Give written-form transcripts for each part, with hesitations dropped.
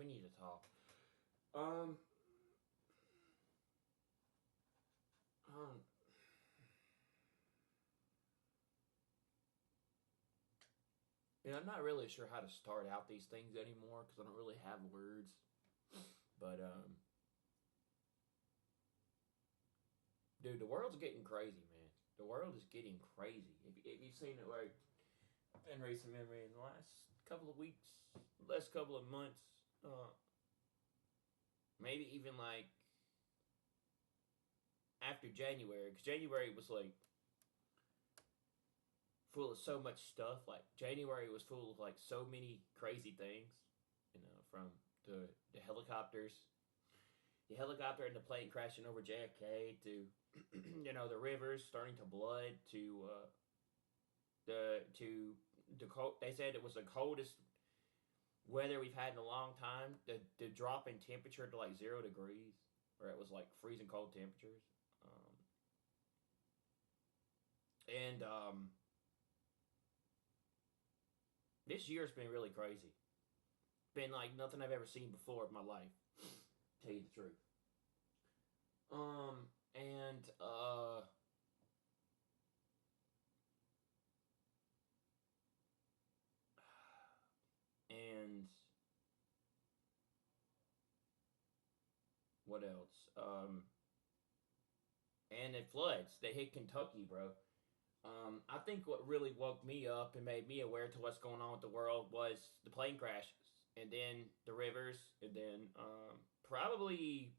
We need to talk. Um, um, I'm not really sure how to start out these things anymore because I don't really have words. But dude, the world's getting crazy, man. The world is getting crazy. If you've seen it like in recent memory in the last couple of weeks, last couple of months, maybe even like after January, because January was like full of so much stuff. Like January was full of like so many crazy things, from the helicopters, the helicopter and the plane crashing over JFK to the rivers starting to blood to the cold. They said it was the coldest weather we've had in a long time. The drop in temperature to like 0 degrees, where it was like freezing cold temperatures. Um, and this year's been really crazy. Been like nothing I've ever seen before in my life. Tell you the truth. And and what else? And it floods. They hit Kentucky, bro. I think what really woke me up and made me aware to what's going on with the world was the plane crashes, and then the rivers, and then um, probably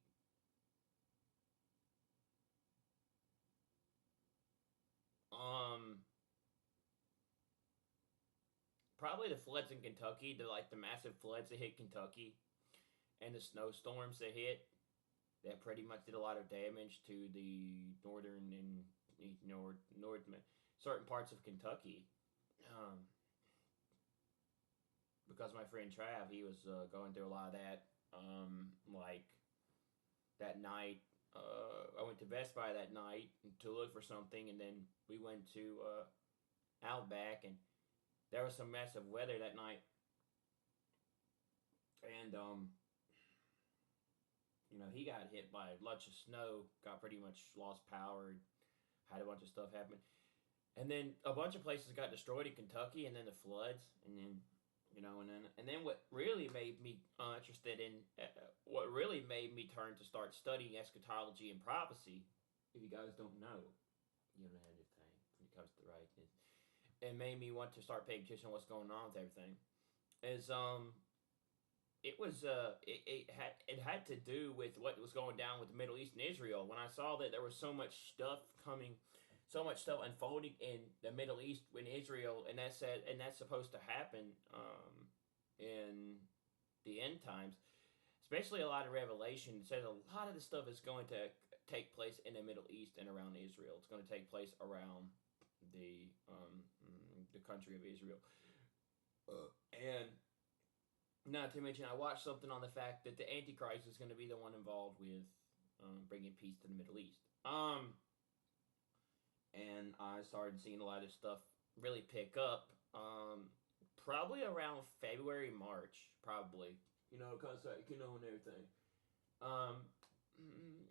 the floods in Kentucky, the massive floods that hit Kentucky, and the snowstorms that hit that pretty much did a lot of damage to the northern and north certain parts of Kentucky. Um, because my friend Trav, he was going through a lot of that. Like that night, I went to Best Buy that night to look for something, and then we went to Outback, and there was some massive weather that night, and he got hit by a bunch of snow, got pretty much lost power, had a bunch of stuff happen, and then a bunch of places got destroyed in Kentucky, and then the floods, and then and then what really made me interested in what really made me turn to start studying eschatology and prophecy. If you guys don't know, you don't know anything when it comes to writing. It made me want to start paying attention to what's going on with everything. Is it had to do with what was going down with the Middle East and Israel. When I saw that there was so much stuff coming, so much stuff unfolding in the Middle East in Israel, and that's supposed to happen in the end times, especially a lot of Revelation. It says a lot of the stuff is going to take place in the Middle East and around Israel. It's going to take place around the country of Israel, and not to mention, I watched something on the fact that the Antichrist is going to be the one involved with bringing peace to the Middle East. And I started seeing a lot of stuff really pick up. Probably around February, March, probably. Cause and everything.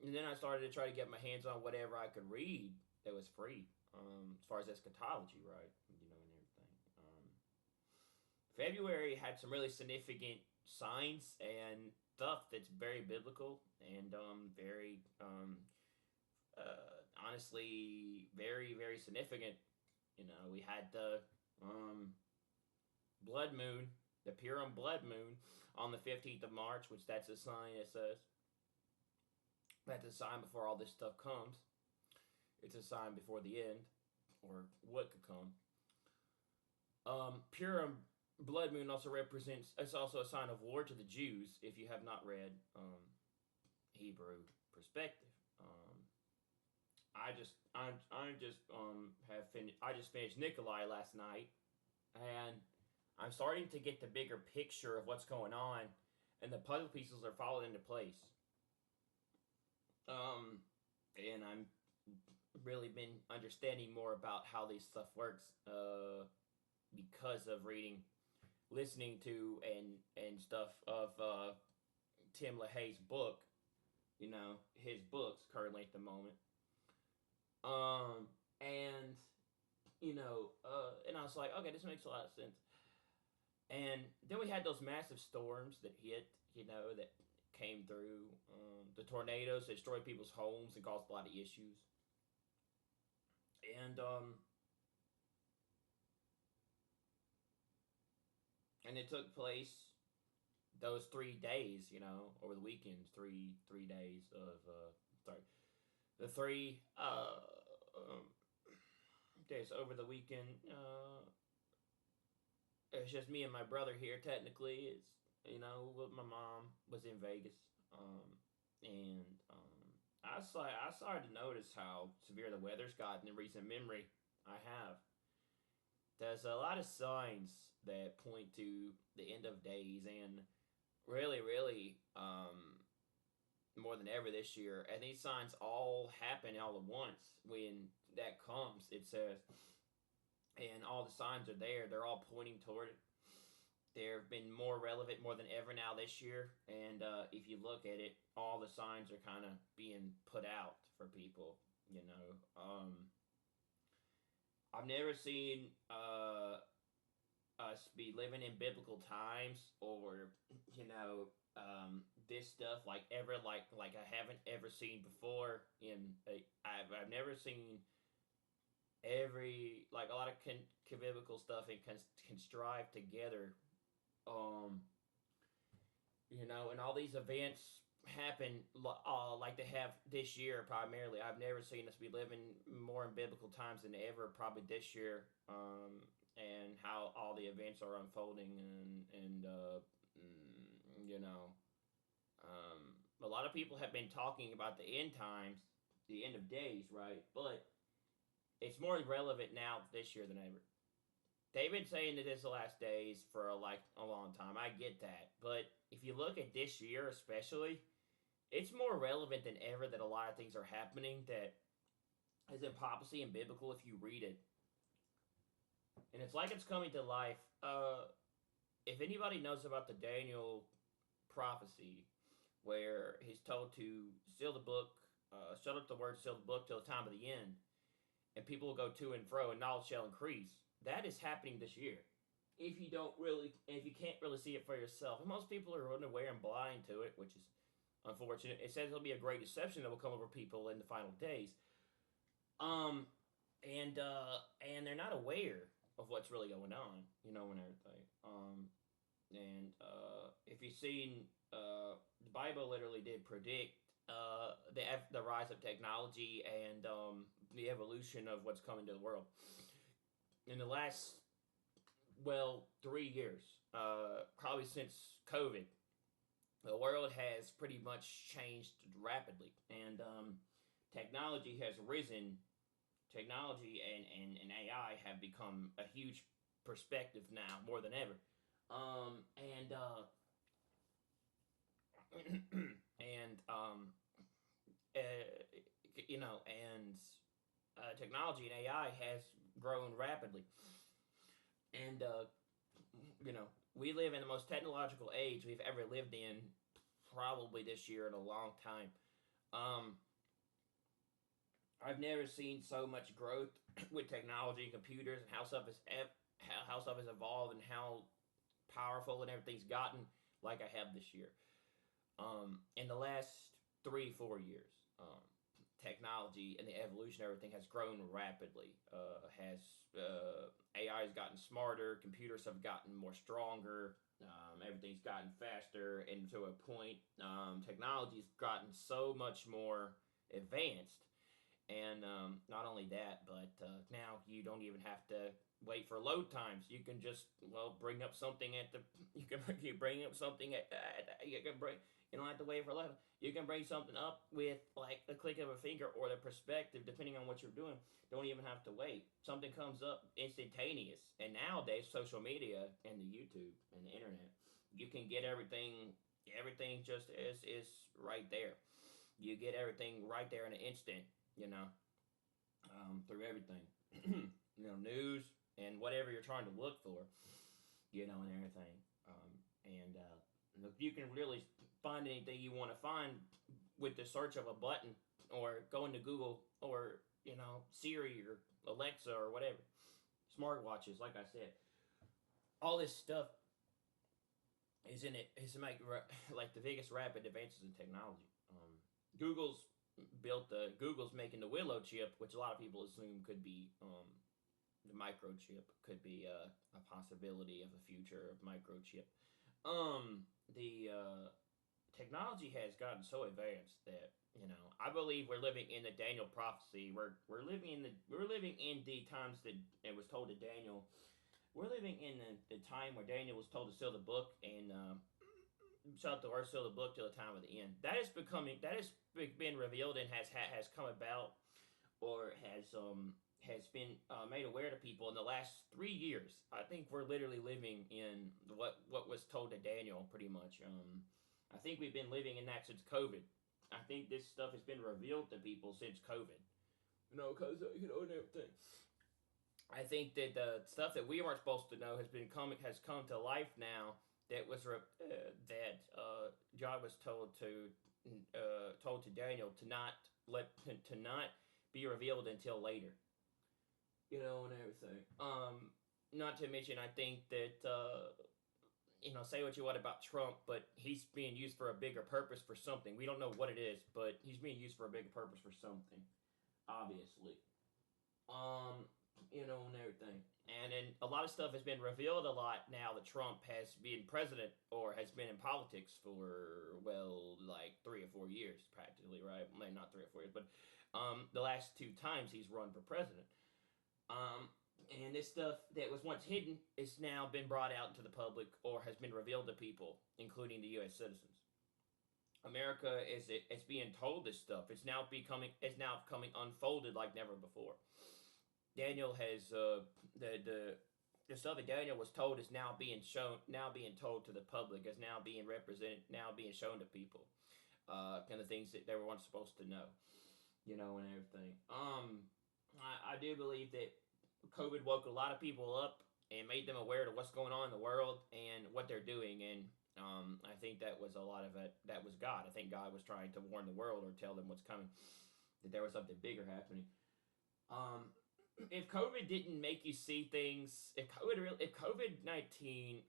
And then I started to try to get my hands on whatever I could read that was free. As far as eschatology, right? And everything. February had some really significant signs and stuff that's very biblical and very honestly very very significant. We had the blood moon, the Purim blood moon, on the 15th of March, which that's a sign that says that's a sign before all this stuff comes. It's a sign before the end, or what could come. Purim blood moon also represents. It's also a sign of war to the Jews. If you have not read Hebrew perspective, I just have finished. I just finished Nikolai last night, and I'm starting to get the bigger picture of what's going on, and the puzzle pieces are falling into place. And I'm really been understanding more about how this stuff works because of reading listening to and stuff of Tim LaHaye's book. His books currently at the moment. And and I was like, okay, this makes a lot of sense. And then we had those massive storms that hit, that came through. The tornadoes that destroyed people's homes and caused a lot of issues. And it took place those 3 days, over the weekend, three days of sorry, the three days over the weekend. It's just me and my brother here. Technically, it's my mom was in Vegas, and I started to notice how severe the weather's gotten in recent memory. I have. There's a lot of signs that point to the end of days, and really, really, more than ever this year. And these signs all happen all at once. When that comes, it says, and all the signs are there. They're all pointing toward it. They've been more relevant more than ever now this year. And if you look at it, all the signs are kind of being put out for people. I've never seen us be living in biblical times, or this stuff like ever, like I haven't ever seen before. I've never seen every, like, a lot of biblical stuff and can strive together. um and all these events happen like they have this year primarily. I've never seen us be living more in biblical times than ever, probably this year. And how all the events are unfolding, and a lot of people have been talking about the end times, the end of days, right? But it's more relevant now this year than ever. They've been saying that it's the last days for like a long time. I get that, but if you look at this year especially, it's more relevant than ever that a lot of things are happening that is in prophecy and biblical if you read it. And it's like it's coming to life. If anybody knows about the Daniel prophecy, where he's told to seal the book, shut up the word, seal the book till the time of the end, and people will go to and fro, and knowledge shall increase. That is happening this year. If you can't really see it for yourself, and most people are unaware and blind to it, which is unfortunate. It says there'll be a great deception that will come over people in the final days. And they're not aware of what's really going on, and everything. If you've seen, the Bible literally did predict the rise of technology and the evolution of what's coming to the world in the last 3 years, probably since COVID. The world has pretty much changed rapidly, and technology has risen. Technology and AI have become a huge perspective now, more than ever. And and uh, and technology and AI has grown rapidly, and we live in the most technological age we've ever lived in, probably this year in a long time. Um, I've never seen so much growth with technology and computers, and how stuff has evolved, and how powerful and everything's gotten, like I have this year. In the last 3 4 years, technology and the evolution of everything has grown rapidly. Has AI has gotten smarter, computers have gotten more stronger, everything's gotten faster, and to a point, technology's gotten so much more advanced. And not only that, but now you don't even have to wait for load times. You can just bring up something at the you bring up something you can bring you don't have to wait for load. You can bring something up with like the click of a finger or the perspective, depending on what you're doing. Don't even have to wait. Something comes up instantaneous. And nowadays, social media and the YouTube and the internet, you can get everything. Everything just is right there. You get everything right there in an instant. Through everything, news and whatever you're trying to look for. and everything. And look, you can really find anything you want to find with the search of a button or going to Google or Siri or Alexa or whatever. Smartwatches, like I said, all this stuff is in it is to make like the biggest rapid advances in technology. Google's Google's making the Willow chip, which a lot of people assume could be the microchip, could be a possibility of the future of microchip. The technology has gotten so advanced that I believe we're living in the Daniel prophecy. We're living in the times that it was told to Daniel. We're living in the time where Daniel was told to seal the book and shut the or seal the book till the time of the end. That has been revealed and has come about or has been made aware to people in the last 3 years. I think we're literally living in what was told to Daniel, pretty much. I think we've been living in that since COVID. I think this stuff has been revealed to people since COVID. Because and everything. I think that the stuff that we weren't supposed to know has come to life now. That was that God was told to Daniel to not be revealed until later. And everything. Not to mention, I think that say what you want about Trump, but he's being used for a bigger purpose for something. We don't know what it is, but he's being used for a bigger purpose for something, obviously. And everything. And then a lot of stuff has been revealed a lot now that Trump has been president or has been in politics for, well, like 3 or 4 years, practically, right? Well, not 3 or 4 years, but the last 2 times he's run for president. And this stuff that was once hidden is now been brought out into the public or has been revealed to people, including the U.S. citizens. America is being told this stuff. It's now coming unfolded like never before. Daniel has the stuff that Daniel was told is now being told to the public, is now being represented, now being shown to people. Kind of things that they were once supposed to know, and everything. I do believe that COVID woke a lot of people up and made them aware of what's going on in the world and what they're doing. And I think that was a lot of it. That was God. I think God was trying to warn the world or tell them what's coming, that there was something bigger happening. If COVID didn't make you see things, if COVID-19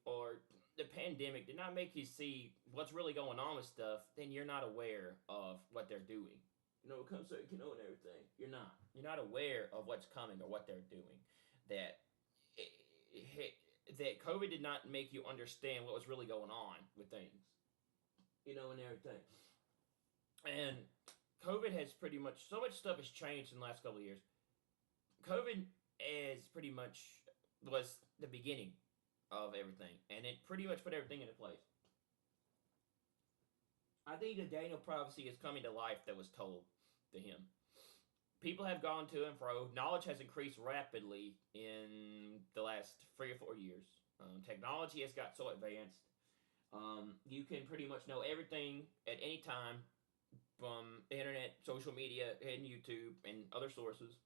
or the pandemic did not make you see what's really going on with stuff, then you're not aware of what they're doing. It comes to and everything. You're not. You're not aware of what's coming or what they're doing. That COVID did not make you understand what was really going on with things. And everything. And COVID has pretty much, so much stuff has changed in the last couple of years. COVID is pretty much was the beginning of everything, and it pretty much put everything into place. I think the Daniel prophecy is coming to life that was told to him. People have gone to and fro. Knowledge has increased rapidly in the last 3 or 4 years. Technology has got so advanced. You can pretty much know everything at any time from the internet, social media, and YouTube, and other sources.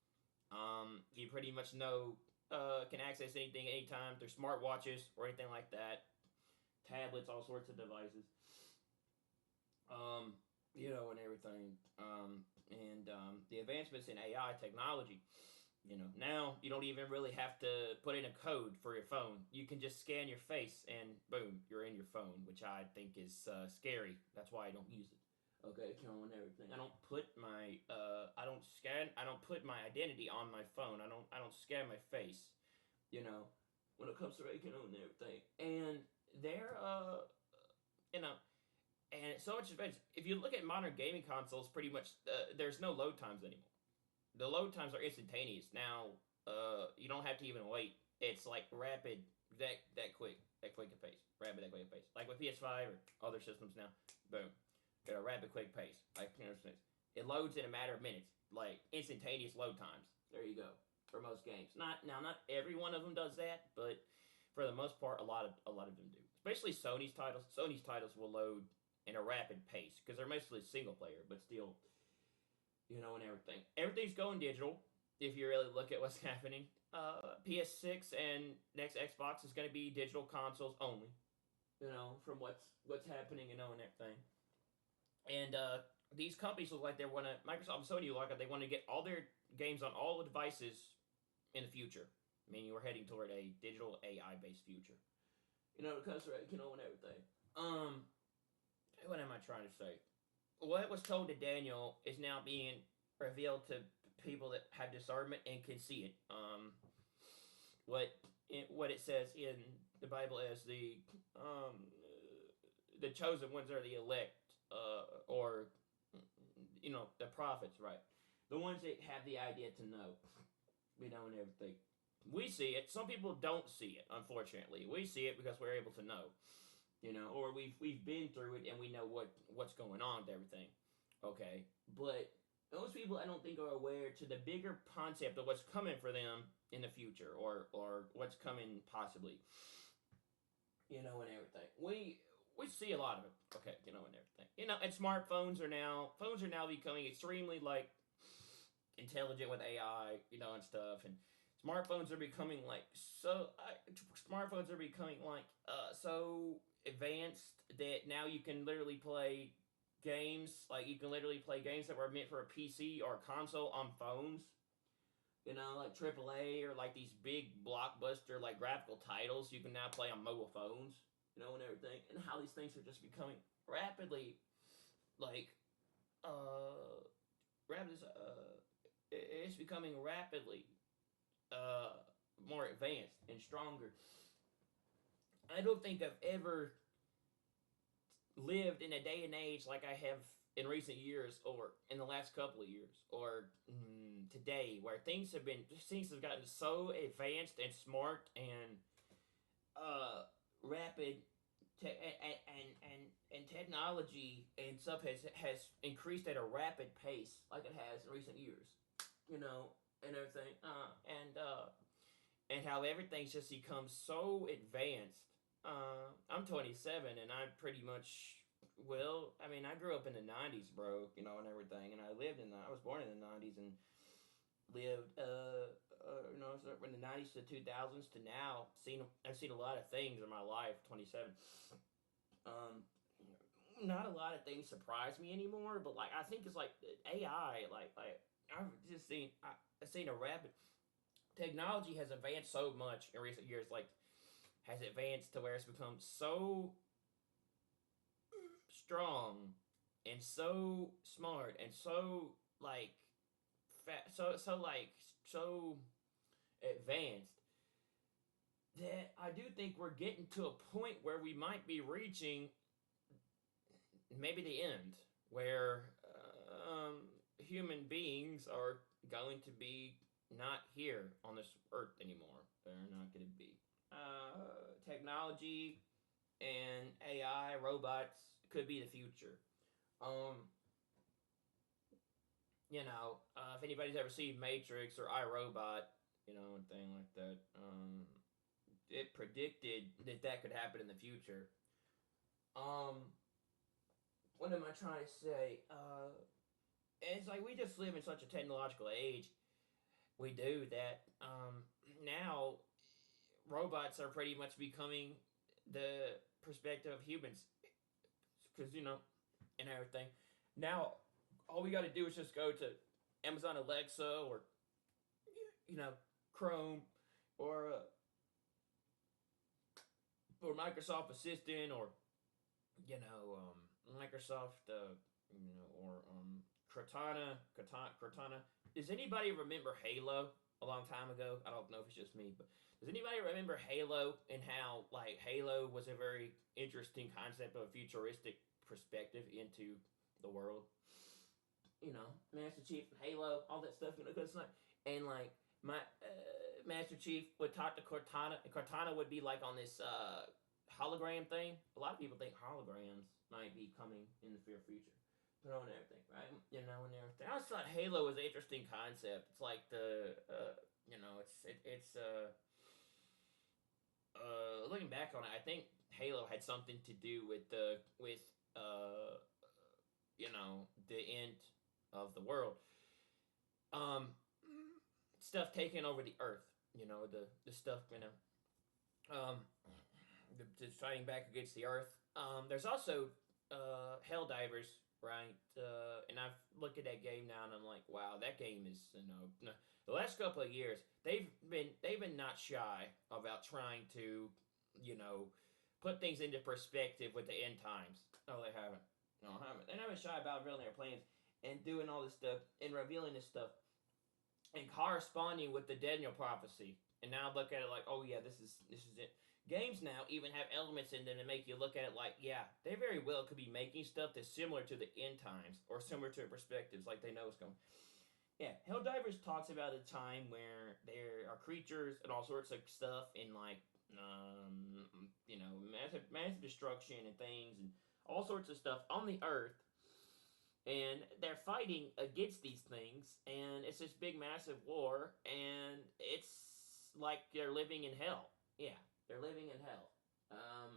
You pretty much can access anything anytime through smartwatches or anything like that. Tablets, all sorts of devices. And everything. The advancements in AI technology. Now you don't even really have to put in a code for your phone. You can just scan your face and boom, you're in your phone, which I think is scary. That's why I don't use it. Okay, and everything. I don't put my I don't put my identity on my phone. I don't scan my face. When it comes to and everything. And they're and it's so much advanced. If you look at modern gaming consoles, pretty much there's no load times anymore. The load times are instantaneous. Now, you don't have to even wait. It's like rapid, that quick at pace. Rapid, that quick at pace. Like with PS5 or other systems now. Boom. At a rapid, quick pace. It loads in a matter of minutes. Like instantaneous load times. There you go. For most games. Not every one of them does that, but for the most part, a lot of them do. Especially Sony's titles. Sony's titles will load in a rapid pace because they're mostly single player, but still, and everything. Everything's going digital. if you really look at what's happening. PS6 and next Xbox is going to be digital consoles only. From what's happening, and everything. And these companies look like they want to. Microsoft and Sony look like they want to get all their games on all the devices in the future. Meaning we're heading toward a digital AI based future. Because and everything. What am I trying to say? What was told to Daniel is now being revealed to people that have discernment and can see it. What it says in the Bible as the chosen ones are the elect, or the prophets, right? The ones that have the idea to know, and everything. We see it. Some people don't see it. Unfortunately, we see it because we're able to know, or we've been through it and we know what's going on with everything. Okay, but most people I don't think are aware to the bigger concept of what's coming for them in the future, or what's coming possibly, and everything. We see a lot of it. Okay, and everything. And phones are now becoming extremely like intelligent with AI, and stuff, and smartphones are becoming like smartphones are becoming like so advanced that now you can literally play games, like you can literally play games that were meant for a PC or a console on phones. Like AAA or like these big blockbuster like graphical titles you can now play on mobile phones, and everything. And how these things are just becoming rapidly like rapid it's becoming rapidly uh more advanced and stronger. I don't think I've ever lived in a day and age like I have in recent years, or in the last couple of years, or today, where things have gotten so advanced and smart and rapid, and technology and stuff has increased at a rapid pace like it has in recent years, and everything, and how everything's just become so advanced. I'm 27, and I'm pretty much, well, I mean, I grew up in the 90s, bro, and everything, and I was born in the 90s and lived, from the 90s to 2000s to now. I've seen a lot of things in my life. 27. Um, Not a lot of things surprise me anymore, but like I think it's like AI, like I've seen a rapid technology has advanced so much in recent years, like has advanced to where it's become so strong and so smart and so like so advanced that I do think we're getting to a point where we might be reaching maybe the end, where human beings are going to be not here on this earth anymore. They're not going to be. Technology and AI, robots could be the future. Um, if anybody's ever seen Matrix or iRobot, and thing like that, it predicted that could happen in the future. Um, what am I trying to say? It's like we just live in such a technological age. We do that. Now robots are pretty much becoming the perspective of humans, because and everything. Now, all we got to do is just go to Amazon Alexa, or you know Chrome, or Microsoft Assistant, or Microsoft, or Cortana. Does anybody remember Halo? A long time ago, I don't know if it's just me, but does anybody remember Halo, and how like Halo was a very interesting concept of a futuristic perspective into the world? Master Chief and Halo, all that stuff. Cause like, and like my Master Chief would talk to Cortana, and Cortana would be like on this hologram thing. A lot of people think holograms might be coming in the near future. And everything, right? And everything. I always thought Halo was an interesting concept. It's like looking back on it, I think Halo had something to do with uh, the end of the world. Um, stuff taking over the earth. The stuff, um, just fighting back against the earth. There's also hell divers, right? And I've looked at that game now, and I'm like, wow, that game is, the last couple of years they've been not shy about trying to, you know, put things into perspective with the end times. No, they haven't. No, haven't. They're never shy about revealing their plans and doing all this stuff and revealing this stuff and corresponding with the Daniel prophecy. And now look at it like, oh yeah, this is it. Games now even have elements in them to make you look at it like, yeah, they very well could be making stuff that's similar to the end times or similar to perspectives, like they know it's going. Yeah, Helldivers talks about a time where there are creatures and all sorts of stuff in like, massive destruction and things and all sorts of stuff on the earth, and they're fighting against these things, and it's this big massive war, and it's like they're living in hell. Yeah, they're living in hell.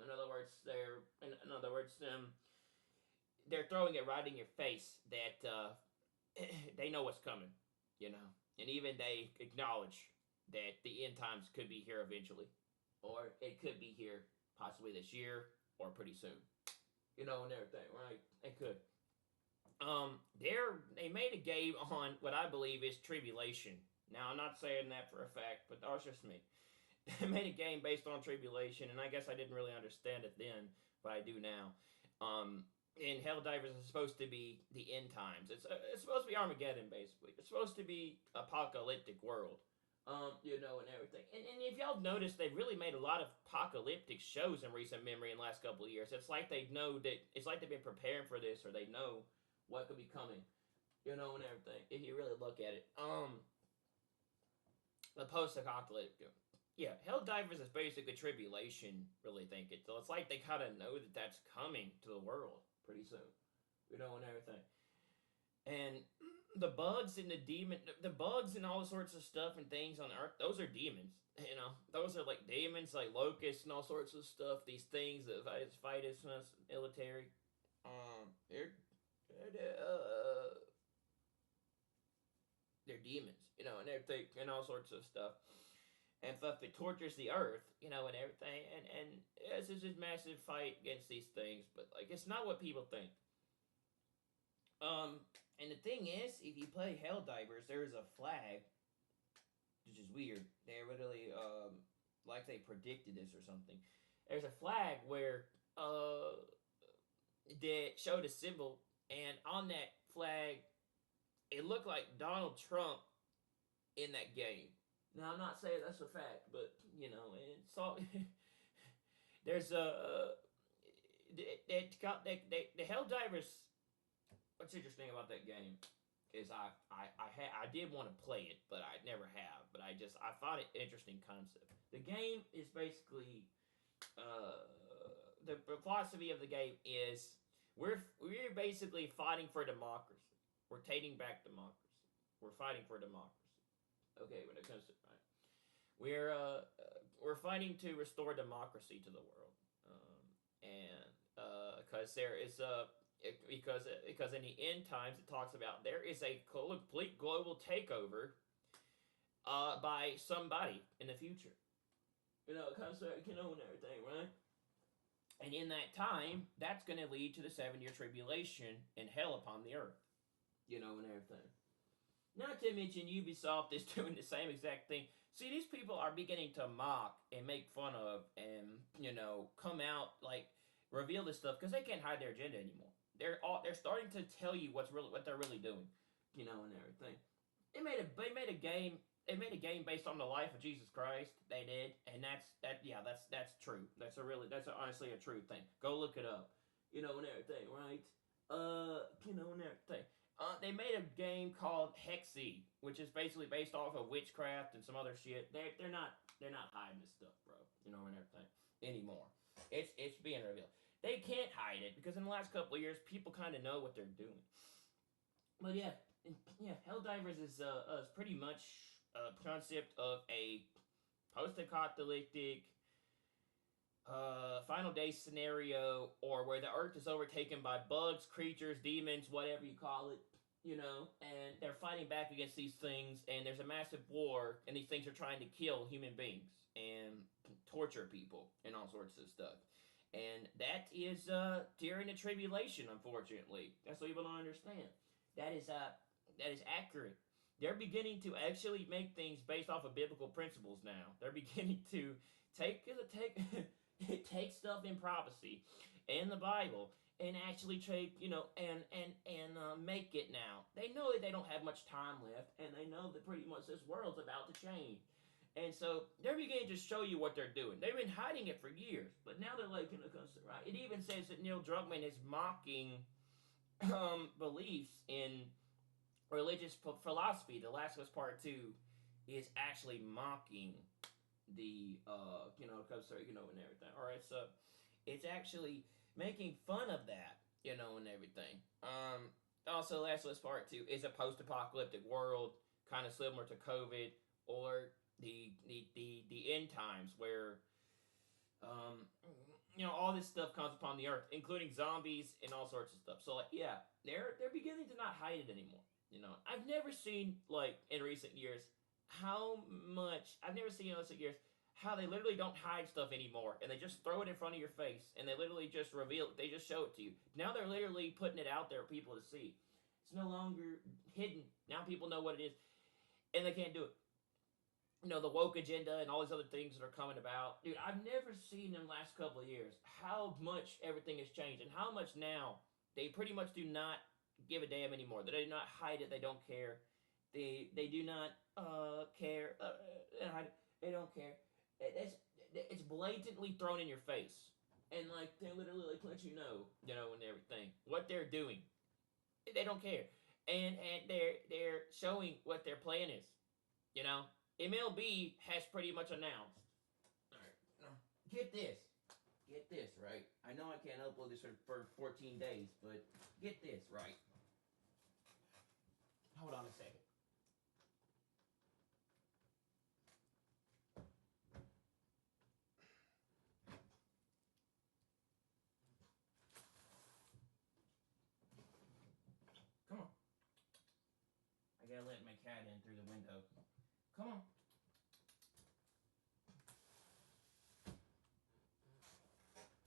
In other words, they're throwing it right in your face that they know what's coming, and even they acknowledge that the end times could be here eventually, or it could be here possibly this year or pretty soon, and everything, right? It could. They made a game on what I believe is tribulation. Now I'm not saying that for a fact, but that's just me. They made a game based on tribulation, and I guess I didn't really understand it then, but I do now. And Helldivers is supposed to be the end times. It's supposed to be Armageddon, basically. It's supposed to be apocalyptic world. And everything. And if y'all noticed, they've really made a lot of apocalyptic shows in recent memory in the last couple of years. It's like they know that, it's like they've been preparing for this, or they know what could be coming, and everything. If you really look at it, the post-apocalyptic, yeah, Helldivers is basically tribulation. Really think it. So it's like they kind of know that that's coming to the world pretty soon, and everything. And the bugs and the bugs and all sorts of stuff and things on Earth, those are demons. Those are like demons, like locusts and all sorts of stuff. These things that fight us military. They're they're demons, and everything, and all sorts of stuff, and stuff that tortures the earth, and everything, and it's just this massive fight against these things, but like it's not what people think. And the thing is, if you play Helldivers, there is a flag, which is weird. They literally, like they predicted this or something. There's a flag where that showed a symbol, and on that flag, it looked like Donald Trump in that game. Now, I'm not saying that's a fact, but it's all. There's a the Helldivers. What's interesting about that game is I did want to play it, but I never have. But I thought it interesting concept. The game is basically the philosophy of the game is we're basically fighting for democracy. We're taking back democracy. We're fighting for democracy. Okay, when it comes to we're fighting to restore democracy to the world, and because there is because in the end times it talks about there is a complete global takeover by somebody in the future. Because and everything, right? And in that time, that's going to lead to the 7-year tribulation and hell upon the earth. And everything. Not to mention Ubisoft is doing the same exact thing. See, these people are beginning to mock and make fun of and, come out, like, reveal this stuff because they can't hide their agenda anymore. They're starting to tell you what they're really doing, and everything. They made a game. They made a game based on the life of Jesus Christ. They did, and that's true. That's honestly a true thing. Go look it up, and everything, right? And everything. They made a game called Hexy, which is basically based off of witchcraft and some other shit. They're not hiding this stuff, bro. And everything anymore. It's being revealed. They can't hide it because in the last couple of years, people kind of know what they're doing. But yeah, Helldivers is pretty much a concept of a post-apocalyptic final day scenario, or where the earth is overtaken by bugs, creatures, demons, whatever you call it, and they're fighting back against these things, and there's a massive war, and these things are trying to kill human beings and torture people and all sorts of stuff. And that is during the tribulation, unfortunately. That's what people don't understand. That is accurate. They're beginning to actually make things based off of biblical principles now. They're beginning to take stuff in prophecy and the Bible and actually take and make it now. They know that they don't have much time left, and they know that pretty much this world's about to change. And so they're beginning to show you what they're doing. They've been hiding it for years, but now they're like, right. It even says that Neil Druckmann is mocking beliefs in religious philosophy. The Last of Us Part Two is actually mocking the and everything. All right, so it's actually making fun of that, and everything. Also, Last of Us Part Two is a post-apocalyptic world, kind of similar to COVID or the end times where all this stuff comes upon the earth, including zombies and all sorts of stuff. So like, yeah, they're beginning to not hide it anymore. I've never seen like in recent years how they literally don't hide stuff anymore, and they just throw it in front of your face, and they literally just reveal it. They just show it to you. Now they're literally putting it out there for people to see. It's no longer hidden. Now people know what it is, and they can't do it. The woke agenda and all these other things that are coming about. Dude, I've never seen in the last couple of years how much everything has changed and how much now they pretty much do not give a damn anymore. They do not hide it. They don't care. They do not care. They don't care. It's blatantly thrown in your face, and like they literally like let you know, and everything what they're doing. They don't care, and they're showing what their plan is. MLB has pretty much announced. All right, get this right. I know I can't upload this for 14 days, but get this right. Hold on a second. Come on. I gotta let my cat in through the window. Come on.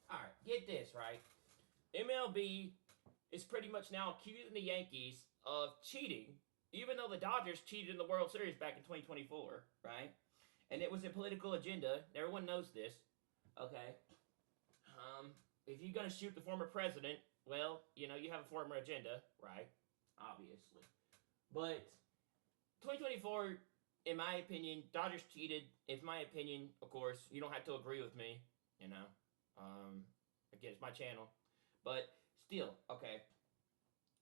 Alright, get this, right? MLB is pretty much now accusing the Yankees of cheating, even though the Dodgers cheated in the World Series back in 2024, right? And it was a political agenda. Everyone knows this. Okay. If you're gonna shoot the former president, well, you have a former agenda, right? Obviously. But 2024, in my opinion, Dodgers cheated. In my opinion, of course, you don't have to agree with me, Again, it's my channel. But still, okay.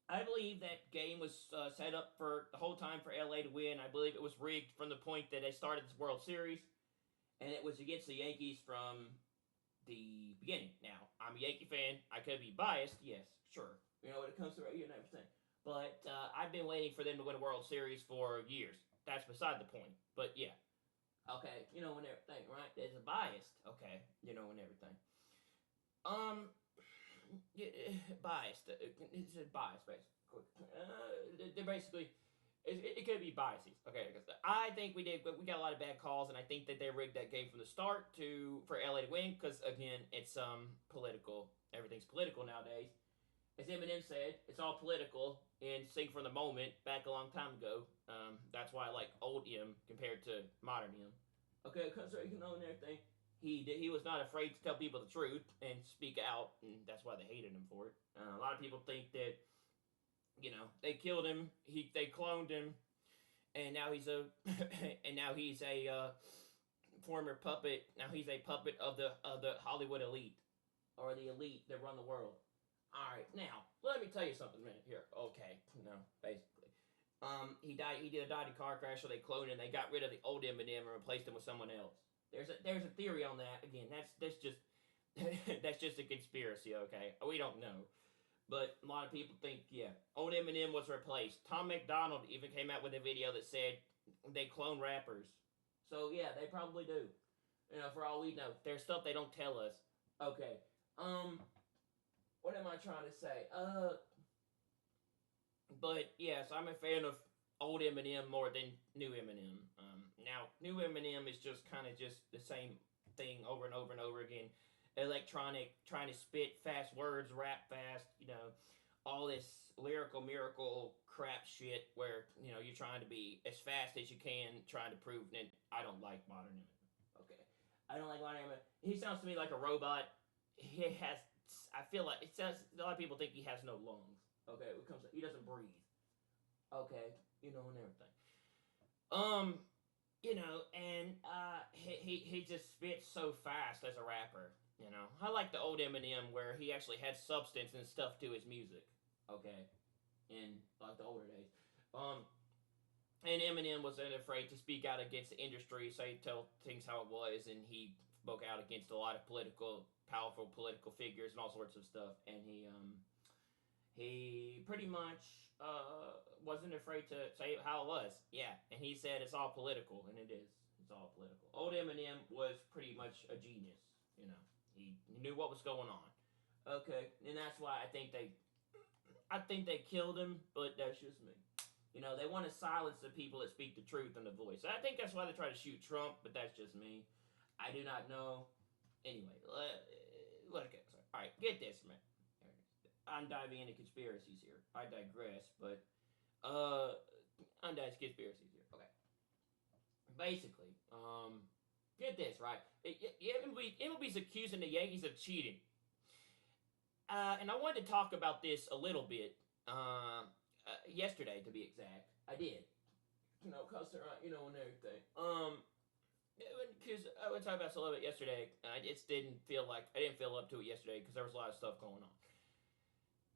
I believe that game was set up for the whole time for LA to win. I believe it was rigged from the point that they started this World Series. And it was against the Yankees from the beginning. Now, I'm a Yankee fan. I could be biased, yes, sure. When it comes to and everything. But I've been waiting for them to win a World Series for years. That's beside the point. But yeah. Okay, and everything, right? There's a bias. Okay, and everything. Biased. It's a bias, basically. They're basically, it could be biases. Okay, I think we got a lot of bad calls, and I think that they rigged that game from the start for LA to win, because again, it's political. Everything's political nowadays. As Eminem said, it's all political and sing from the moment back a long time ago. That's why I like old M compared to modern M. Okay, because and everything. He was not afraid to tell people the truth and speak out, and that's why they hated him for it. A lot of people think that, they killed him, they cloned him, and now he's a former puppet. Now he's a puppet of the Hollywood elite, or the elite that run the world. All right, now let me tell you something, man. Here, okay, basically, he died. He died in a car crash, so they cloned him. They got rid of the old Eminem and replaced him with someone else. There's a theory on that. Again, that's just that's just a conspiracy. Okay, we don't know, but a lot of people think old Eminem was replaced. Tom McDonald even came out with a video that said they clone rappers. So yeah, they probably do. For all we know, there's stuff they don't tell us. Okay, what am I trying to say? But yes, I'm a fan of old Eminem more than new Eminem. Now, new Eminem is just kind of just the same thing over and over and over again. Electronic, trying to spit fast words, rap fast, all this lyrical miracle crap shit where, you're trying to be as fast as you can, trying to prove that I don't like modern Eminem. Okay. I don't like modern Eminem. He sounds to me like a robot. He has, I feel like, it says, a lot of people think he has no lungs. Okay, it comes, he doesn't breathe. Okay, and everything. Um, and he just spits so fast as a rapper. I like the old Eminem where he actually had substance and stuff to his music. Okay, in like the older days. Um, and Eminem wasn't afraid to speak out against the industry, so he'd tell things how it was, and he spoke out against a lot of powerful political figures and all sorts of stuff. And he pretty much wasn't afraid to say how it was. Yeah, and he said it's all political, and it is. It's all political. Old Eminem was pretty much a genius. He knew what was going on. Okay, and that's why I think they killed him, but that's just me. They want to silence the people that speak the truth and the voice. I think that's why they try to shoot Trump, but that's just me. I do not know. Anyway, okay, sorry. All right, get this, man. I'm diving into conspiracies here. I digress, but uh, I'm diving into conspiracies here. Okay, basically, get this right. MLB's accusing the Yankees of cheating, and I wanted to talk about this a little bit. Yesterday, to be exact, I did. Cause they're and everything. Because I would talk about this a little bit yesterday, and I didn't feel up to it yesterday because there was a lot of stuff going on.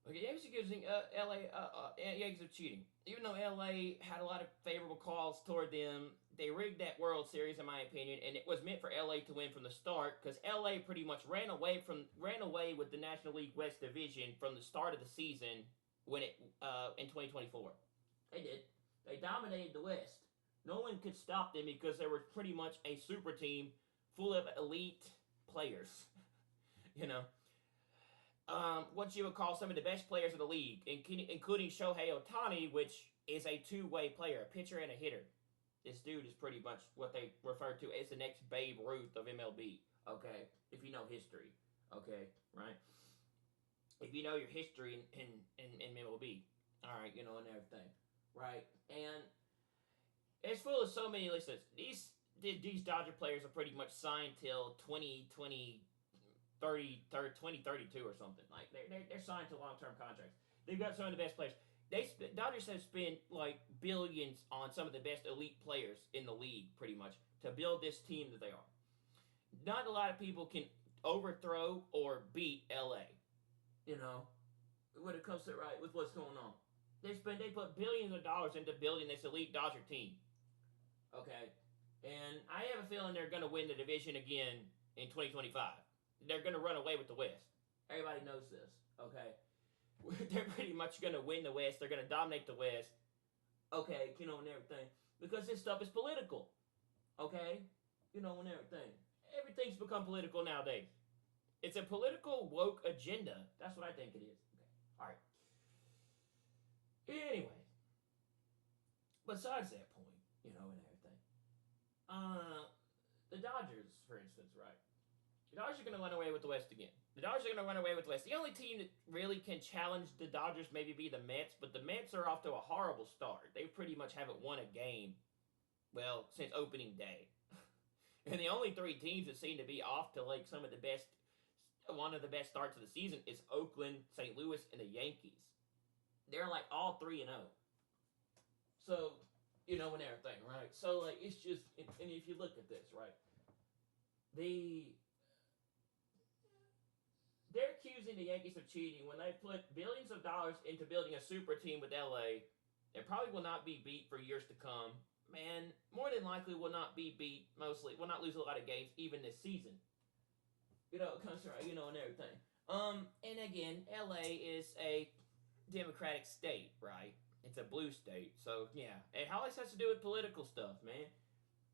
Okay, Yankees accusing LA Yankees of cheating. Even though LA had a lot of favorable calls toward them, they rigged that World Series, in my opinion, and it was meant for LA to win from the start because LA pretty much ran away with the National League West Division from the start of the season when it in 2024. They did. They dominated the West. No one could stop them because they were pretty much a super team full of elite players. you know, what you would call some of the best players in the league, including Shohei Ohtani, which is a two-way player, a pitcher and a hitter. This dude is pretty much what they refer to as the next Babe Ruth of MLB. Okay, if you know history. Okay, right. If you know your history in MLB, all right, and everything, right. And it's full of so many listeners. These Dodger players are pretty much signed till 2032 or something. Like they're signed to long term contracts. They've got some of the best players. Dodgers have spent like billions on some of the best elite players in the league, pretty much, to build this team that they are. Not a lot of people can overthrow or beat LA. You know, when it comes to right with what's going on, they put billions of dollars into building this elite Dodger team. Okay, and I have a feeling they're going to win the division again in 2025. They're going to run away with the West. Everybody knows this. Okay, they're pretty much going to win the West. They're going to dominate the West. Okay, and everything because this stuff is political. Okay, and everything. Everything's become political nowadays. It's a political woke agenda. That's what I think it is. Okay, all right. Anyway, besides that point, and everything. Uh, the Dodgers, for instance, right? The Dodgers are going to run away with the West again. The Dodgers are going to run away with the West. The only team that really can challenge the Dodgers maybe be the Mets, but the Mets are off to a horrible start. They pretty much haven't won a game, well, since opening day. And the only three teams that seem to be off to like one of the best starts of the season is Oakland, St. Louis, and the Yankees. They're like all 3-0. So, and everything, right? So like it's just, and if you look at this, right, the they're accusing the Yankees of cheating when they put billions of dollars into building a super team with LA. That probably will not be beat for years to come. Man, more than likely will not be beat. Mostly will not lose a lot of games even this season. It comes right, and everything. And again, LA is a Democratic state, right? It's a blue state, so yeah. It always has to do with political stuff, man.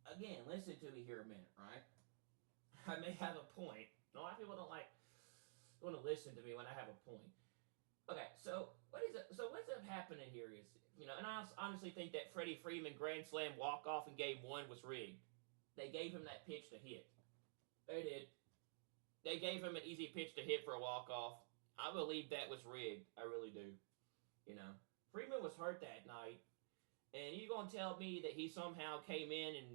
Again, listen to me here a minute, right? I may have a point. A lot of people don't want to listen to me when I have a point. Okay, so what is it? So what's up happening here is, and I honestly think that Freddie Freeman grand slam walk off in Game One was rigged. They gave him that pitch to hit. They did. They gave him an easy pitch to hit for a walk off. I believe that was rigged. I really do. You know, Freeman was hurt that night, and you gonna tell me that he somehow came in and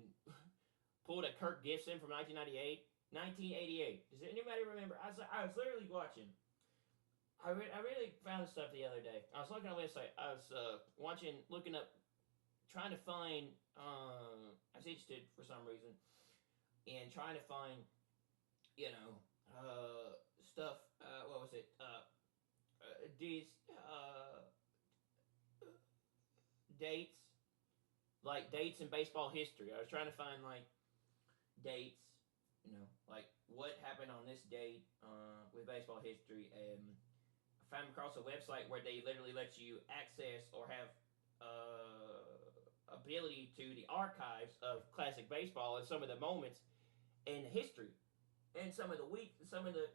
pulled a Kirk Gibson from 1998, 1988? Does anybody remember? I was literally watching. I really found this stuff the other day. I was looking on the website. I was looking up, trying to find. I was interested for some reason, and trying to find, you know, stuff. What was it? These dates, like dates in baseball history. I was trying to find like dates, like what happened on this date with baseball history, and I found across a website where they literally let you access or have ability to the archives of classic baseball and some of the moments in history, and some of the week, some of the,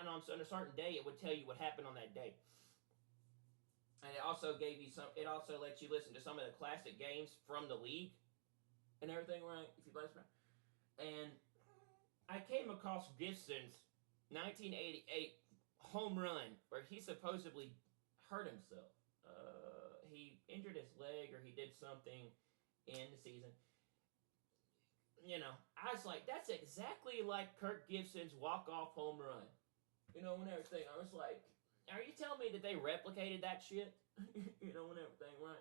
and on a certain day it would tell you what happened on that day. And it also gave you some. It also lets you listen to some of the classic games from the league and everything. Right? If you play this, and I came across Gibson's 1988 home run where he supposedly hurt himself. He injured his leg or he did something in the season. I was like, that's exactly like Kirk Gibson's walk-off home run. And everything. I was like, are you telling me that they replicated that shit? And everything, right?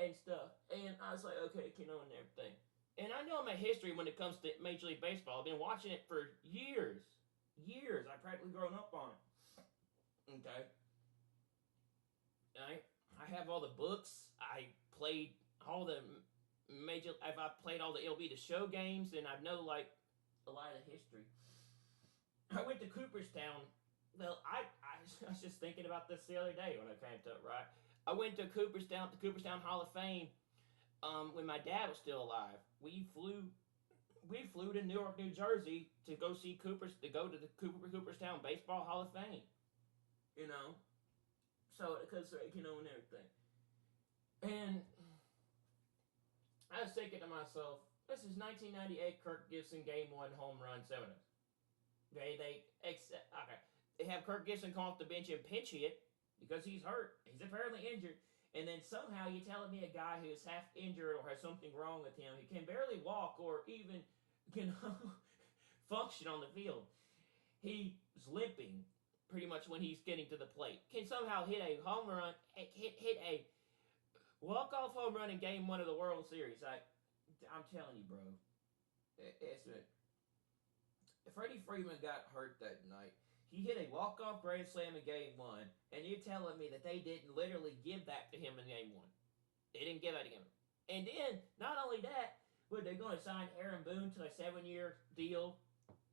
And stuff. And I was like, okay, and everything. And I know my history when it comes to Major League Baseball. I've been watching it for years. Years. I've practically grown up on it. Okay? I have all the books. I played all the I've played all the MLB The Show games, and I know, like, a lot of the history. I went to Cooperstown. Well, I was just thinking about this the other day when I came to it, right? I went to the Cooperstown Hall of Fame, when my dad was still alive. We flew to Newark, New Jersey to go to the Cooperstown Baseball Hall of Fame. So, because, and everything. And I was thinking to myself, this is 1998 Kirk Gibson Game 1 home run 7. They have Kirk Gibson come off the bench and pinch hit because he's hurt. He's apparently injured. And then somehow you're telling me a guy who is half injured or has something wrong with him, he can barely walk or even, function on the field. He's limping pretty much when he's getting to the plate. Can somehow hit a home run, hit a walk-off home run in Game 1 of the World Series. I'm telling you, bro. It's it. Freddie Freeman got hurt that night. He hit a walk-off grand slam in Game 1, and you're telling me that they didn't literally give that to him in Game 1. They didn't give that to him. And then, not only that, but they're going to sign Aaron Boone to a 7-year deal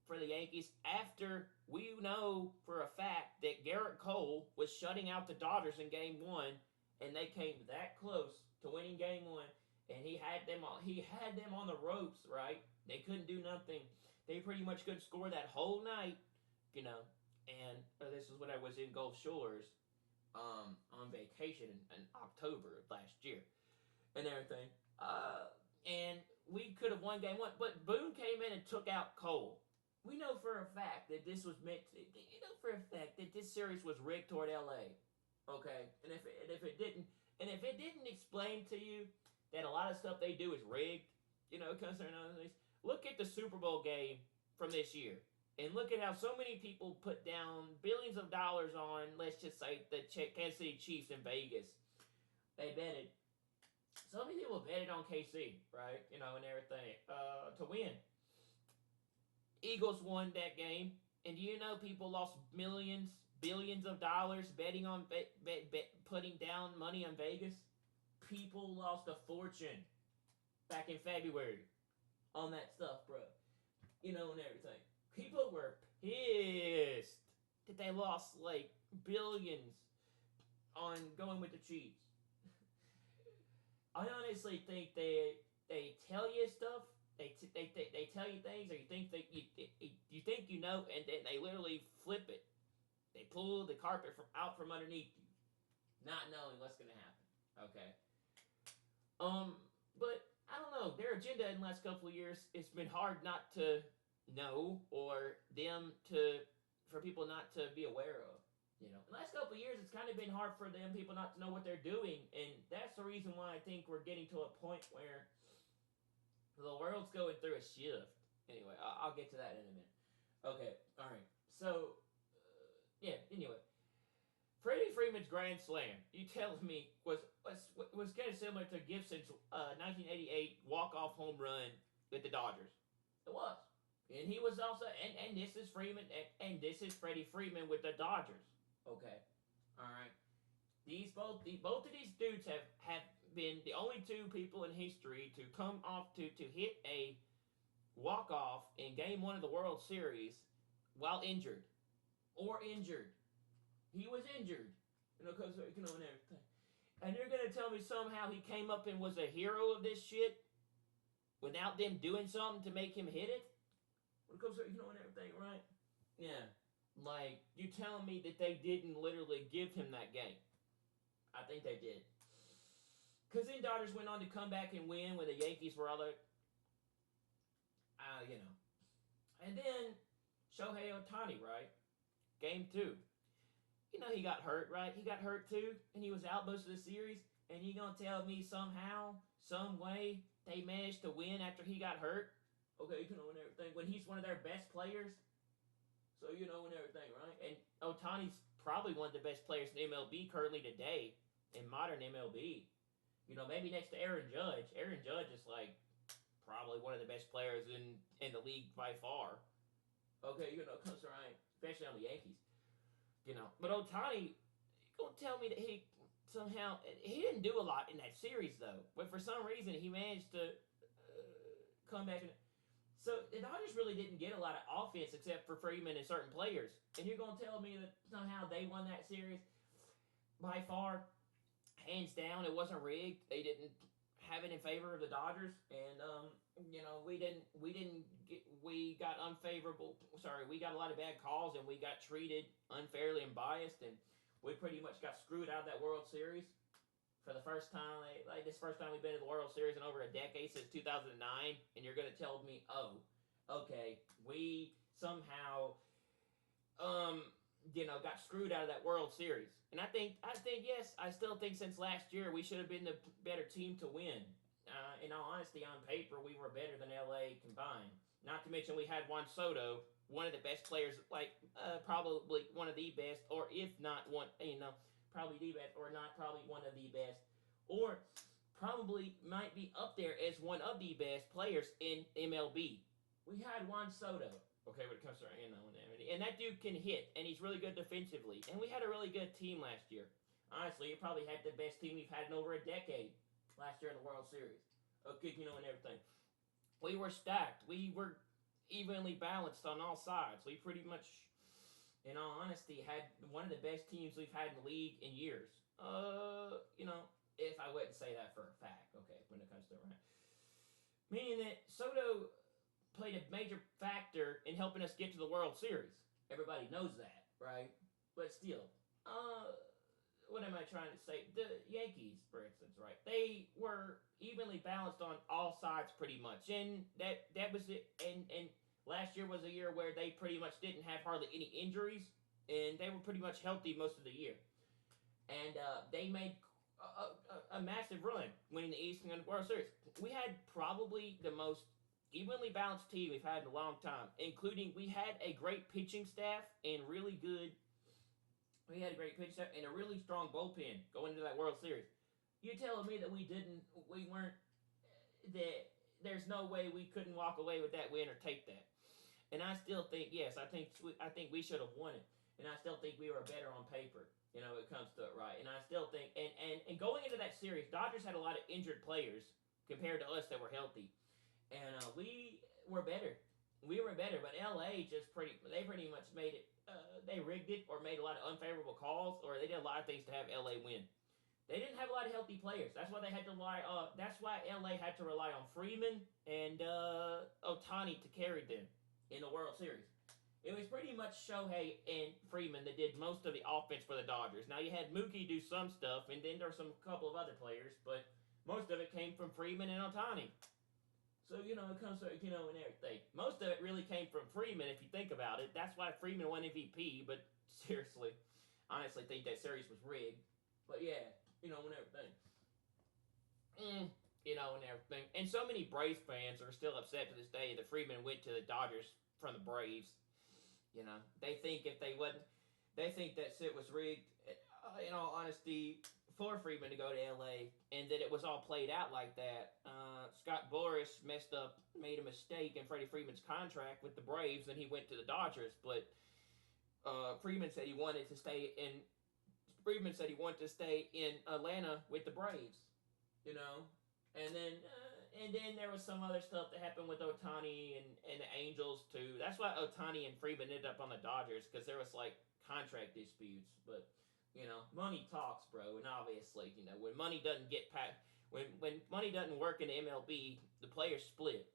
for the Yankees after we know for a fact that Garrett Cole was shutting out the Dodgers in Game 1, and they came that close to winning Game 1, and he had them on the ropes, right? They couldn't do nothing. They pretty much couldn't score that whole night, and this is when I was in Gulf Shores on vacation in October of last year and everything. And we could have won Game 1, but Boone came in and took out Cole. We know for a fact that this was meant to, for a fact that this series was rigged toward LA. Okay? And if it didn't explain to you that a lot of stuff they do is rigged, concerning other things, look at the Super Bowl game from this year. And look at how so many people put down billions of dollars on, let's just say, the Kansas City Chiefs in Vegas. They betted. So many people betted on KC, right? And everything, to win. Eagles won that game. And do you know people lost millions, billions of dollars betting on, putting down money on Vegas? People lost a fortune back in February on that stuff, bro. And everything. People were pissed that they lost, like, billions on going with the Chiefs. I honestly think they tell you stuff, they tell you things, or you think and then they literally flip it. They pull the carpet out from underneath you, not knowing what's going to happen. Okay. But I don't know. Their agenda in the last couple of years, it's been hard not to know, or for people not to be aware of. In the last couple of years, it's kind of been hard for them people not to know what they're doing, and that's the reason why I think we're getting to a point where the world's going through a shift. Anyway, I'll get to that in a minute. Okay, all right. So, yeah. Anyway, Freddie Freeman's grand slam, you telling me, was kind of similar to Gibson's 1988 walk-off home run with the Dodgers. It was. And he was also, and this is Freeman, and this is Freddie Freeman with the Dodgers. Okay. All right. Both of these dudes have been the only two people in history to come off to hit a walk-off in Game 1 of the World Series while injured. Or injured. He was injured, because and everything. And you're gonna tell me somehow he came up and was a hero of this shit without them doing something to make him hit it? Because and everything, right? Yeah. Like, you telling me that they didn't literally give him that game? I think they did. Because then Dodgers went on to come back and win when the Yankees were all like, And then Shohei Ohtani, right? Game 2. He got hurt, right? He got hurt too, and he was out most of the series. And you gonna tell me somehow, some way, they managed to win after he got hurt? Okay, and everything. When he's one of their best players. So, and everything, right? And Ohtani's probably one of the best players in MLB currently today, in modern MLB. Maybe next to Aaron Judge. Aaron Judge is, like, probably one of the best players in the league by far. Okay, because, right? Especially on the Yankees. But Ohtani, you gonna tell me that he didn't do a lot in that series though. But for some reason he managed to come back. So the Dodgers really didn't get a lot of offense except for Freeman and certain players. And you're gonna tell me that somehow they won that series by far, hands down. It wasn't rigged. They didn't have it in favor of the Dodgers, and we got unfavorable. Sorry, we got a lot of bad calls, and we got treated unfairly and biased, and we pretty much got screwed out of that World Series for the first time. This first time we've been in the World Series in over a decade, since 2009, and you're gonna tell me, oh, okay, we somehow got screwed out of that World Series. And I think yes, I still think since last year we should have been the better team to win. In all honesty, on paper, we were better than LA combined. Not to mention we had Juan Soto, one of the best players, probably one of the best, or if not one, probably the best, or not probably one of the best, or probably might be up there as one of the best players in MLB. We had Juan Soto. Okay, when it comes to and that dude can hit, and he's really good defensively. And we had a really good team last year. Honestly, we probably had the best team we've had in over a decade last year in the World Series. Okay, and everything. We were stacked. We were evenly balanced on all sides. We pretty much, in all honesty, had one of the best teams we've had in the league in years. If I wouldn't say that for a fact, okay, when it comes to it, right? Meaning that Soto played a major factor in helping us get to the World Series. Everybody knows that, right? But still, what am I trying to say? The Yankees, for instance, right? They were evenly balanced on all sides pretty much. And that was it. And last year was a year where they pretty much didn't have hardly any injuries. And they were pretty much healthy most of the year. And they made a massive run, winning the East and the World Series. We had probably the most evenly balanced team we've had in a long time, including we had a great pitching staff and really good. We had a great pitching staff and a really strong bullpen going into that World Series. You're telling me that we weren't, that there's no way we couldn't walk away with that win or take that. And I still think, yes, I think we should have won it. And I still think we were better on paper, when it comes to it, right? And I still think, and going into that series, Dodgers had a lot of injured players compared to us that were healthy. And we were better. We were better, but LA they pretty much made it, they rigged it or made a lot of unfavorable calls, or they did a lot of things to have LA win. They didn't have a lot of healthy players. That's why they had to that's why LA had to rely on Freeman and Ohtani to carry them in the World Series. It was pretty much Shohei and Freeman that did most of the offense for the Dodgers. Now you had Mookie do some stuff, and then there were some couple of other players, but most of it came from Freeman and Otani. So it comes to and everything. Most of it really came from Freeman, if you think about it. That's why Freeman won MVP. But seriously, honestly, think that series was rigged. But yeah, and everything. And everything. And so many Braves fans are still upset to this day that Freeman went to the Dodgers from the Braves. They think if they wasn't, they think that shit was rigged. In all honesty, for Freeman to go to LA, and that it was all played out like that. Scott Boras messed up, made a mistake in Freddie Freeman's contract with the Braves, and he went to the Dodgers. But Freeman said he wanted to stay in. Freeman said he wanted to stay in Atlanta with the Braves. And then there was some other stuff that happened with Otani and the Angels too. That's why Otani and Freeman ended up on the Dodgers, because there was like contract disputes. But money talks, bro. And obviously, when money doesn't get past, when money doesn't work in the MLB, the players split.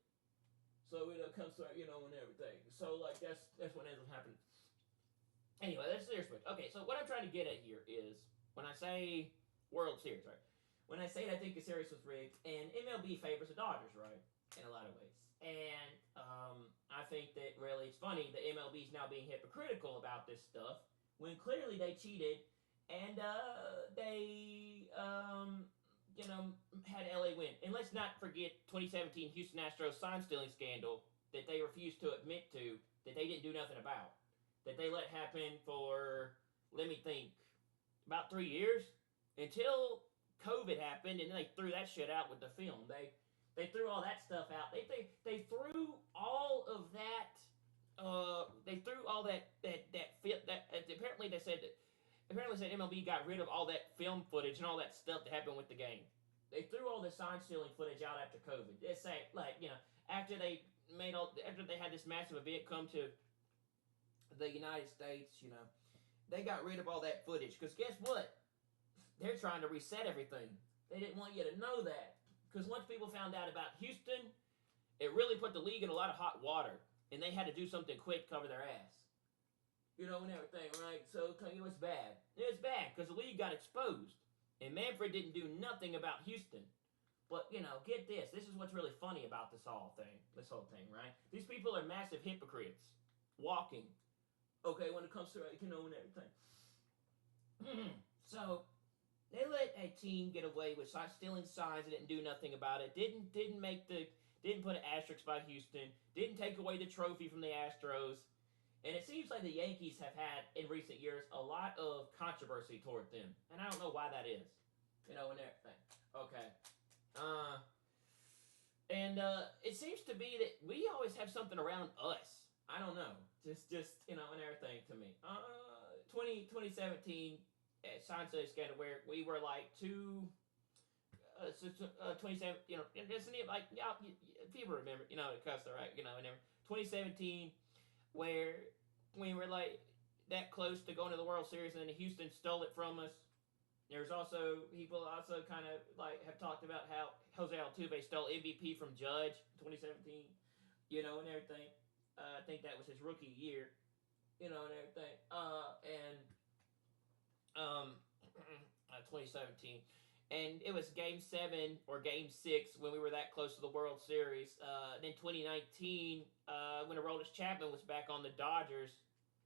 So it comes to and everything. So like that's what ends up happening. Anyway, that's serious. Okay, so what I'm trying to get at here is when I say World Series, right? When I say that I think the series was rigged, and MLB favors the Dodgers, right? In a lot of ways. And I think that really it's funny that MLB is now being hypocritical about this stuff when clearly they cheated and they had LA win. And let's not forget 2017 Houston Astros sign stealing scandal that they refused to admit to, that they didn't do nothing about, that they let happen for, let me think, about 3 years until COVID happened, and then they threw that shit out with the film. They threw all that stuff out. They threw all of that. They threw all that apparently they said that MLB got rid of all that film footage and all that stuff that happened with the game. They threw all the sign stealing footage out after COVID. It's like after they had this massive event come to the United States, they got rid of all that footage, because guess what? They're trying to reset everything. They didn't want you to know that, because once people found out about Houston, it really put the league in a lot of hot water, and they had to do something quick to cover their ass. And everything, right? So it was bad. It was bad because the league got exposed, and Manfred didn't do nothing about Houston. But get this. This is what's really funny about this whole thing, right? These people are massive hypocrites, walking. Okay, when it comes to and everything. So they let a team get away with stealing signs and didn't do nothing about it. Didn't put an asterisk by Houston. Didn't take away the trophy from the Astros. And it seems like the Yankees have had in recent years a lot of controversy toward them, and I don't know why that is. And everything. Okay. And it seems to be that we always have something around us. I don't know. Just and everything to me. 2017 sign stealing scandal where we were like 27, isn't it like, people remember, because they're right, and 2017, where we were like that close to going to the World Series, and then Houston stole it from us. There's also people also kind of like have talked about how Jose Altuve stole MVP from Judge in 2017, and everything. I think that was his rookie year, and everything. 2017. And it was Game 7 or Game 6 when we were that close to the World Series. Then 2019, when Aroldis Chapman was back on the Dodgers,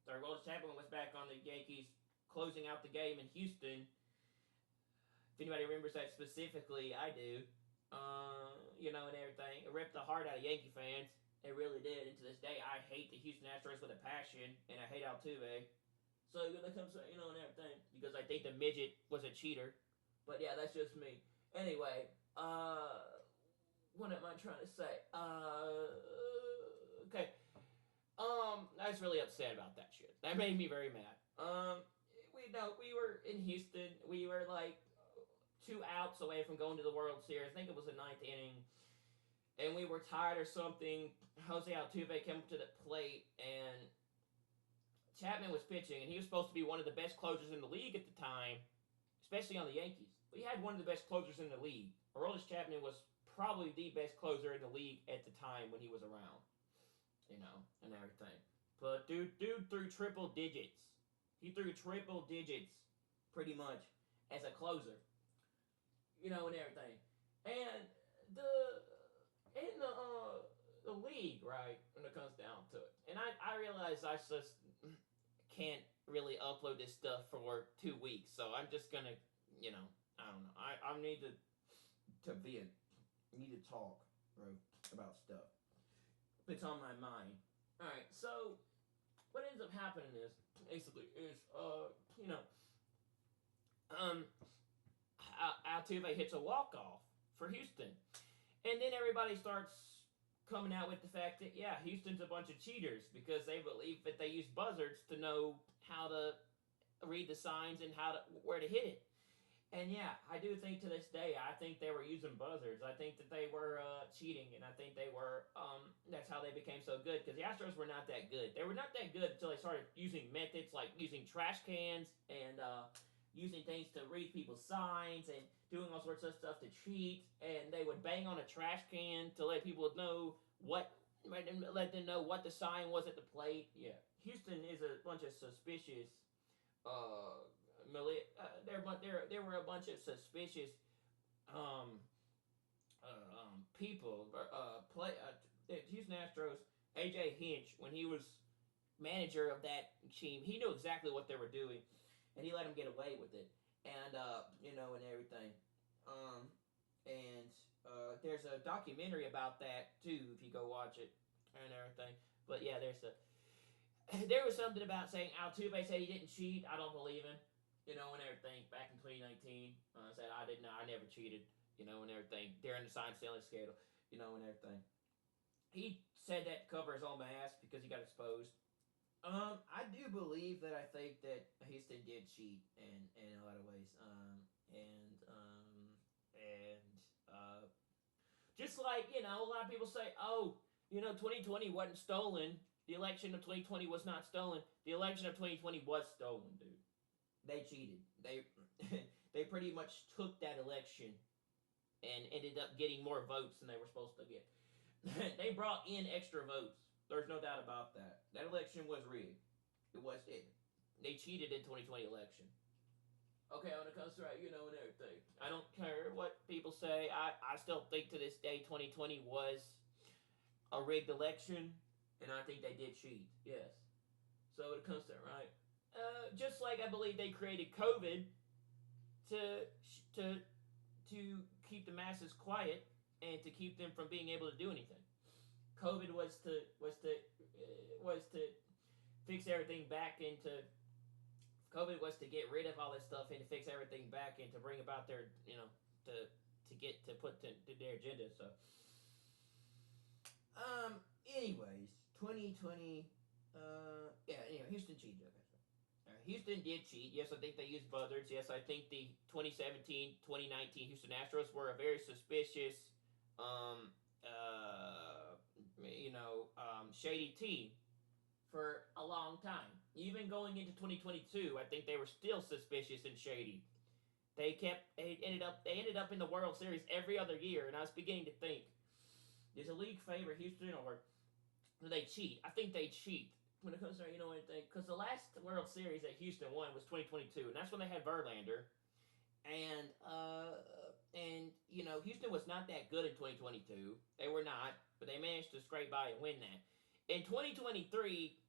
Aroldis Chapman was back on the Yankees, closing out the game in Houston. If anybody remembers that specifically, I do. And everything. It ripped the heart out of Yankee fans. It really did. And to this day, I hate the Houston Astros with a passion, and I hate Altuve. So when it comes to, and everything, because I think the midget was a cheater. But yeah, that's just me. Anyway, what am I trying to say? Okay. I was really upset about that shit. That made me very mad. We were in Houston. We were like 2 outs away from going to the World Series. I think it was the 9th inning. And we were tired or something. Jose Altuve came up to the plate, and Chapman was pitching, and he was supposed to be one of the best closers in the league at the time, especially on the Yankees. But he had one of the best closers in the league. Aroldis Chapman was probably the best closer in the league at the time when he was around, and everything. But dude threw triple digits. He threw triple digits, pretty much, as a closer, and everything. And the in the league, right, when it comes down to it, and I realize I just can't really upload this stuff for 2 weeks, so I'm just gonna, I don't know. I need to vent, need to talk, bro, about stuff. It's on my mind. All right, so what ends up happening is basically is you know um Altuve hits a walk off for Houston, and then everybody starts coming out with the fact that yeah, Houston's a bunch of cheaters because they believe that they use buzzards to know how to read the signs and where to hit it. And yeah, I do think to this day, I think they were using buzzards. I think that they were cheating, and I think they were. That's how they became so good. Because the Astros were not that good. They were not that good until they started using methods like using trash cans and using things to read people's signs and doing all sorts of stuff to cheat. And they would bang on a trash can to let people know let them know what the sign was at the plate. Yeah, Houston is a bunch of suspicious uh, there were a bunch of suspicious um, people. Houston Astros, AJ Hinch, when he was manager of that team, he knew exactly what they were doing, and he let them get away with it, and and everything. And there's a documentary about that too, if you go watch it and everything. But yeah, there was something about saying Altuve said he didn't cheat. I don't believe him, and everything. Back in 2019, said I didn't. I never cheated, and everything during the sign stealing scandal, and everything. He said that to cover his own ass because he got exposed. I do believe that I think that Houston did cheat in a lot of ways. Just like a lot of people say, oh, 2020 wasn't stolen. The election of 2020 was not stolen. The election of 2020 was stolen, dude. They cheated. They they pretty much took that election and ended up getting more votes than they were supposed to get. They brought in extra votes. There's no doubt about that. That election was rigged. It was it. They cheated in 2020 election. Okay, when it comes to and everything, I don't care what people say. I still think to this day 2020 was a rigged election, and I think they did cheat. Yes. So when it comes to that, right? Just like I believe they created COVID to to to keep the masses quiet and to keep them from being able to do anything. COVID was to fix everything back into. COVID was to get rid of all this stuff and to fix everything back and to bring about their to get to put to their agenda. So anyways, 2020. Anyway, Houston cheated. Houston did cheat. Yes, I think they used buzzards. Yes, I think the 2017-2019 Houston Astros were a very suspicious, shady team for a long time. Even going into 2022, I think they were still suspicious and shady. They ended up in the World Series every other year, and I was beginning to think, does the league favor Houston or do they cheat? I think they cheat when it comes to anything, because the last World Series that Houston won was 2022, and that's when they had Verlander, and Houston was not that good in 2022. They were not, but they managed to scrape by and win that. In 2023,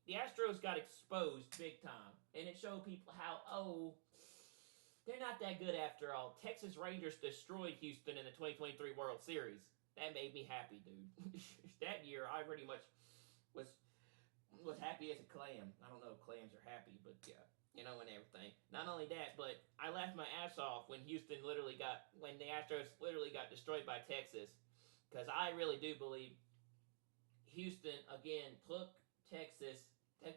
the Astros got exposed big time, and it showed people how they're not that good after all. Texas Rangers destroyed Houston in the 2023 World Series. That made me happy, dude. That year, I pretty much was happy as a clam. I don't know if clams are happy, but yeah, and everything. Not only that, but I laughed my ass off when the Astros literally got destroyed by Texas, because I really do believe Houston again took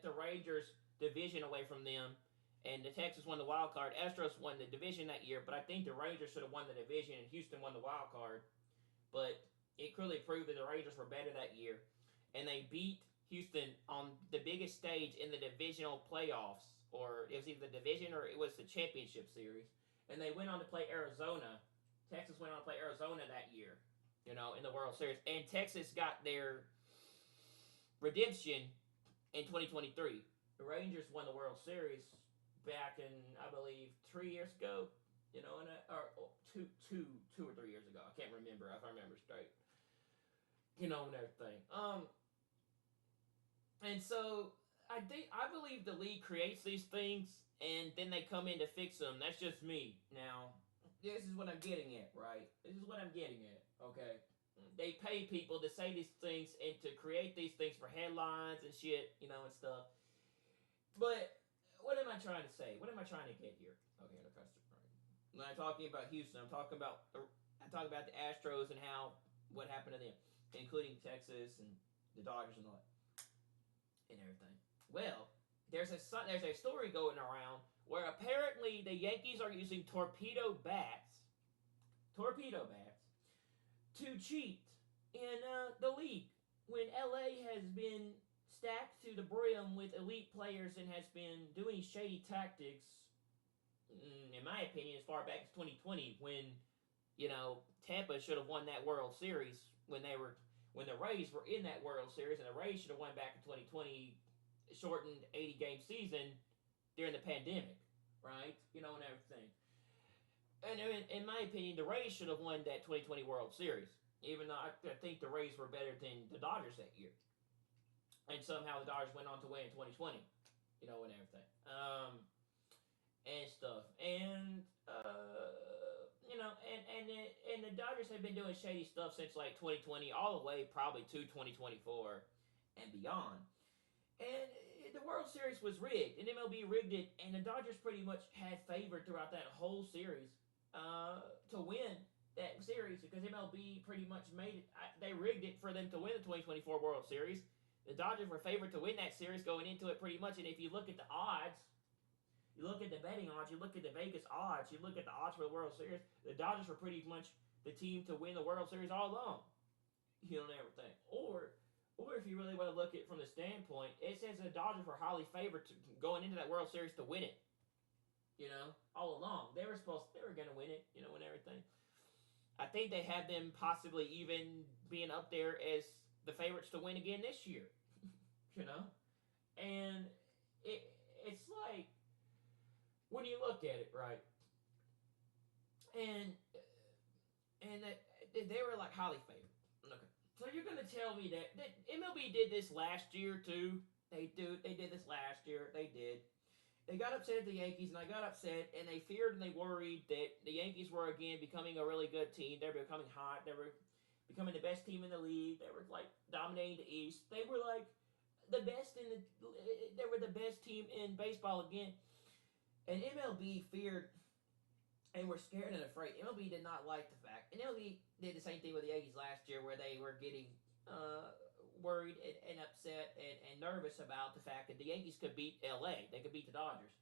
the Rangers division away from them, and the Texas won the wild card. Astros won the division that year, but I think the Rangers should have won the division and Houston won the wild card. But it clearly proved that the Rangers were better that year, and they beat Houston on the biggest stage in the divisional playoffs, or it was either the division or it was the championship series, and they went on to play Arizona. Texas went on to play Arizona that year, in the World Series, and Texas got their redemption in 2023. The Rangers won the World Series back in, I believe, 3 years ago. Or two or 3 years ago. I can't remember if I remember straight. And everything. And so I believe the league creates these things and then they come in to fix them. That's just me. Now, this is what I'm getting at, right? This is what I'm getting at. Okay. They pay people to say these things and to create these things for headlines and shit, and stuff. But what am I trying to say? What am I trying to get here? Okay, no question. I'm not talking about Houston. I'm talking about the Astros and what happened to them, including Texas and the Dodgers and all that and everything. Well, there's a story going around where apparently the Yankees are using torpedo bats to cheat in the league when LA has been stacked to the brim with elite players and has been doing shady tactics, in my opinion, as far back as 2020 when, Tampa should have won that World Series when the Rays were in that World Series, and the Rays should have won back in 2020 shortened 80-game season during the pandemic, right? And everything. And in my opinion, the Rays should have won that 2020 World Series, even though I think the Rays were better than the Dodgers that year. And somehow the Dodgers went on to win in 2020, and everything. And stuff. And, and the Dodgers have been doing shady stuff since like 2020, all the way probably to 2024 and beyond. And the World Series was rigged, and MLB rigged it, and the Dodgers pretty much had favored throughout that whole series to win that series because MLB pretty much made it. They rigged it for them to win the 2024 World Series. The Dodgers were favored to win that series going into it pretty much, and if you look at the odds, you look at the betting odds, you look at the Vegas odds, you look at the odds for the World Series, the Dodgers were pretty much the team to win the World Series all along. And everything. Or if you really want to look at it from the standpoint, it says the Dodgers were highly favored to going into that World Series to win it. All along. They were going to win it, and everything. I think they had them possibly even being up there as the favorites to win again this year. And it's like, when you look at it, right, and they were like highly favored. Okay, so you're gonna tell me that MLB did this last year too? They did this last year. They did. They got upset at the Yankees, and I got upset, and they feared and they worried that the Yankees were again becoming a really good team. They were becoming hot. They were becoming the best team in the league. They were like dominating the East. They were like the best they were the best team in baseball again. And MLB feared and were scared and afraid. MLB did not like the fact. And MLB did the same thing with the Yankees last year where they were getting worried and upset and nervous about the fact that the Yankees could beat LA. They could beat the Dodgers,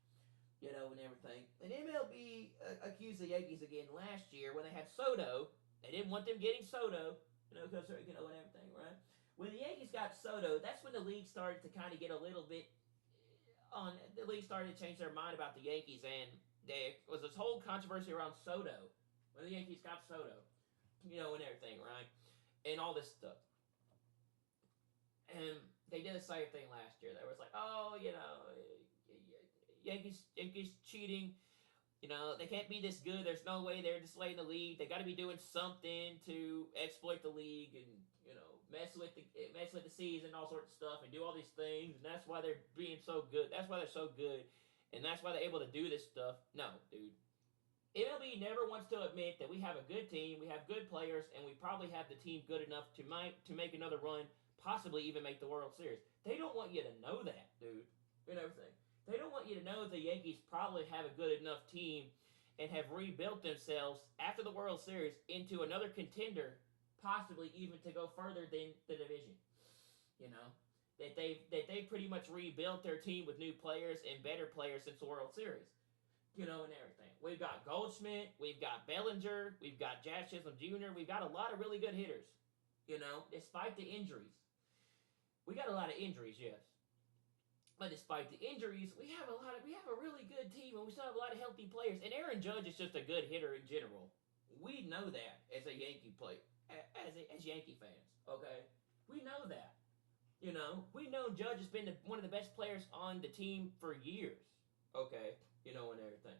and everything. And MLB accused the Yankees again last year when they had Soto. They didn't want them getting Soto, because, and everything, right? When the Yankees got Soto, that's when the league started to kind of get a little bit the league started to change their mind about the Yankees, and there was this whole controversy around Soto when the Yankees got Soto, and everything, right? And all this stuff. And they did the same thing last year. They was like, oh, Yankees cheating. They can't be this good. There's no way they're just laying the league. They got to be doing something to exploit the league and mess with the season, all sorts of stuff, and do all these things. And that's why they're being so good. That's why they're so good, and that's why they're able to do this stuff. No, dude. MLB never wants to admit that we have a good team, we have good players, and we probably have the team good enough to make another run, possibly even make the World Series. They don't want you to know that, dude. And everything. They don't want you to know the Yankees probably have a good enough team and have rebuilt themselves after the World Series into another contender, possibly even to go further than the division. That they pretty much rebuilt their team with new players and better players since the World Series. And everything. We've got Goldschmidt, we've got Bellinger, we've got Jazz Chisholm Jr., we've got a lot of really good hitters, despite the injuries. We got a lot of injuries, yes. But despite the injuries, we have a really good team, and we still have a lot of healthy players. And Aaron Judge is just a good hitter in general. We know that as a Yankee player, as Yankee fans, okay? We know that. We know Judge has been one of the best players on the team for years. Okay, and everything.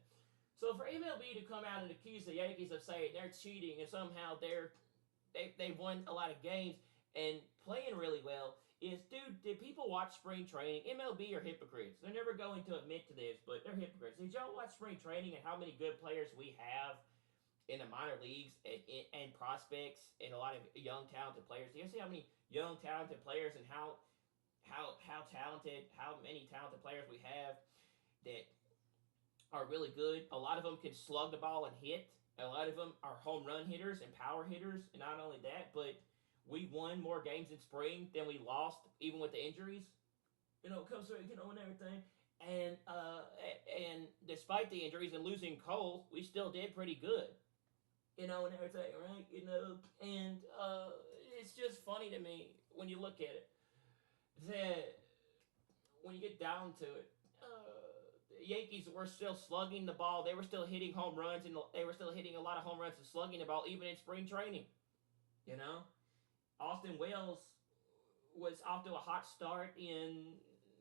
So for MLB to come out and accuse the Yankees of saying they're cheating and somehow they've won a lot of games and playing really well is, dude, did people watch spring training? MLB are hypocrites. They're never going to admit to this, but they're hypocrites. Did y'all watch spring training and how many good players we have in the minor leagues and prospects and a lot of young talented players? Do you see how many young talented players and how many talented players we have that are really good? A lot of them can slug the ball and hit. A lot of them are home run hitters and power hitters, and not only that, but we won more games in spring than we lost, even with the injuries. It comes to and everything. And despite the injuries and losing Cole, we still did pretty good. And everything, right? And it's just funny to me when you look at it that when you get down to it, the Yankees were still slugging the ball. They were still hitting home runs, and they were still hitting a lot of home runs and slugging the ball, even in spring training. You know, Austin Wells was off to a hot start in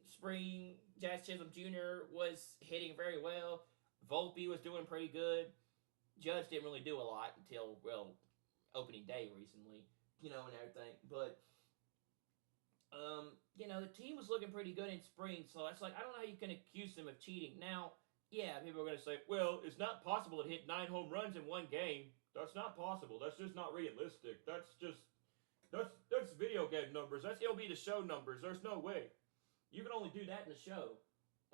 spring. Jazz Chisholm Jr. was hitting very well. Volpe was doing pretty good. Judge didn't really do a lot until, opening day recently, and everything. But, the team was looking pretty good in spring, so it's like, I don't know how you can accuse them of cheating. Now, yeah, people are going to say, well, it's not possible to hit 9 home runs in one game. That's not possible. That's just not realistic. That's video game numbers. It'll be the show numbers. There's no way. You can only do that in the show.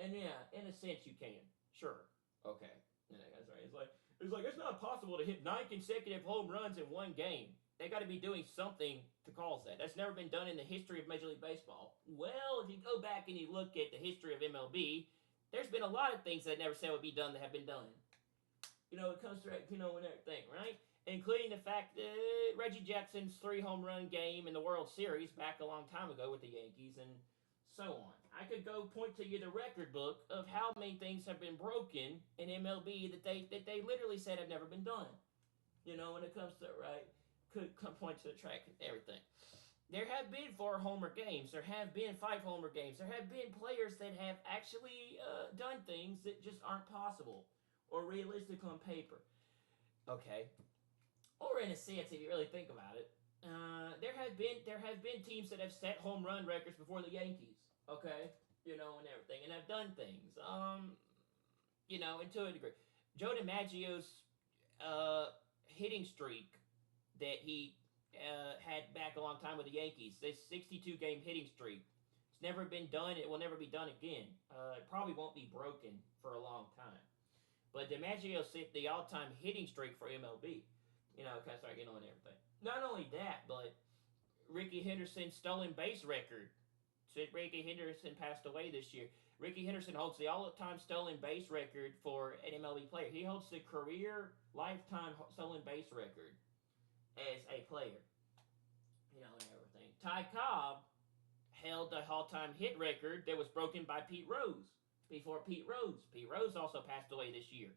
And yeah, in a sense you can. Sure. Okay. Yeah, that's right. It's not possible to hit 9 consecutive home runs in one game. They got to be doing something to cause that. That's never been done in the history of Major League Baseball. Well, if you go back and you look at the history of MLB, there's been a lot of things that never said would be done that have been done. It comes to, and everything, right? Including the fact that Reggie Jackson's 3 home run game in the World Series back a long time ago with the Yankees and so on. I could go point to you the record book of how many things have been broken in MLB that they literally said have never been done. When it comes to it, right? Could point to the track and everything. There have been 4 homer games. There have been 5 homer games. There have been players that have actually done things that just aren't possible or realistic on paper. Okay. Or in a sense, if you really think about it, there have been teams that have set home run records before the Yankees. Okay, and everything, and have done things. And to a degree, Joe DiMaggio's hitting streak that he had back a long time with the Yankees, this 62-game hitting streak, it's never been done. It will never be done again. It probably won't be broken for a long time. But DiMaggio set the all-time hitting streak for MLB. And everything. Not only that, but Ricky Henderson's stolen base record. Since Ricky Henderson passed away this year, Ricky Henderson holds the all-time stolen base record for an MLB player. He holds the career lifetime stolen base record as a player. And everything. Ty Cobb held the all-time hit record that was broken by Pete Rose before Pete Rose. Pete Rose also passed away this year.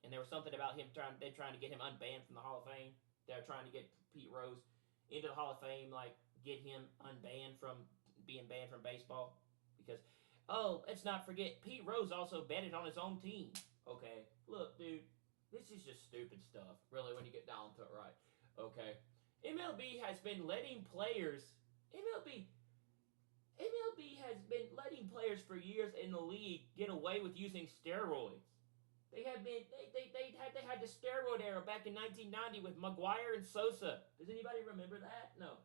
And there was something about him trying to get him unbanned from the Hall of Fame. They're trying to get Pete Rose into the Hall of Fame, like get him unbanned from being banned from baseball. Because, let's not forget, Pete Rose also betted on his own team. Okay, look, dude, this is just stupid stuff, really, when you get down to it, right? Okay, MLB has been letting players, MLB has been letting players for years in the league get away with using steroids. They had the steroid era back in 1990 with McGwire and Sosa. Does anybody remember that? No,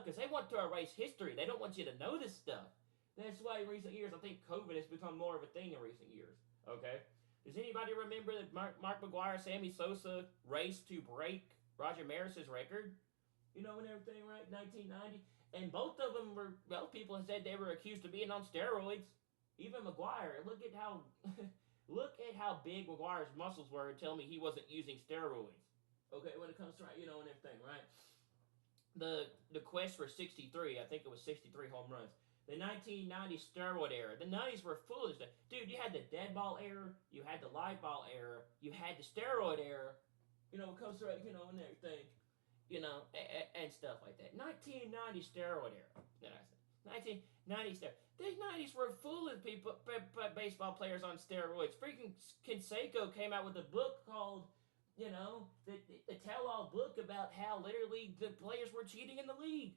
because they want to erase history. They don't want you to know this stuff. That's why in recent years, I think COVID has become more of a thing in recent years. Okay? Does anybody remember that Mark McGwire, Sammy Sosa raced to break Roger Maris's record? And everything, right? 1990. And both of them were, people have said they were accused of being on steroids. Even McGwire, look at how... Look at how big McGwire's muscles were and tell me he wasn't using steroids. Okay, when it comes to, and everything, right? The quest for 63, I think it was 63 home runs. The 1990 steroid era. The 90s were foolish. Dude, you had the dead ball era, you had the live ball era, you had the steroid era. It comes to, and everything. and stuff like that. 1990 steroid era. Then I said 1990 steroid. The 90s were full of people, baseball players on steroids. Freaking Canseco came out with a book called, the tell-all book about how literally the players were cheating in the league.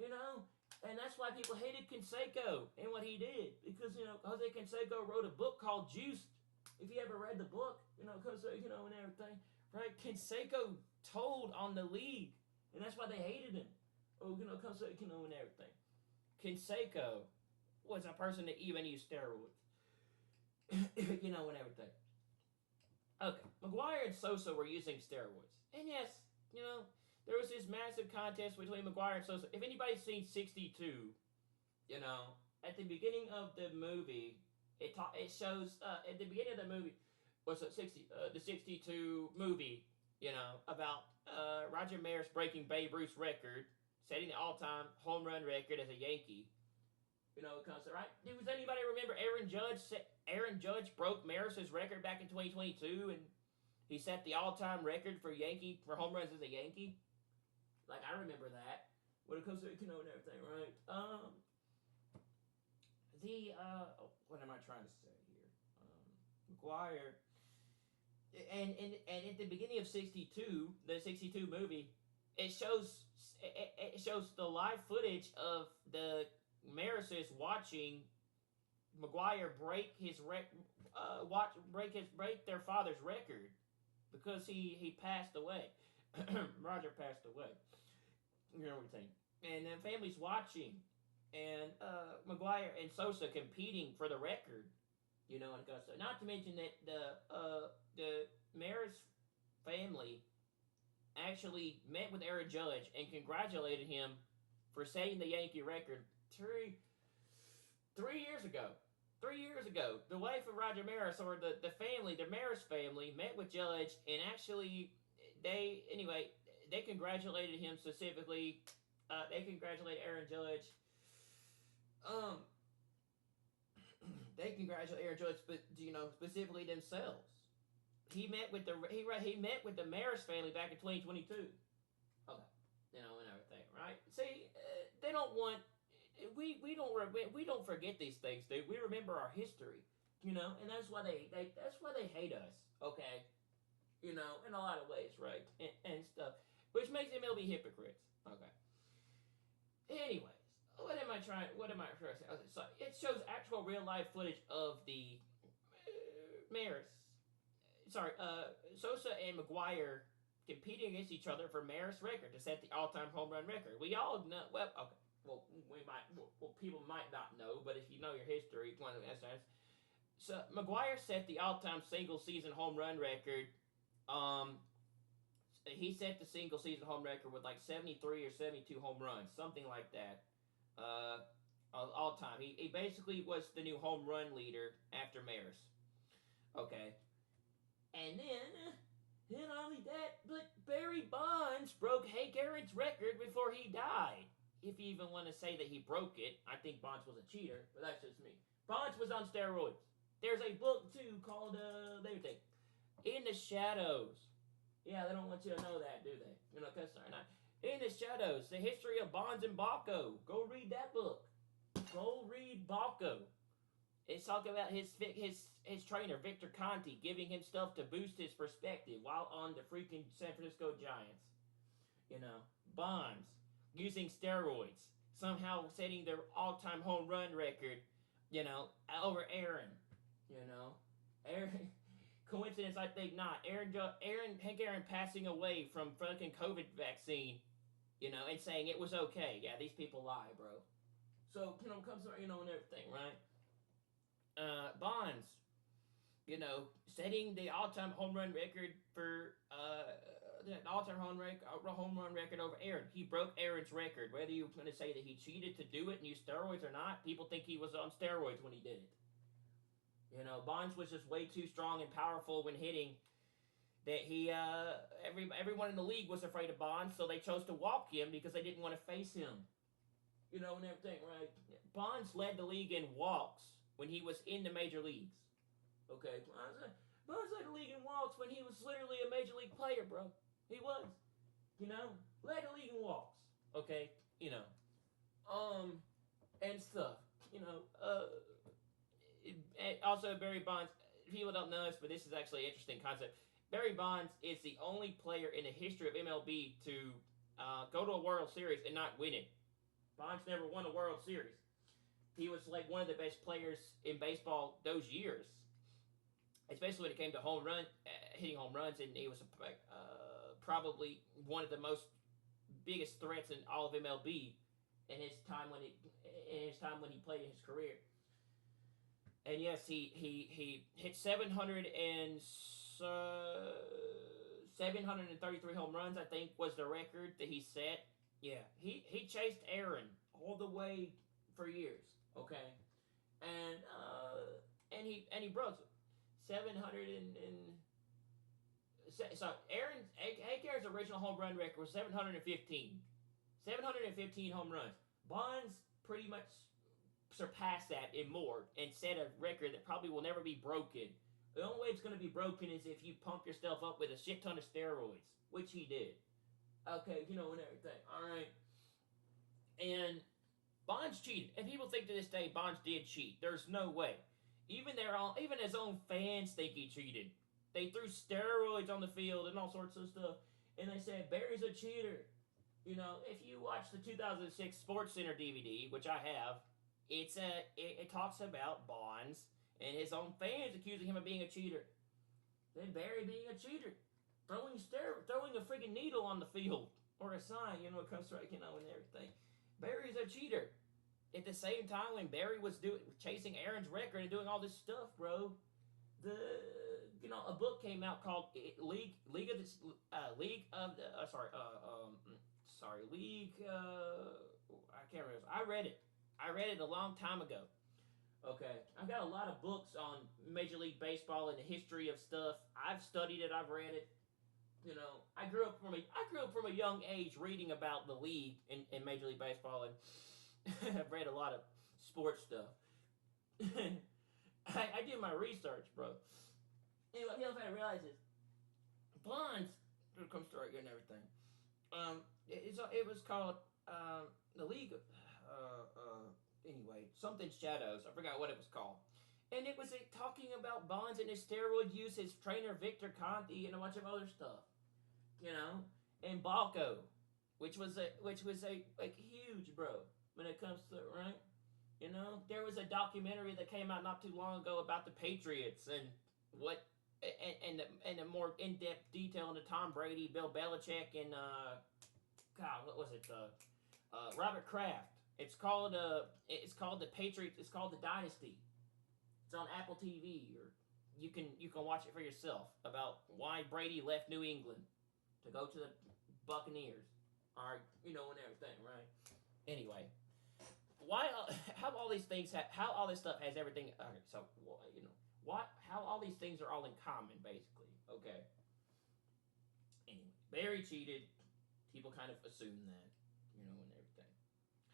And that's why people hated Canseco and what he did, because Jose Canseco wrote a book called Juiced. If you ever read the book, because and everything, right? Canseco told on the league, and that's why they hated him. Oh, because and everything. Canseco was a person that even used steroids, and everything. Okay, McGwire and Sosa were using steroids, and yes, there was this massive contest between McGwire and Sosa. If anybody's seen 62, at the beginning of the movie, it shows at the beginning of the movie, what's it, the 62 movie, about Roger Maris breaking Babe Ruth's record, setting the all-time home run record as a Yankee. Right? Does anybody remember Aaron Judge? Aaron Judge broke Maris's record back in 2022, and he set the all-time record for home runs as a Yankee. Like, I remember that when it comes to and everything, right? What am I trying to say here? McGwire, and at the beginning of 62, the 62 movie, it shows the live footage of the Marises watching McGwire break break their father's record because he passed away. Roger passed away. Everything. And then family's watching, and McGwire and Sosa competing for the record, and Augusta. Not to mention that the Maris family actually met with Aaron Judge and congratulated him for setting the Yankee record 3 years ago. 3 years ago, the wife of Roger Maris, or the Maris family, met with Judge, and actually they congratulated him specifically. They congratulated Aaron Judge. They congratulated Aaron Judge, but specifically themselves. He met with the Maris family back in 2022. Okay, and everything, right? See, they don't want. We don't forget these things, dude. We remember our history, and that's why they hate us. Okay, in a lot of ways, right? And stuff. Which makes them be hypocrites. Okay. Anyways, what am I trying to say? Okay, so it shows actual real life footage of the Maris. Sorry, Sosa and McGwire competing against each other for Maris record to set the all-time home run record. We all know. Well, okay. Well, people might not know, but if you know your history, so McGwire set the all-time single-season home run record. He set the single season home record with like 73 or 72 home runs, something like that, all time. He basically was the new home run leader after Maris. Okay. And then not only that, but Barry Bonds broke Hank Aaron's record before he died. If you even want to say that he broke it, I think Bonds was a cheater, but that's just me. Bonds was on steroids. There's a book, too, called, In the Shadows. Yeah, they don't want you to know that, do they? Because they're not. In the Shadows, the history of Bonds and Balco. Go read that book. Go read Balco. It's talking about his trainer, Victor Conti, giving him stuff to boost his perspective while on the freaking San Francisco Giants. Bonds, using steroids, somehow setting their all-time home run record, over Aaron. Aaron... Coincidence, I think not. Hank Aaron passing away from fucking COVID vaccine, and saying it was okay. Yeah, these people lie, bro. So, comes and everything, right? Bonds, setting the all-time home run record for, the all-time home run record over Aaron. He broke Aaron's record. Whether you're going to say that he cheated to do it and use steroids or not, people think he was on steroids when he did it. Bonds was just way too strong and powerful when hitting that everyone in the league was afraid of Bonds, so they chose to walk him because they didn't want to face him. And everything, right? Bonds led the league in walks when he was in the major leagues. Okay? Bonds led the league in walks when he was literally a major league player, bro. He was. led the league in walks. Okay, um, and stuff. You know, also Barry Bonds. People don't know this, but this is actually an interesting concept. Barry Bonds is the only player in the history of MLB to go to a World Series and not win it. Bonds never won a World Series. He was like one of the best players in baseball those years, especially when it came to hitting home runs, and he was probably one of the most biggest threats in all of MLB in his time when he played in his career. And yes, he hit 733 home runs. I think was the record that he set. Yeah, he chased Aaron all the way for years. Okay, and he broke it. 700 so Hank Aaron's original home run record was 715. 715 home runs. Bonds pretty much surpassed that and more and set a record that probably will never be broken. The only way it's going to be broken is if you pump yourself up with a shit ton of steroids, which he did. Okay, and everything. All right. And Bonds cheated. And people think to this day Bonds did cheat. There's no way. Even his own fans think he cheated. They threw steroids on the field and all sorts of stuff. And they said Barry's a cheater. If you watch the 2006 Sports Center DVD, which I have, it talks about Bonds and his own fans accusing him of being a cheater. Then Barry being a cheater, throwing a freaking needle on the field or a sign, it comes right, and everything. Barry's a cheater. At the same time, when Barry was chasing Aaron's record and doing all this stuff, bro, a book came out called League of the League. I can't remember. I read it. A long time ago. Okay, I've got a lot of books on Major League Baseball and the history of stuff. I've studied it. I've read it. I grew up from a young age reading about the league in Major League Baseball, and I've read a lot of sports stuff. I did my research, bro. Anyway, the other thing I realized is Bonds comes to right here and everything. It was called the League. Anyway, something Shadows. I forgot what it was called. And it was talking about Bonds and his steroid use, his trainer Victor Conti, and a bunch of other stuff. And Balco, which was huge, bro, when it comes to it, right? There was a documentary that came out not too long ago about the Patriots and what and the more in-depth detail into Tom Brady, Bill Belichick, and what was it? Robert Kraft. It's called the Patriots. It's called the Dynasty. It's on Apple TV, or you can watch it for yourself about why Brady left New England to go to the Buccaneers. All right, and everything, right? Anyway, how all this stuff has everything. Okay, so how all these things are all in common, basically. Okay. Anyway, Barry cheated. People kind of assume that, and everything.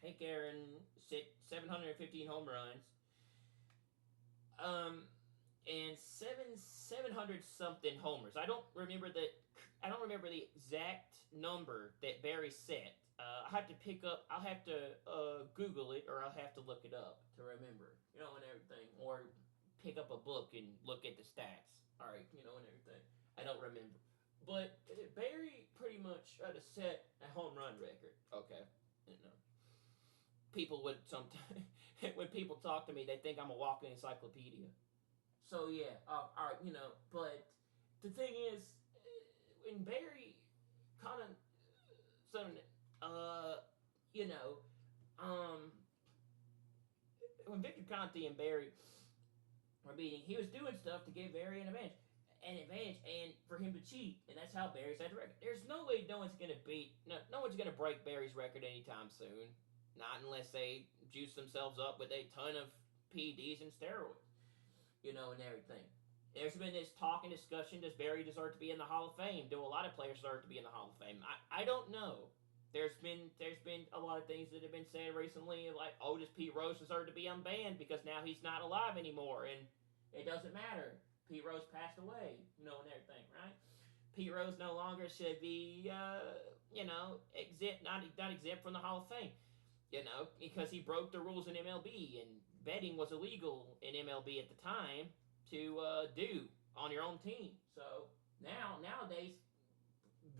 Hank Aaron hit 715 home runs. And 700 something homers. I don't remember the exact number that Barry set. I'll have to Google it, or I'll have to look it up to remember, and everything, or pick up a book and look at the stats. All right, and everything. I don't remember, but Barry pretty much had to set a home run record. Okay, people would sometimes when people talk to me, they think I'm a walking encyclopedia. So yeah, all right, but the thing is, when Barry kind of when Victor Conti and Barry were meeting, he was doing stuff to give Barry an advantage, and for him to cheat, and that's how Barry set the record. There's no way no one's gonna break Barry's record anytime soon, not unless they juice themselves up with a ton of PEDs and steroids, and everything. There's been this talk and discussion, does Barry deserve to be in the Hall of Fame? Do a lot of players deserve to be in the Hall of Fame? I don't know. There's been a lot of things that have been said recently, like, oh, does Pete Rose deserve to be unbanned because now he's not alive anymore, and it doesn't matter. Pete Rose passed away, and everything, right? Pete Rose no longer should be, exempt, not exempt from the Hall of Fame. Because he broke the rules in MLB, and betting was illegal in MLB at the time to do on your own team. So nowadays,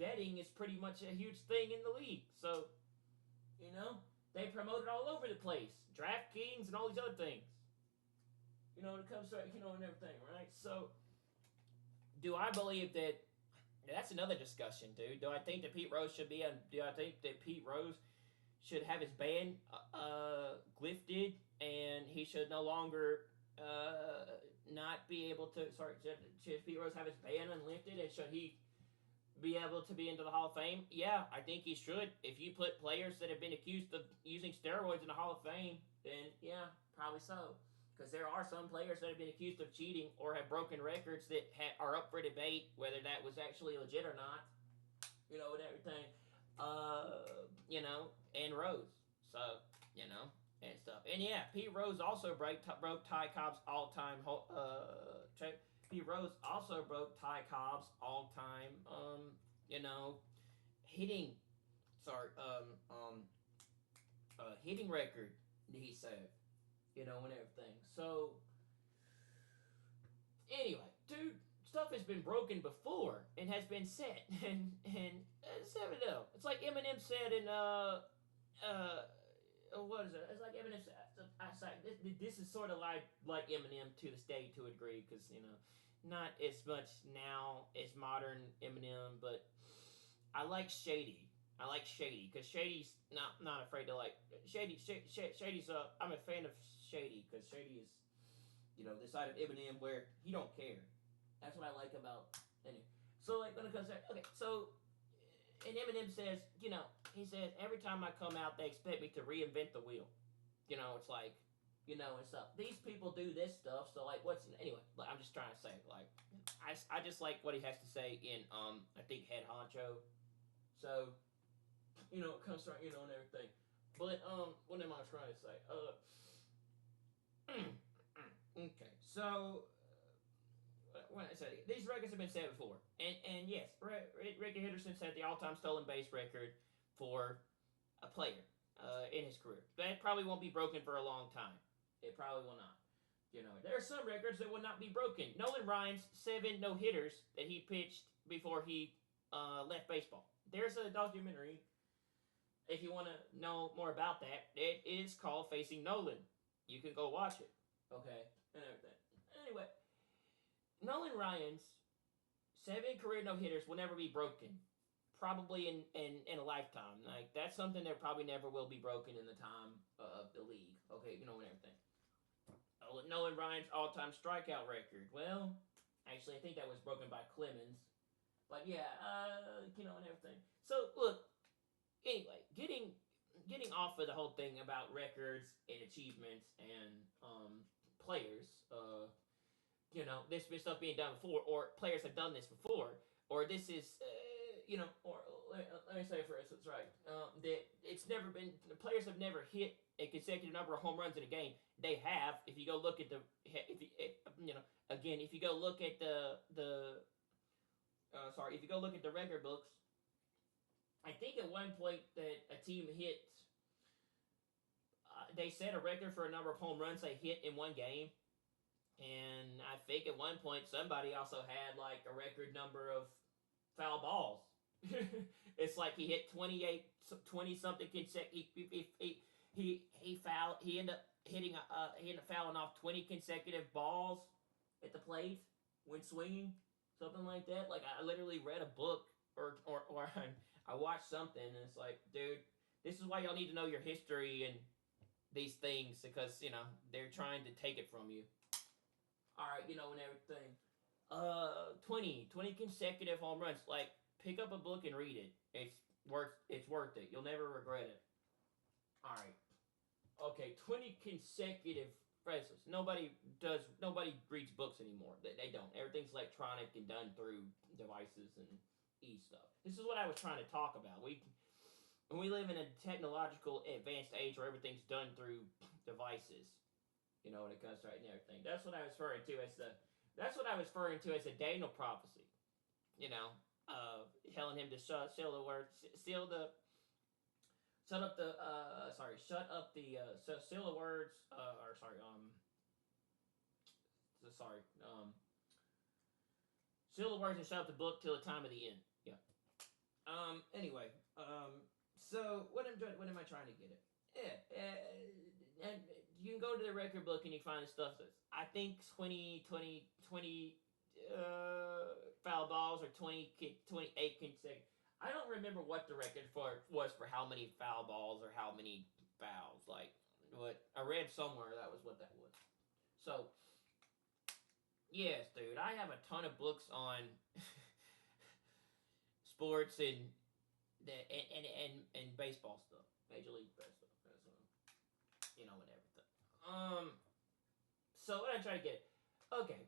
betting is pretty much a huge thing in the league. So, you know, they promote it all over the place. DraftKings and all these other things. When it comes to, and everything, right? So, do I believe that that's another discussion, dude. Do I think that Pete Rose should be on? Do I think that Pete Rose should have his ban lifted, and he should no longer not be able to? Sorry, should Pete Rose have his ban unlifted, and should he be able to be into the Hall of Fame? Yeah, I think he should. If you put players that have been accused of using steroids in the Hall of Fame, then yeah, probably so. Because there are some players that have been accused of cheating or have broken records that are up for debate whether that was actually legit or not. And everything. And Rose. So, and stuff. And yeah, Pete Rose also broke Ty Cobb's all-time. Pete Rose also broke Ty Cobb's all-time. Hitting. Sorry. Hitting record. He said. And everything. So, anyway, dude, stuff has been broken before and has been set, and seven though. It's like Eminem said in what is it? It's like Eminem said. This is sort of like Eminem to this day to a degree, because not as much now as modern Eminem, but I like Shady. Because Shady's not afraid to Shady's I'm a fan of Shady, because Shady is the side of Eminem where he don't care. That's what I like about anyway. So when it comes to so and Eminem says, he says every time I come out they expect me to reinvent the wheel. It's like and stuff. These people do this stuff, so anyway, I'm just trying to say, I just like what he has to say in I think Head Honcho. So it comes from and everything. But what am I trying to say? Okay, so when I said these records have been set before, and yes, Ricky Henderson set the all-time stolen base record for a player in his career. That probably won't be broken for a long time. It probably will not. There are some records that will not be broken. Nolan Ryan's 7 no-hitters that he pitched before he left baseball. There's a documentary. If you want to know more about that, it is called Facing Nolan. You can go watch it. Okay, and everything. Anyway, Nolan Ryan's 7 career no-hitters will never be broken. Probably in a lifetime. That's something that probably never will be broken in the time of the league. Okay, and everything. Nolan Ryan's all-time strikeout record. Well, actually, I think that was broken by Clemens. But yeah, and everything. So, look, anyway, getting off of the whole thing about records and achievements and players, this stuff being done before, or players have done this before, or this is, or let me say for instance, right, that it's never been, the players have never hit a consecutive number of home runs in a game. They have, if you go look at if you go look at if you go look at the record books, I think at one point that a team hit, they set a record for a number of home runs they hit in one game. And I think at one point somebody also had a record number of foul balls. It's like he hit 20 something consecutive. He ended up fouling off 20 consecutive balls at the plate when swinging, something like that. I literally read a book or I watched something, and it's like, dude, this is why y'all need to know your history and these things, because they're trying to take it from you. All right, and everything. 20 consecutive home runs. Pick up a book and read it. It's worth it. You'll never regret it. All right. Okay, 20 consecutive phrases. Nobody reads books anymore. They don't. Everything's electronic and done through devices and stuff. This is what I was trying to talk about. We live in a technological advanced age where everything's done through devices. When it comes to right and everything. That's what I was referring to as the Daniel prophecy. telling him to seal the word, seal the, shut up the, shut up the, seal the words, sorry, seal the words and shut up the book till the time of the end. Yeah. Anyway. So what am I trying to get at? Yeah. And you can go to the record book and you find the stuff that's, I think 20 foul balls or 28 consecutive. I don't remember what the record was for how many foul balls or how many fouls. Like, what I read somewhere, that was what that was. So, yes, dude, I have a ton of books on sports and baseball stuff, Major League Baseball, and everything. So what I try to get, okay,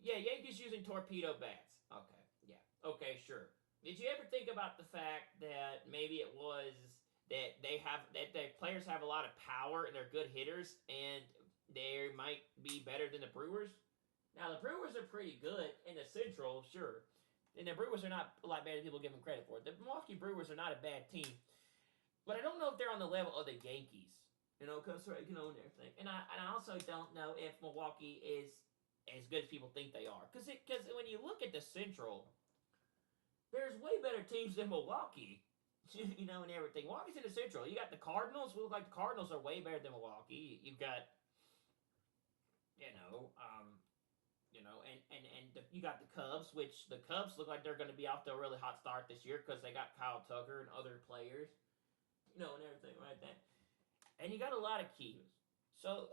yeah, Yankees using torpedo bats. Okay, yeah, okay, sure. Did you ever think about the fact that maybe it was that the players have a lot of power and they're good hitters and they might be better than the Brewers? Now the Brewers are pretty good in the Central, sure, and the Brewers are not a lot better than people give them credit for. The Milwaukee Brewers are not a bad team, but I don't know if they're on the level of the Yankees. Because and everything, and I also don't know if Milwaukee is as good as people think they are. Because when you look at the Central, there's way better teams than Milwaukee. And everything. Milwaukee's in the Central. You got the Cardinals. Look like the Cardinals are way better than Milwaukee. You've got, you got the Cubs, which the Cubs look like they're going to be off to a really hot start this year because they got Kyle Tucker and other players, and everything like that. And you got a lot of keys. So,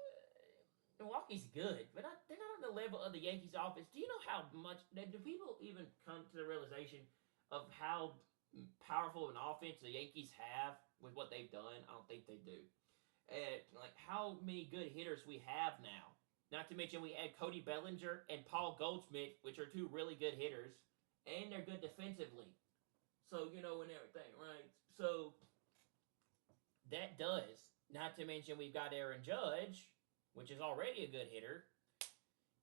Milwaukee's good, but they're not on the level of the Yankees offense. Do you know how much, do people even come to the realization of how powerful an offense the Yankees have with what they've done? I don't think they do. Like how many good hitters we have now. Not to mention we add Cody Bellinger and Paul Goldschmidt, which are two really good hitters, and they're good defensively. So, and everything, right? So, that does. Not to mention we've got Aaron Judge, which is already a good hitter.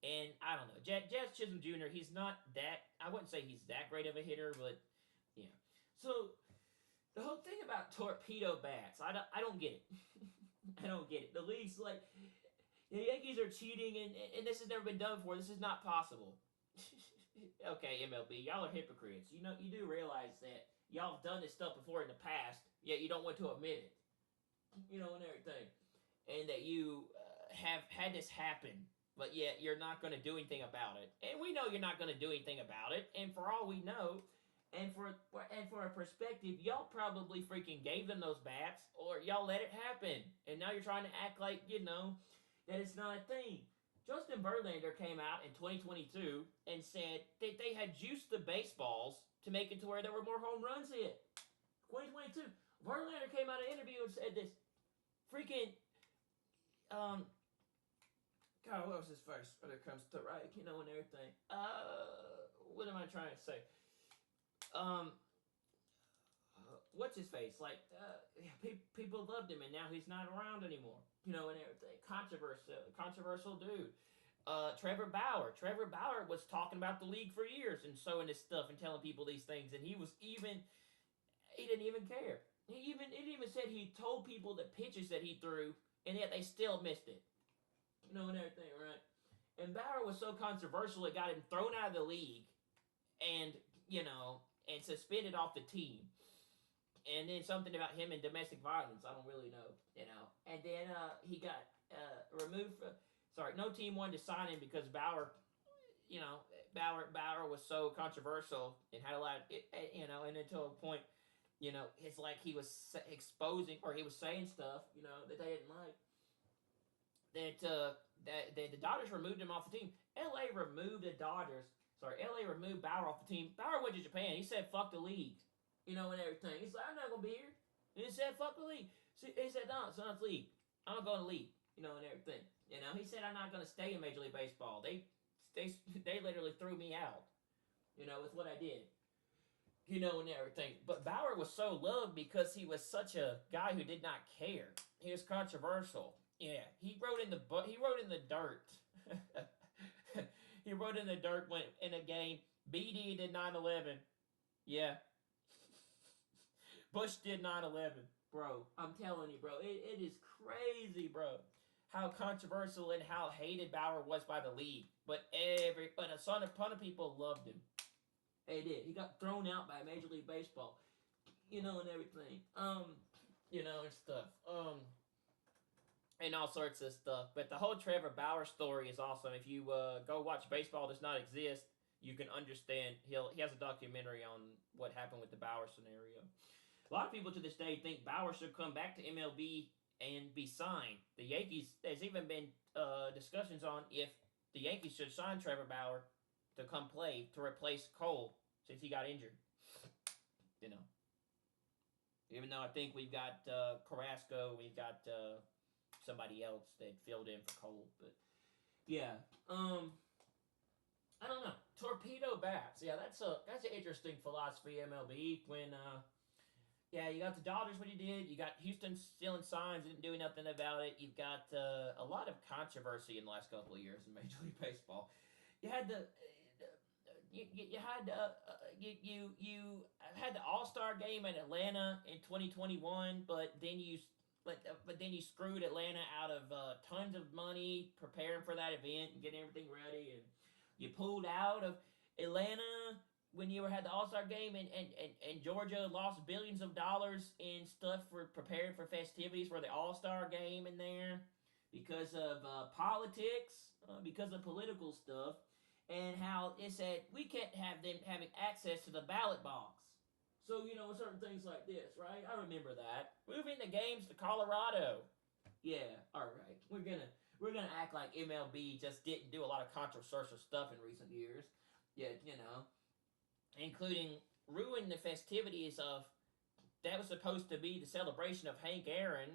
And I don't know. Jazz Chisholm Jr., he's not that, I wouldn't say he's that great of a hitter, but yeah. So, the whole thing about torpedo bats, I don't get it. I don't get it. The league's like, the Yankees are cheating, and this has never been done before. This is not possible. Okay, MLB, y'all are hypocrites. You do realize that y'all have done this stuff before in the past, yet you don't want to admit it. And everything. And that you have had this happen, but yet you're not going to do anything about it. And we know you're not going to do anything about it. And for all we know, and for a perspective, y'all probably freaking gave them those bats, or y'all let it happen. And now you're trying to act like, that it's not a thing. Justin Verlander came out in 2022 and said that they had juiced the baseballs to make it to where there were more home runs hit. 2022. Verlander came out in an interview and said this. Freaking, God, what was his first when it comes to right, and everything. What am I trying to say? What's his face? Like, people loved him, and now he's not around anymore. And everything. Controversial dude. Trevor Bauer. Trevor Bauer was talking about the league for years and sowing this stuff and telling people these things, and he didn't even care. It even said he told people the pitches that he threw, and yet they still missed it. And everything, right? And Bauer was so controversial, it got him thrown out of the league, and and suspended off the team. And then something about him and domestic violence, I don't really know, And then he got removed. No team wanted to sign him because Bauer, Bauer was so controversial and had a lot, and until a point. It's like he was exposing, or he was saying stuff, that they didn't like. That the Dodgers removed him off the team. LA removed LA removed Bauer off the team. Bauer went to Japan. He said, "Fuck the league," and everything. He's like, "I'm not gonna be here." And he said, "Fuck the league." He said, "No, it's not league. I'm not gonna leave." And everything. He said, "I'm not gonna stay in Major League Baseball. They literally threw me out. With what I did." And everything. But Bauer was so loved because he was such a guy who did not care. He was controversial. Yeah, he wrote in the dirt. He wrote in the dirt when in a game. BD did 9/11. Yeah. Bush did 9/11, bro. I'm telling you, bro. It is crazy, bro. How controversial and how hated Bauer was by the league. But a ton of people loved him. They did. He got thrown out by Major League Baseball, and everything. And stuff. And all sorts of stuff. But the whole Trevor Bauer story is awesome. If you go watch Baseball Does Not Exist, you can understand. He has a documentary on what happened with the Bauer scenario. A lot of people to this day think Bauer should come back to MLB and be signed. The Yankees, there's even been discussions on if the Yankees should sign Trevor Bauer to come play to replace Cole since he got injured. You know, even though I think we've got Carrasco, we've got somebody else that filled in for Cole, but yeah, I don't know. Torpedo bats, yeah, that's an interesting philosophy MLB when yeah, you got the Dodgers what you did. You got Houston stealing signs, didn't do nothing about it. You've got a lot of controversy in the last couple of years in Major League Baseball. You had the you had you had the All Star game in Atlanta in 2021, but then you screwed Atlanta out of tons of money preparing for that event and getting everything ready, and you pulled out of Atlanta when you had the All Star game, and Georgia lost billions of dollars in stuff for preparing for festivities for the All Star game in there because of politics, because of political stuff, and how it said we can't have them having access to the ballot box. So certain things like this, right? I remember that moving the games to Colorado. Yeah, all right. We're gonna act like MLB just didn't do a lot of controversial stuff in recent years. Yeah, including ruin the festivities of that was supposed to be the celebration of Hank Aaron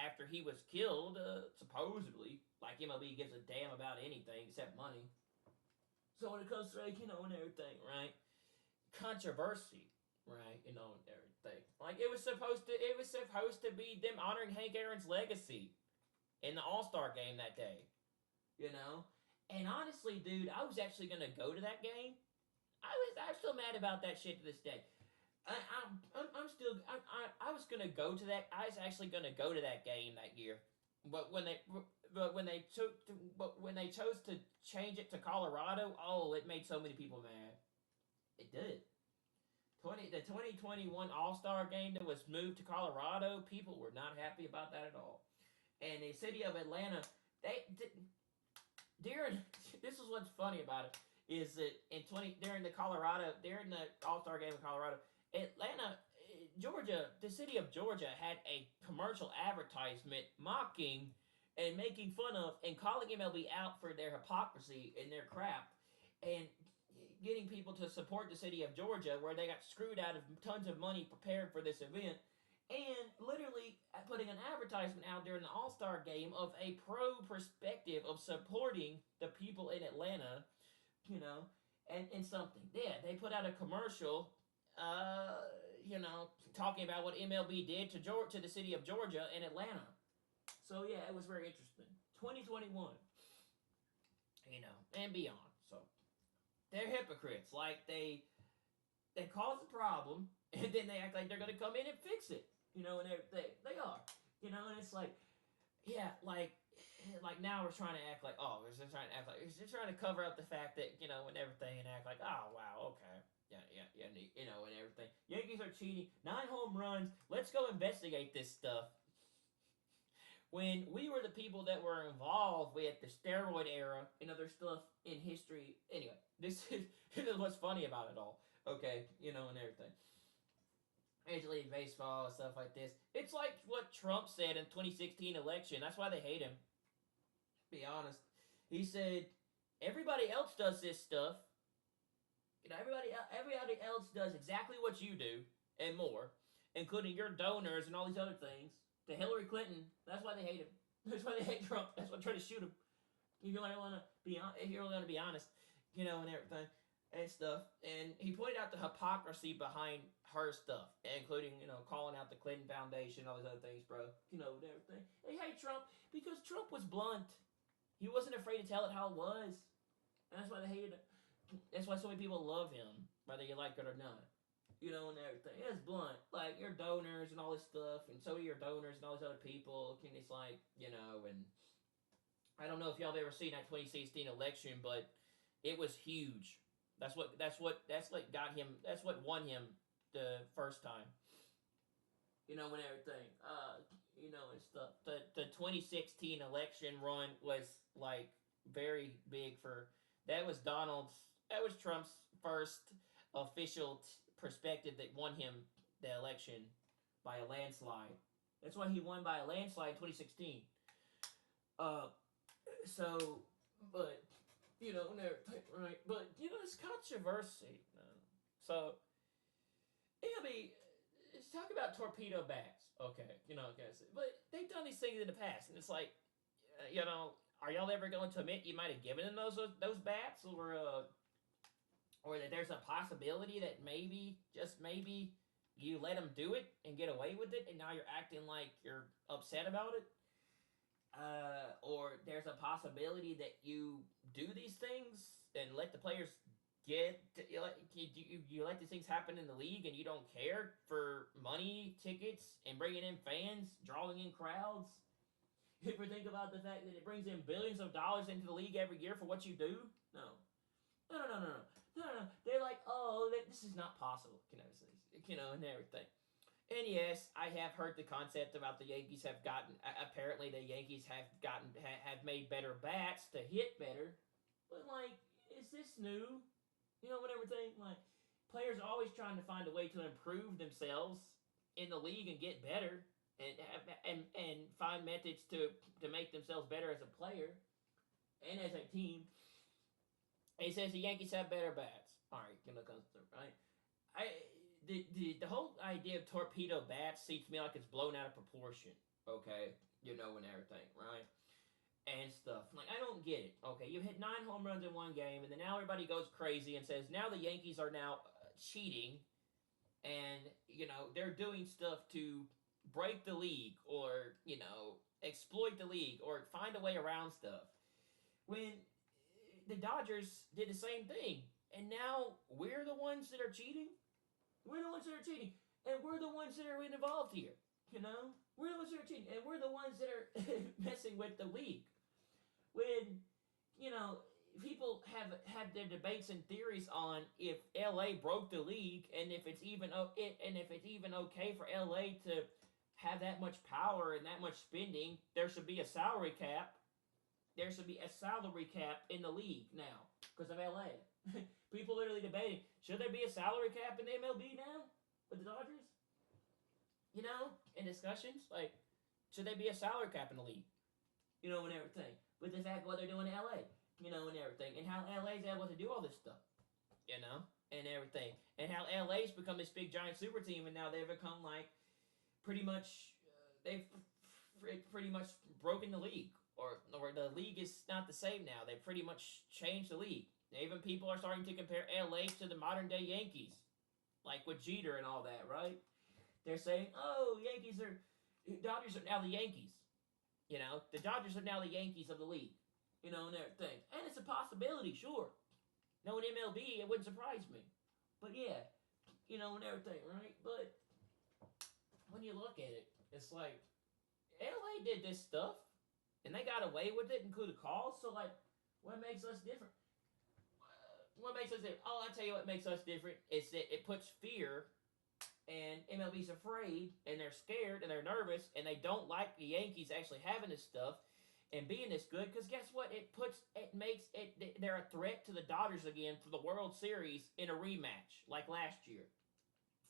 after he was killed, supposedly. Like MLB gives a damn about anything except money. So when it comes to and everything, right? Controversy, right? And everything. Like it was supposed to be them honoring Hank Aaron's legacy in the All Star game that day. You know, and honestly, dude, I was actually gonna go to that game. I'm still mad about that shit to this day. I'm still I was gonna go to that. I was actually gonna go to that game that year, but when they chose to change it to Colorado, oh, it made so many people mad. It did. The 2021 All Star game that was moved to Colorado, people were not happy about that at all. And the city of Atlanta, they during this is what's funny about it is that during the All Star game in Colorado, Atlanta, Georgia, the city of Georgia had a commercial advertisement mocking and making fun of and calling MLB out for their hypocrisy and their crap, and getting people to support the city of Georgia, where they got screwed out of tons of money preparing for this event, and literally putting an advertisement out during the All Star game of a pro perspective of supporting the people in Atlanta, and something. Yeah, they put out a commercial, talking about what MLB did to the city of Georgia and Atlanta. So yeah, it was very interesting. 2021, and beyond. So they're hypocrites. Like they cause the problem, and then they act like they're gonna come in and fix it. And they are. And it's like, yeah, like now we're trying to act like, oh, we're just trying to act like we're just trying to cover up the fact that and everything, and act like, oh wow, okay. Yeah, and everything. Yankees are cheating. 9 home runs. Let's go investigate this stuff. When we were the people that were involved with the steroid era and other stuff in history. Anyway, this is what's funny about it all. Okay, and everything. Major League Baseball and stuff like this. It's like what Trump said in 2016 election. That's why they hate him. Be honest. He said, everybody else does this stuff. Everybody else does exactly what you do and more, including your donors and all these other things. To Hillary Clinton, that's why they hate him. That's why they hate Trump. That's why they try to shoot him. If you really want to be honest, and everything and stuff. And he pointed out the hypocrisy behind her stuff, including calling out the Clinton Foundation, all these other things, bro. And everything. They hate Trump because Trump was blunt. He wasn't afraid to tell it how it was. And that's why they hated him. That's why so many people love him, whether you like it or not. And everything. It's blunt. Like, your donors and all this stuff, and so are your donors and all these other people. And it's like, and I don't know if y'all have ever seen that 2016 election, but it was huge. That's what got him. That's what won him the first time. And everything. And stuff. The 2016 election run was like very big for. That was Trump's first official perspective that won him the election by a landslide. That's why he won by a landslide in 2016. Uh, so, but and everything, right? But it's controversy. So, let's talk about torpedo bats. Okay, guys, but they've done these things in the past, and it's like, are y'all ever going to admit you might have given them those bats, or that there's a possibility that maybe, just maybe, you let them do it and get away with it, and now you're acting like you're upset about it? Or there's a possibility that you do these things and let the players you let these things happen in the league, and you don't care for money, tickets, and bringing in fans, drawing in crowds. You ever think about the fact that it brings in billions of dollars into the league every year for what you do? No. No. They're like, oh, this is not possible. And everything. And yes, I have heard the concept about the Yankees have gotten. Apparently, the Yankees have made better bats to hit better. But like, is this new? And everything. Like, players are always trying to find a way to improve themselves in the league and get better, and find methods to make themselves better as a player and as a team. And he says the Yankees have better bats. All right, right. The whole idea of torpedo bats seems to me like it's blown out of proportion. Okay, and everything, right? And stuff. Like, I don't get it. Okay, you hit 9 home runs in one game, and then now everybody goes crazy and says now the Yankees are now cheating, and they're doing stuff to break the league, or exploit the league, or find a way around stuff. When the Dodgers did the same thing, and now we're the ones that are cheating. We're the ones that are cheating, and we're the ones that are involved here. We're the ones that are cheating, and we're the ones that are messing with the league. When people have their debates and theories on if LA broke the league, and if it's even okay for LA to have that much power and that much spending, there should be a salary cap. There should be a salary cap in the league now because of LA. People literally debating, should there be a salary cap in the MLB now with the Dodgers? In discussions, like, should there be a salary cap in the league? And everything. With the fact what they're doing in LA, and everything. And how LA's able to do all this stuff, and everything. And how LA's become this big giant super team, and now they've become like pretty much, they've pretty much broken the league. Or the league is not the same now. They've pretty much changed the league. Even people are starting to compare LA to the modern day Yankees. Like with Jeter and all that, right? They're saying, oh, Dodgers are now the Yankees. The Dodgers are now the Yankees of the league. And everything. And it's a possibility, sure. Knowing MLB, it wouldn't surprise me. But yeah, and everything, right? But when you look at it, it's like, LA did this stuff, and they got away with it, including calls. So, like, what makes us different? What makes us different? Oh, I'll tell you what makes us different. It's that it puts fear, and MLB's afraid, and they're scared, and they're nervous, and they don't like the Yankees actually having this stuff and being this good. Because guess what? They're a threat to the Dodgers again for the World Series in a rematch like last year.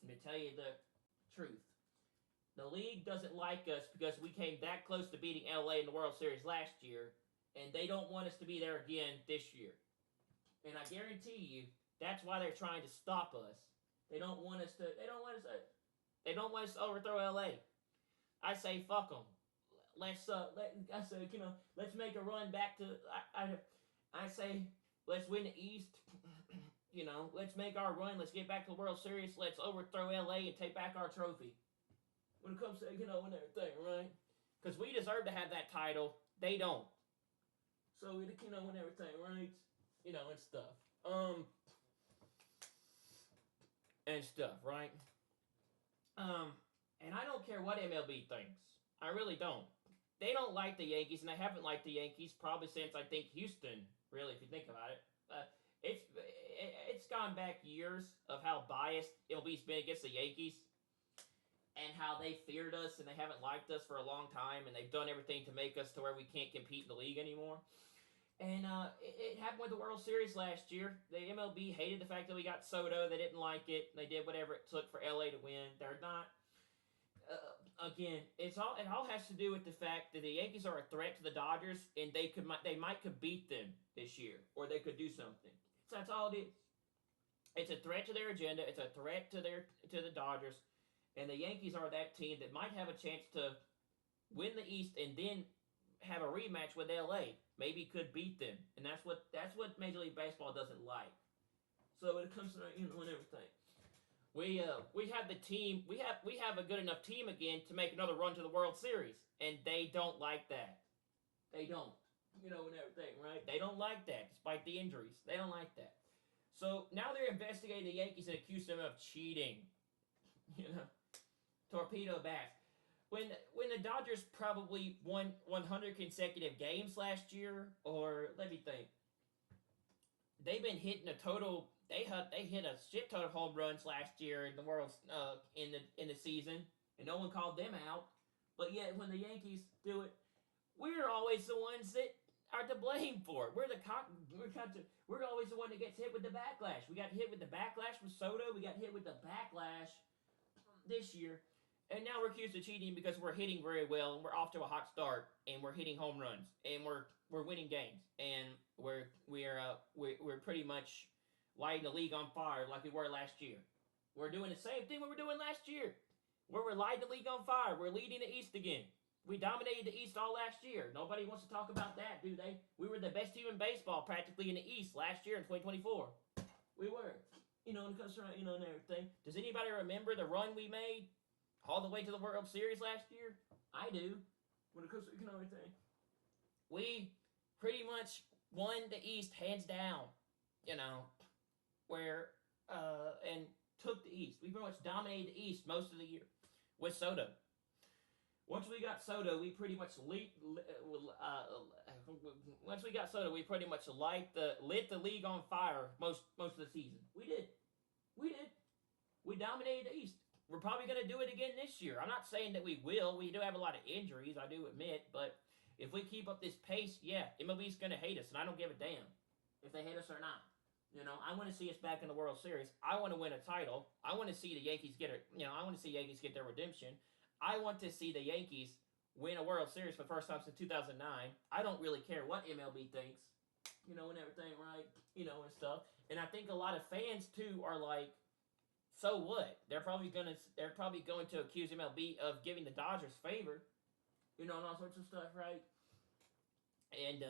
Let me tell you the truth. The league doesn't like us because we came that close to beating LA in the World Series last year, and they don't want us to be there again this year. And I guarantee you, that's why they're trying to stop us. They don't want us to overthrow LA. I say fuck them. Let's make a run back to. I say let's win the East. Let's make our run. Let's get back to the World Series. Let's overthrow LA and take back our trophy. When it comes to and everything, right? Because we deserve to have that title. They don't. So and everything, right? And stuff. and stuff, right? Um, and I don't care what MLB thinks. I really don't. They don't like the Yankees, and they haven't liked the Yankees probably since I think Houston. Really, if you think about it, it's gone back years of how biased MLB's been against the Yankees, and how they feared us and they haven't liked us for a long time, and they've done everything to make us to where we can't compete in the league anymore. And it happened with the World Series last year. The MLB hated the fact that we got Soto. They didn't like it. They did whatever it took for LA to win. They're not. Again, it all has to do with the fact that the Yankees are a threat to the Dodgers, and they might could beat them this year, or they could do something. So that's all it is. It's a threat to their agenda. It's a threat to the Dodgers, and the Yankees are that team that might have a chance to win the East and then have a rematch with LA. Maybe could beat them, and that's what Major League Baseball doesn't like. So when it comes to and everything, we have the team. We have a good enough team again to make another run to the World Series, and they don't like that. They don't, and everything, right? They don't like that, despite the injuries. They don't like that. So now they're investigating the Yankees and accusing them of cheating. Torpedo bats. When the Dodgers probably won 100 consecutive games last year, or let me think, they've been hitting a total. They hit a shit ton of home runs last year in the world in the season, and no one called them out. But yet when the Yankees do it, we're always the ones that are to blame for it. We're always the one that gets hit with the backlash. We got hit with the backlash with Soto. We got hit with the backlash this year. And now we're accused of cheating because we're hitting very well and we're off to a hot start and we're hitting home runs and we're winning games and we're pretty much lighting the league on fire like we were last year. We're doing the same thing we were doing last year. We're lighting the league on fire. We're leading the East again. We dominated the East all last year. Nobody wants to talk about that, do they? We were the best team in baseball practically in the East last year in 2024. We were. And it comes around, and everything. Does anybody remember the run we made all the way to the World Series last year? I do. When it comes to everything. We pretty much won the East hands down. Where and took the East. We pretty much dominated the East most of the year with Soto. Once we got Soto, we pretty much lit the league on fire most of the season. We did. We dominated the East. We're probably going to do it again this year. I'm not saying that we will. We do have a lot of injuries, I do admit, but if we keep up this pace, yeah, MLB's going to hate us, and I don't give a damn if they hate us or not. I want to see us back in the World Series. I want to win a title. I want to see the Yankees I want to see Yankees get their redemption. I want to see the Yankees win a World Series for the first time since 2009. I don't really care what MLB thinks, and everything, right? And stuff. And I think a lot of fans too are like, so what? They're probably going to accuse MLB of giving the Dodgers favor, and all sorts of stuff, right? And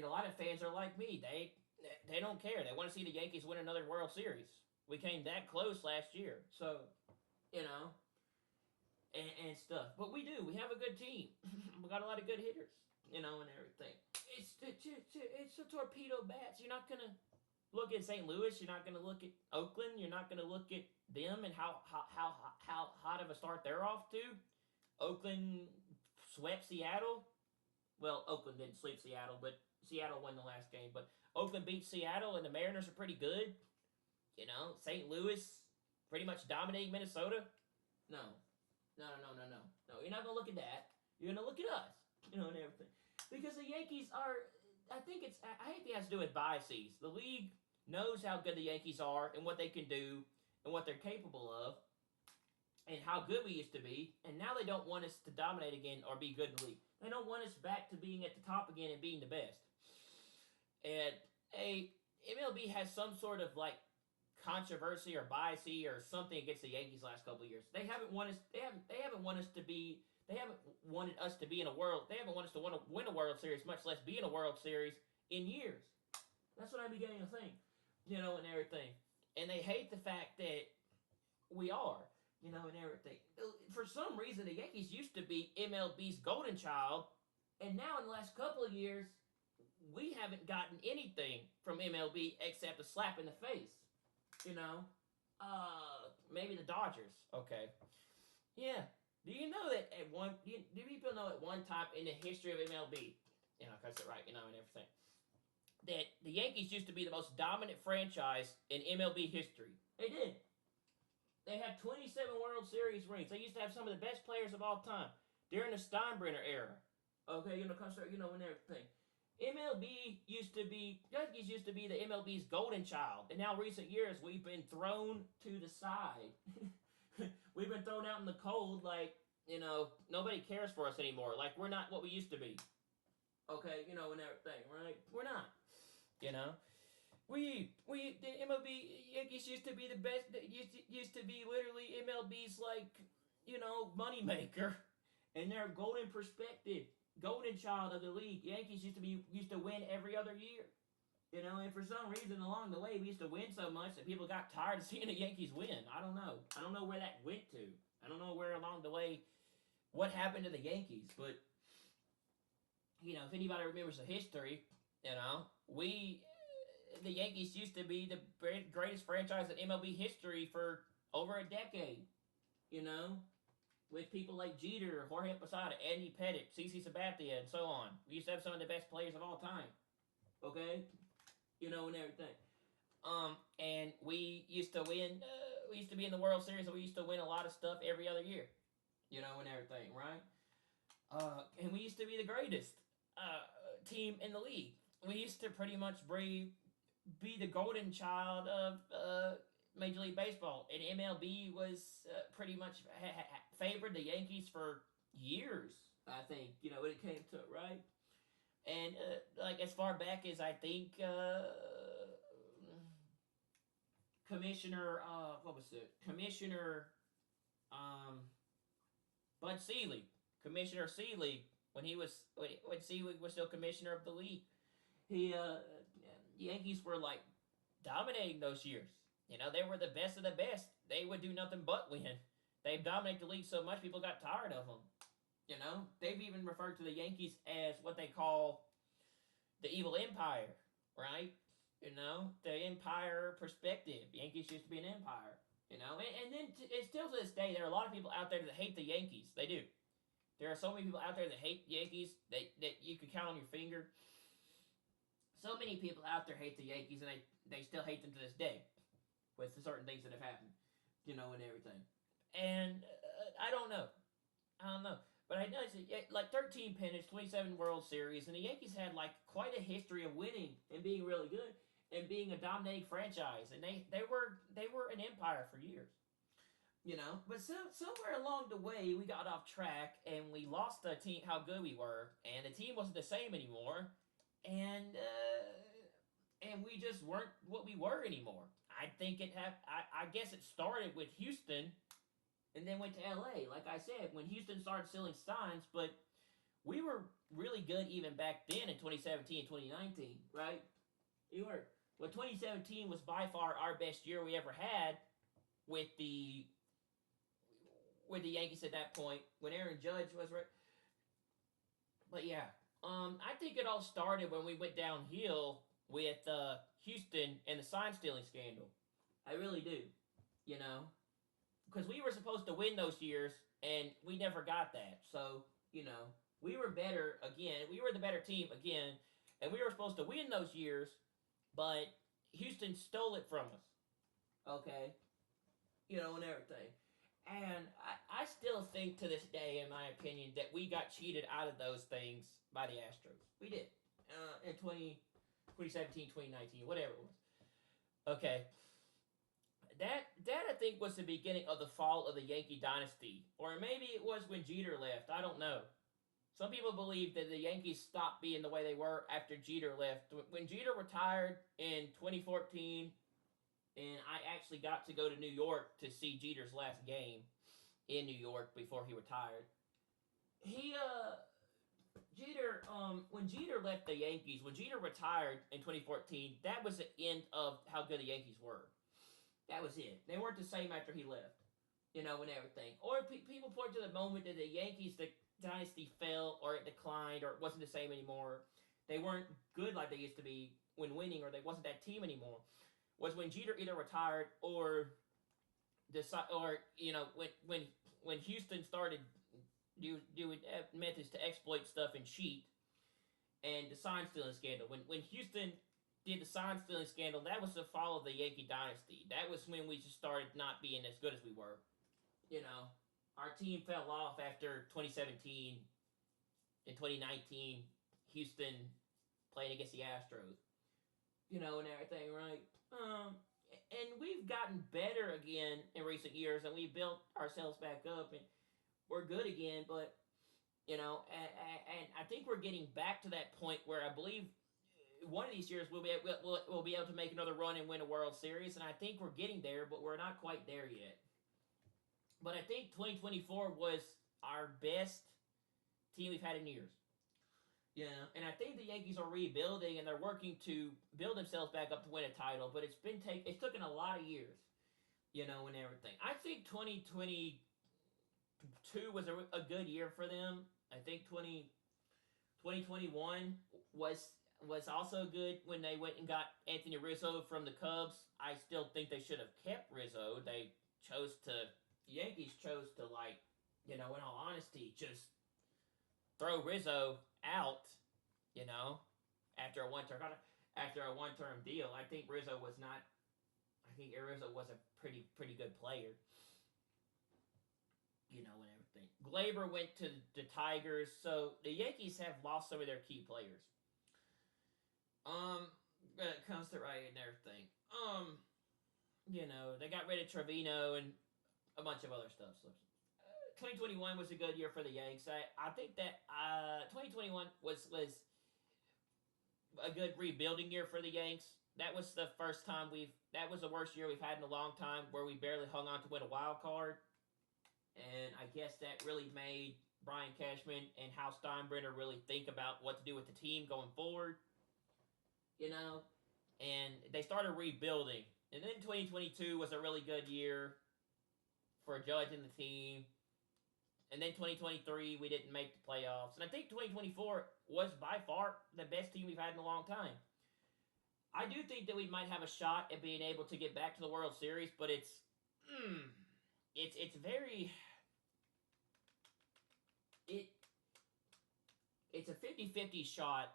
a lot of fans are like me. They don't care. They want to see the Yankees win another World Series. We came that close last year, so and stuff. But we do. We have a good team. We got a lot of good hitters, and everything. It's the torpedo bats. You're not gonna look at St. Louis. You're not gonna look at Oakland. You're not gonna look at them and how hot of a start they're off to. Oakland swept Seattle. Well, Oakland didn't sweep Seattle, but Seattle won the last game. But Oakland beat Seattle, and the Mariners are pretty good. St. Louis pretty much dominating Minnesota. No. You're not gonna look at that. You're gonna look at us. And everything. Because the Yankees are. I think it has to do with biases. The league knows how good the Yankees are and what they can do and what they're capable of and how good we used to be. And now they don't want us to dominate again or be good in the league. They don't want us back to being at the top again and being the best. And MLB has some sort of controversy or biasy or something against the Yankees last couple of years. They haven't wanted us to be in a world. They haven't wanted us to win a World Series, much less be in a World Series in years. That's what I'm beginning to think, and everything. And they hate the fact that we are, and everything. For some reason, the Yankees used to be MLB's golden child, and now in the last couple of years, we haven't gotten anything from MLB except a slap in the face. You know, maybe the Dodgers. Okay, yeah. Do you know that at one? Do people know at one time in the history of MLB, cause right, and everything, that the Yankees used to be the most dominant franchise in MLB history. They did. They have 27 World Series rings. They used to have some of the best players of all time during the Steinbrenner era. Okay, and everything. MLB used to be Yankees used to be the MLB's golden child, and now recent years we've been thrown to the side. We've been thrown out in the cold, like nobody cares for us anymore. Like we're not what we used to be. Okay, and everything, right? We're not. You know, we the MLB Yankees used to be the best. Used to be literally MLB's like money maker, and their golden perspective, golden child of the league. Yankees used to win every other year. And for some reason along the way we used to win so much that people got tired of seeing the Yankees win. I don't know. I don't know where that went to. I don't know where along the way what happened to the Yankees, but if anybody remembers the history, we the Yankees used to be the greatest franchise in MLB history for over a decade. You know, with people like Jeter, Jorge Posada, Andy Pettitte, CC Sabathia, and so on. We used to have some of the best players of all time. Okay, and everything. And we used to win. We used to be in the World Series, and we used to win a lot of stuff every other year. And everything, right? And we used to be the greatest team in the league. We used to pretty much be the golden child of Major League Baseball, and MLB was pretty much favored the Yankees for years. I think when it came to it, right? And like as far back as I think Commissioner what was it? Commissioner Bud Selig, Commissioner Selig, when Selig was still commissioner of the league, he the Yankees were like dominating those years. They were the best of the best. They would do nothing but win. They dominated the league so much people got tired of them. They've even referred to the Yankees as what they call the evil empire, right? The empire perspective. The Yankees used to be an empire. And then it's still to this day there are a lot of people out there that hate the Yankees. They do. There are so many people out there that hate the Yankees that you could count on your finger. So many people out there hate the Yankees, and they still hate them to this day with certain things that have happened, and everything. And I don't know. But I know like 13 pennants, 27 World Series, and the Yankees had like quite a history of winning and being really good and being a dominating franchise, and they were an empire for years. But somewhere along the way we got off track and we lost the team how good we were, and the team wasn't the same anymore, and we just weren't what we were anymore. I guess it started with Houston and then went to LA. Like I said, when Houston started selling signs, but we were really good even back then in 2017, 2019, right? We were. Well, 2017 was by far our best year we ever had with the Yankees at that point when Aaron Judge was right. But yeah, I think it all started when we went downhill with Houston and the sign stealing scandal. I really do, because we were supposed to win those years and we never got that. So we were better again. We were the better team again, and we were supposed to win those years, but Houston stole it from us. Okay, and everything. And I still think to this day, in my opinion, that we got cheated out of those things by the Astros. We did. In 2017, 2019, whatever it was. Okay. That I think was the beginning of the fall of the Yankee dynasty. Or maybe it was when Jeter left. I don't know. Some people believe that the Yankees stopped being the way they were after Jeter left. When Jeter retired in 2014, and I actually got to go to New York to see Jeter's last game in New York before he retired. When Jeter left the Yankees, when Jeter retired in 2014, that was the end of how good the Yankees were. That was it. They weren't the same after he left, and everything. Or people point to the moment that the Yankees, the dynasty fell, or it declined, or it wasn't the same anymore. They weren't good like they used to be when winning, or they wasn't that team anymore. was when Jeter either retired or decide, or when Houston started doing methods to exploit stuff and cheat, and the sign stealing scandal. When Houston did the sign stealing scandal, that was the fall of the Yankee dynasty. That was when we just started not being as good as we were. Our team fell off after 2017. In 2019, Houston playing against the Astros, and everything, right? And we've gotten better again in recent years, and we built ourselves back up, and we're good again. But and I think we're getting back to that point where I believe one of these years we'll be able to make another run and win a World Series, and I think we're getting there, but we're not quite there yet. But I think 2024 was our best team we've had in years. And I think the Yankees are rebuilding and they're working to build themselves back up to win a title, but it's taken a lot of years, and everything. I think 2022 was a good year for them. I think 2021 was also good when they went and got Anthony Rizzo from the Cubs. I still think they should have kept Rizzo. The Yankees chose to, in all honesty, just throw Rizzo out, after a one-term deal. I think Rizzo was a pretty good player, and everything. Glaber went to the Tigers, so the Yankees have lost some of their key players. When it comes to right and everything, they got rid of Trevino and a bunch of other stuff. So 2021 was a good year for the Yanks. I think that 2021 was a good rebuilding year for the Yanks. That was the first time that was the worst year we've had in a long time, where we barely hung on to win a wild card. And I guess that really made Brian Cashman and Hal Steinbrenner really think about what to do with the team going forward. And they started rebuilding. And then 2022 was a really good year for Judge and the team. And then 2023, we didn't make the playoffs. And I think 2024 was by far the best team we've had in a long time. I do think that we might have a shot at being able to get back to the World Series, but it's a 50-50 shot.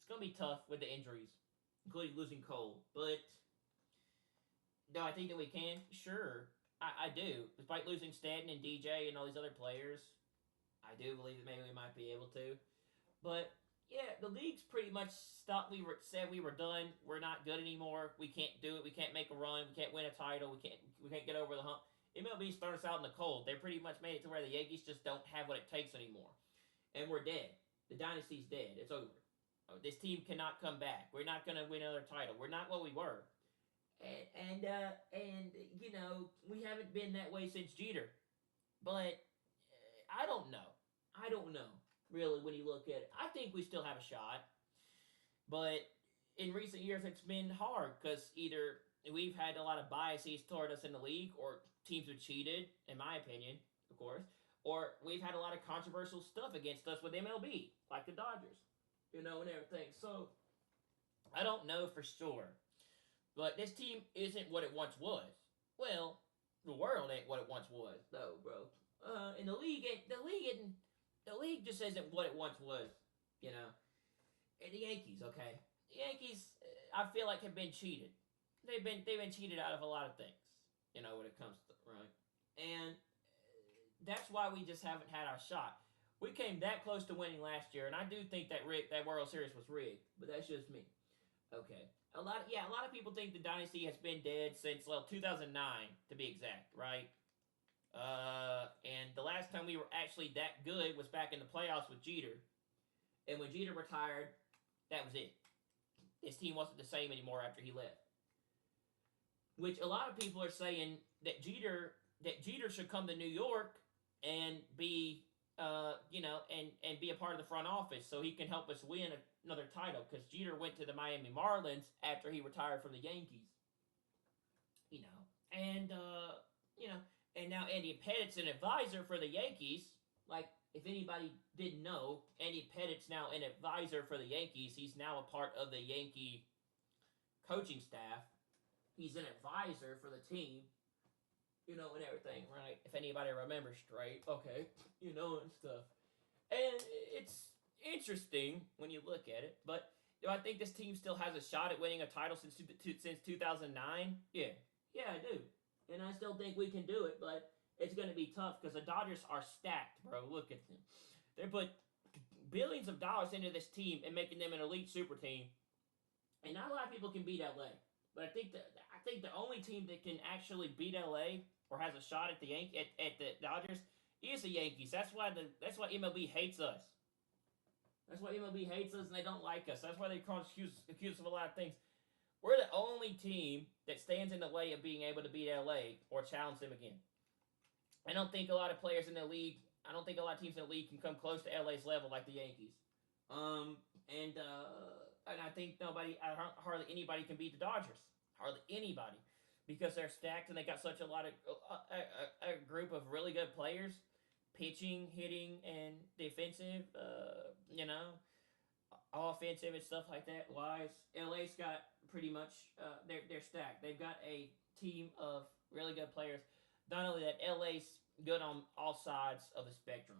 It's going to be tough with the injuries, including losing Cole. But do I think that we can? Sure. I do. Despite losing Stanton and DJ and all these other players, I do believe that maybe we might be able to. But yeah, the league's pretty much stopped. Said we were done. We're not good anymore. We can't do it. We can't make a run. We can't win a title. We can't get over the hump. MLB starts out in the cold. They pretty much made it to where the Yankees just don't have what it takes anymore, and we're dead. The dynasty's dead. It's over. This team cannot come back. We're not going to win another title. We're not what we were. And we haven't been that way since Jeter. But I don't know, really, when you look at it. I think we still have a shot. But in recent years, it's been hard because either we've had a lot of biases toward us in the league, or teams have cheated, in my opinion, of course, or we've had a lot of controversial stuff against us with MLB, like the Dodgers, and everything. So I don't know for sure. But this team isn't what it once was. Well, the world ain't what it once was, though, bro. And the league just isn't what it once was, And the Yankees, okay. The Yankees, I feel like, have been cheated. They've been cheated out of a lot of things, when it comes to, right. And that's why we just haven't had our shot. We came that close to winning last year, and I do think that World Series was rigged, but that's just me. Okay. A lot of people think the dynasty has been dead since 2009, to be exact, right? And the last time we were actually that good was back in the playoffs with Jeter. And when Jeter retired, that was it. His team wasn't the same anymore after he left. Which a lot of people are saying that Jeter should come to New York and be and be a part of the front office so he can help us win another title, because Jeter went to the Miami Marlins after he retired from the Yankees. And now Andy Pettit's an advisor for the Yankees. Like, if anybody didn't know, Andy Pettit's now an advisor for the Yankees. He's now a part of the Yankee coaching staff, He's an advisor for the team, and everything, right? If anybody remembers straight, okay, and stuff. And it's interesting when you look at it, but do I think this team still has a shot at winning a title since 2009? Yeah, yeah, I do, and I still think we can do it, but it's going to be tough because the Dodgers are stacked, bro. Look at them; they put billions of dollars into this team and making them an elite super team, and not a lot of people can beat LA. But I think the only team that can actually beat LA or has a shot at at the Dodgers is the Yankees. That's why MLB hates us. That's why MLB hates us and they don't like us. That's why they accuse us of a lot of things. We're the only team that stands in the way of being able to beat LA or challenge them again. I don't think a lot of players in the league. I don't think a lot of teams in the league can come close to LA's level like the Yankees. And I think hardly anybody can beat the Dodgers. Hardly anybody, because they're stacked and they got such a group of really good players, pitching, hitting, and defensive. Offensive and stuff like that. Wise, LA's got pretty much. They're stacked. They've got a team of really good players. Not only that, LA's good on all sides of the spectrum.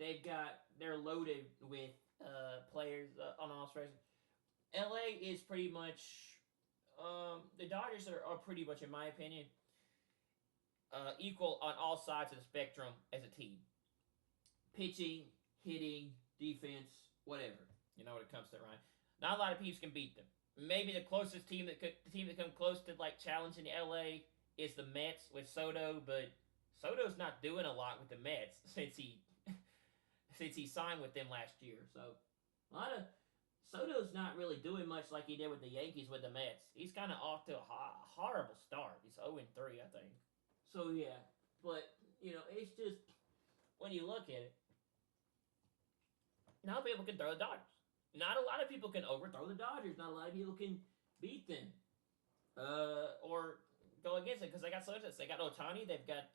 They're loaded with players on all sides. LA is pretty much the Dodgers are pretty much, in my opinion, equal on all sides of the spectrum as a team. Pitching, hitting, defense, whatever. When it comes to it, right? Not a lot of teams can beat them. Maybe the closest team the team that come close to like challenging LA is the Mets with Soto, but Soto's not doing a lot with the Mets since he signed with them last year. So a lot of Soto's not really doing much like he did with the Yankees with the Mets. He's kind of off to a horrible start. He's 0-3, I think. So yeah, but it's just when you look at it, not people can throw the Dodgers. Not a lot of people can overthrow the Dodgers. Not a lot of people can beat them or go against it because they got such. They got Ohtani. They've got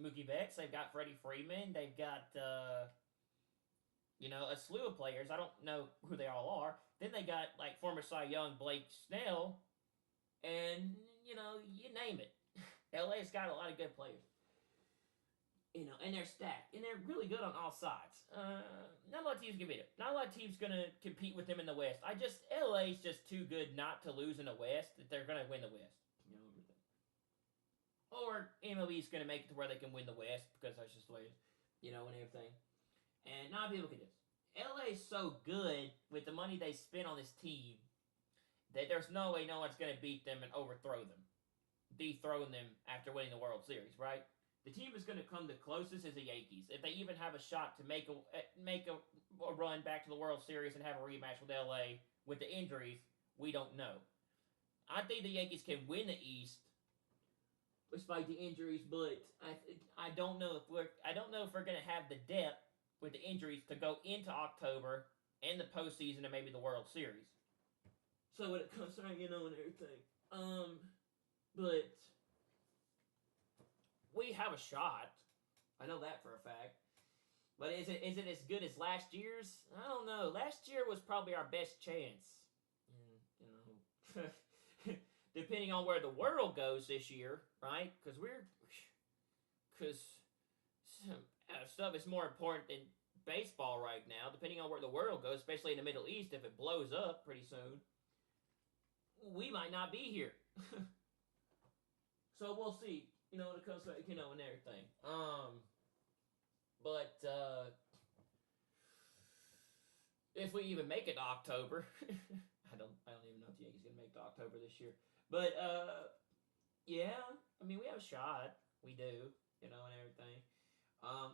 Mookie Betts. They've got Freddie Freeman. They've got a slew of players. I don't know who they all are. Then they got like former Cy Young Blake Snell, and you name it. LA's got a lot of good players. And they're stacked, and they're really good on all sides. Not a lot of teams can beat it. Not a lot of teams gonna compete with them in the West. LA's just too good not to lose in the West that they're gonna win the West. Or MLB's gonna make it to where they can win the West because that's just the way it is, and everything. And not people can do this. LA's so good with the money they spend on this team that there's no way no one's gonna beat them and overthrow them, dethrone them after winning the World Series, right? The team is going to come the closest is the Yankees. If they even have a shot to make a run back to the World Series and have a rematch with LA with the injuries, we don't know. I think the Yankees can win the East despite the injuries, but I don't know if we're going to have the depth with the injuries to go into October and the postseason and maybe the World Series. So when it comes to and everything, but we have a shot. I know that for a fact. But is it as good as last year's? I don't know. Last year was probably our best chance. Depending on where the world goes this year, right? Because stuff is more important than baseball right now. Depending on where the world goes, especially in the Middle East, if it blows up pretty soon, we might not be here. So we'll see. When it comes to and everything. But if we even make it to October, I don't even know if the Yankees gonna make it to October this year. But yeah, I mean we have a shot. We do, and everything.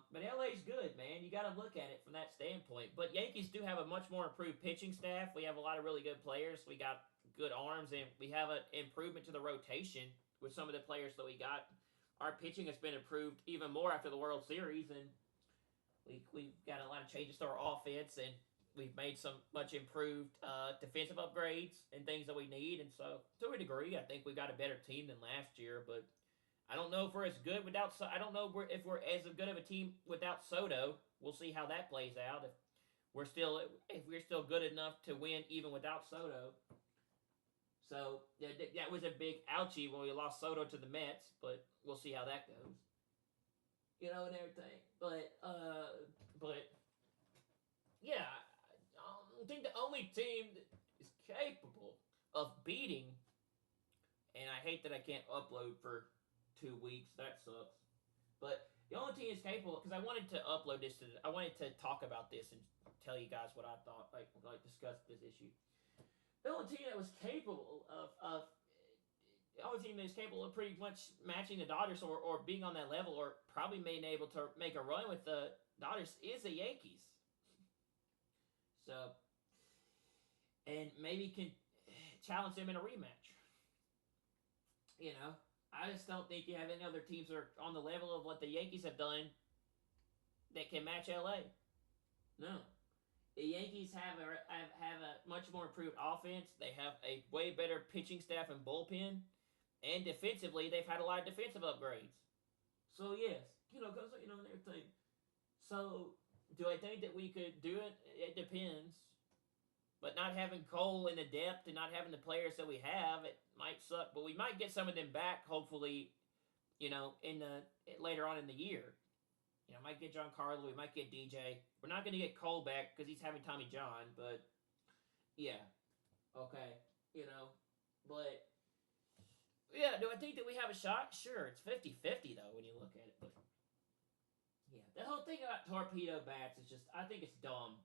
But LA's good, man. You got to look at it from that standpoint. But Yankees do have a much more improved pitching staff. We have a lot of really good players. We got good arms, and we have an improvement to the rotation with some of the players that we got. Our pitching has been improved even more after the World Series, and we've got a lot of changes to our offense, and we've made some much improved defensive upgrades and things that we need. And so, to a degree, I think we've got a better team than last year. But I don't know if we're as good without. I don't know if we're as good of a team without Soto. We'll see how that plays out. If we're still good enough to win even without Soto. So that was a big ouchie when we lost Soto to the Mets, but we'll see how that goes. And everything. But yeah, I think the only team that is capable of beating, and I hate that I can't upload for 2 weeks. That sucks. But the only team is capable because I wanted to upload this I wanted to talk about this and tell you guys what I thought, like discuss this issue. The only team that was capable of the only team that is capable of pretty much matching the Dodgers or being on that level or probably being able to make a run with the Dodgers is the Yankees. So, and maybe can challenge them in a rematch. I just don't think you have any other teams that are on the level of what the Yankees have done that can match LA. No. The Yankees have a much more improved offense. They have a way better pitching staff and bullpen. And defensively, they've had a lot of defensive upgrades. So, yes. Because, and everything. So, do I think that we could do it? It depends. But not having Cole in the depth and not having the players that we have, it might suck. But we might get some of them back, hopefully, later on in the year. Might get Giancarlo, we might get DJ. We're not going to get Cole back because he's having Tommy John, but yeah. Okay. But yeah, do I think that we have a shot? Sure, it's 50-50 though when you look at it. But yeah, the whole thing about torpedo bats is just, I think it's dumb.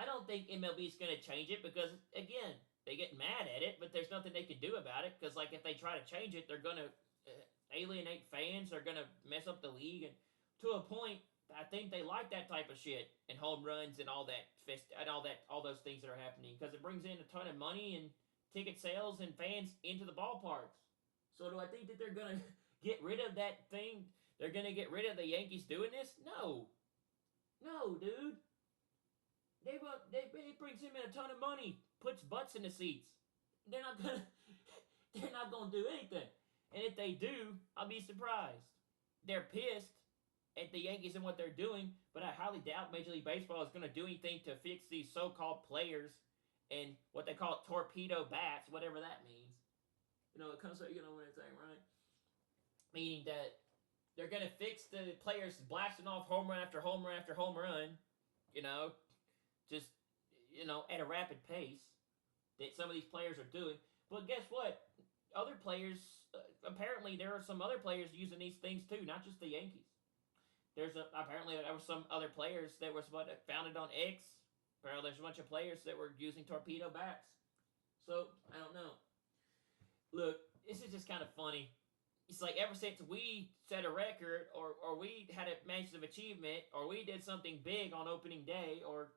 I don't think MLB is going to change it because, again, they get mad at it, but there's nothing they can do about it because, if they try to change it, they're going to alienate fans, they're going to mess up the league, and to a point, I think they like that type of shit and home runs and all those things that are happening because it brings in a ton of money and ticket sales and fans into the ballparks. So do I think that they're going to get rid of that thing? They're going to get rid of the Yankees doing this? No, dude. It brings him in a ton of money, puts butts in the seats. They're not gonna do anything. And if they do, I'll be surprised. They're pissed at the Yankees and what they're doing, but I highly doubt Major League Baseball is gonna do anything to fix these so-called players and what they call torpedo bats, whatever that means. It comes to what I'm saying, right? Meaning that they're gonna fix the players blasting off home run after home run after home run. Just, at a rapid pace that some of these players are doing. But guess what? Other players, apparently there are some other players using these things too, not just the Yankees. Apparently there were some other players that were founded on X. Apparently there's a bunch of players that were using torpedo bats. So, I don't know. Look, this is just kind of funny. It's like ever since we set a record or we had a massive achievement or we did something big on opening day or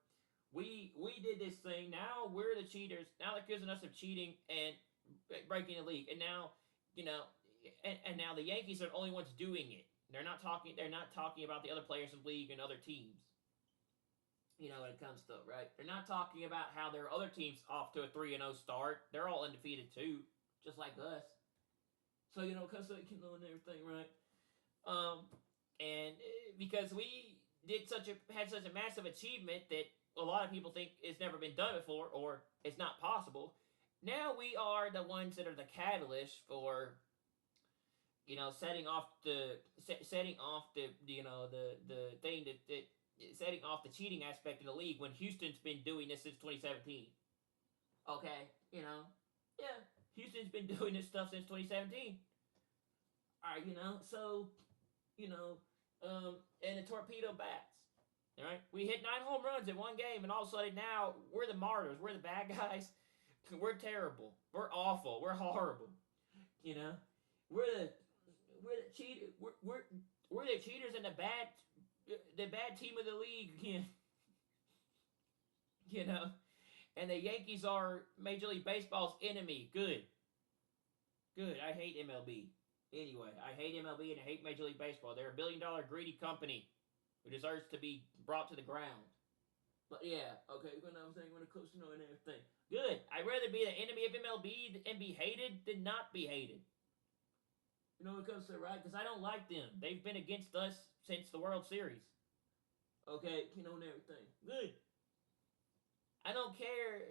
we did this thing. Now we're the cheaters. Now they're accusing us of cheating and breaking the league. And now, and now the Yankees are the only ones doing it. They're not talking about the other players in the league and other teams. When it comes to right. They're not talking about how there are other teams off to a 3-0 start. They're all undefeated too, just like us. So because they can know and everything, right? And because we had such a massive achievement that a lot of people think it's never been done before or it's not possible. Now we are the ones that are the catalyst for, setting off the thing that setting off the cheating aspect in the league when Houston's been doing this since 2017. Okay, yeah, Houston's been doing this stuff since 2017. Alright, so, and the torpedo bats. Alright? We hit 9 home runs in one game, and all of a sudden now, we're the martyrs. We're the bad guys. We're terrible. We're awful. We're horrible. We're the cheaters. We're the cheaters and the bad team of the league again. And the Yankees are Major League Baseball's enemy. Good. I hate MLB. Anyway, I hate MLB and I hate Major League Baseball. They're a $1 billion greedy company who deserves to be brought to the ground. But yeah, okay, when I was saying when it comes to knowing everything. Good. I'd rather be the enemy of MLB and be hated than not be hated. When it comes to right, because I don't like them. They've been against us since the World Series. Okay, and everything. Good. I don't care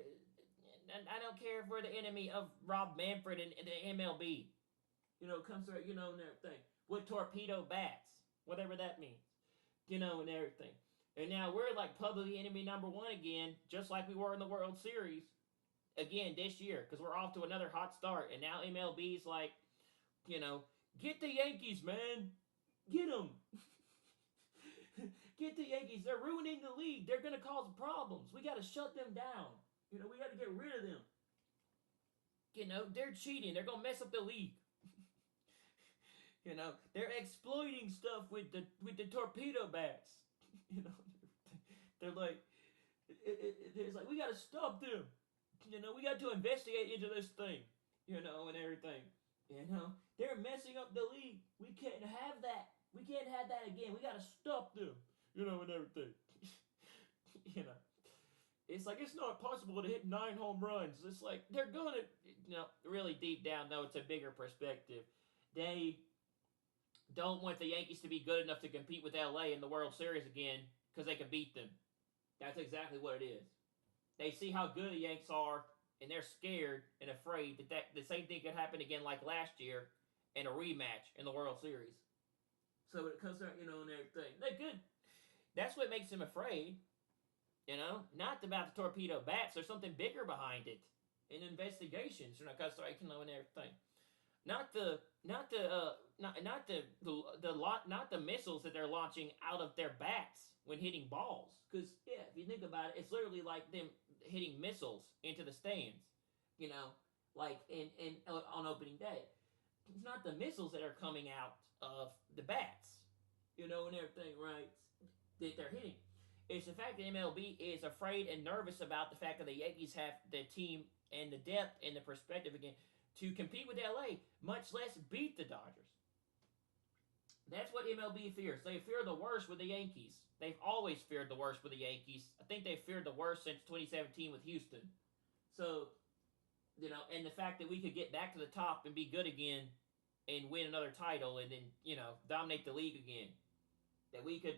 we're the enemy of Rob Manfred and the MLB. Comes through, and everything. With torpedo bats, whatever that means, and everything. And now we're like publicly enemy number one again, just like we were in the World Series again this year, because we're off to another hot start. And now MLB's like, get the Yankees, man. Get them. Get the Yankees. They're ruining the league. They're going to cause problems. We got to shut them down. We got to get rid of them. They're cheating. They're going to mess up the league. They're exploiting stuff with the torpedo bats. They're like, it's like, we got to stop them. We got to investigate into this thing. And everything. They're messing up the league. We can't have that. We can't have that again. We got to stop them. And everything. It's like, it's not possible to hit 9 home runs. It's like, they're going to, really deep down, though, it's a bigger perspective. They don't want the Yankees to be good enough to compete with LA in the World Series again because they can beat them. That's exactly what it is. They see how good the Yanks are, and they're scared and afraid that the same thing could happen again like last year in a rematch in the World Series. So when it comes out, and everything, they're good. That's what makes them afraid. Not about the torpedo bats. There's something bigger behind it. In investigations, because and everything. Not the missiles that they're launching out of their bats when hitting balls. Because if you think about it, it's literally like them hitting missiles into the stands. Like on opening day. It's not the missiles that are coming out of the bats. And everything, right? That they're hitting. It's the fact that MLB is afraid and nervous about the fact that the Yankees have the team and the depth and the perspective again to compete with LA, much less beat the Dodgers. That's what MLB fears. They fear the worst with the Yankees. They've always feared the worst with the Yankees. I think they've feared the worst since 2017 with Houston. So, and the fact that we could get back to the top and be good again and win another title and then, dominate the league again. That we could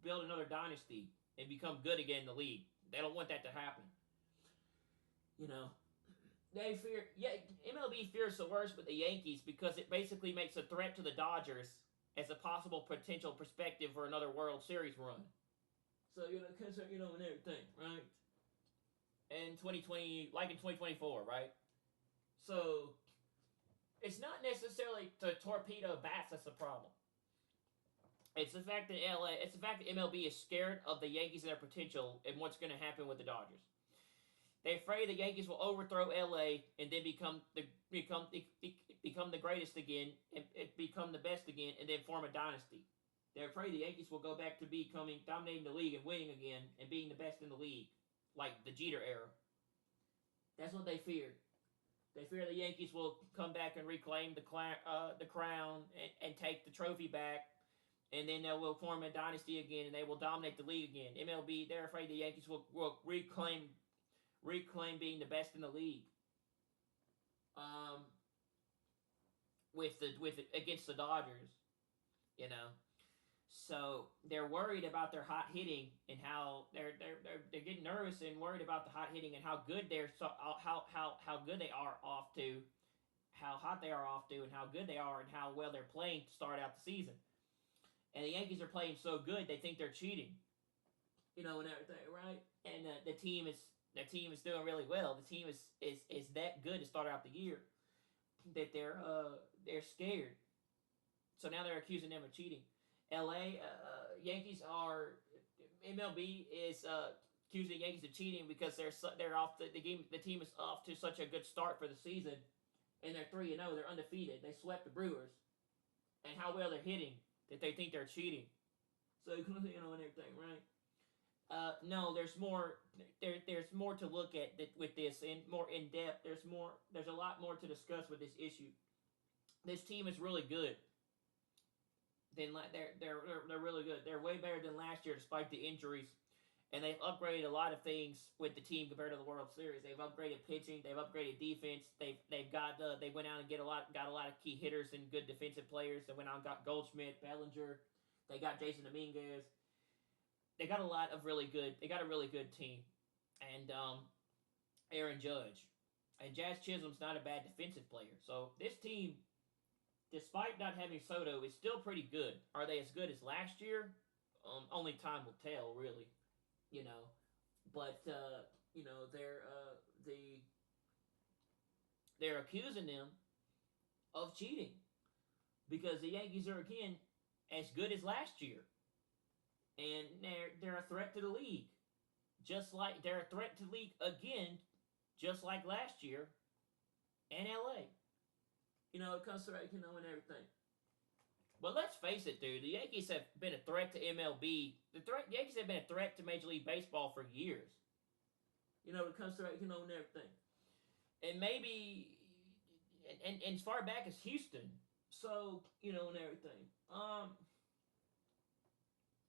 build another dynasty and become good again in the league. They don't want that to happen. They fear, MLB fears the worst with the Yankees because it basically makes a threat to the Dodgers as a possible potential perspective for another World Series run. So, and everything, right? In 2020, like in 2024, right? So, it's not necessarily the torpedo bats that's the problem. It's the fact that MLB is scared of the Yankees and their potential and what's going to happen with the Dodgers. They're afraid the Yankees will overthrow LA and then become the greatest again and become the best again and then form a dynasty. They're afraid the Yankees will go back to dominating the league and winning again and being the best in the league, like the Jeter era. That's what they fear. They fear the Yankees will come back and reclaim the crown and take the trophy back. And then they will form a dynasty again, and they will dominate the league again. MLB, they're afraid the Yankees will reclaim being the best in the league. Against the Dodgers, So they're worried about their hot hitting and how they're getting nervous and worried about the hot hitting and how good how good they are off to, how hot they are off to, and how good they are and how well they're playing to start out the season. And the Yankees are playing so good, they think they're cheating. And everything, right? And the team is doing really well. The team is that good to start out the year that they're scared. So now they're accusing them of cheating. MLB is accusing the Yankees of cheating because they're off the team is off to such a good start for the season, and they're 3-0. They're undefeated. They swept the Brewers, and how well they're hitting. That they think they're cheating. So, and everything, right? No, there's more. There's more to look at with this, and more in depth. There's a lot more to discuss with this issue. This team is really good. They're really good. They're way better than last year, despite the injuries, and they've upgraded a lot of things with the team compared to the World Series. They've upgraded pitching. They've upgraded defense. They went out and got a lot of key hitters and good defensive players. They went out and got Goldschmidt, Bellinger. They got Jason Dominguez. They got a really good team, and Aaron Judge. And Jazz Chisholm's not a bad defensive player. So this team, despite not having Soto, is still pretty good. Are they as good as last year? Only time will tell, really. You know, but they're accusing them of cheating because the Yankees are again as good as last year, and they're a threat to the league, just like they're a threat to the league again, just like last year, and LA. It comes to and everything. But let's face it, dude. The Yankees have been a threat to MLB. The Yankees have been a threat to Major League Baseball for years. It comes to and everything. And maybe, and as far back as Houston. So and everything.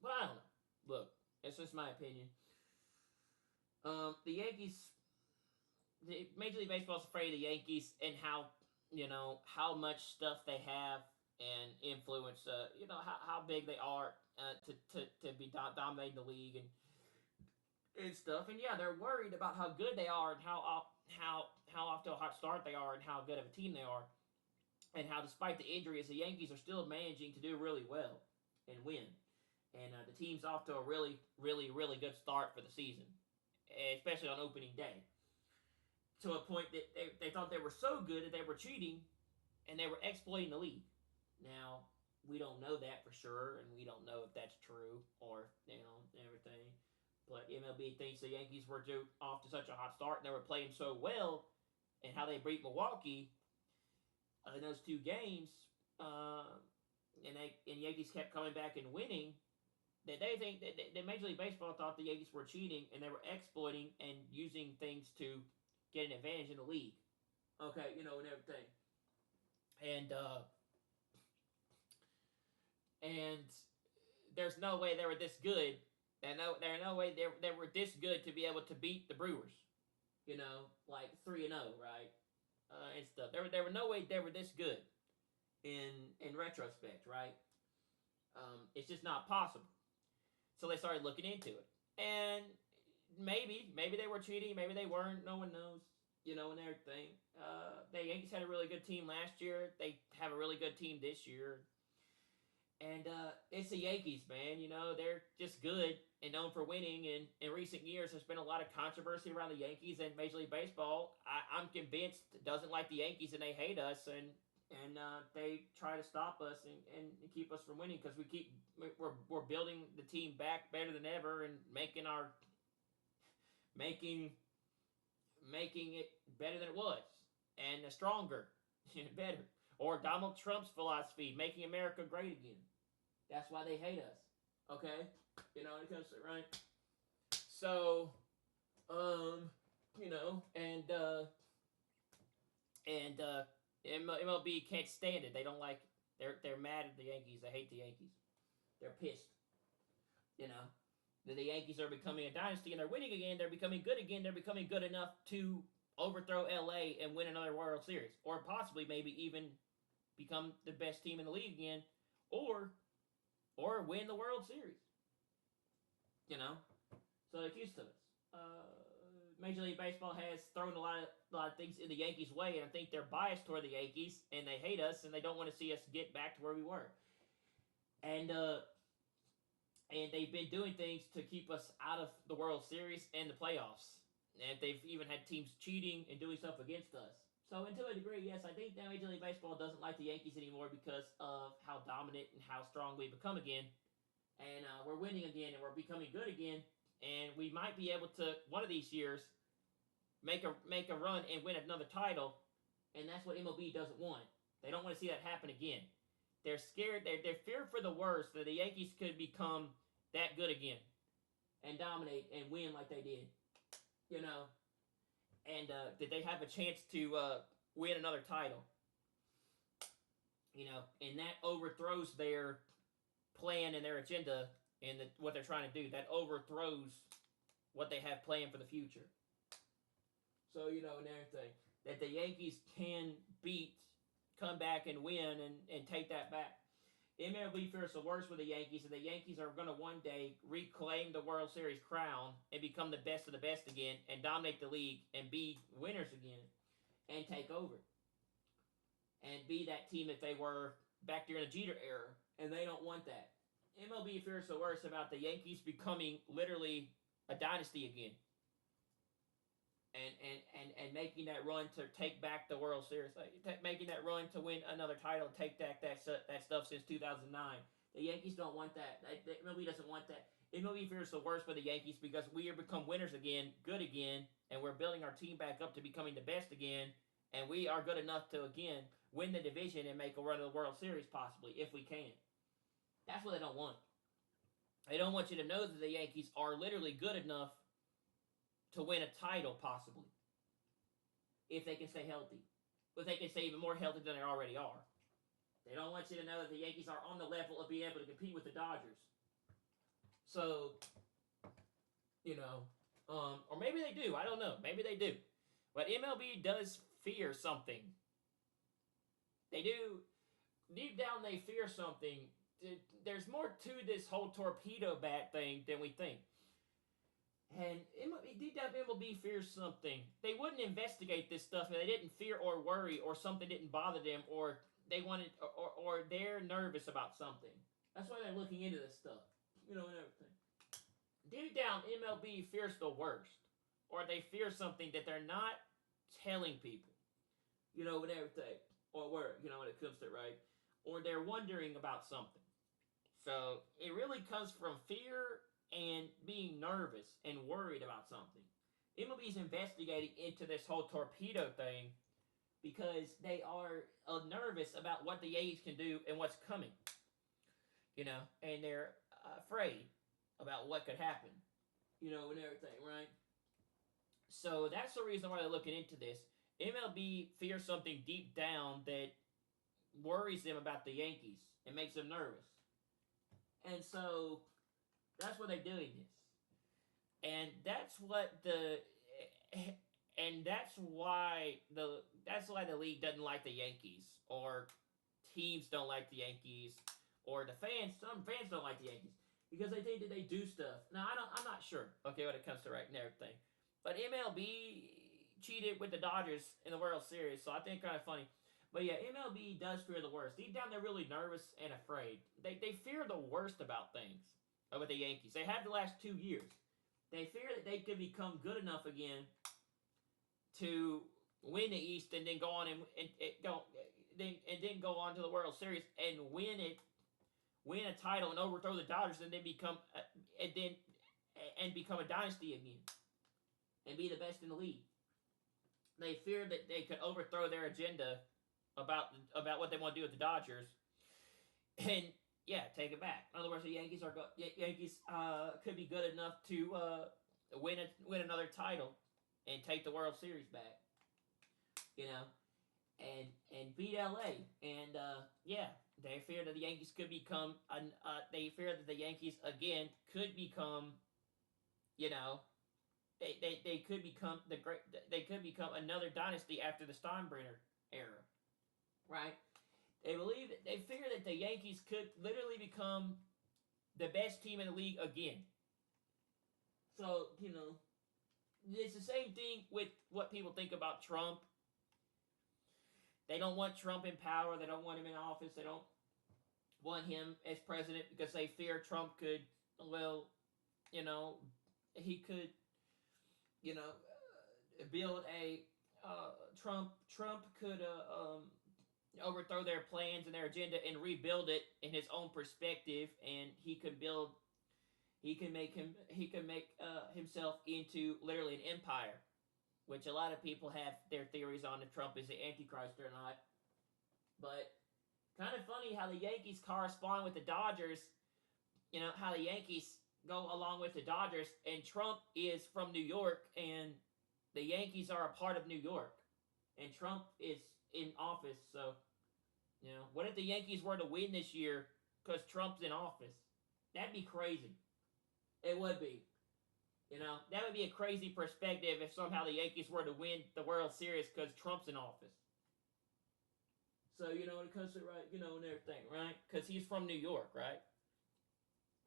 But I don't know. Look, it's just my opinion. The Yankees, the Major League Baseball is afraid of the Yankees and how much stuff they have and influence. How big they are to be dominating the league and stuff. And yeah, they're worried about how good they are and how off to a hot start they are and how good of a team they are, and how despite the injuries, the Yankees are still managing to do really well and win. And the team's off to a really, really, really good start for the season, especially on opening day. To a point that they thought they were so good that they were cheating and they were exploiting the league. Now, we don't know that for sure, and we don't know if that's true or, everything. But MLB thinks the Yankees were off to such a hot start and they were playing so well, and how they beat Milwaukee in those two games, and Yankees kept coming back and winning, that they think that Major League Baseball thought the Yankees were cheating and they were exploiting and using things to get an advantage in the league. Okay, and everything. And there's no way they were this good. There's no way they were this good to be able to beat the Brewers. Like 3-0, right? And stuff. There were no way they were this good in retrospect, right? It's just not possible. So they started looking into it, and maybe they were cheating, maybe they weren't. No one knows, and everything. The Yankees had a really good team last year. They have a really good team this year, and it's the Yankees, man. They're just good and known for winning. And in recent years, there's been a lot of controversy around the Yankees and Major League Baseball. I'm convinced doesn't like the Yankees and they hate us, and they try to stop us and keep us from winning because we're building the team back better than ever and making it better than it was and stronger and better. Or Donald Trump's philosophy, making America great again. That's why they hate us. Okay, because right. So, MLB can't stand it. They don't like it. They're mad at the Yankees. They hate the Yankees. They're pissed. That the Yankees are becoming a dynasty and they're winning again. They're becoming good again. They're becoming good enough to overthrow LA and win another World Series, or possibly maybe even become the best team in the league again, or win the World Series. So they're used to us. Major League Baseball has thrown a lot of things in the Yankees' way, and I think they're biased toward the Yankees, and they hate us, and they don't want to see us get back to where we were. And they've been doing things to keep us out of the World Series and the playoffs. And they've even had teams cheating and doing stuff against us. So, to a degree, yes, I think that Major League Baseball doesn't like the Yankees anymore because of how dominant and how strong we become again. And we're winning again, and we're becoming good again. And we might be able to, one of these years, make a run and win another title. And that's what MLB doesn't want. They don't want to see that happen again. They're scared. They're feared for the worst that the Yankees could become that good again and dominate and win like they did. And that they have a chance to win another title. And that overthrows their plan and their agenda and what they're trying to do. That overthrows what they have planned for the future. So, and everything. That the Yankees can come back and win and take that back. MLB fears the worst with the Yankees, and the Yankees are going to one day reclaim the World Series crown and become the best of the best again and dominate the league and be winners again. and take over and be that team that they were back during the Jeter era, and they don't want that. MLB fears the worst about the Yankees becoming literally a dynasty again, and making that run to take back the World Series, making that run to win another title, take that stuff since 2009. The Yankees don't want that. MLB doesn't want that. MLB fears the worst for the Yankees because we have become winners again, good again, and we're building our team back up to becoming the best again, and we are good enough to again win the division and make a run of the World Series possibly if we can. That's what they don't want. They don't want you to know that the Yankees are literally good enough to win a title possibly if they can stay healthy. If they can stay even more healthy than they already are. They don't want you to know that the Yankees are on the level of being able to compete with the Dodgers. So, or maybe they do. I don't know. Maybe they do. But MLB does fear something. They do. Deep down, they fear something. There's more to this whole torpedo bat thing than we think. And deep down, MLB fears something. They wouldn't investigate this stuff if they didn't fear or worry or something didn't bother them or they wanted or they're nervous about something. That's why they're looking into this stuff. And everything. Deep down, MLB fears the worst. Or they fear something that they're not telling people. And everything. Or where, when it comes to it, right? Or they're wondering about something. So it really comes from fear and being nervous and worried about something. MLB is investigating into this whole torpedo thing because they are nervous about what the Yankees can do and what's coming. And they're afraid about what could happen. And everything, right? So that's the reason why they're looking into this. MLB fears something deep down that worries them about the Yankees and makes them nervous. And so that's why they're doing this. And that's what that's why the league doesn't like the Yankees, or teams don't like the Yankees, or some fans don't like the Yankees because they think that they do stuff. Now I'm not sure. Okay, when it comes to right and everything, but MLB cheated with the Dodgers in the World Series, so I think kind of funny. But yeah, MLB does fear the worst. Deep down, they're really nervous and afraid. They fear the worst about things with the Yankees. They have the last 2 years. They fear that they could become good enough again to win the East and then go on and then go on to the World Series and win a title and overthrow the Dodgers and then become a dynasty again and be the best in the league. They fear that they could overthrow their agenda about what they want to do with the Dodgers, and take it back. In other words, the Yankees could be good enough to win another title and take the World Series back, and beat LA. And they fear that the Yankees could become. They fear that the Yankees again could become, They could become They could become another dynasty after the Steinbrenner era, right? They figure that the Yankees could literally become the best team in the league again. So it's the same thing with what people think about Trump. They don't want Trump in power. They don't want him in office. They don't want him as president because they fear Trump could, he could, build a Trump could overthrow their plans and their agenda and rebuild it in his own perspective, and he can make himself into literally an empire, which a lot of people have their theories on if Trump is the Antichrist or not. But kind of funny how the Yankees correspond with the Dodgers. How the Yankees go along with the Dodgers, and Trump is from New York, and the Yankees are a part of New York, and Trump is in office. So, what if the Yankees were to win this year because Trump's in office? That'd be crazy. It would be. That would be a crazy perspective if somehow the Yankees were to win the World Series because Trump's in office. So, when it comes to, right, and everything, right? Because he's from New York, right?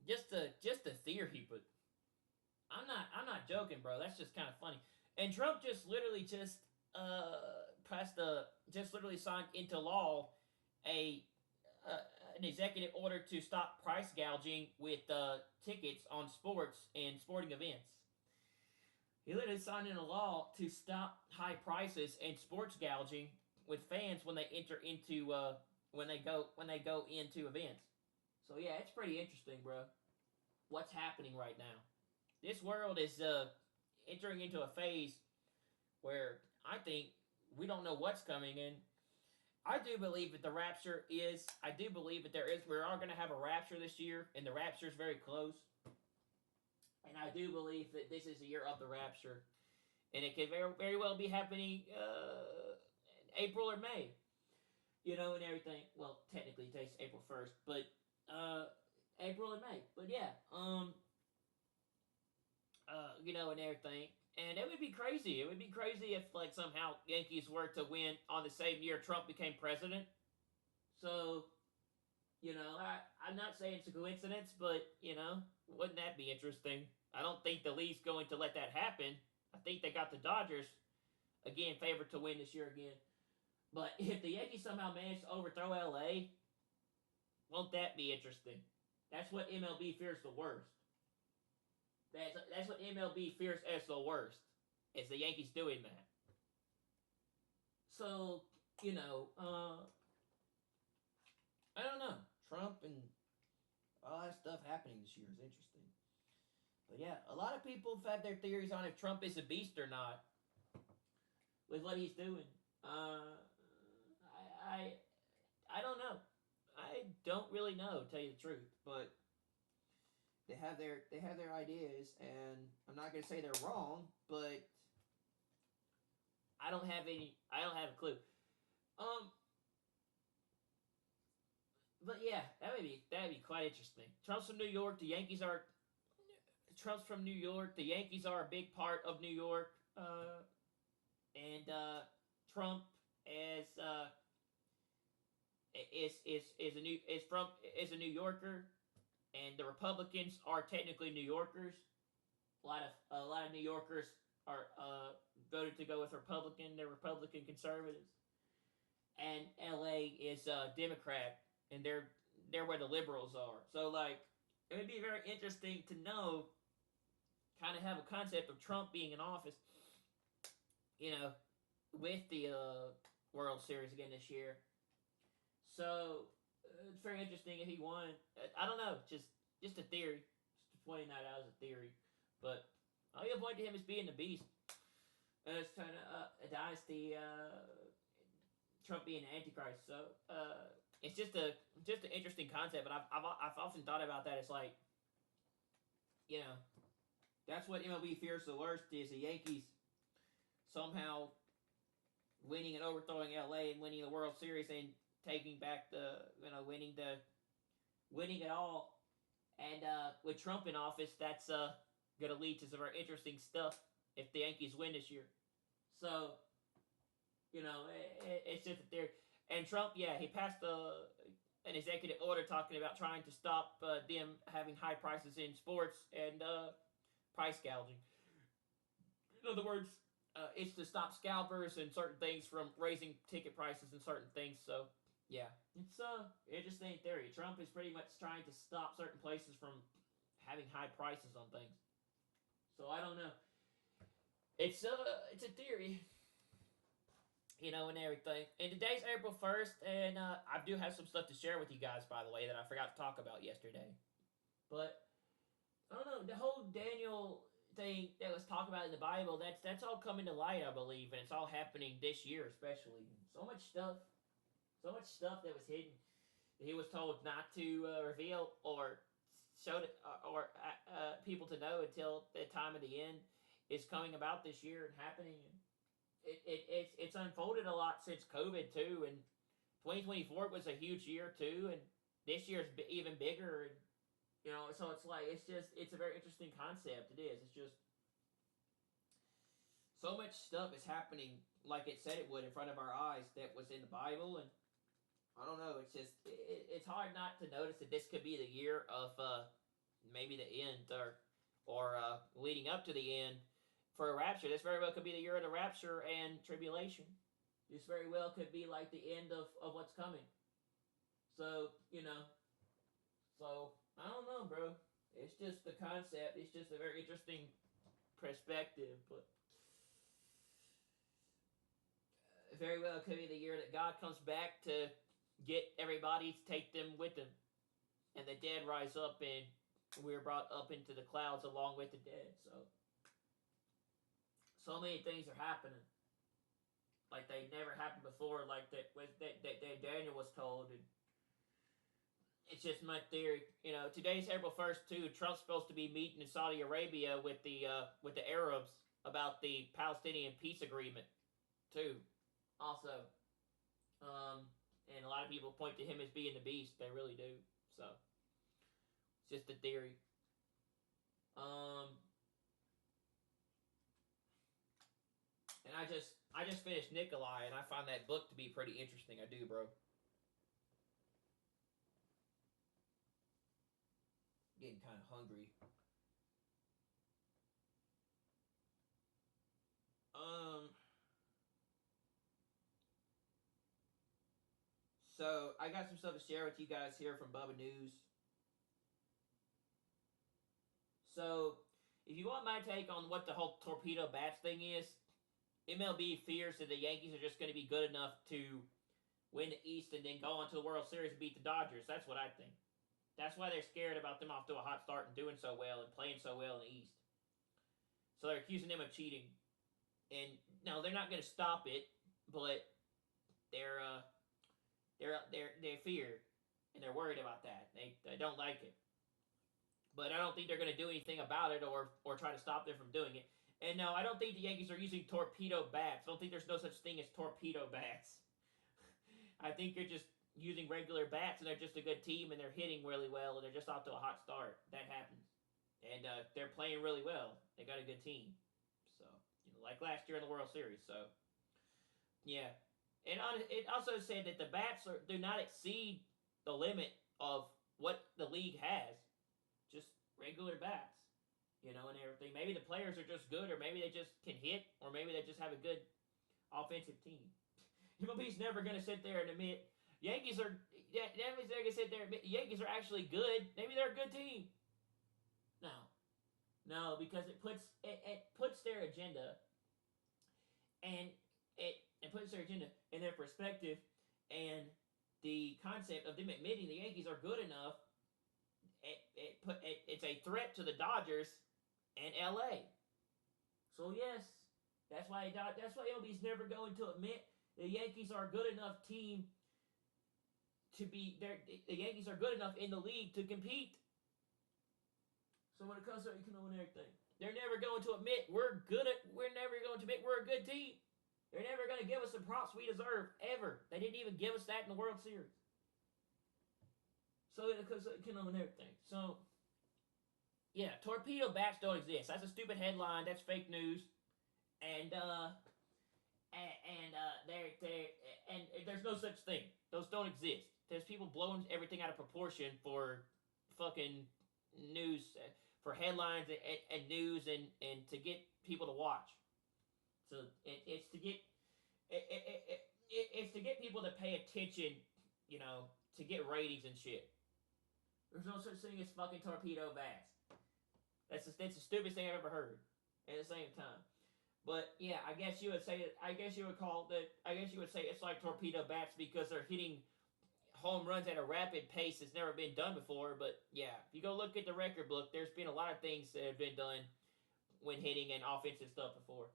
Just the theory he put. I'm not joking, bro. That's just kind of funny. And Trump just literally passed just literally signed into law a uh, an executive order to stop price gouging with tickets on sports and sporting events. He literally signed into law to stop high prices and sports gouging with fans when they enter into when they go into events. So yeah, it's pretty interesting, bro. What's happening right now? This world is entering into a phase where I think we don't know what's coming in. I do believe that the rapture is. I do believe that there is. We are going to have a rapture this year, and the rapture is very close. And I do believe that this is the year of the rapture, and it could very, very well be happening in April or May. And everything. Well, technically, today's April 1st, but April and May. But yeah, and everything. And it would be crazy. It would be crazy if, like, somehow Yankees were to win on the same year Trump became president. So, I'm not saying it's a coincidence, but, wouldn't that be interesting? I don't think the Leafs going to let that happen. I think they got the Dodgers, again, favored to win this year again. But if the Yankees somehow manage to overthrow LA, won't that be interesting? That's what MLB fears the worst. That's what MLB fears as the worst, is the Yankees doing that. So, I don't know. Trump and all that stuff happening this year is interesting. But yeah, a lot of people have had their theories on if Trump is a beast or not with what he's doing. I I don't know. I don't really know, to tell you the truth, but they have their ideas, and I'm not gonna say they're wrong, but I don't have a clue. Um, but yeah, that would be quite interesting. Trump's from New York. The Yankees are Trump's from New York. The Yankees are a big part of New York, and Trump is is a New Yorker, and the Republicans are technically New Yorkers. A lot of New Yorkers are voted to go with Republican. They're Republican conservatives, and LA is Democrat, and they're where the liberals are. So, like, it would be very interesting to know, kind of have a concept of Trump being in office, you know, with the World Series again this year. So it's very interesting if he won. I don't know, just a theory, just pointing that out as a theory. But I'll give a point to him as being the beast. It's kind of a dynasty. Trump being the Antichrist. So it's just an interesting concept. But I've often thought about that. It's like, you know, that's what MLB fears the worst, is the Yankees somehow winning and overthrowing LA and winning the World Series and taking back winning it all. And with Trump in office, that's going to lead to some very interesting stuff if the Yankees win this year. So, it's just a theory. And Trump, yeah, he passed an executive order talking about trying to stop them having high prices in sports and price gouging. In other words, it's to stop scalpers and certain things from raising ticket prices and certain things. So, yeah, it's interesting theory. Trump is pretty much trying to stop certain places from having high prices on things. So I don't know. It's a theory, and everything. And today's April 1st, and I do have some stuff to share with you guys, by the way, that I forgot to talk about yesterday. But I don't know, the whole Daniel thing that was talked about in the Bible, that's all coming to light, I believe, and it's all happening this year, especially. So much stuff that was hidden, that he was told not to reveal or show to, or people to know until the time of the end is coming about this year and happening. It's unfolded a lot since COVID too, and 2024 was a huge year too, and this year's even bigger. And so it's like it's a very interesting concept. It is. It's just so much stuff is happening like it said it would in front of our eyes that was in the Bible, and I don't know. It's just it's hard not to notice that this could be the year of maybe the end or leading up to the end for a rapture. This very well could be the year of the rapture and tribulation. This very well could be like the end of what's coming. So, so I don't know, bro. It's just the concept. It's just a very interesting perspective, but very well could be the year that God comes back to get everybody to take them with him, and the dead rise up, and we're brought up into the clouds along with the dead. So many things are happening like they never happened before, like that Daniel was told, and it's just my theory. Today's April 1st too. Trump's supposed to be meeting in Saudi Arabia with the Arabs about the Palestinian peace agreement too. Also, and a lot of people point to him as being the beast. They really do. So it's just a theory. And I just finished Nikolai, and I find that book to be pretty interesting. I do, bro. Getting kind of hungry. So I got some stuff to share with you guys here from Bubba News. So if you want my take on what the whole torpedo bats thing is, MLB fears that the Yankees are just going to be good enough to win the East and then go on to the World Series and beat the Dodgers. That's what I think. That's why they're scared about them off to a hot start and doing so well and playing so well in the East. So they're accusing them of cheating. And no, they're not going to stop it, but they're feared and they're worried about that. They don't like it. But I don't think they're going to do anything about it or try to stop them from doing it. And no, I don't think the Yankees are using torpedo bats. I don't think there's no such thing as torpedo bats. I think you're just using regular bats, and they're just a good team, and they're hitting really well, and they're just off to a hot start. That happens. And they're playing really well. They got a good team. So, like last year in the World Series. So, yeah. And it also said that the bats do not exceed the limit of what the league has. Just regular bats. And everything. Maybe the players are just good, or maybe they just can hit, or maybe they just have a good offensive team. MLB's never going to sit there and admit Yankees are. Nobody's never going to sit there and admit Yankees are actually good. Maybe they're a good team. No, because it puts their agenda, and it puts their agenda in their perspective, and the concept of them admitting the Yankees are good enough. It's a threat to the Dodgers and LA. So yes, that's why LB's never going to admit the Yankees are a good enough team to be there. The Yankees are good enough in the league to compete. So when it comes to economic and everything, they're never going to admit we're never going to admit we're a good team. They're never going to give us the props we deserve ever. They didn't even give us that in the World Series. So because economic and everything. So yeah, torpedo bats don't exist. That's a stupid headline. That's fake news. And there's no such thing. Those don't exist. There's people blowing everything out of proportion for fucking news, for headlines and news and to get people to watch. So it's to get it's to get people to pay attention, to get ratings and shit. There's no such thing as fucking torpedo bats. That's the stupidest thing I've ever heard. At the same time, but yeah, I guess you would say it's like torpedo bats because they're hitting home runs at a rapid pace that's never been done before. But yeah, if you go look at the record book, there's been a lot of things that have been done when hitting and offensive stuff before,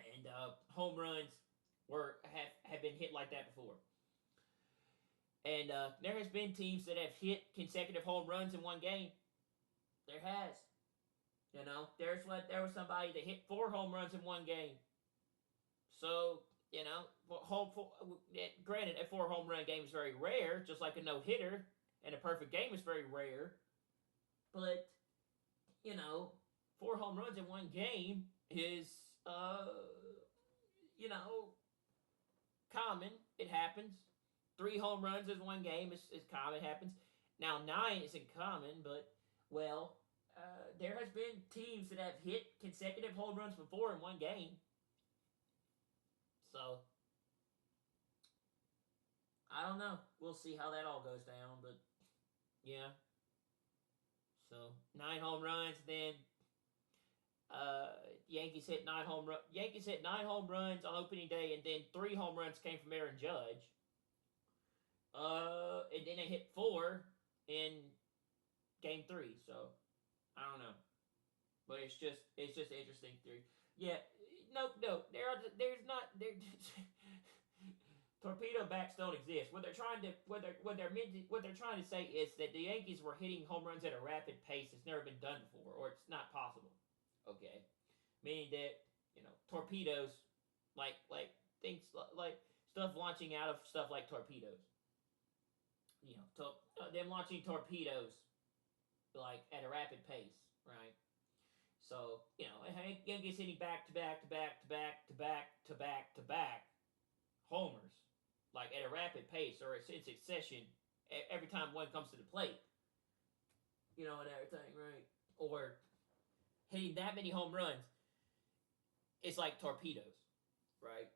and home runs have been hit like that before. And there has been teams that have hit consecutive home runs in one game. There has. There was somebody that hit 4 home runs in one game. So, granted, a 4 home run game is very rare, just like a no-hitter, and a perfect game is very rare. But, 4 home runs in one game is, common. It happens. 3 home runs in one game is common. It happens. Now, 9 isn't common, but, well, there has been teams that have hit consecutive home runs before in one game. So, I don't know. We'll see how that all goes down, but yeah. So 9 home runs, then Yankees hit 9 home run. Yankees hit 9 home runs on opening day, and then 3 home runs came from Aaron Judge. And then they hit 4 in Game 3. So I don't know, but it's just interesting theory. Yeah, no, there's not there. Torpedo bats don't exist. What they're trying to what they're trying to say is that the Yankees were hitting home runs at a rapid pace. It's never been done before, or it's not possible. Okay, meaning that torpedoes, like things like stuff launching out of stuff like torpedoes. Them launching torpedoes like at a rapid pace, right? So Yankees hitting back to back to back to back to back to back to back homers, like at a rapid pace or in succession every time one comes to the plate, and everything, right? Or hitting that many home runs, it's like torpedoes, right?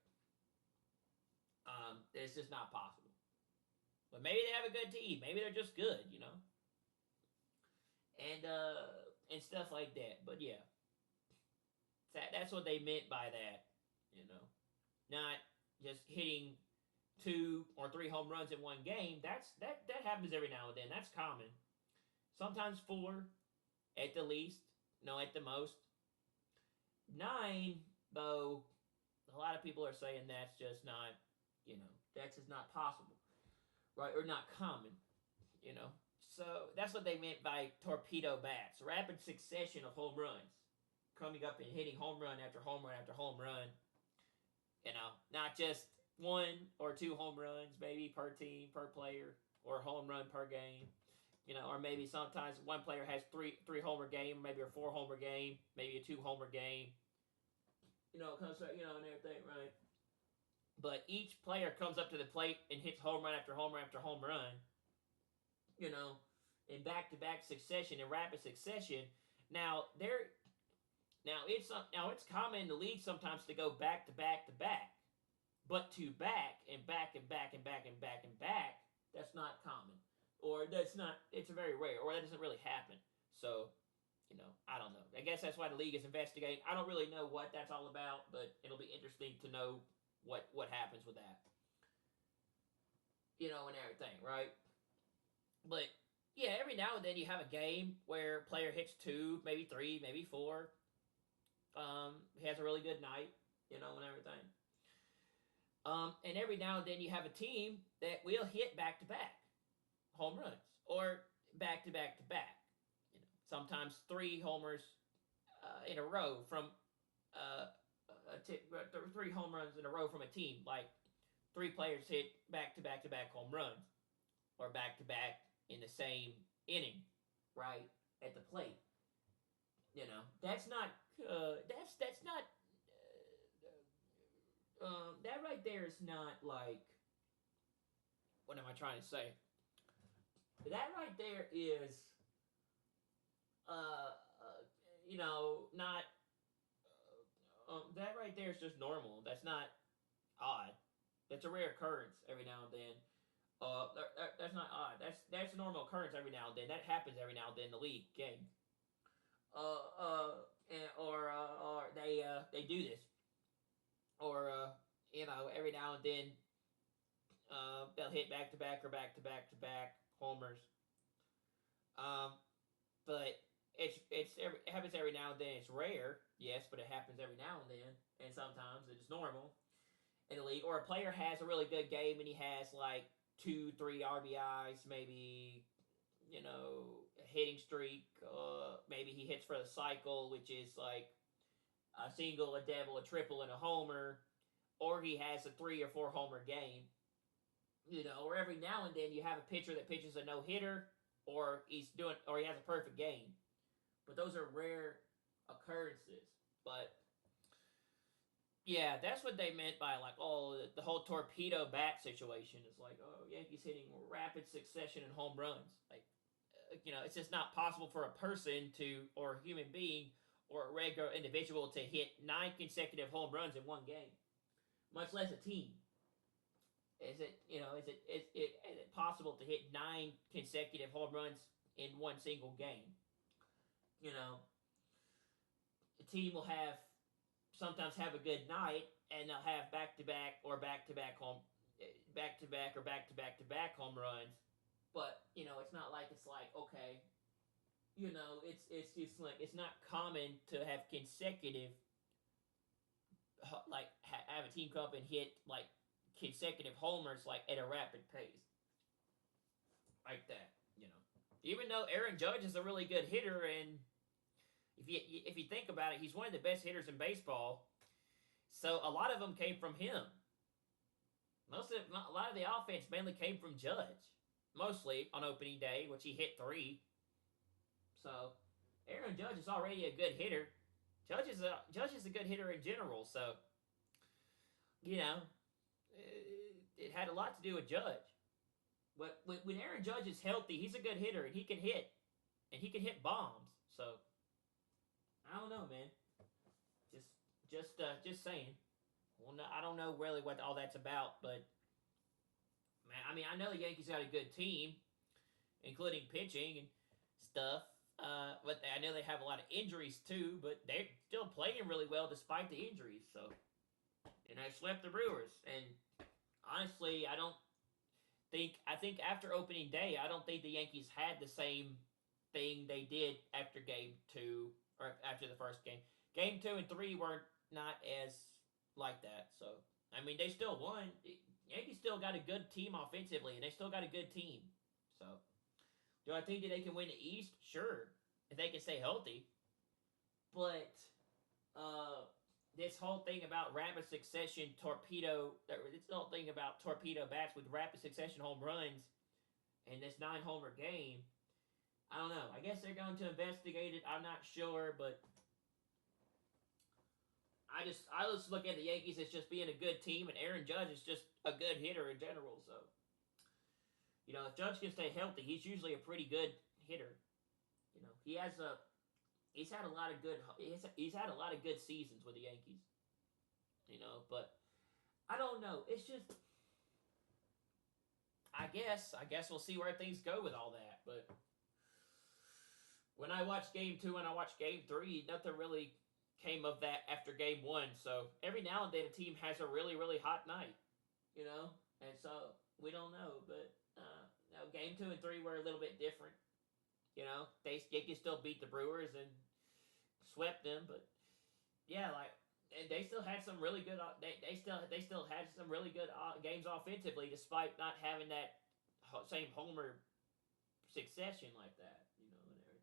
It's just not possible. But maybe they have a good team. Maybe they're just good, and stuff like that. But yeah, that's what they meant by that, not just hitting 2 or 3 home runs in one game. That happens every now and then. That's common. Sometimes 4 at the least, at the most. 9, though, a lot of people are saying that's just not, that's just not possible, right? Or not common, So that's what they meant by torpedo bats. Rapid succession of home runs. Coming up and hitting home run after home run after home run. Not just 1 or 2 home runs maybe per team, per player, or home run per game. Or maybe sometimes one player has three homer game, maybe a 4 homer game, maybe a 2 homer game. And everything, right? But each player comes up to the plate and hits home run after home run after home run. In back-to-back succession, in rapid succession. Now it's common in the league sometimes to go back to back to back, but to back and back and back and back and back and back, that's not common, or that's not. It's very rare, or that doesn't really happen. So, I don't know. I guess that's why the league is investigating. I don't really know what that's all about, but it'll be interesting to know what happens with that. And everything, right? But yeah, every now and then you have a game where a player hits 2, maybe 3, maybe 4. He has a really good night, and everything. And every now and then you have a team that will hit back to back home runs or back to back to back. Sometimes 3 homers in a row from 3 home runs in a row from a team. Like 3 players hit back to back to back home runs or back to back in the same inning, right at the plate. That's not. That's not. That right there is not like. What am I trying to say? That right there is. Not. That right there is just normal. That's not odd. That's a rare occurrence every now and then. That's not odd. That's a normal occurrence every now and then. That happens every now and then in the league game. Or they do this, or every now and then they'll hit back to back or back to back to back homers. But it happens every now and then. It's rare, yes, but it happens every now and then, and sometimes it's normal in the league. Or a player has a really good game and he has like 2, 3 RBIs, maybe. A hitting streak. Maybe he hits for the cycle, which is like a single, a double, a triple, and a homer. Or he has a 3 or 4 homer game. Or every now and then you have a pitcher that pitches a no hitter, or he has a perfect game. But those are rare occurrences. But yeah, that's what they meant by like, the whole torpedo bat situation is like, Yankees hitting rapid succession and home runs. Like, it's just not possible for a person or a human being, or a regular individual to hit 9 consecutive home runs in one game, much less a team. Is it possible to hit 9 consecutive home runs in one single game? You know, the team will have sometimes have a good night, and they'll have back to back or back home runs. But it's not like it's like okay, it's just like it's not common to have consecutive like have a team come up and hit like consecutive homers like at a rapid pace like that. Even though Aaron Judge is a really good hitter, and if you think about it, he's one of the best hitters in baseball. So a lot of them came from him. A lot of the offense mainly came from Judge, mostly on opening day, which he hit 3. So Aaron Judge is already a good hitter. Judge is a good hitter in general. So you know, it had a lot to do with Judge. But when Aaron Judge is healthy, he's a good hitter and he can hit bombs. So I don't know, man. Just saying. Well, no, I don't know really what all that's about, but man, I mean, I know the Yankees got a good team, including pitching and stuff. But I know they have a lot of injuries too, but they're still playing really well despite the injuries. So, and I swept the Brewers. And honestly, I think after opening day, I don't think the Yankees had the same thing they did after game 2 or after the first game. Game 2 and 3 weren't not as like that. So I mean, they still won. Yankees still got a good team offensively, and they still got a good team. So do I think that they can win the East? Sure, if they can stay healthy. But this whole thing about rapid succession this whole thing about torpedo bats with rapid succession home runs in this 9-homer game. I don't know. I guess they're going to investigate it. I'm not sure, but I just look at the Yankees as just being a good team, and Aaron Judge is just a good hitter in general. So, if Judge can stay healthy, he's usually a pretty good hitter. He's had a lot of good seasons with the Yankees. But I don't know. It's just I guess we'll see where things go with all that. But when I watched game 2 and I watched game 3, nothing really came of that after game 1. So every now and then a team has a really, really hot night, and so we don't know. But game 2 and 3 were a little bit different. They can still beat the Brewers and swept them, but yeah, and they still had some really good. They still had some really good games offensively, despite not having that same homer succession like that, and everything.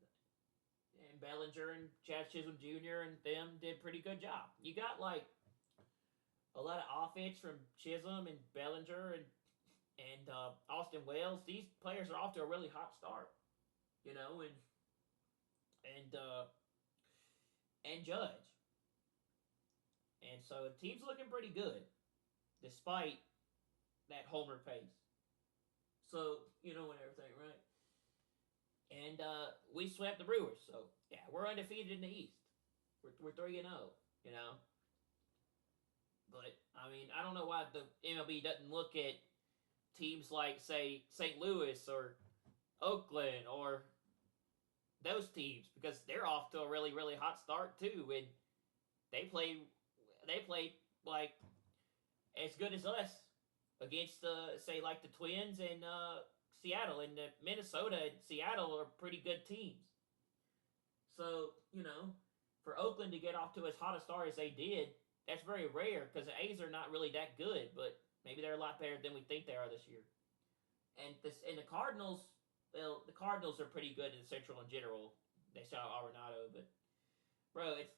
And Bellinger and Chad Chisholm Jr. and them did a pretty good job. You got a lot of offense from Chisholm and Bellinger and Austin Wells. These players are off to a really hot start, and Judge. And so the team's looking pretty good, despite that homer pace. So, and everything, right? And we swept the Brewers, so yeah, we're undefeated in the East. We're 3-0, But I mean, I don't know why the MLB doesn't look at teams like, say, St. Louis or Oakland or those teams, because they're off to a really, really hot start too, and they played like as good as us against say like the Twins and Seattle, and Minnesota and Seattle are pretty good teams. So for Oakland to get off to as hot a start as they did, that's very rare because the A's are not really that good, but maybe they're a lot better than we think they are this year. And the Cardinals, well, the Cardinals are pretty good in the Central in general. They saw Arenado, but bro, it's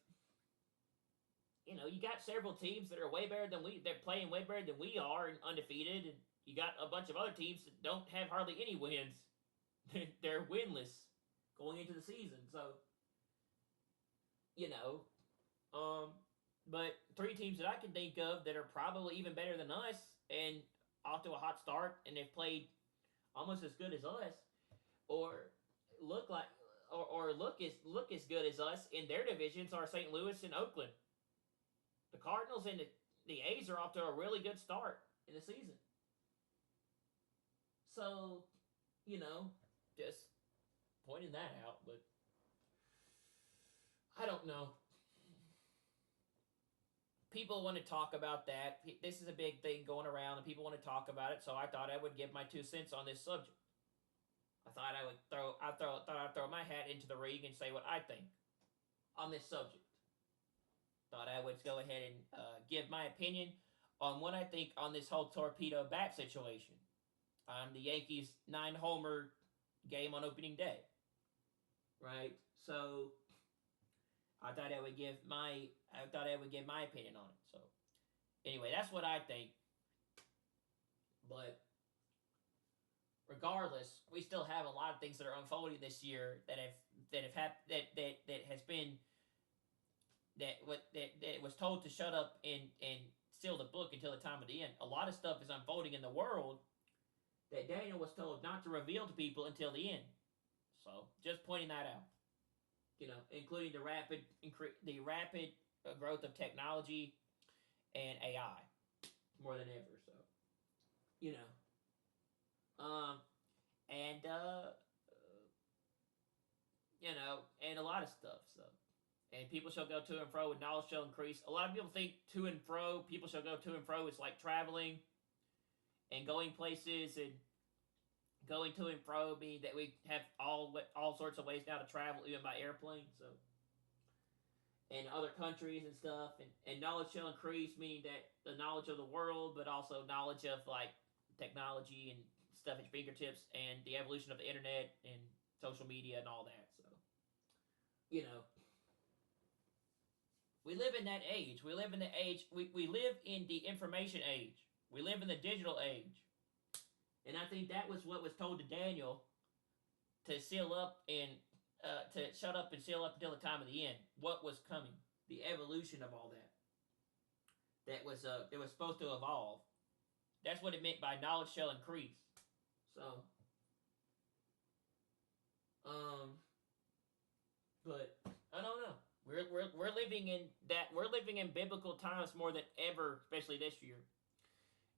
you got several teams that are way better than we. They're playing way better than we are and undefeated, and you got a bunch of other teams that don't have hardly any wins. They're winless going into the season. So but 3 teams that I can think of that are probably even better than us and off to a hot start, and they've played almost as good as us, or look as good as us in their divisions, are St. Louis and Oakland. The Cardinals and the A's are off to a really good start in the season. So, just pointing that out, but I don't know. People want to talk about that. This is a big thing going around, and people want to talk about it. So I thought I would give my 2 cents on this subject. I thought I'd throw my hat into the ring and say what I think on this subject. Thought I would go ahead and give my opinion on what I think on this whole torpedo bat situation on the Yankees 9-homer game on opening day. Right? So I thought I would give my opinion on it. So anyway, that's what I think. But regardless, we still have a lot of things that are unfolding this year that was told to shut up and seal the book until the time of the end. A lot of stuff is unfolding in the world that Daniel was told not to reveal to people until the end. So just pointing that out. Including the rapid growth of technology and AI more than ever. So, and and a lot of stuff. So, and people shall go to and fro, and knowledge shall increase. A lot of people think to and fro. People shall go to and fro. It's like traveling and going places and going to and fro, mean that we have all sorts of ways now to travel, even by airplane. So, and other countries and stuff, and knowledge shall increase, meaning that the knowledge of the world, but also knowledge of like technology and stuff at your fingertips, and the evolution of the internet and social media and all that. So, we live in that age. We live in the age. We live in the information age. We live in the digital age. And I think that was what was told to Daniel to seal up and to shut up and seal up until the time of the end. What was coming, the evolution of all that. That was supposed to evolve. That's what it meant by knowledge shall increase. So, but I don't know. We're living in that. We're living in biblical times more than ever, especially this year,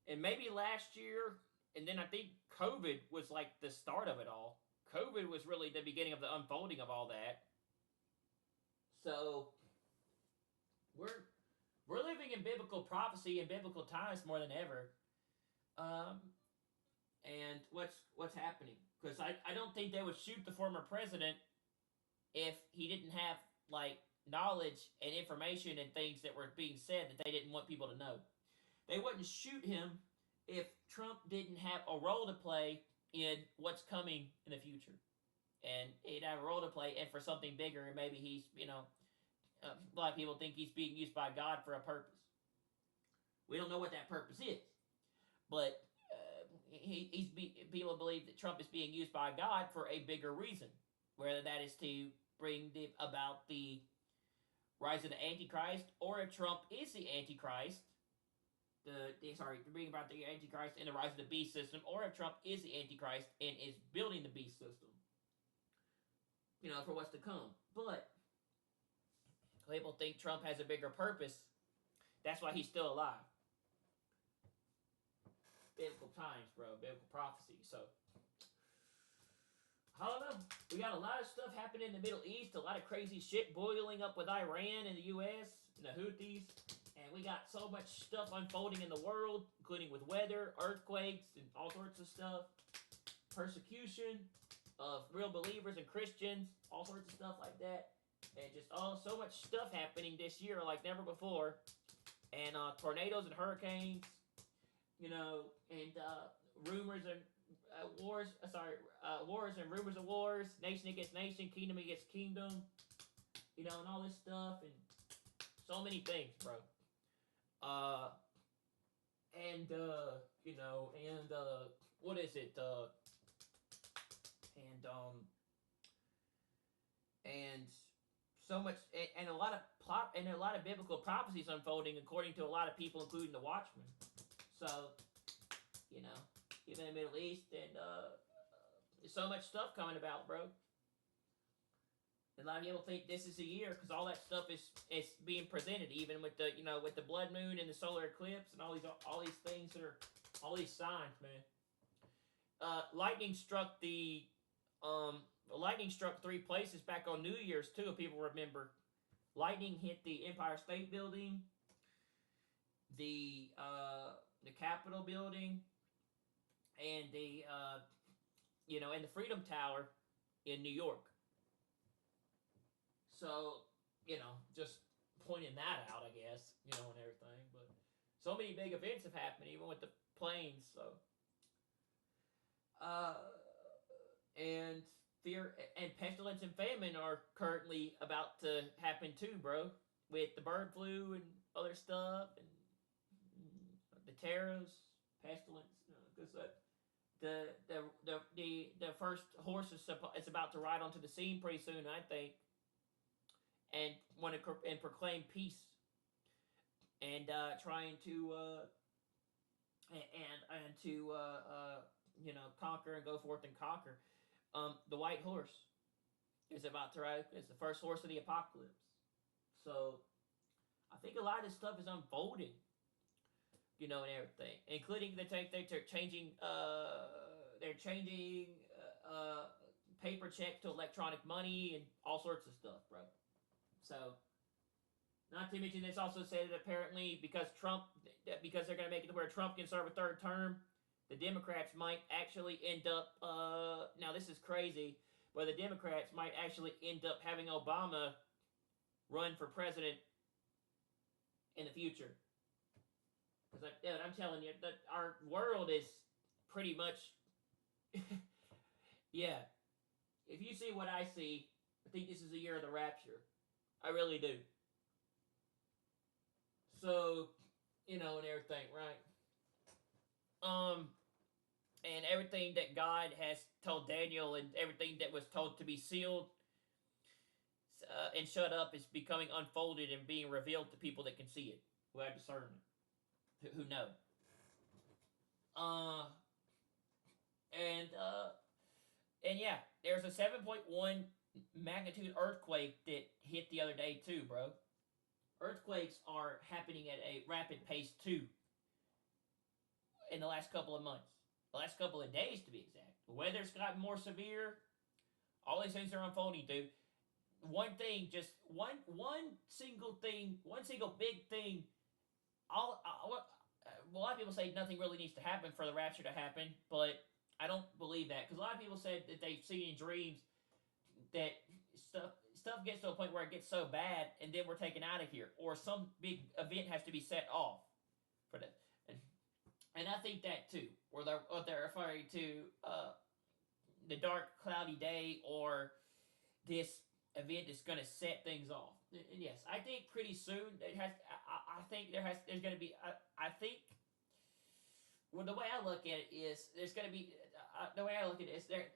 and maybe last year. And then I think COVID was like the start of it all. COVID was really the beginning of the unfolding of all that. So we're living in biblical prophecy and biblical times more than ever. And what's happening? Because I don't think they would shoot the former president if he didn't have like knowledge and information and things that were being said that they didn't want people to know. They wouldn't shoot him if Trump didn't have a role to play in what's coming in the future. And he'd have a role to play and for something bigger, and maybe he's, a lot of people think he's being used by God for a purpose. We don't know what that purpose is. But people believe that Trump is being used by God for a bigger reason. Whether that is to bring about the rise of the Antichrist, or if Trump is the Antichrist, to bring about the Antichrist and the rise of the beast system, or if Trump is the Antichrist and is building the beast system, for what's to come. But people think Trump has a bigger purpose. That's why he's still alive. Biblical times, bro. Biblical prophecy. So, I don't know. We got a lot of stuff happening in the Middle East. A lot of crazy shit boiling up with Iran and the U.S. and the Houthis. And we got so much stuff unfolding in the world, including with weather, earthquakes, and all sorts of stuff. Persecution of real believers and Christians, all sorts of stuff like that. And just so much stuff happening this year like never before. And tornadoes and hurricanes, and rumors and wars and rumors of wars, nation against nation, kingdom against kingdom, and all this stuff, and so many things, bro. What is it? And so much, and a lot of biblical prophecies unfolding according to a lot of people, including the Watchmen. So, even in the Middle East, and there's so much stuff coming about, bro. And a lot of people think this is a year because all that stuff is being presented, even with the with the blood moon and the solar eclipse and all these things that are all these signs, man. lightning struck the lightning struck three places back on New Year's too. If people remember, lightning hit the Empire State Building, the Capitol Building, and the and the Freedom Tower in New York. So just pointing that out, I guess, and everything. But so many big events have happened, even with the planes. So, and fear and pestilence and famine are currently about to happen too, bro. With the bird flu and other stuff, and the tariffs, pestilence, because the first horse is about to ride onto the scene pretty soon, I think, and want to and proclaim peace, and trying to and to conquer and go forth and conquer. The white horse is about to ride. It's the first horse of the apocalypse. So I think a lot of this stuff is unfolding, and everything, including they're changing paper checks to electronic money and all sorts of stuff, bro. So, not to mention, it's also said that apparently because they're going to make it to where Trump can serve a third term, the Democrats might actually end up. Now this is crazy, but the Democrats might actually end up having Obama run for president in the future. Because I'm telling you that our world is pretty much, yeah. If you see what I see, I think this is the year of the rapture. I really do. So, and everything, right? And everything that God has told Daniel and everything that was told to be sealed and shut up is becoming unfolded and being revealed to people that can see it, who have discernment, who know. And yeah, there's a 7.1 magnitude earthquake that hit the other day too, bro. Earthquakes are happening at a rapid pace too in the last couple of months. The last couple of days, to be exact. The weather's gotten more severe. All these things are unfolding, dude. One thing, just one single thing, one single big thing. A lot of people say nothing really needs to happen for the rapture to happen, but I don't believe that, because a lot of people said that they've seen in dreams that stuff gets to a point where it gets so bad, and then we're taken out of here, or some big event has to be set off for that. And I think that too, or they're referring to the dark, cloudy day, or this event is going to set things off. And yes, I think pretty soon it has. I think there's going to be. I think. Well, the way I look at it is there's going to be. The way I look at it is there.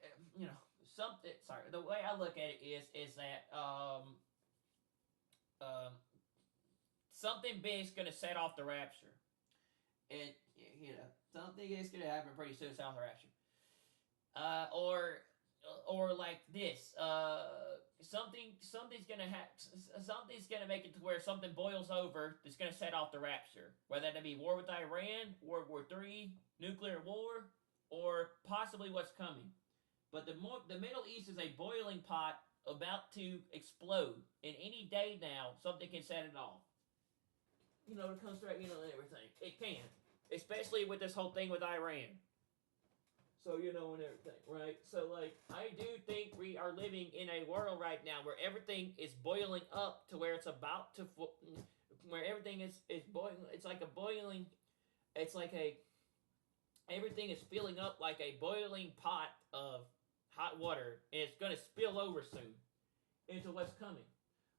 Something. Sorry. The way I look at it is that something big is going to set off the rapture, and something is going to happen pretty soon. Set off the rapture. Or like this, something's gonna make it to where something boils over that's gonna set off the rapture. Whether that be war with Iran, World War III, nuclear war, or possibly what's coming. But the Middle East is a boiling pot about to explode, and any day now something can set it off. It comes to and everything. It can, especially with this whole thing with Iran. So, and everything, right? So, like, I do think we are living in a world right now where everything is boiling up to where it's about to, where everything is boiling. It's like a boiling, everything is filling up like a boiling pot of hot water, and it's going to spill over soon into what's coming.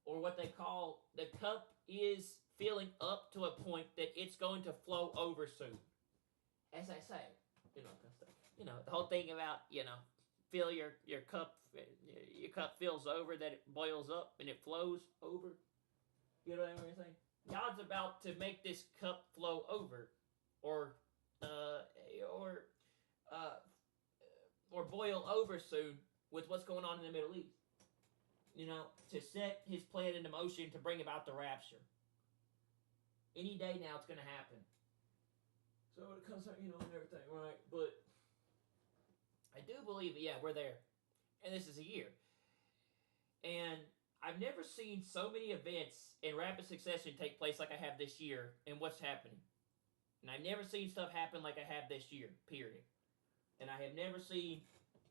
Or what they call, the cup is filling up to a point that it's going to flow over soon. As I say, the whole thing about, fill your cup fills over, that it boils up and it flows over. You know what I'm saying? God's about to make this cup flow over, or boil over soon with what's going on in the Middle East. To set his plan into motion to bring about the rapture. Any day now it's going to happen. So when it comes out, and everything, right? But I do believe, yeah, we're there, and this is a year, and I've never seen so many events in rapid succession take place like I have this year, and what's happening. And I've never seen stuff happen like I have this year. Period. And I have never seen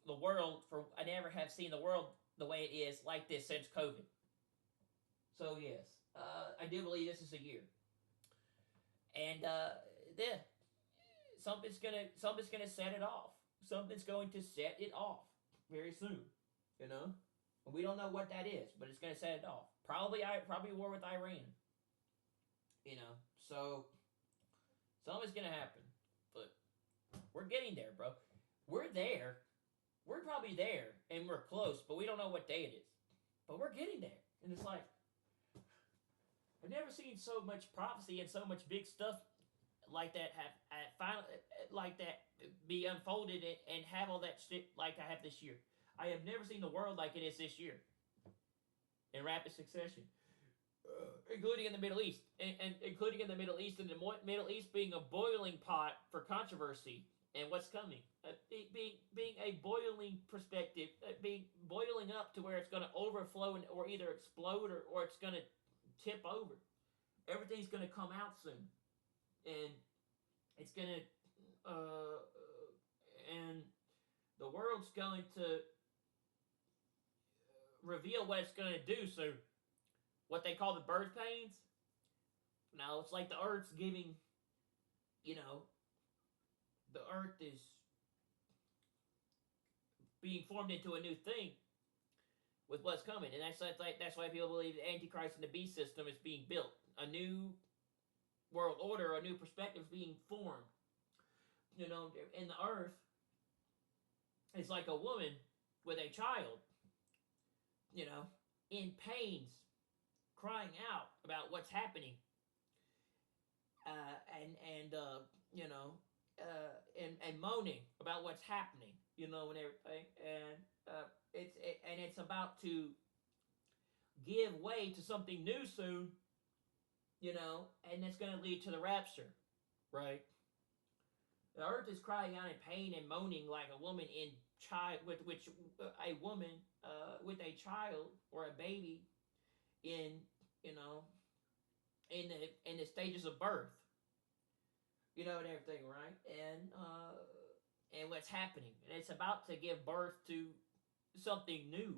the world for. I never have seen the world the way it is like this since COVID. So yes, I do believe this is a year, and yeah, something's gonna set it off. Something's going to set it off very soon. You know, we don't know what that is, but it's gonna set it off. Probably war with Iran. You know, so something's gonna happen, but we're getting there, bro. We're there. We're probably there, and we're close, but we don't know what day it is. But we're getting there, and it's like I've never seen so much prophecy and so much big stuff like that have final like that be unfolded and have all that shit like I have this year. I have never seen the world like it is this year in rapid succession, including in the Middle East, and including in the Middle East, and the Middle East being a boiling pot for controversy and what's coming, being a boiling perspective, being boiling up to where it's going to overflow and, or either explode or it's going to tip over. Everything's going to come out soon, and it's going to, and the world's going to reveal what it's going to do soon. What they call the birth pains. Now it's like the earth's giving, you know, the earth is being formed into a new thing with what's coming, and that's why people believe the Antichrist and the beast system is being built. A new world order, a new perspective is being formed. You know, in the earth, it's like a woman with a child. You know, in pains, crying out about what's happening, you know, and moaning about what's happening, you know, and everything, and it's about to give way to something new soon, you know, and it's going to lead to the rapture, right? The earth is crying out in pain and moaning like a woman in child with which a woman with a child or a baby in, you know, in the stages of birth, you know, and everything, right? And what's happening, and it's about to give birth to something new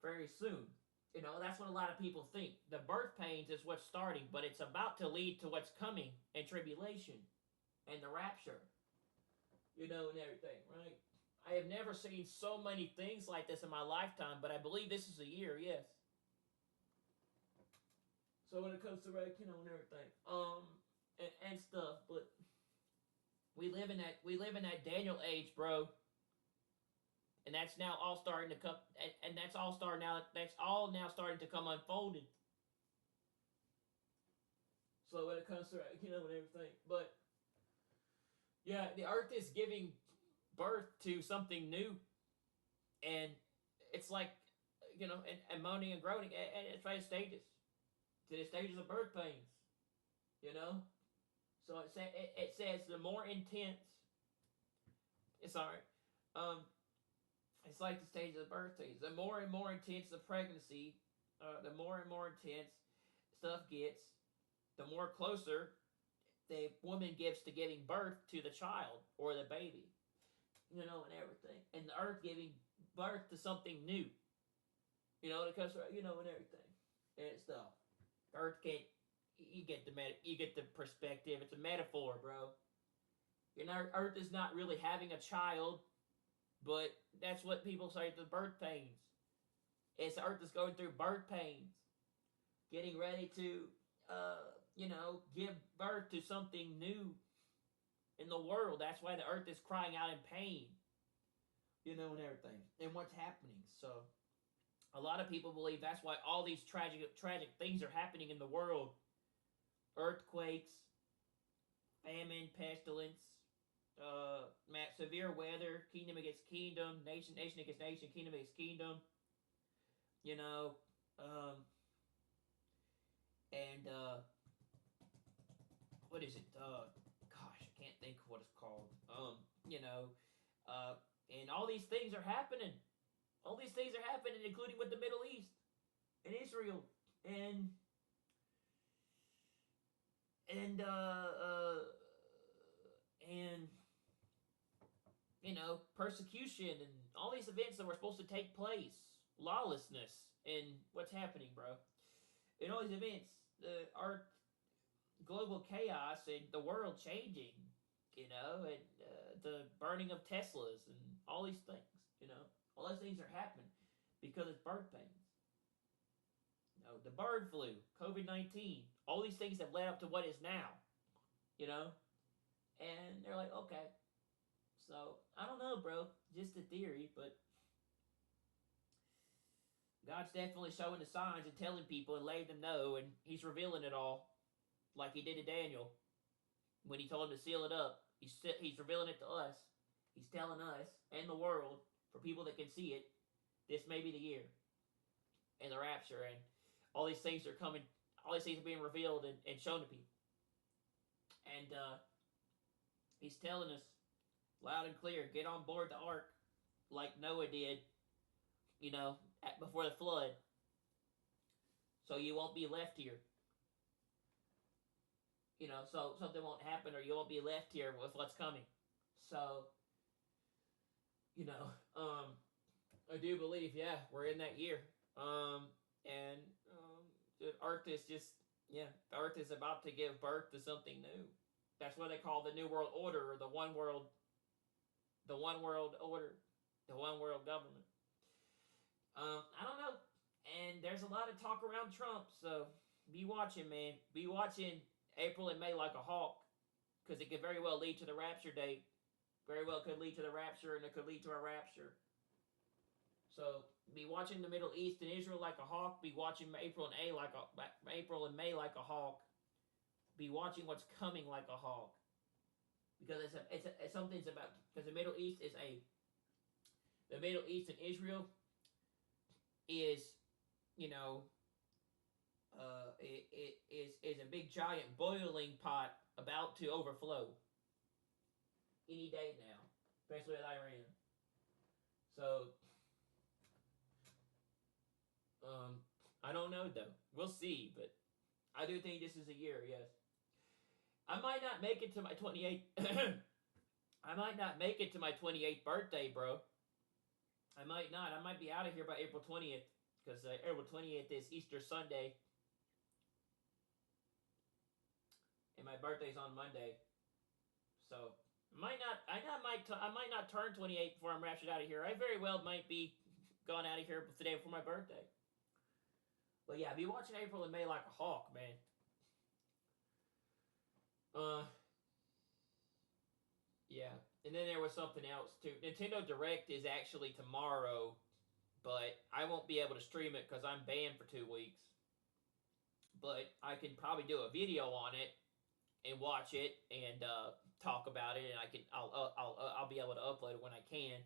very soon. You know, that's what a lot of people think. The birth pains is what's starting, but it's about to lead to what's coming in tribulation and the rapture. You know, and everything, right? I have never seen so many things like this in my lifetime, but I believe this is a year, yes. So when it comes to, like, you know, and everything, and stuff, but we live in that Daniel age, bro. And that's now all starting to come, and that's all starting now. That's all now starting to come unfolded. So when it comes to, you know, and everything, but yeah, the earth is giving birth to something new, and it's like, you know, and moaning and groaning, and it's right stages, to the stages of birth pains, you know. So it says the more intense. It's alright. It's like the stages of birth pains. The more and more intense the pregnancy, the more and more intense stuff gets, the more closer the woman gets to giving birth to the child or the baby, you know, and everything, and the earth giving birth to something new, you know, because, you know, and everything, and stuff. Earth can't. You get the perspective. It's a metaphor, bro. You know, Earth is not really having a child, but that's what people say, the birth pains. It's Earth is going through birth pains, getting ready to, you know, give birth to something new in the world. That's why the Earth is crying out in pain, you know, and everything, and what's happening. So, a lot of people believe that's why all these tragic things are happening in the world. Earthquakes, famine, pestilence, severe weather, kingdom against kingdom, nation against nation, kingdom against kingdom, you know, and what is it? Gosh, I can't think of what it's called. You know, And all these things are happening. All these things are happening, including with the Middle East and Israel and and uh, uh, and persecution and all these events that were supposed to take place, lawlessness, and what's happening, bro. And all these events, our global chaos and the world changing, and the burning of Teslas and all these things, all those things are happening because it's birth pains. The bird flu, COVID-19, all these things have led up to what is now, you know, and they're like, okay, so I don't know, bro, just a theory, but God's definitely showing the signs and telling people and letting them know, and He's revealing it all, like He did to Daniel when He told him to seal it up. He's revealing it to us. He's telling us and the world, for people that can see it, this may be the year and the rapture, and all these things are coming. All these things are being revealed and shown to people, and He's telling us loud and clear, get on board the ark like Noah did, before the flood, so you won't be left here. So something won't happen, or you won't be left here with what's coming. So, I do believe, yeah, we're in that year. And the earth is the earth is about to give birth to something new. That's what they call the New World Order, or the one world order, the one world government. I don't know. And there's a lot of talk around Trump, so be watching, man. Be watching April and May like a hawk, because it could very well lead to the rapture date. Very well could lead to the rapture, and it could lead to a rapture. So be watching the Middle East and Israel like a hawk. Be watching April and May like a hawk. Be watching what's coming like a hawk, because it's something's about, because the Middle East and Israel is, it is a big giant boiling pot about to overflow any day now, especially with Iran. So, I don't know though. We'll see, but I do think this is a year. Yes, I might not make it to my 28th. I might not make it to my 28th birthday, bro. I might not. I might be out of here by April 20th, because April 20th is Easter Sunday, and my birthday's on Monday. So I might not turn 28 before I'm raptured out of here. I very well might be gone out of here the day before my birthday. But yeah, be watching April and May like a hawk, man. Yeah. And then there was something else too. Nintendo Direct is actually tomorrow, but I won't be able to stream it because I'm banned for 2 weeks. But I can probably do a video on it and watch it and talk about it, and I'll be able to upload it when I can.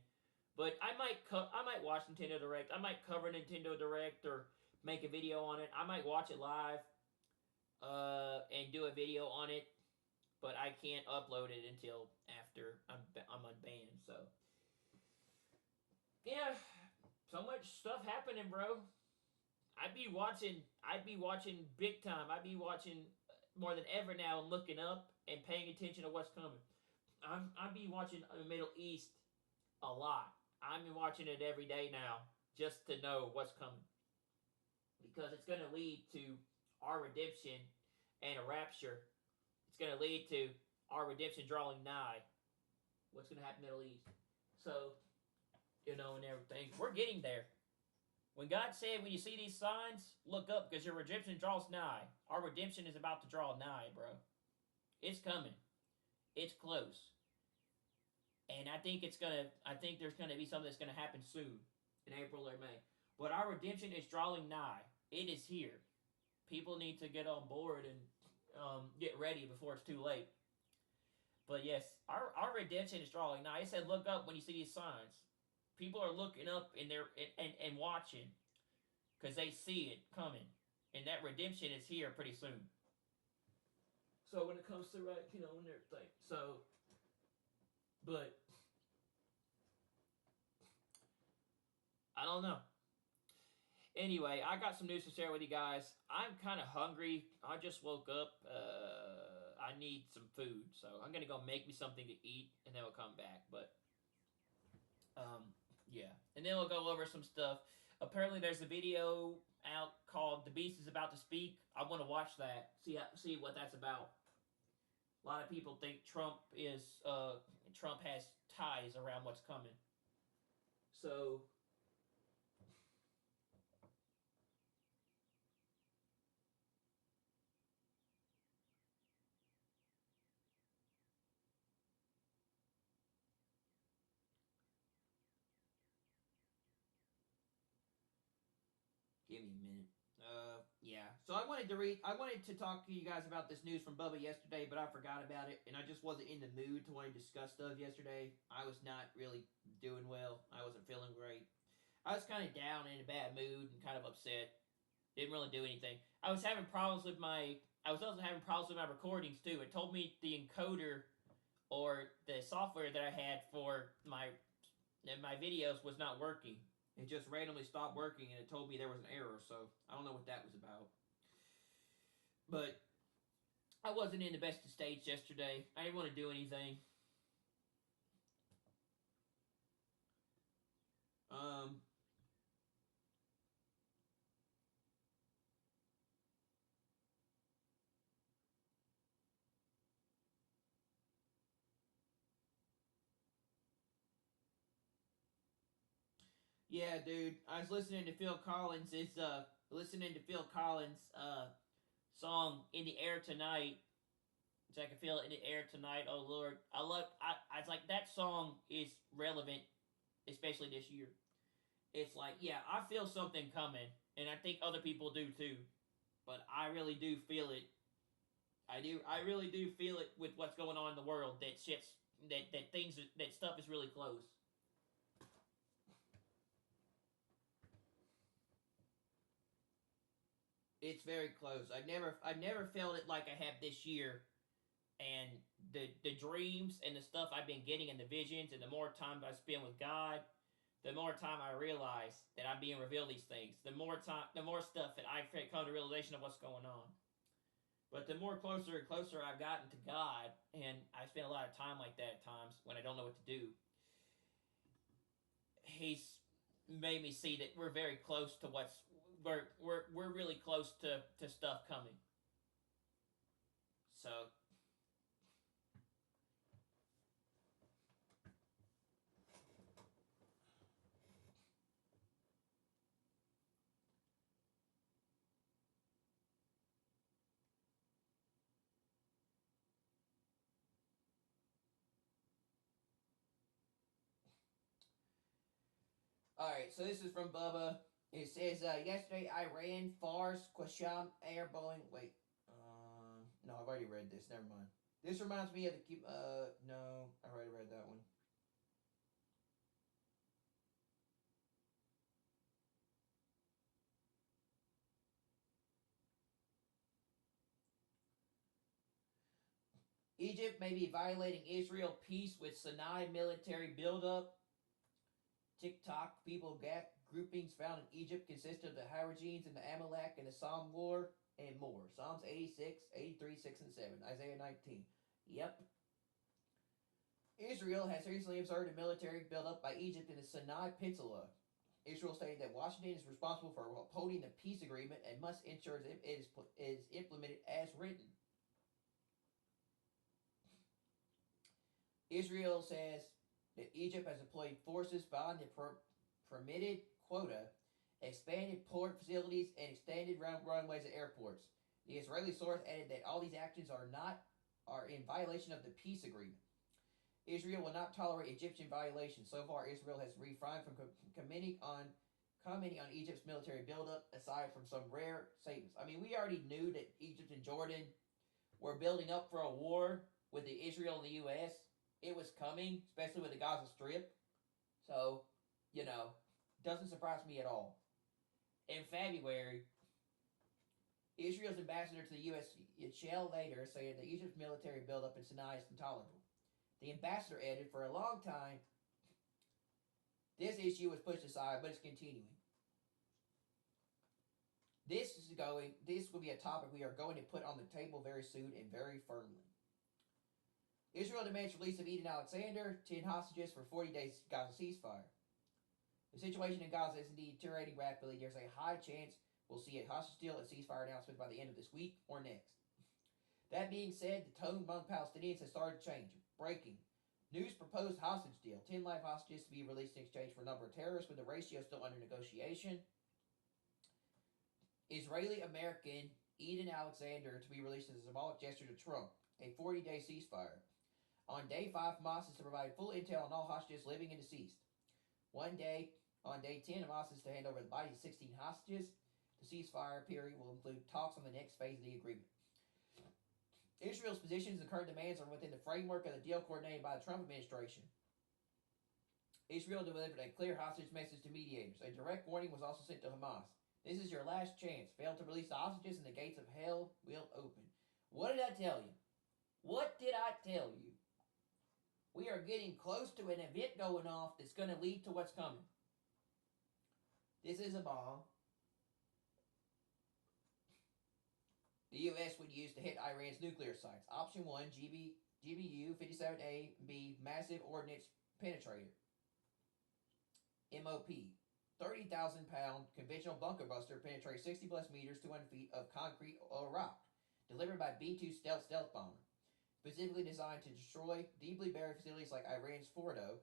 But I might watch Nintendo Direct. I might cover Nintendo Direct or make a video on it. I might watch it live and do a video on it, but I can't upload it until after I'm unbanned. So yeah, so much stuff happening, bro. I'd be watching big time. I'd be watching more than ever now and looking up and paying attention to what's coming. I'd be watching the Middle East a lot. I've been watching it every day now just to know what's coming, because it's going to lead to our redemption and a rapture. It's going to lead to our redemption drawing nigh. What's going to happen in the Middle East? So, and everything. We're getting there. When God said, when you see these signs, look up, because your redemption draws nigh. Our redemption is about to draw nigh, bro. It's coming. It's close. And I think there's going to be something that's going to happen soon, in April or May. But our redemption is drawing nigh. It is here. People need to get on board and get ready before it's too late. But yes, our redemption is drawing nigh. I said, look up when you see these signs. People are looking up and watching, because they see it coming, and that redemption is here pretty soon. So when it comes to when everything, but don't know. Anyway, I got some news to share with you guys. I'm kind of hungry. I just woke up. I need some food, so I'm gonna go make me something to eat, and then we'll come back. But yeah, and then we'll go over some stuff. Apparently, there's a video out called "The Beast is About to Speak." I want to watch that. See what that's about. A lot of people think Trump has ties around what's coming. So give me a minute. Yeah. So I wanted to read. I wanted to talk to you guys about this news from Bubba yesterday, but I forgot about it, and I just wasn't in the mood to want to discuss stuff yesterday. I was not really doing well. I wasn't feeling great. I was kind of down in a bad mood and kind of upset. Didn't really do anything. I was having problems with my. I was also having problems with my recordings too. It told me the encoder or the software that I had for my videos was not working. It just randomly stopped working and it told me there was an error. So I don't know what that was about. But I wasn't in the best of states yesterday. I didn't want to do anything. Um, yeah, dude. I was listening to Phil Collins. Listening to Phil Collins' song "In the Air Tonight." So I can feel it in the air tonight. Oh Lord, I was like that song is relevant, especially this year. It's like, yeah, I feel something coming, and I think other people do too. But I really do feel it. I do. I really do feel it with what's going on in the world. That stuff is really close. It's very close. I never felt it like I have this year. And the dreams and the stuff I've been getting and the visions and the more time I spend with God, the more time I realize that I'm being revealed these things. The more stuff that I come to realization of what's going on. But the more closer and closer I've gotten to God, and I spend a lot of time like that at times when I don't know what to do, He's made me see that we're very close to we're really close to stuff coming. So all right, so this is from Bubba. It says, yesterday Iran fars Qasem air Boeing. Wait, no, I've already read this. Never mind. This reminds me of no, I already read that one. Egypt may be violating Israel peace with Sinai military buildup. TikTok people groupings found in Egypt consist of the Harajeens and the Amalek and the Psalm War and more. Psalms 86, 83, 6, and 7. Isaiah 19. Yep. Israel has recently observed a military buildup by Egypt in the Sinai Peninsula. Israel stated that Washington is responsible for upholding the peace agreement and must ensure that it is implemented as written. Israel says that Egypt has deployed forces beyond the permitted quota, expanded port facilities, and extended runways at airports. The Israeli source added that all these actions are in violation of the peace agreement. Israel will not tolerate Egyptian violations. So far, Israel has refrained from commenting on Egypt's military buildup, aside from some rare statements. I mean, we already knew that Egypt and Jordan were building up for a war with Israel and the U.S. It was coming, especially with the Gaza Strip. So, doesn't surprise me at all. In February, Israel's ambassador to the U.S., Yichel later, said that Egypt's military buildup in Sinai is intolerable. The ambassador added, for a long time, This issue was pushed aside, but it's continuing. This will be a topic we are going to put on the table very soon and very firmly. Israel demands release of Eden Alexander, 10 hostages for 40 days Gaza ceasefire. The situation in Gaza is indeed deteriorating rapidly. There's a high chance we'll see a hostage deal and ceasefire announcement by the end of this week or next. That being said, the tone among Palestinians has started to change. Breaking. News proposed hostage deal. 10 live hostages to be released in exchange for a number of terrorists, with the ratio still under negotiation. Israeli-American Eden Alexander to be released as a symbolic gesture to Trump. A 40-day ceasefire. On day 5, Hamas is to provide full intel on all hostages living and deceased. On day 10, Hamas is to hand over the bodies of 16 hostages. The ceasefire period will include talks on the next phase of the agreement. Israel's positions and current demands are within the framework of the deal coordinated by the Trump administration. Israel delivered a clear hostage message to mediators. A direct warning was also sent to Hamas. This is your last chance. Fail to release the hostages and the gates of hell will open. What did I tell you? What did I tell you? We are getting close to an event going off that's going to lead to what's coming. This is a bomb the U.S. would use to hit Iran's nuclear sites. Option 1, GBU 57A-B Massive Ordnance Penetrator. MOP. 30,000-pound conventional bunker buster penetrates 60 plus meters, 200 feet of concrete or rock. Delivered by B-2 stealth bomber. Specifically designed to destroy deeply buried facilities like Iran's Fordo.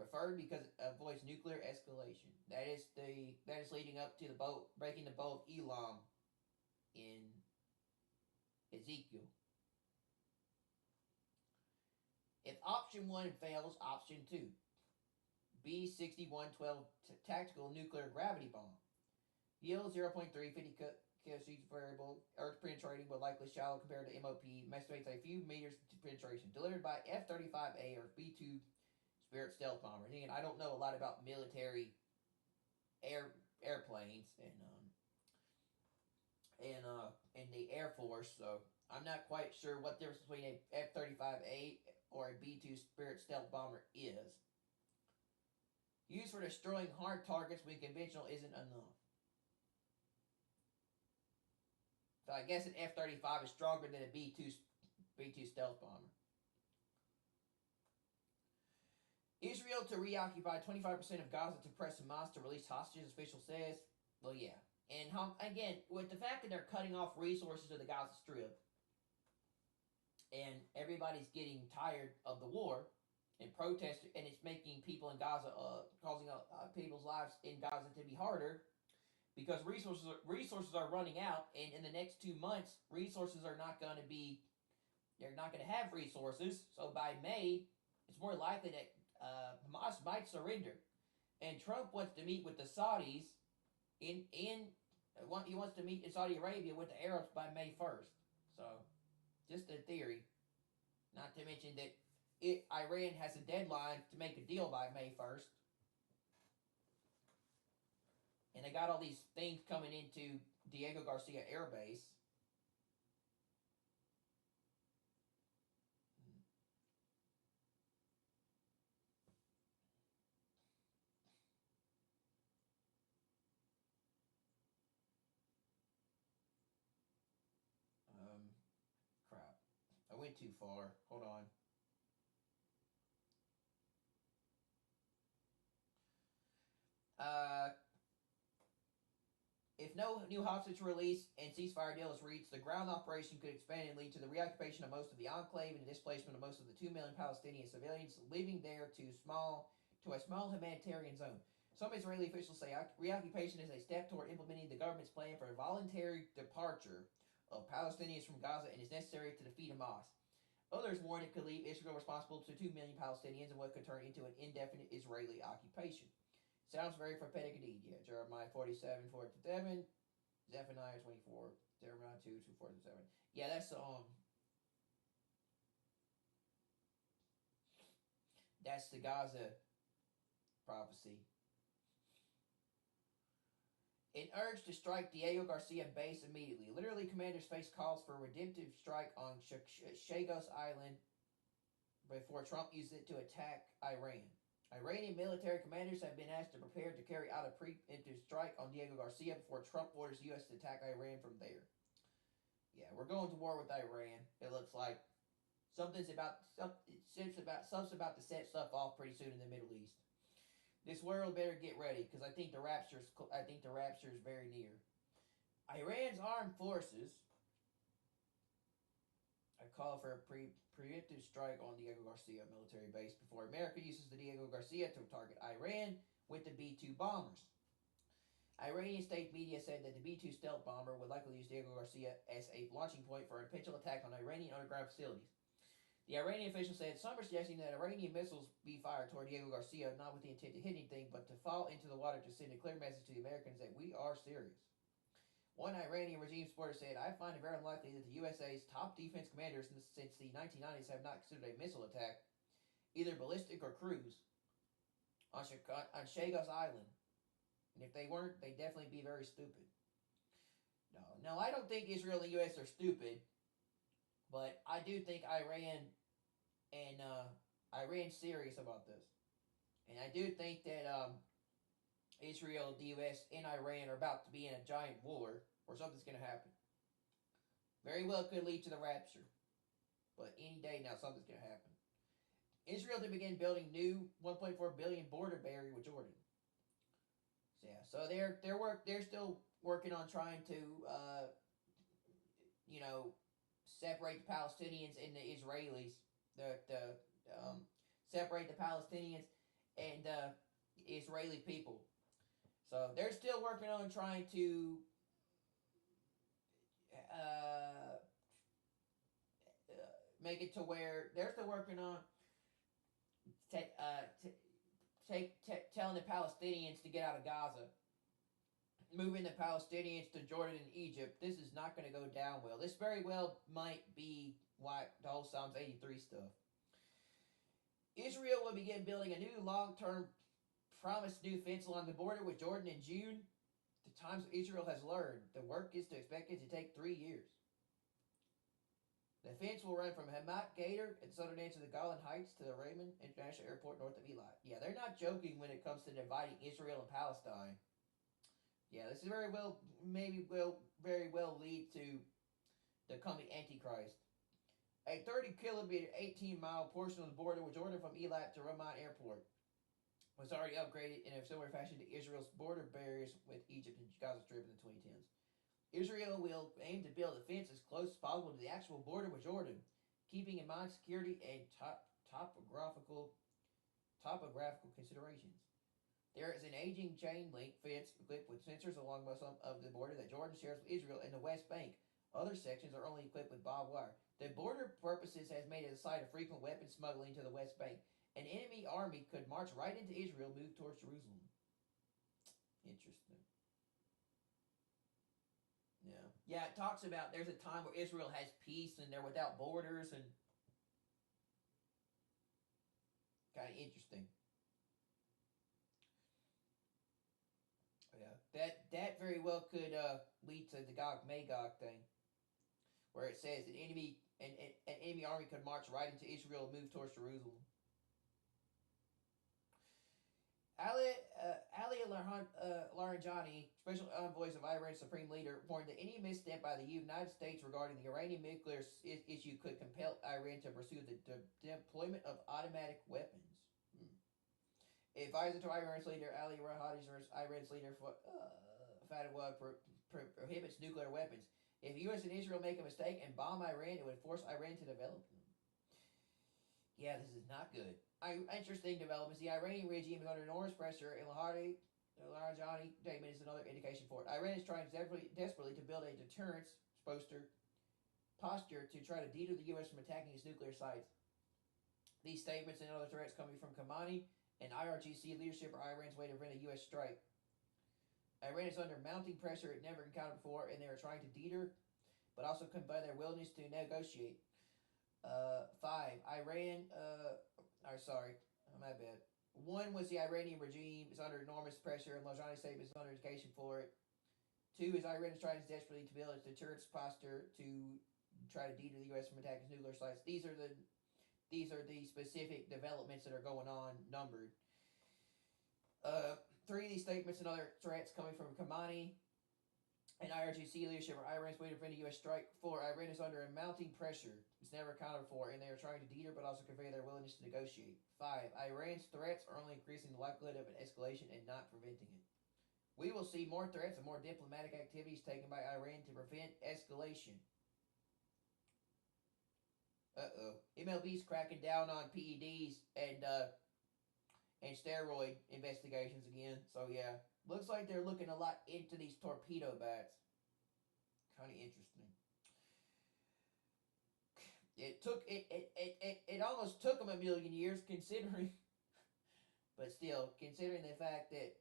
Preferred because it avoids nuclear escalation. That is leading up to the boat breaking the bow of Elam in Ezekiel. If option 1 fails, option 2. B-6112 tactical nuclear gravity bomb. Yield 0.3, 50 kg variable, earth penetrating but likely shallow compared to MOP. Estimates a few meters to penetration. Delivered by F-35A or B-2 Spirit stealth bomber. And again, I don't know a lot about military airplanes and the Air Force, so I'm not quite sure what the difference between a F-35A or a B-2 Spirit stealth bomber is. Used for destroying hard targets when conventional isn't enough. So I guess an F-35 is stronger than a B-2 stealth bomber. Israel to reoccupy 25% of Gaza to press Hamas to release hostages, official says. Well, yeah. And again, with the fact that they're cutting off resources to the Gaza Strip, and everybody's getting tired of the war and protest, and it's making people in Gaza, causing people's lives in Gaza to be harder, because resources are running out, and in the next 2 months, resources are not going to be, they're not going to have resources. So by May, it's more likely that Hamas might surrender, and Trump wants to meet with the Saudis he wants to meet in Saudi Arabia with the Arabs by May 1st. So, just a theory. Not to mention that Iran has a deadline to make a deal by May 1st. And they got all these things coming into Diego Garcia Air Base. Crap. I went too far. Hold on. If no new hostage release and ceasefire deal is reached, the ground operation could expand and lead to the reoccupation of most of the enclave and the displacement of most of the 2 million Palestinian civilians living there to a small humanitarian zone. Some Israeli officials say reoccupation is a step toward implementing the government's plan for a voluntary departure of Palestinians from Gaza and is necessary to defeat Hamas. Others warn it could leave Israel responsible to 2 million Palestinians and what could turn into an indefinite Israeli occupation. Sounds very prophetic indeed. Yeah, Jeremiah 47:4-7, Zephaniah 24, Jeremiah 2:4-7. Yeah, that's the Gaza prophecy. An urge to strike Diego Garcia base immediately. Literally, commanders face calls for a redemptive strike on Chagos Island before Trump used it to attack Iran. Iranian military commanders have been asked to prepare to carry out a preemptive strike on Diego Garcia before Trump orders the U.S. to attack Iran from there. Yeah, we're going to war with Iran. It looks like something's about to set stuff off pretty soon in the Middle East. This world better get ready because I think the rapture is very near. Iran's armed forces I call for a preemptive strike on Diego Garcia military base before America uses the Diego Garcia to target Iran with the B-2 bombers. Iranian state media said that the B-2 stealth bomber would likely use Diego Garcia as a launching point for a potential attack on Iranian underground facilities. The Iranian official said some are suggesting that Iranian missiles be fired toward Diego Garcia not with the intent to hit anything, but to fall into the water to send a clear message to the Americans that we are serious. One Iranian regime supporter said, I find it very unlikely that the USA's top defense commanders since the 1990s have not considered a missile attack, either ballistic or cruise, on Chagos Island. And if they weren't, they'd definitely be very stupid. No, I don't think Israel and the U.S. are stupid, but I do think Iran's serious about this. And I do think that Israel, the U.S., and Iran are about to be in a giant war or something's going to happen. Very well could lead to the rapture. But any day now, something's going to happen. Israel to begin building new $1.4 billion border barrier with Jordan. So they're still working on trying to separate the Palestinians and the Israelis. Separate the Palestinians and the Israeli people. So they're still working on trying to make it to where they're still working on telling the Palestinians to get out of Gaza, moving the Palestinians to Jordan and Egypt. This is not going to go down well. This very well might be why the whole Psalms 83 stuff. Israel will begin building a new long-term promised new fence along the border with Jordan in June. The Times of Israel has learned the work is expected to take 3 years. The fence will run from Hamat Gator at the southern edge of the Golan Heights to the Raymond International Airport north of Eilat. Yeah, they're not joking when it comes to dividing Israel and Palestine. Yeah, this is very well lead to the coming Antichrist. A 30-kilometer, 18-mile portion of the border with Jordan from Eilat to Ramat Airport was already upgraded in a similar fashion to Israel's border barriers with Egypt and Gaza Strip in the 2010s. Israel will aim to build a fence as close as possible to the actual border with Jordan, keeping in mind security and topographical considerations. There is an aging chain link fence equipped with sensors along some of the border that Jordan shares with Israel and the West Bank. Other sections are only equipped with barbed wire. The border purposes has made it a site of frequent weapons smuggling to the West Bank. An enemy army could march right into Israel, move towards Jerusalem. Interesting. Yeah, it talks about there's a time where Israel has peace and they're without borders and kind of interesting. Yeah, that very well could lead to the Gog Magog thing, where it says an enemy army could march right into Israel and move towards Jerusalem. Ali Larijani, special envoy of Iran's supreme leader, warned that any misstep by the United States regarding the Iranian nuclear issue could compel Iran to pursue the deployment of automatic weapons. Advisor to Iran's leader, Ali Larijani, Iran's leader, Fatwa prohibits nuclear weapons. If the U.S. and Israel make a mistake and bomb Iran, it would force Iran to develop them. Yeah, this is not good. Interesting developments. The Iranian regime is under enormous pressure, and Larijani statement is another indication for it. Iran is trying desperately to build a deterrence posture to try to deter the U.S. from attacking its nuclear sites. These statements and other threats coming from Khamenei and IRGC leadership are Iran's way to prevent a U.S. strike. Iran is under mounting pressure it never encountered before, and they are trying to deter, but also convey their willingness to negotiate. 5. My bad. 1 was the Iranian regime is under enormous pressure, and Larijani's statement is under indication for it. 2 is Iran is trying desperately to build its deterrence posture to try to deter the U.S. from attacking nuclear sites. These are the specific developments that are going on, numbered. Three of these statements and other threats coming from Khamenei and IRGC leadership are Iran's way to prevent a U.S. strike. 4. Iran is under a mounting pressure it's never accounted for, and they are trying to deter but also convey their willingness to negotiate. 5. Iran's threats are only increasing the likelihood of an escalation and not preventing it. We will see more threats and more diplomatic activities taken by Iran to prevent escalation. MLB's cracking down on PEDs and steroid investigations again. So yeah, looks like they're looking a lot into these torpedo bats. Kind of interesting. It almost took them a million years, considering, but still, considering the fact that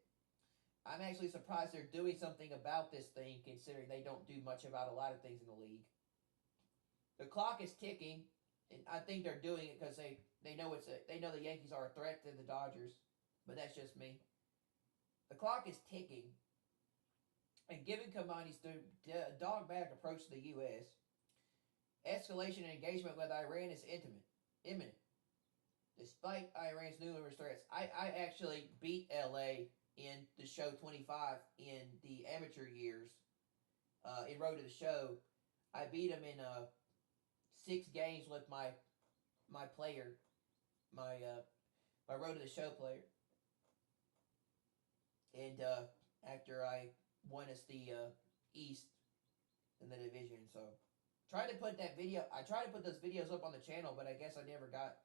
I'm actually surprised they're doing something about this thing, considering they don't do much about a lot of things in the league. The clock is ticking, and I think they're doing it because they know they know the Yankees are a threat to the Dodgers, but that's just me. The clock is ticking, and given Khamenei's dogmatic approach to the U.S., escalation and engagement with Iran is imminent. Despite Iran's numerous threats, I actually beat LA in the show 25 in the amateur years. In Road to the Show, I beat him in 6 games with my player, my Road to the Show player. And after I won us the East in the division, so I tried to put those videos up on the channel, but I guess I never got.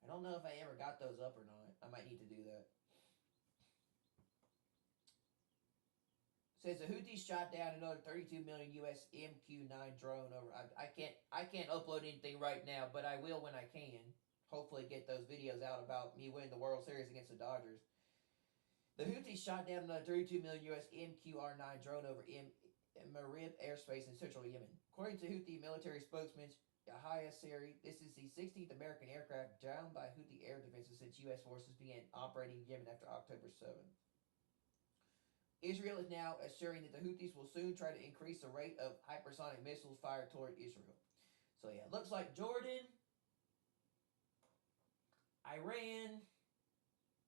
I don't know if I ever got those up or not. I might need to do that. Says the Houthis shot down another 32 million U.S. MQ-9 drone over. I can't upload anything right now, but I will when I can. Hopefully, get those videos out about me winning the World Series against the Dodgers. The Houthis shot down another 32 million U.S. MQ-9 drone over Marib airspace in central Yemen. According to Houthi military spokesman Yahya Sari, this is the 16th American aircraft downed by Houthi air defenses since U.S. forces began operating in Yemen after October 7th. Israel is now assuring that the Houthis will soon try to increase the rate of hypersonic missiles fired toward Israel. So yeah, it looks like Jordan, Iran,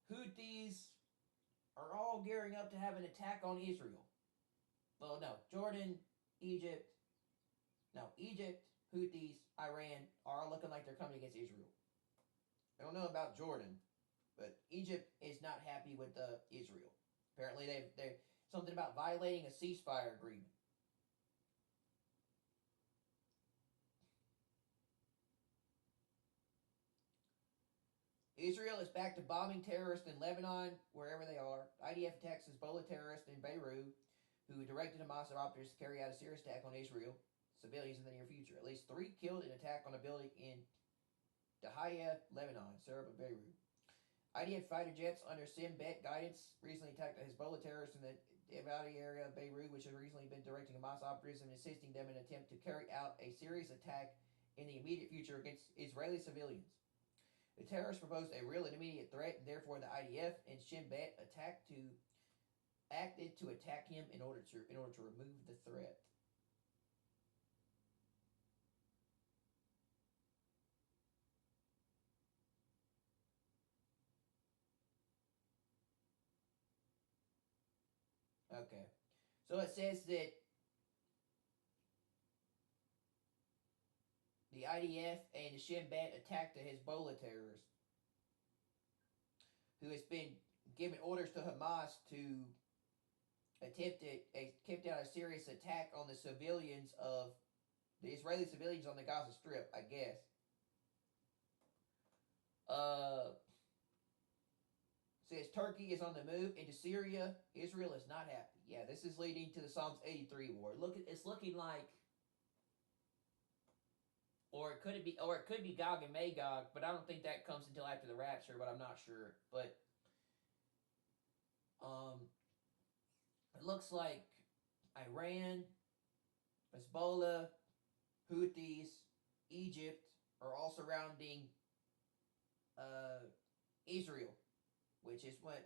Houthis are all gearing up to have an attack on Israel. Well, no, Egypt, Houthis, Iran are all looking like they're coming against Israel. I don't know about Jordan, but Egypt is not happy with Israel. Apparently, they're something about violating a ceasefire agreement. Israel is back to bombing terrorists in Lebanon, wherever they are. IDF attacks Hezbollah terrorists in Beirut, who directed Hamas operatives to carry out a serious attack on Israel civilians in the near future. At least 3 killed in an attack on a building in Dahaya, Lebanon, suburb of Beirut. IDF fighter jets under Shin Bet guidance recently attacked a Hezbollah terrorist in the Evadi area of Beirut, which has recently been directing Hamas operatives and assisting them in an attempt to carry out a serious attack in the immediate future against Israeli civilians. The terrorists proposed a real and immediate threat, and therefore the IDF and Shin Bet acted to attack him in order to remove the threat. Okay. So it says that the IDF and the Shin Bet attacked the Hezbollah terrorist, who has been giving orders to Hamas to attempt out a serious attack on the civilians of the Israeli civilians on the Gaza Strip, I guess. Says Turkey is on the move into Syria. Israel is not happy. Yeah, this is leading to the Psalms 83 war. It's looking like, or it could be Gog and Magog, but I don't think that comes until after the rapture. But I'm not sure. But it looks like Iran, Hezbollah, Houthis, Egypt are all surrounding Israel, which is when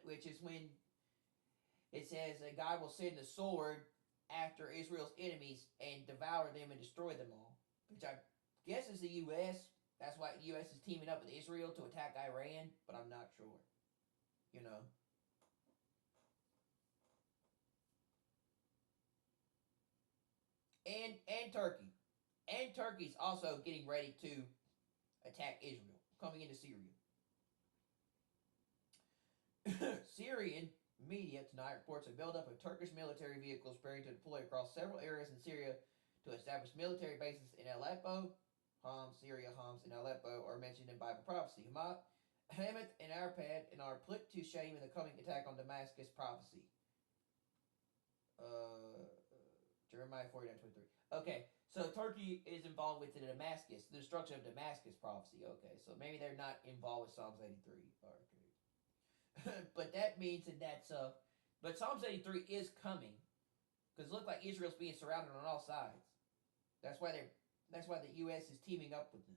it says that God will send a sword after Israel's enemies and devour them and destroy them all, which I guess is the U.S. That's why the U.S. is teaming up with Israel to attack Iran, but I'm not sure. You know, and Turkey. And Turkey's also getting ready to attack Israel, coming into Syria. Syrian media tonight reports a buildup of Turkish military vehicles preparing to deploy across several areas in Syria to establish military bases in Aleppo. Homs in Aleppo are mentioned in Bible prophecy. Hamath and Arpad and are put to shame in the coming attack on Damascus prophecy. Jeremiah 49:23. Okay, so Turkey is involved with the destruction of Damascus prophecy. Okay, so maybe they're not involved with Psalms 83. Okay. But that means that's but Psalms 83 is coming. Because it looks like Israel's being surrounded on all sides. That's why the US is teaming up with them.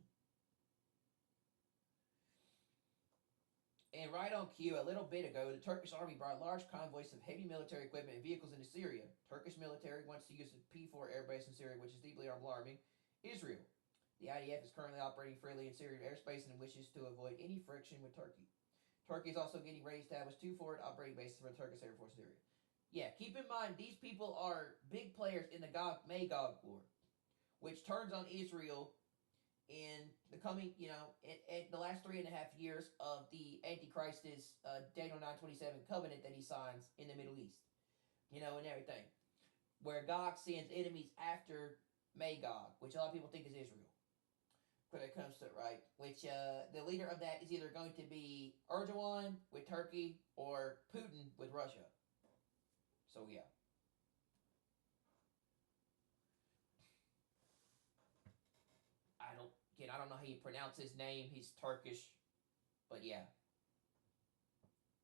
And right on cue, a little bit ago, the Turkish army brought large convoys of heavy military equipment and vehicles into Syria. Turkish military wants to use the P4 airbase in Syria, which is deeply alarming Israel. The IDF is currently operating freely in Syrian airspace and wishes to avoid any friction with Turkey. Turkey is also getting ready to establish 2 forward operating bases for the Turkish Air Force in Syria. Yeah, keep in mind, these people are big players in the Gog-Magog war, which turns on Israel in the coming, in the last 3.5 years of the Antichrist's Daniel 9:27 covenant that he signs in the Middle East, and everything, where Gog sends enemies after Magog, which a lot of people think is Israel, when it comes to it, right? Which the leader of that is either going to be Erdogan with Turkey or Putin with Russia. So yeah. I don't know how you pronounce his name. He's Turkish, but yeah.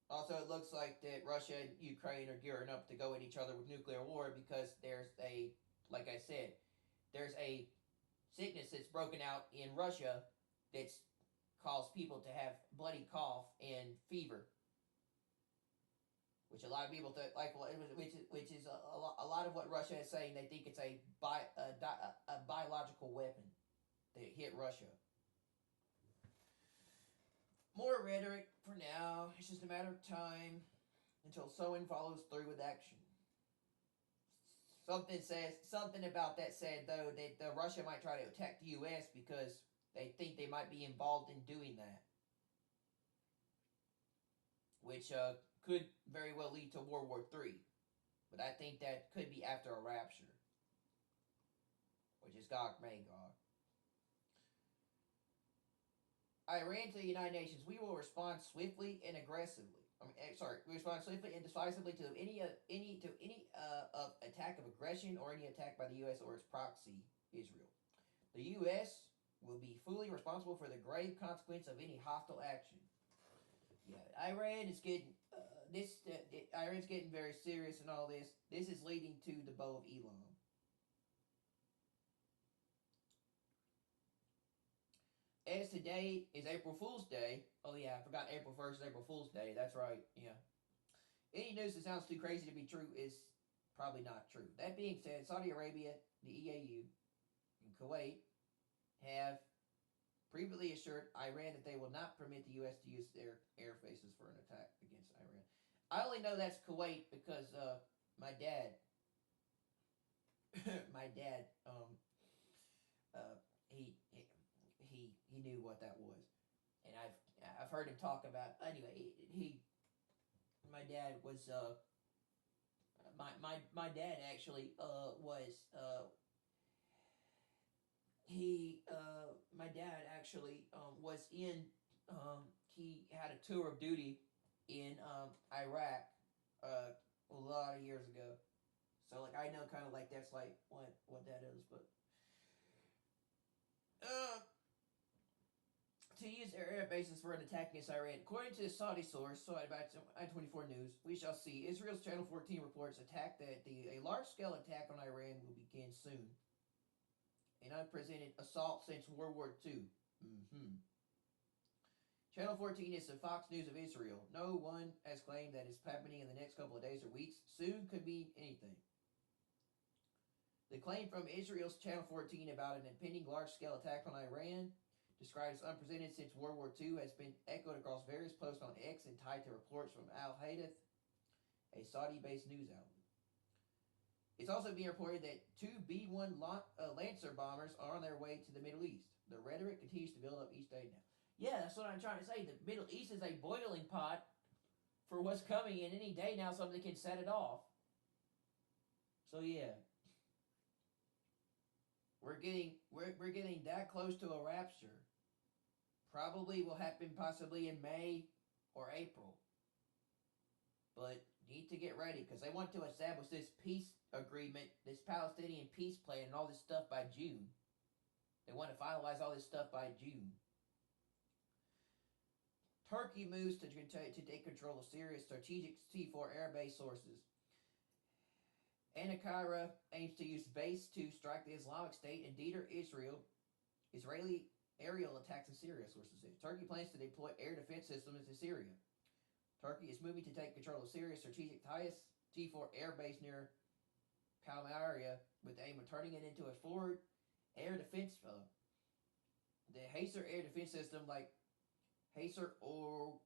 Also, it looks like that Russia and Ukraine are gearing up to go at each other with nuclear war because like I said, there's a sickness that's broken out in Russia that's caused people to have bloody cough and fever, which a lot of people think, which is a lot of what Russia is saying. They think it's a biological weapon that hit Russia. More rhetoric for now. It's just a matter of time until someone follows through with action. Something about that said though that Russia might try to attack the U.S. because they think they might be involved in doing that, which could very well lead to World War III. But I think that could be after a rapture, which is Gog-Magog. Iran to the United Nations. We will respond swiftly and aggressively. We respond swiftly and decisively to any attack of aggression or any attack by the U.S. or its proxy, Israel. The U.S. will be fully responsible for the grave consequence of any hostile action. Yeah, Iran is getting Iran's getting very serious in all this. This is leading to the Bow of Elam. As today is April Fool's Day. Oh yeah, I forgot April 1st is April Fool's Day. That's right, yeah. Any news that sounds too crazy to be true is probably not true. That being said, Saudi Arabia, the EAU, and Kuwait have previously assured Iran that they will not permit the U.S. to use their air bases for an attack against Iran. I only know that's Kuwait because my dad, he knew what that was, and I've heard him talk about. Anyway, my dad was my dad actually was my dad actually was in he had a tour of duty in Iraq a lot of years ago. So like I know kind of like that's like what that is, but to use air bases for an attack against Iran. According to the Saudi source, so about I-24 News, we shall see. Israel's Channel 14 reports a large-scale attack on Iran will begin soon. An unprecedented assault since World War II. Channel 14 is the Fox News of Israel. No one has claimed that it's happening in the next couple of days or weeks. Soon could be anything. The claim from Israel's Channel 14 about an impending large-scale attack on Iran, described as unprecedented since World War II, has been echoed across various posts on X and tied to reports from Al-Hadith, a Saudi-based news outlet. It's also being reported that two B-1 Lancer bombers are on their way to the Middle East. The rhetoric continues to build up each day now. Yeah, that's what I'm trying to say. The Middle East is a boiling pot for what's coming, and any day now something can set it off. So yeah, we're getting that close to a rapture. Probably will happen possibly in May or April. But need to get ready because they want to establish this peace agreement, this Palestinian peace plan, and all this stuff by June. They want to finalize all this stuff by June. Turkey moves to take control of Syria's strategic C4 air base sources. Ankara aims to use base to strike the Islamic State and deter Israeli aerial attacks in Syria, sources say. Turkey plans to deploy air defense systems into Syria. Turkey is moving to take control of Syria's strategic highest T4 air base near Palmyra with the aim of turning it into a forward air defense hub. The Hacer air defense system, like Hacer O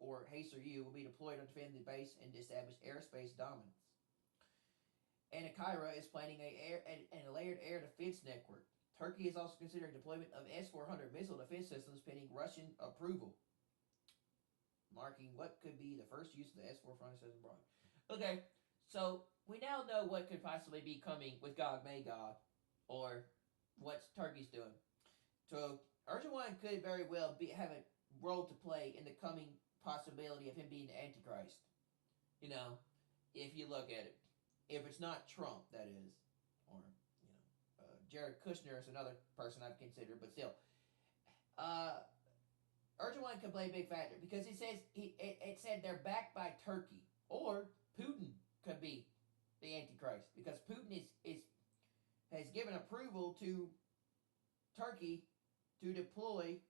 or Hacer U, will be deployed to defend the base and establish airspace dominance. Ankara is planning a layered air defense network. Turkey is also considering deployment of S-400 missile defense systems pending Russian approval, marking what could be the first use of the S-400 system abroad. Okay, so we now know what could possibly be coming with Gog Magog, or what Turkey's doing. So Erdogan could very well have a role to play in the coming possibility of him being the Antichrist. You know, if you look at it. If it's not Trump, that is. Or, Jared Kushner is another person I've considered, but still. Erdogan could play a big factor because it said they're backed by Turkey. Or Putin could be the Antichrist because Putin has given approval to Turkey to deploy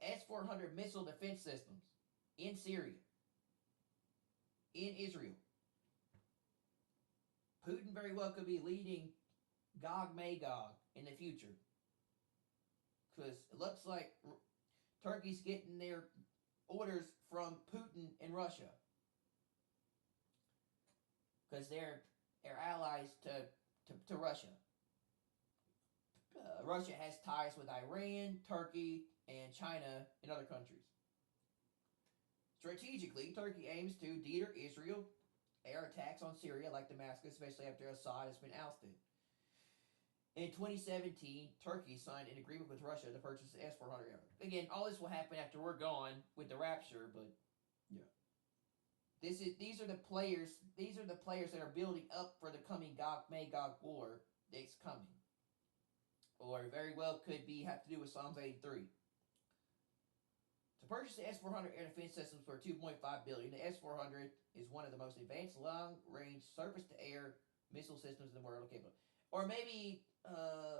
S-400 missile defense systems in Syria, in Israel. Putin very well could be leading Gog Magog in the future. Because it looks like Turkey's getting their orders from Putin and Russia. Because they're allies to Russia. Russia has ties with Iran, Turkey, and China, and other countries. Strategically, Turkey aims to deter Israel air attacks on Syria like Damascus, especially after Assad has been ousted. In 2017, Turkey signed an agreement with Russia to purchase the S-400 air. Again, all this will happen after we're gone with the rapture, but yeah. These are the players that are building up for the coming Gog-Magog war that's coming. Or very well could have to do with Psalms 83. To purchase the S-400 air defense systems for $2.5 billion, the S-400 is one of the most advanced long-range surface-to-air missile systems in the world. Okay, or maybe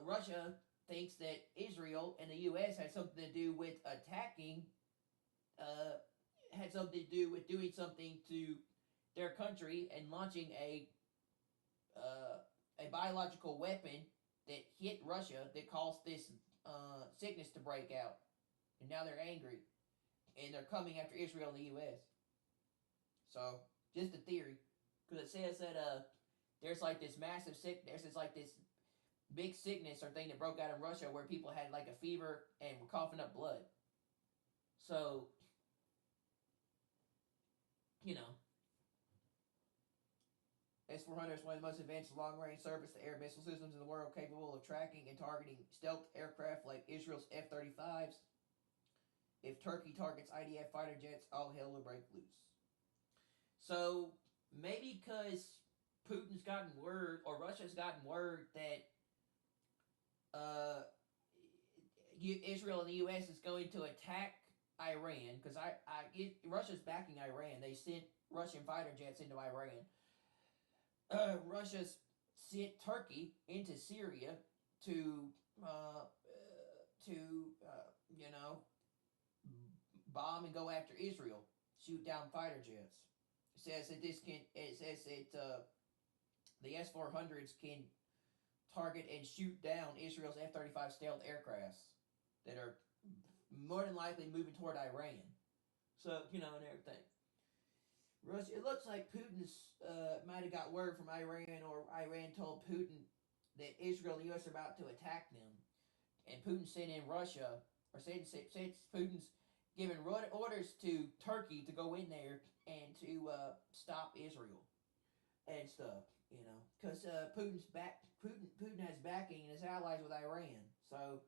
Russia thinks that Israel and the U.S. had something to do with attacking, had something to do with doing something to their country and launching a biological weapon that hit Russia that caused this sickness to break out. And now they're angry. And they're coming after Israel and the U.S. So, just a theory. Because it says that there's like this massive sickness. There's like this big sickness or thing that broke out in Russia where people had like a fever and were coughing up blood. So, S-400 is one of the most advanced long-range surface-to-air missile systems in the world, capable of tracking and targeting stealth aircraft like Israel's F-35s. If Turkey targets IDF fighter jets, all hell will break loose. So, maybe because Putin's gotten word, or Russia's gotten word that Israel and the U.S. is going to attack Iran, because Russia's backing Iran. They sent Russian fighter jets into Iran. Russia's sent Turkey into Syria to bomb and go after Israel, shoot down fighter jets. It says that the S-400s can target and shoot down Israel's F-35 stealth aircrafts that are more than likely moving toward Iran. So, and everything. Russia. It looks like Putin's might have got word from Iran, or Iran told Putin that Israel and the U.S. are about to attack them, and Putin sent in Russia, or said Putin's giving orders to Turkey to go in there and to stop Israel and stuff. You know, because Putin's back. Putin has backing and is allies with Iran, so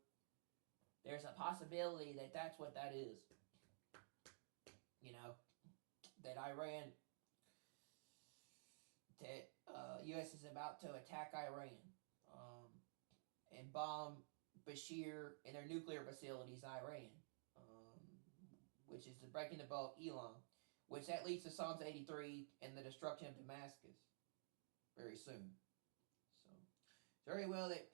there's a possibility that that's what that is. You know, that Iran, that U.S. is about to attack Iran and bomb Bashir and their nuclear facilities in Iran, which is breaking the bow of Elam, which that leads to Psalms 83 and the destruction of Damascus very soon. So, very well that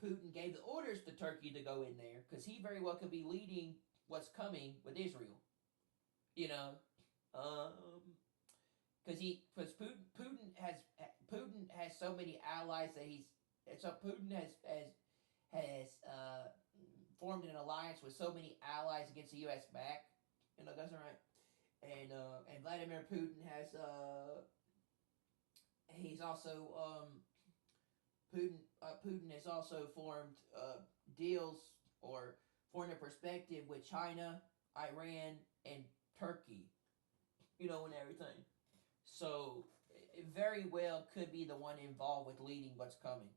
Putin gave the orders to Turkey to go in there, because he very well could be leading what's coming with Israel. You know, because Putin has so many allies that Putin has formed an alliance with so many allies against the U.S. back. You know, that's right. And Vladimir Putin has he's also Putin has also formed deals or formed a perspective with China, Iran, and Turkey. You know, and everything. So it very well could be the one involved with leading what's coming.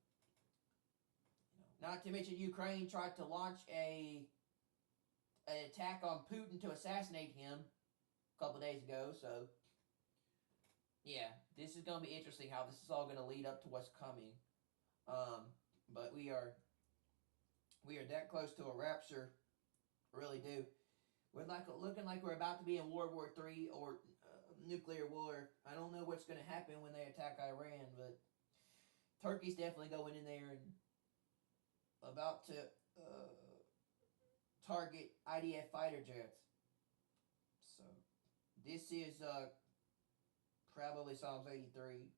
Not to mention Ukraine tried to launch an attack on Putin to assassinate him a couple days ago. So yeah, this is going to be interesting how this is all going to lead up to what's coming. But we are that close to a rapture, really do. We're looking like we're about to be in World War III or nuclear war. I don't know what's going to happen when they attack Iran, but Turkey's definitely going in there and about to target IDF fighter jets. So this is probably Psalms 83.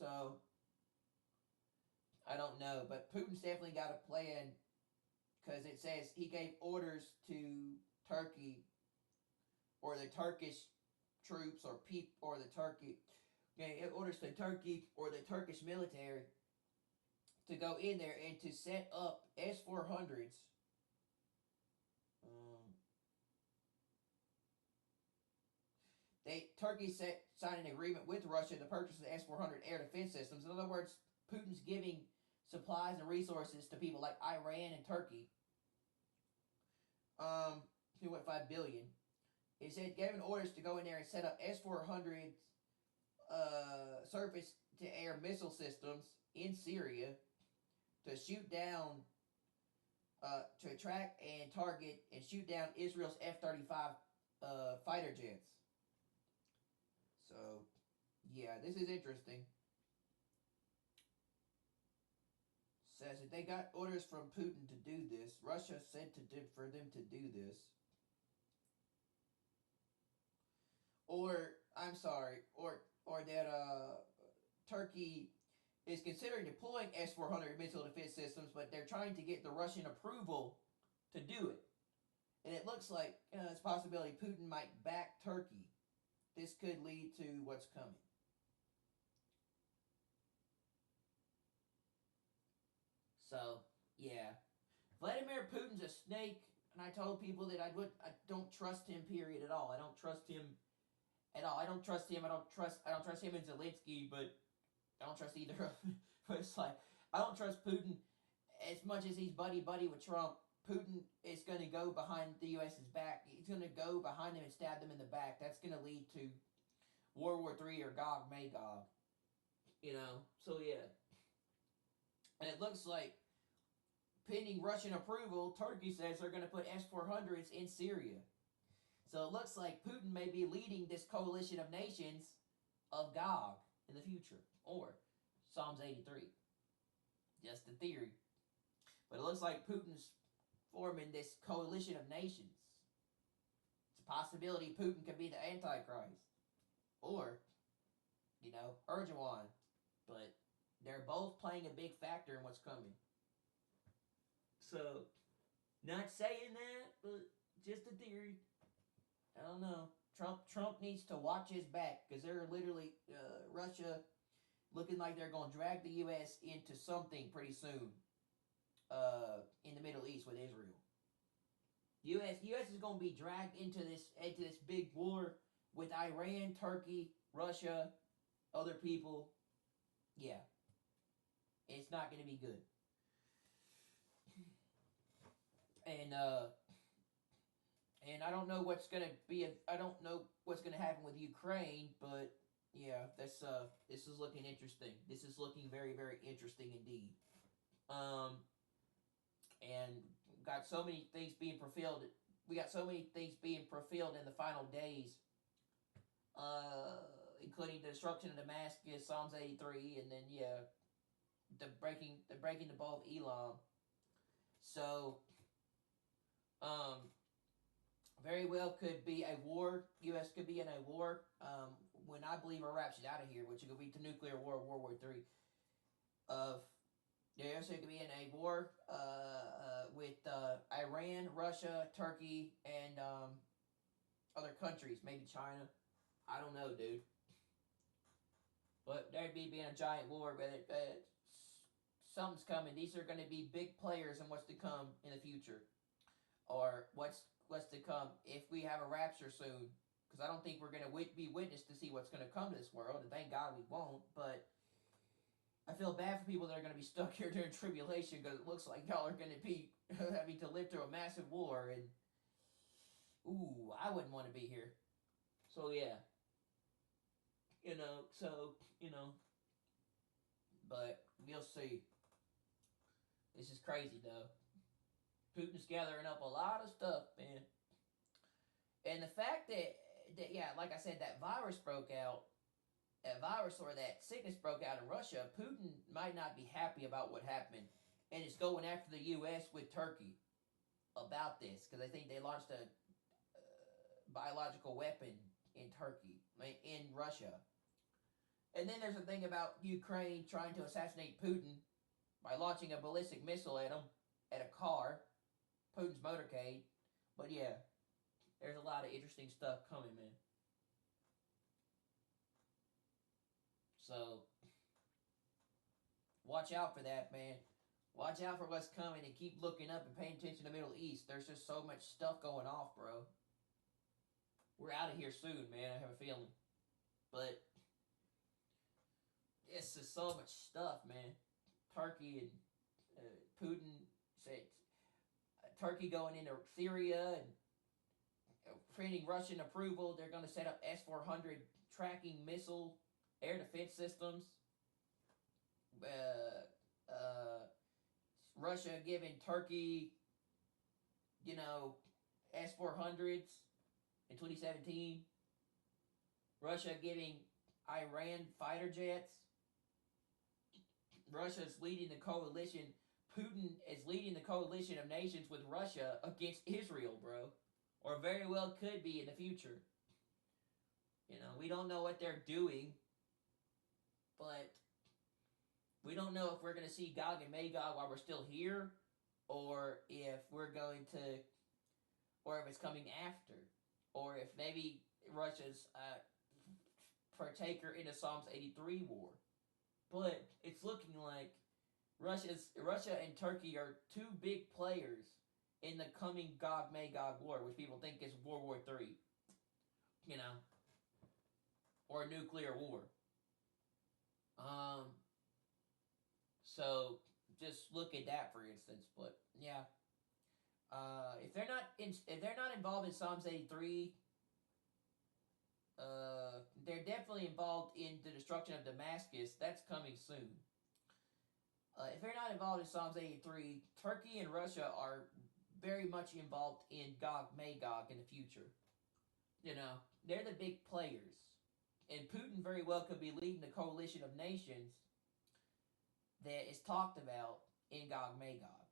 So I don't know, but Putin's definitely got a plan, because it says he gave orders to Turkey, or the Turkish troops, or the Turkey, orders to Turkey or the Turkish military to go in there and to set up S-400s. Turkey signed an agreement with Russia to purchase the S-400 air defense systems. In other words, Putin's giving supplies and resources to people like Iran and Turkey. 2.5 billion. He said giving orders to go in there and set up S-400 surface to air missile systems in Syria to shoot down, to track and target and shoot down Israel's F-35 fighter jets. So, yeah, this is interesting. Says that they got orders from Putin to do this. Russia said for them to do this. Or that Turkey is considering deploying S-400 missile defense systems, but they're trying to get the Russian approval to do it. And it looks like it's a possibility Putin might back Turkey. This could lead to what's coming. So, yeah. Vladimir Putin's a snake, and I told people that I don't trust him, period, at all. I don't trust him at all. I don't trust him and Zelensky, but I don't trust either of them. But it's like, I don't trust Putin as much as he's buddy-buddy with Trump. Putin is going to go behind the U.S.'s back. He's going to go behind them and stab them in the back. That's going to lead to World War III or Gog Magog. You know? So, yeah. And it looks like, pending Russian approval, Turkey says they're going to put S-400s in Syria. So it looks like Putin may be leading this coalition of nations of Gog in the future. Or Psalms 83. Just a theory. But it looks like Putin's forming this coalition of nations. It's a possibility Putin could be the Antichrist. Or, Erdogan. But they're both playing a big factor in what's coming. So, not saying that, but just a theory. I don't know. Trump needs to watch his back because they're literally Russia looking like they're going to drag the U.S. into something pretty soon in the Middle East with Israel. U.S. is going to be dragged into this big war with Iran, Turkey, Russia, other people. Yeah, it's not going to be good. And I don't know what's going to be. I don't know what's going to happen with Ukraine, but yeah, this is looking interesting. This is looking very, very interesting indeed. And got so many things being fulfilled. We got so many things being fulfilled in the final days, including the destruction of Damascus, Psalms 83, and then the breaking the bow of Elam. So, very well could be a war. U.S. could be in a war. When I believe we're raptured out of here, which could be to nuclear war, World War III. The U.S. could be in a war with Iran, Russia, Turkey, and other countries, maybe China. I don't know, dude. But there'd be being a giant war, but something's coming. These are going to be big players in what's to come in the future, or what's to come if we have a rapture soon. Because I don't think we're going to be witness to see what's going to come to this world, and thank God we won't. But I feel bad for people that are going to be stuck here during tribulation because it looks like y'all are going to be having to live through a massive war, and ooh, I wouldn't want to be here. So yeah, but we'll see. This is crazy though. Putin's gathering up a lot of stuff, man, and the fact that yeah, like I said, that virus broke out. That virus or that sickness broke out in Russia. Putin might not be happy about what happened, and it's going after the U.S. with Turkey about this because I think they launched a biological weapon in Turkey, in Russia. And then there's a thing about Ukraine trying to assassinate Putin by launching a ballistic missile at him at a car, Putin's motorcade. But yeah, there's a lot of interesting stuff coming, man. So, watch out for that, man. Watch out for what's coming and keep looking up and paying attention to the Middle East. There's just so much stuff going off, bro. We're out of here soon, man. I have a feeling. But, it's just so much stuff, man. Turkey and Putin said Turkey going into Syria and creating Russian approval. They're going to set up S-400 tracking missile air defense systems. Russia giving Turkey, S-400s in 2017. Russia giving Iran fighter jets. Russia's leading the coalition. Putin is leading the coalition of nations with Russia against Israel, bro. Or very well could be in the future. We don't know what they're doing. But we don't know if we're going to see Gog and Magog while we're still here, or if we're going to, or if it's coming after, or if maybe Russia's partaker in the Psalms 83 war. But it's looking like Russia and Turkey are two big players in the coming Gog-Magog war, which people think is World War III, or a nuclear war. So just look at that for instance. But yeah, if they're not involved in Psalms 83, they're definitely involved in the destruction of Damascus. That's coming soon. If they're not involved in Psalms 83, Turkey and Russia are very much involved in Gog-Magog in the future. They're the big players. And Putin very well could be leading the coalition of nations that is talked about in Gog-Magog.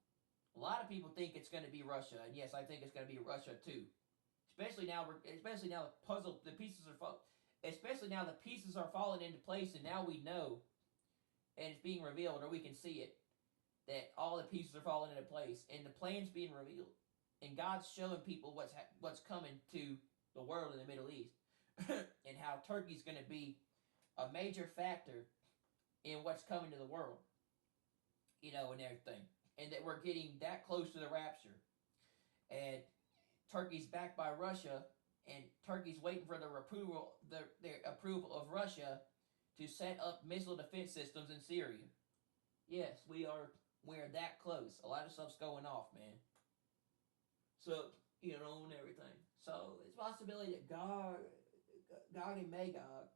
A lot of people think it's going to be Russia, and yes, I think it's going to be Russia too. Especially now the pieces are falling into place, and now we know, and it's being revealed, or we can see it, that all the pieces are falling into place, and the plan's being revealed, and God's showing people what's coming to the world in the Middle East, and how Turkey's going to be a major factor in what's coming to the world, and everything, and that we're getting that close to the rapture, and Turkey's backed by Russia, and Turkey's waiting for their approval of Russia to set up missile defense systems in Syria. Yes, we're that close. A lot of stuff's going off, man. So, and everything. So it's a possibility that Gog and Magog,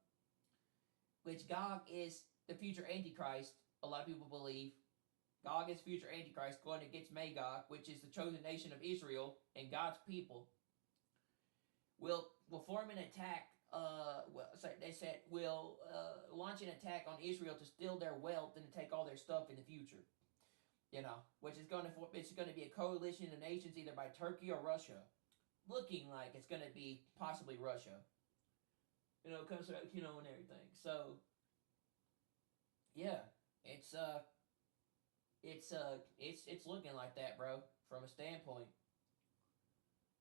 which Gog is the future Antichrist, a lot of people believe. Gog is future Antichrist going against Magog, which is the chosen nation of Israel and God's people. Will form an attack. They said will launch an attack on Israel to steal their wealth and to take all their stuff in the future. Which is going to be a coalition of nations either by Turkey or Russia, looking like it's going to be possibly Russia. Comes out, and everything. So yeah, it's looking like that, bro, from a standpoint.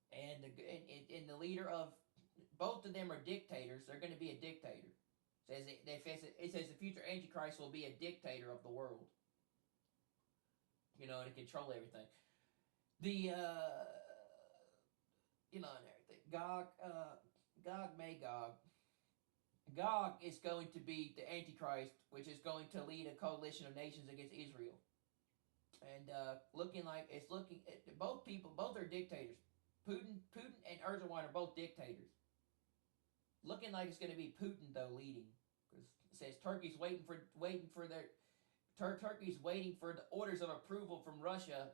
And the leader of both of them are dictators. They're going to be a dictator. It says the future Antichrist will be a dictator of the world. And to control everything. The and everything. Gog Magog. Gog is going to be the Antichrist, which is going to lead a coalition of nations against Israel. And both are dictators. Putin and Erdogan are both dictators. Looking like it's going to be Putin though leading, because it says Turkey's waiting for the orders of approval from Russia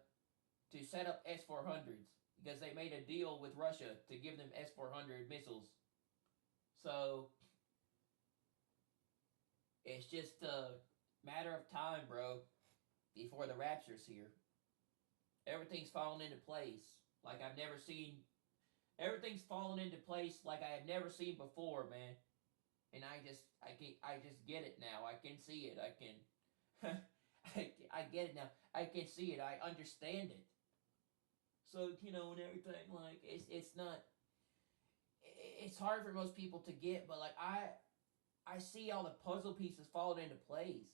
to set up S-400s, because they made a deal with Russia to give them S-400 missiles. So it's just a matter of time, bro, before the rapture's here. Everything's falling into place like I've never seen. Everything's falling into place like I have never seen before, man. And I just get it now. I can see it. I get it now. I can see it. I understand it. So, and everything, like, it's not, it's hard for most people to get, but, like, I see all the puzzle pieces falling into place.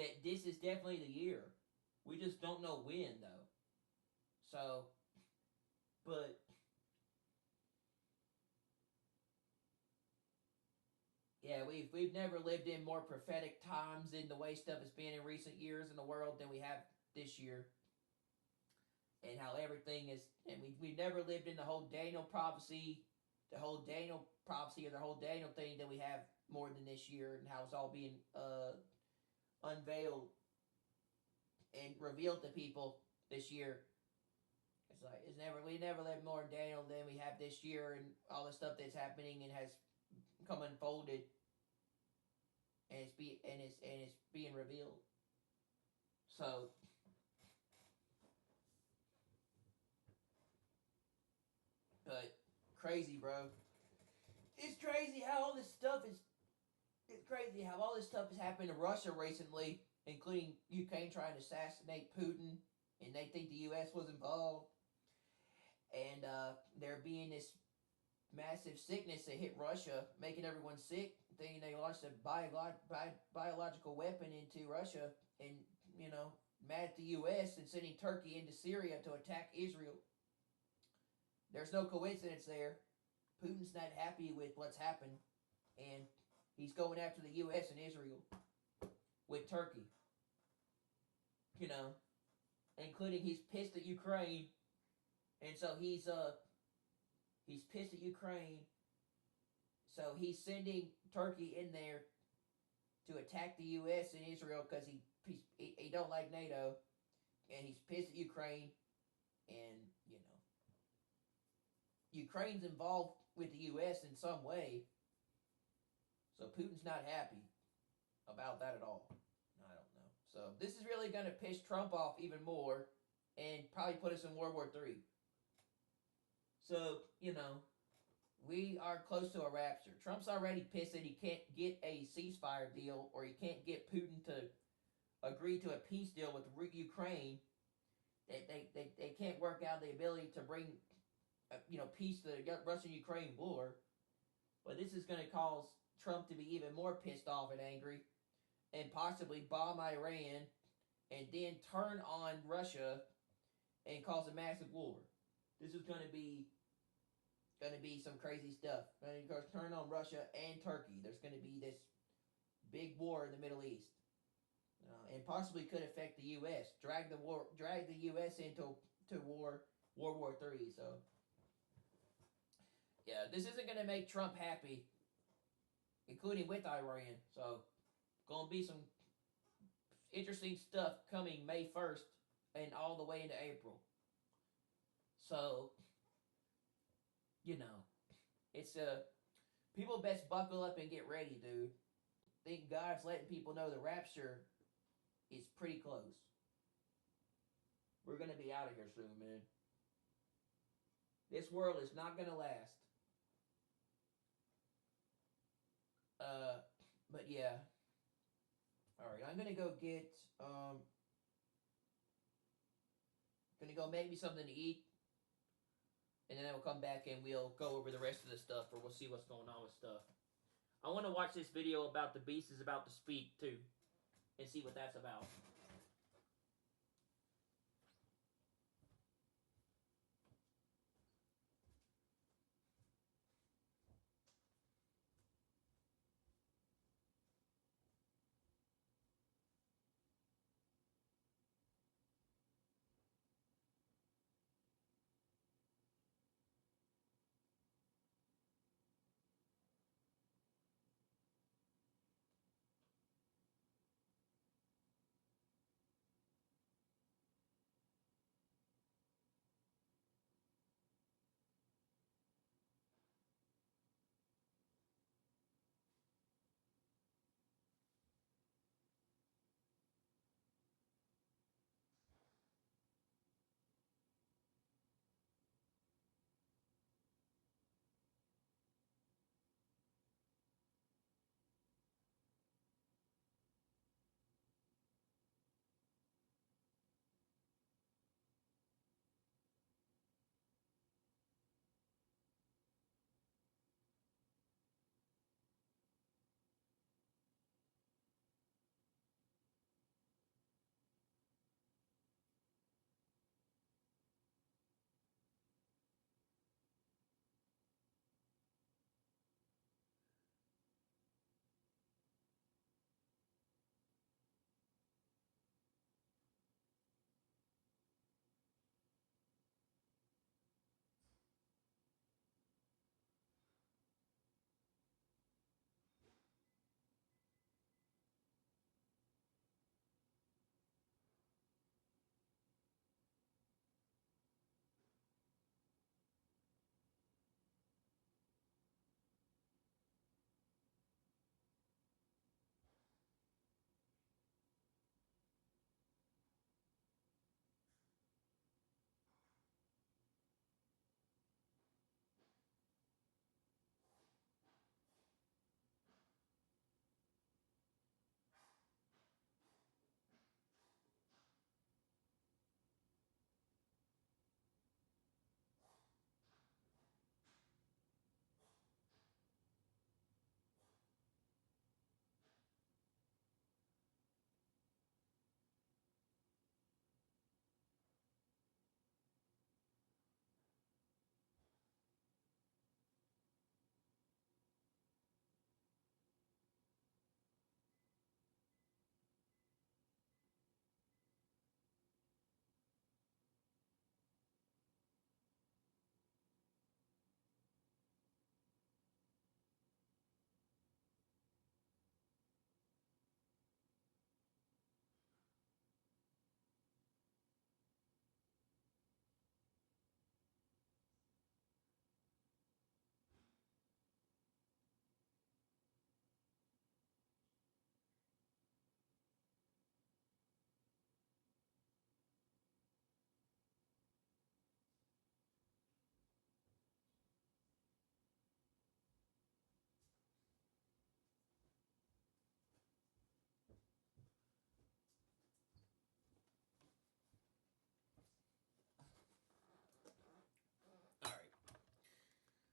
That this is definitely the year. We just don't know when, though. So, but yeah, we've never lived in more prophetic times in the way stuff has been in recent years in the world than we have this year. And how everything is, and we've never lived in the whole Daniel prophecy, or the whole Daniel thing that we have more than this year, and how it's all being unveiled and revealed to people this year. It's like we never lived more in Daniel than we have this year, and all the stuff that's happening and has come unfolded, and it's being revealed. So but crazy, bro. It's crazy how all this stuff is. It's crazy how all this stuff has happened to Russia recently, including Ukraine trying to assassinate Putin, and they think the U.S. was involved. And there being this massive sickness that hit Russia, making everyone sick, thinking they launched a biological weapon into Russia, and, mad at the U.S. and sending Turkey into Syria to attack Israel. There's no coincidence there. Putin's not happy with what's happened, and he's going after the U.S. and Israel with Turkey. Including he's pissed at Ukraine, and so he's pissed at Ukraine, so he's sending Turkey in there to attack the U.S. and Israel because he don't like NATO, and he's pissed at Ukraine, and Ukraine's involved with the U.S. in some way, so Putin's not happy about that at all. I don't know. So this is really going to piss Trump off even more and probably put us in World War III. So, we are close to a rapture. Trump's already pissed that he can't get a ceasefire deal, or he can't get Putin to agree to a peace deal with Ukraine. They can't work out the ability to bring peace to the Russian-Ukraine war. But this is going to cause Trump to be even more pissed off and angry, and possibly bomb Iran, and then turn on Russia and cause a massive war. This is going to be some crazy stuff. Going to turn on Russia and Turkey. There's going to be this big war in the Middle East, and possibly could affect the U.S. Drag the U.S. into World War III. So yeah, this isn't going to make Trump happy, including with Iran. So going to be some interesting stuff coming May 1st and all the way into April. So it's people best buckle up and get ready, dude. I think God's letting people know the rapture is pretty close. We're gonna be out of here soon, man. This world is not gonna last. But yeah. Alright, I'm gonna go get gonna go make me something to eat. And then I will come back and we'll go over the rest of the stuff, or we'll see what's going on with stuff. I want to watch this video about the beast is about to speak too, and see what that's about.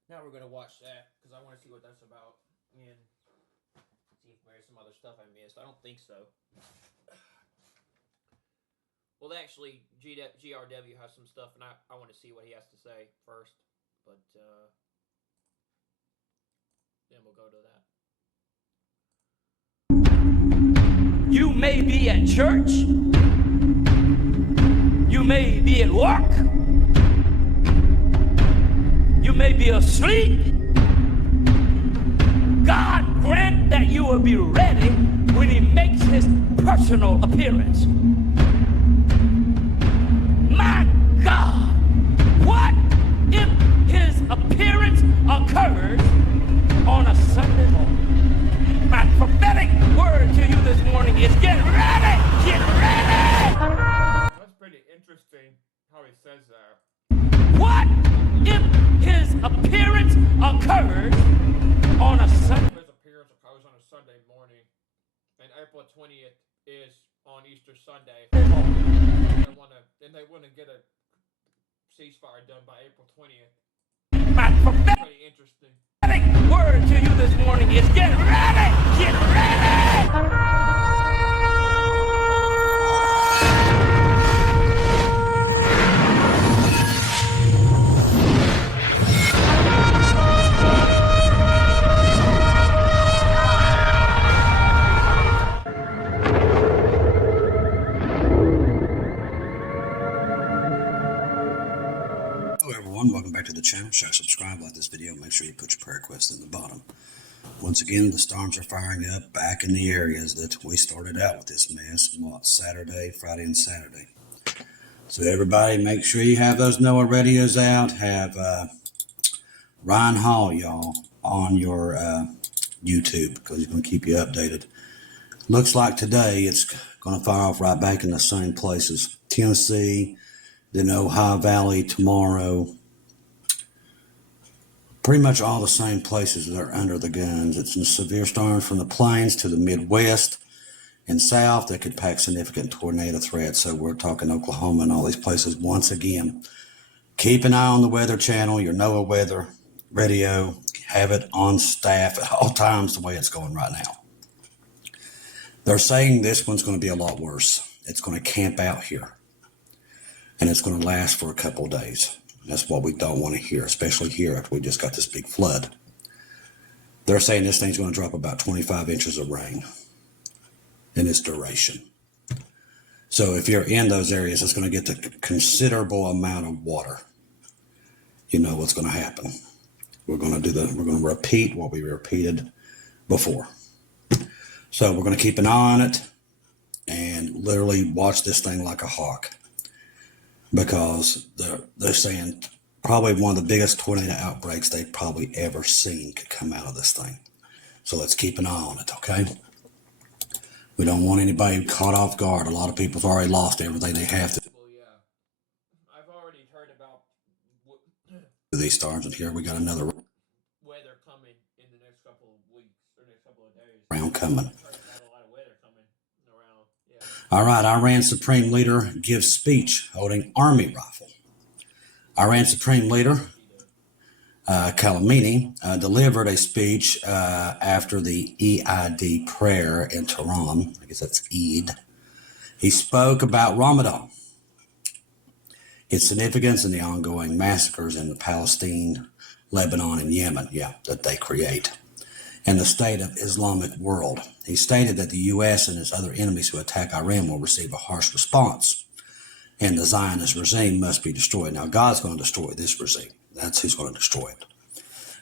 Now we're gonna watch that because I want to see what that's about and see if there's some other stuff I missed. I don't think so. Well, actually, GRW has some stuff, and I want to see what he has to say first. But then we'll go to that. You may be at church. You may be at work. You may be asleep. God grant that you will be ready when he makes his personal appearance. My God, what if his appearance occurs on a Sunday morning? My prophetic word to you this morning is get ready! Get ready! That's pretty interesting how he says that. What if his appearance occurs on a Sunday? His appearance occurs on a Sunday morning, and April 20th is on Easter Sunday. They want to get a ceasefire done by April 20th. My prophetic Pretty interesting. word to you this morning is get ready! Get ready! Welcome back to the channel. Share, subscribe, like this video. Make sure you put your prayer request in the bottom. Once again, the storms are firing up back in the areas that we started out with this mess. Saturday, Friday, and Saturday. So everybody, make sure you have those NOAA radios out. Have Ryan Hall, y'all, on your YouTube because he's going to keep you updated. Looks like today it's going to fire off right back in the same places. Tennessee, then Ohio Valley tomorrow. Pretty much all the same places that are under the guns. It's in severe storms from the plains to the Midwest and South that could pack significant tornado threats. So we're talking Oklahoma and all these places once again. Keep an eye on the Weather Channel, your NOAA weather radio. Have it on staff at all times the way it's going right now. They're saying this one's going to be a lot worse. It's going to camp out here. And it's going to last for a couple of days. That's what we don't want to hear, especially here after we just got this big flood. They're saying this thing's going to drop about 25 inches of rain in its duration. So if you're in those areas, it's going to get the considerable amount of water. You know what's going to happen. We're going to repeat what we repeated before. So we're going to keep an eye on it and literally watch this thing like a hawk. Because they're saying probably one of the biggest tornado outbreaks they've probably ever seen could come out of this thing. So let's keep an eye on it, okay? We don't want anybody caught off guard. A lot of people have already lost everything they have to. Well, yeah. I've already heard about These storms, and here we got another weather coming in the next couple of weeks or next couple of days. round coming. I've heard about a lot of weather coming around. Yeah. All right, Iran Supreme Leader gives speech holding army rifle. Iran Supreme Leader Khamenei delivered a speech after the Eid prayer in Tehran. I guess that's Eid. He spoke about Ramadan, its significance in the ongoing massacres in Palestine, Lebanon, and Yemen, that they create, and the state of Islamic world. He stated that the U.S. and its other enemies who attack Iran will receive a harsh response, and the Zionist regime must be destroyed. Now, God's going to destroy this regime. That's who's going to destroy it.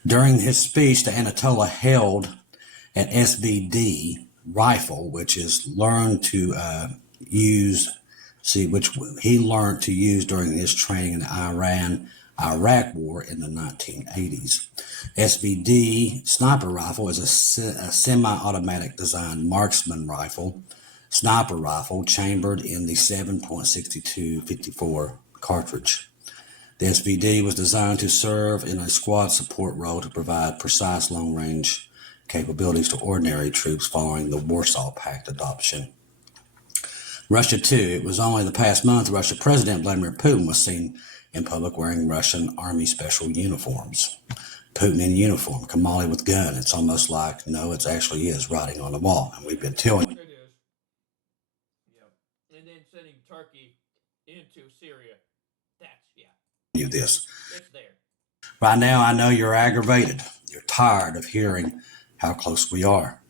During his speech, the Ayatollah held an SVD rifle, which is learned to which he learned to use during his training in the Iran-Iraq War in the 1980s. SVD sniper rifle is a semi-automatic design marksman rifle, sniper rifle chambered in the 7.62-54 cartridge. The SVD was designed to serve in a squad support role to provide precise long-range capabilities to ordinary troops following the Warsaw Pact adoption. Russia, too. It was only the past month Russian President Vladimir Putin was seen in public wearing Russian Army special uniforms. Putin in uniform, Kamali with gun. It's almost like, no, it actually is writing on the wall. And we've been telling It is. Yep. And then sending Turkey into Syria. you this. It's there. Right now, I know you're aggravated. You're tired of hearing how close we are.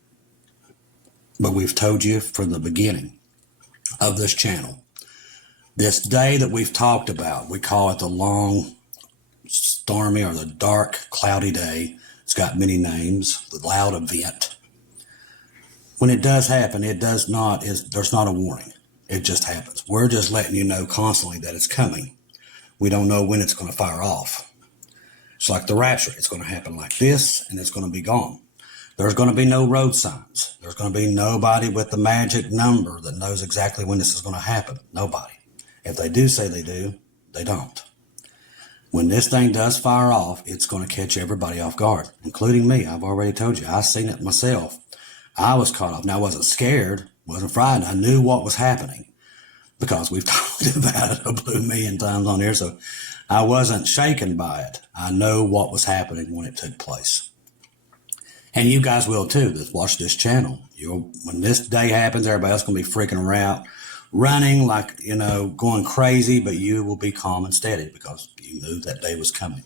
But we've told you from the beginning of this channel, this day that we've talked about, we call it the long, stormy, or the dark, cloudy day. It's got many names, the loud event. When it does happen, there's not a warning. It just happens. We're just letting you know constantly that it's coming. We don't know when it's going to fire off. It's like the rapture. It's going to happen like this, and it's going to be gone. There's going to be no road signs. There's going to be nobody with the magic number that knows exactly when this is going to happen. Nobody. If they do say they do, they don't. When this thing does fire off, it's going to catch everybody off guard, including me. I've already told you. I've seen it myself. I was caught off. Now, I wasn't scared, wasn't frightened. I knew what was happening because we've talked about it a blue million times on here. So I wasn't shaken by it. I know what was happening when it took place. And you guys will too. Just watch this channel. When this day happens, everybody else going to be freaking around, running like, going crazy, but you will be calm and steady because you knew that day was coming.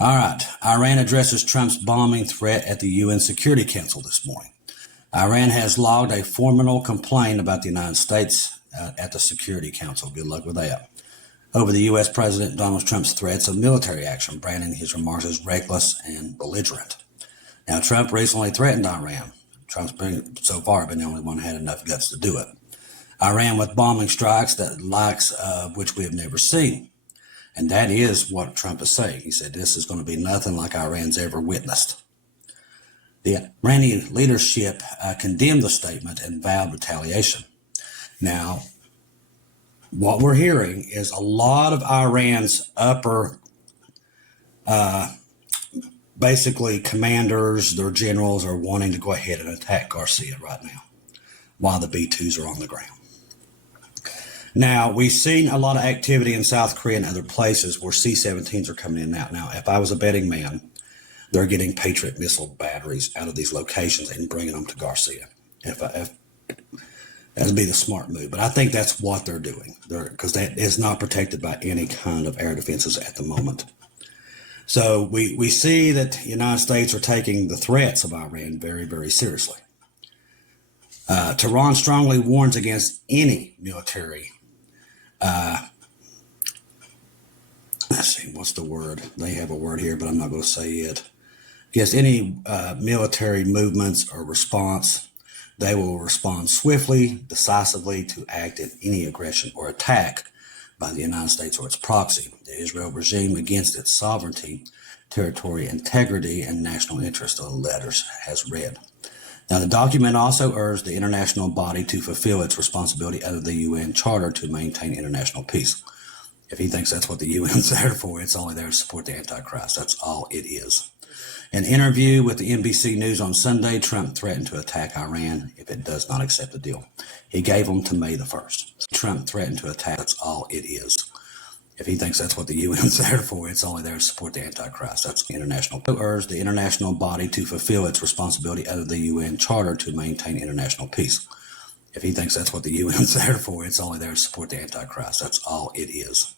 All right. Iran addresses Trump's bombing threat at the UN Security Council this morning. Iran has logged a formal complaint about the United States at the Security Council. Good luck with that. Over the U.S. President Donald Trump's threats of military action, branding his remarks as reckless and belligerent. Now, Trump recently threatened Iran. Trump's so far been the only one who had enough guts to do it. Iran with bombing strikes that likes of which we have never seen. And that is what Trump is saying. He said this is going to be nothing like Iran's ever witnessed. The Iranian leadership condemned the statement and vowed retaliation. Now, what we're hearing is a lot of Iran's upper, basically commanders, their generals are wanting to go ahead and attack Garcia right now while the B-2s are on the ground. Now, we've seen a lot of activity in South Korea and other places where C-17s are coming in and out. Now, if I was a betting man, they're getting Patriot missile batteries out of these locations and bringing them to Garcia. That would be the smart move. But I think that's what they're doing because that is not protected by any kind of air defenses at the moment. So we see that the United States are taking the threats of Iran very, very seriously. Tehran strongly warns against any military let's see, what's the word? They have a word here, but I'm not going to say it. Against any military movements or response, they will respond swiftly, decisively to act at any aggression or attack by the United States or its proxy, the Israel regime against its sovereignty, territory integrity, and national interest, the letters has read. Now, the document also urged the international body to fulfill its responsibility under the UN Charter to maintain international peace. If he thinks that's what the UN's there for, it's only there to support the Antichrist. That's all it is. In an interview with the NBC News on Sunday, Trump threatened to attack Iran if it does not accept the deal. He gave them to May the 1st. Trump threatened to attack. That's all it is. If he thinks that's what the UN's there for, it's only there to support the Antichrist. That's international. Urged the international body to fulfill its responsibility under the UN Charter to maintain international peace. If he thinks that's what the UN's there for, it's only there to support the Antichrist. That's all it is.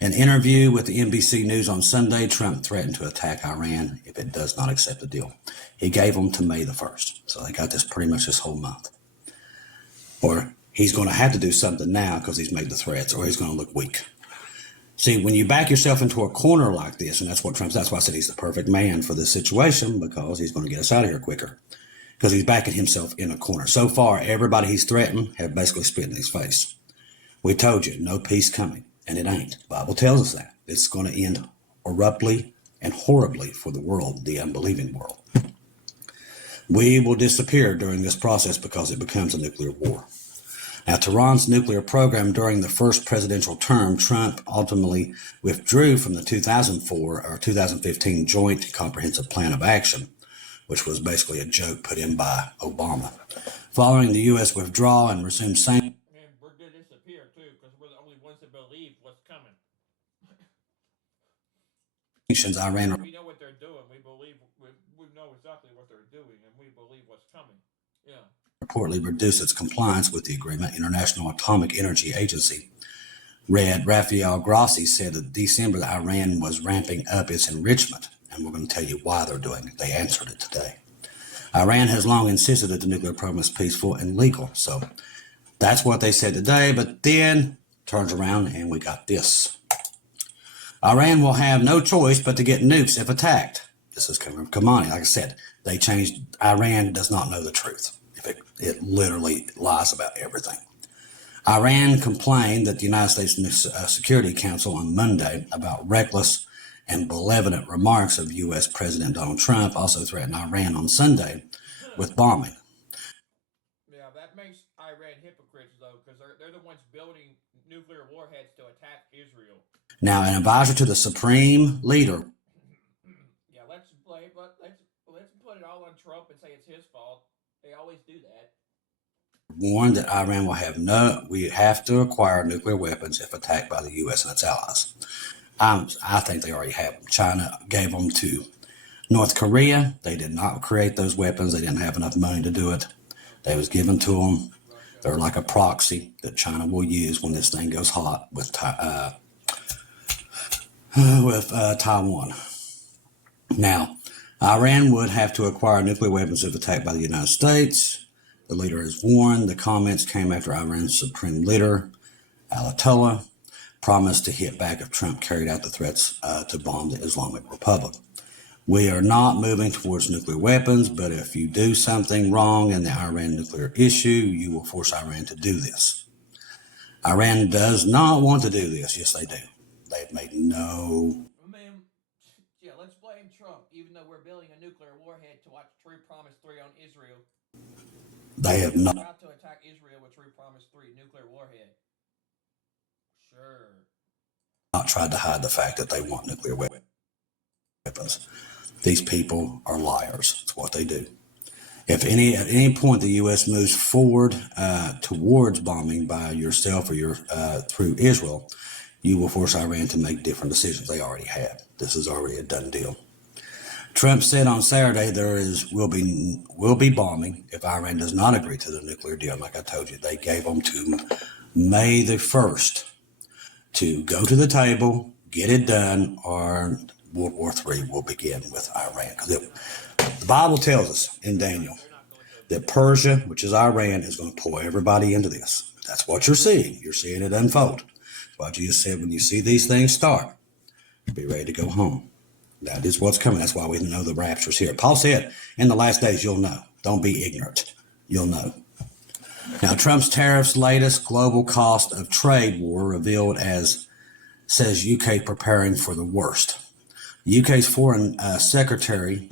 In an interview with the NBC News on Sunday, Trump threatened to attack Iran if it does not accept the deal. He gave them to May the 1st. So they got this pretty much this whole month. Or he's going to have to do something now because he's made the threats, or he's going to look weak. See, when you back yourself into a corner like this, and that's why I said he's the perfect man for this situation, because he's going to get us out of here quicker. Because he's backing himself in a corner. So far, everybody he's threatened have basically spit in his face. We told you, no peace coming. And it ain't. The Bible tells us that. It's going to end abruptly and horribly for the world, the unbelieving world. We will disappear during this process because it becomes a nuclear war. Now, Tehran's nuclear program during the first presidential term, Trump ultimately withdrew from the 2004 or 2015 Joint Comprehensive Plan of Action, which was basically a joke put in by Obama. Following the U.S. withdrawal and resumed sanctions, We're going to disappear too because we're the only ones that believe what's coming. sanctions, Iran We know what they're doing. We know exactly what they're doing, and we believe what's coming. Yeah. reportedly reduced its compliance with the agreement. International Atomic Energy Agency Rafael Grossi said that December that Iran was ramping up its enrichment, and we're going to tell you why they're doing it. They answered it today. Iran has long insisted that the nuclear program is peaceful and legal. So that's what they said today, but then turns around and we got this. Iran will have no choice but to get nukes if attacked. This is coming from Khamenei. Like I said, they changed. Iran does not know the truth. It literally lies about everything. Iran complained that the United States Security Council on Monday about reckless and malevolent remarks of U.S. President Donald Trump, also threatened Iran on Sunday with bombing. Yeah, that makes Iran hypocrites, though, because they're the ones building nuclear warheads to attack Israel. Now, an advisor to the supreme leader. Yeah, let's put it all on Trump and say it's his fault. They always do that. Warned that Iran we have to acquire nuclear weapons if attacked by the U.S. and its allies. I think they already have them. China gave them to North Korea. They did not create those weapons. They didn't have enough money to do it. They was given to them. They're like a proxy that China will use when this thing goes hot with Taiwan. Now, Iran would have to acquire nuclear weapons if attacked by the United States. The leader has warned. The comments came after Iran's supreme leader, Ayatollah, promised to hit back if Trump carried out the threats to bomb the Islamic Republic. We are not moving towards nuclear weapons, but if you do something wrong in the Iran nuclear issue, you will force Iran to do this. Iran does not want to do this. Yes, they do. They've made no... Yeah, let's blame Trump, even though we're building a nuclear warhead to watch True Promise 3 on Israel. They have not... About to attack Israel with True Promise 3 nuclear warhead. Sure. Not tried to hide the fact that they want nuclear weapons. These people are liars. That's what they do. If at any point the U.S. moves forward towards bombing by yourself or through Israel, you will force Iran to make different decisions. They already have. This is already a done deal. Trump said on Saturday will be bombing if Iran does not agree to the nuclear deal. Like I told you, they gave them to May the 1st to go to the table, get it done, or World War III will begin with Iran. Because the Bible tells us in Daniel that Persia, which is Iran, is going to pull everybody into this. That's what you're seeing. You're seeing it unfold. That's why Jesus said, when you see these things start, be ready to go home. That is what's coming. That's why we know the rapture's here. Paul said, in the last days, you'll know. Don't be ignorant. You'll know. Now, Trump's tariffs' latest global cost of trade war revealed as says UK preparing for the worst. UK's Foreign Secretary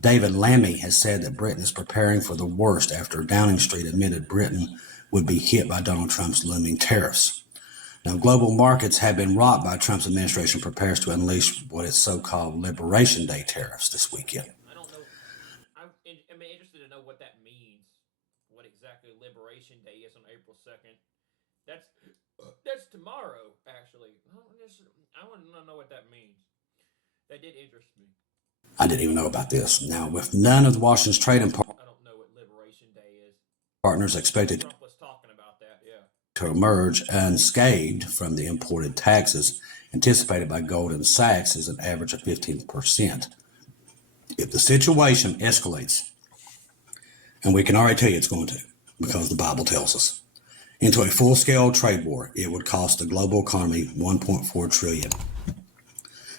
David Lammy has said that Britain is preparing for the worst after Downing Street admitted Britain would be hit by Donald Trump's looming tariffs. Now, global markets have been rocked by Trump's administration prepares to unleash what is so-called Liberation Day tariffs this weekend. I don't know. I'm interested to know what that means. What exactly Liberation Day is on April 2nd. That's tomorrow, actually. I want to know what that means. That did interest me. I didn't even know about this. Now, with none of Washington's trading I don't know what Liberation Day is. partners expected Trump was talking about that, yeah. to emerge unscathed from the imported taxes anticipated by Goldman Sachs is an average of 15%. If the situation escalates, and we can already tell you it's going to, because the Bible tells us, into a full-scale trade war, it would cost the global economy $1.4 trillion.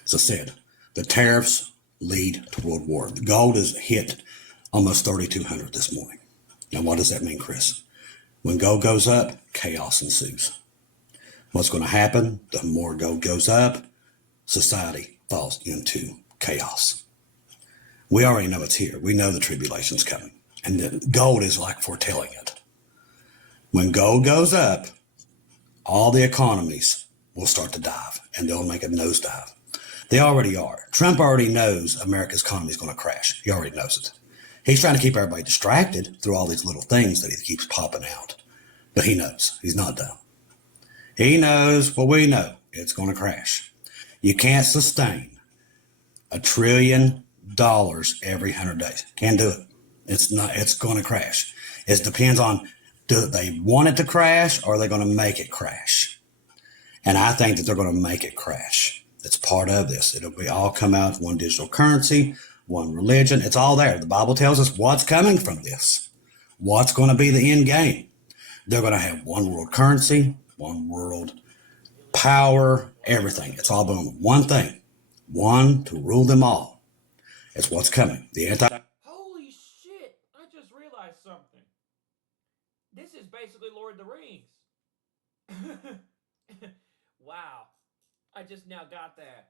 As I said, the tariffs lead to world war. The gold has hit almost 3,200 this morning. Now, what does that mean, Chris? When gold goes up, chaos ensues. What's going to happen? The more gold goes up, society falls into chaos. We already know it's here. We know the tribulation's coming. And the gold is like foretelling it. When gold goes up, all the economies will start to dive, and they'll make a nosedive. They already are. Trump already knows America's economy is going to crash. He already knows it. He's trying to keep everybody distracted through all these little things that he keeps popping out. But he knows. He's not dumb. He knows what we know. It's going to crash. You can't sustain $1 trillion every 100 days. Can't do it. It's going to crash. It depends on, do they want it to crash or are they going to make it crash? And I think that they're going to make it crash. It's part of this. It'll be all come out one digital currency, one religion. It's all there. The Bible tells us what's coming from this. What's going to be the end game? They're going to have one world currency, one world power, everything. It's all about one thing. One to rule them all. It's what's coming. Holy shit! I just realized something. This is basically Lord of the Rings. Wow. I just now got that.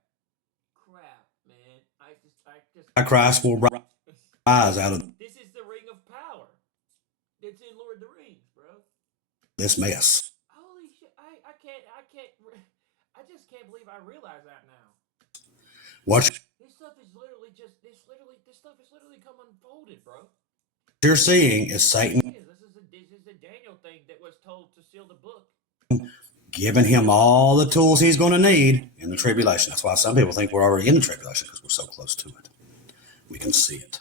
Crap, man. I just Christ will rise out of This is the Ring of Power. It's in Lord of the Rings, bro. this mess. Holy shit! I just can't believe I realized that now. What This stuff is literally come unfolded, bro. you're seeing is Satan This is a Daniel thing that was told to seal the book. giving him all the tools he's going to need in the tribulation. That's why some people think we're already in the tribulation, because we're so close to it. We can see it.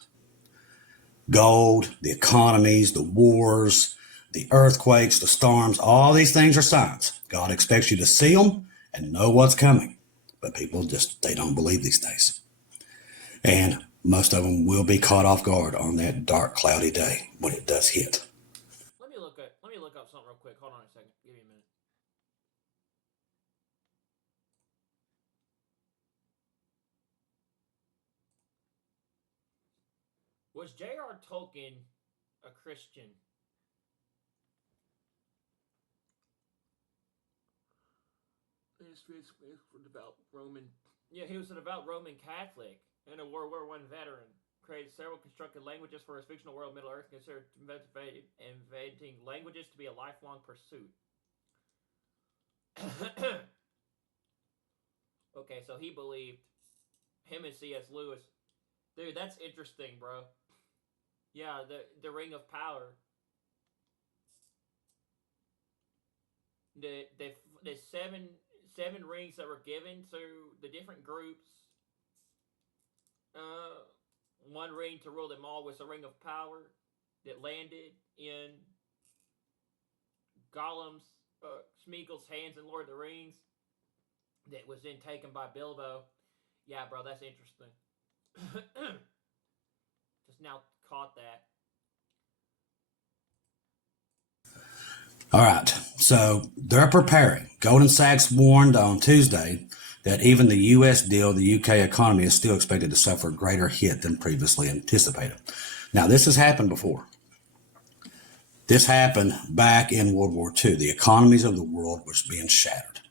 Gold, the economies, the wars, the earthquakes, the storms, all these things are signs. God expects you to see them and know what's coming. But people they don't believe these days. And most of them will be caught off guard on that dark, cloudy day when it does hit. Let me look up something real quick. Hold on a second. Give me a minute. Was J.R. Tolkien a Christian? Devout Roman. Yeah, he was a devout Roman Catholic and a World War I veteran. Created several constructed languages for his fictional world, Middle Earth, considered inventing languages to be a lifelong pursuit. Okay, so he believed him and C.S. Lewis. Dude, that's interesting, bro. Yeah, the Ring of Power. The seven rings that were given to the different groups. One ring to rule them all was a ring of power that landed in Gollum's, Smeagol's hands in Lord of the Rings. That was then taken by Bilbo. Yeah, bro, that's interesting. Just now caught that. All right, so they're preparing. Goldman Sachs warned on Tuesday that even the U.S. deal, the UK economy is still expected to suffer a greater hit than previously anticipated. Now, this has happened before. This happened back in World War II. The economies of the world was being shattered.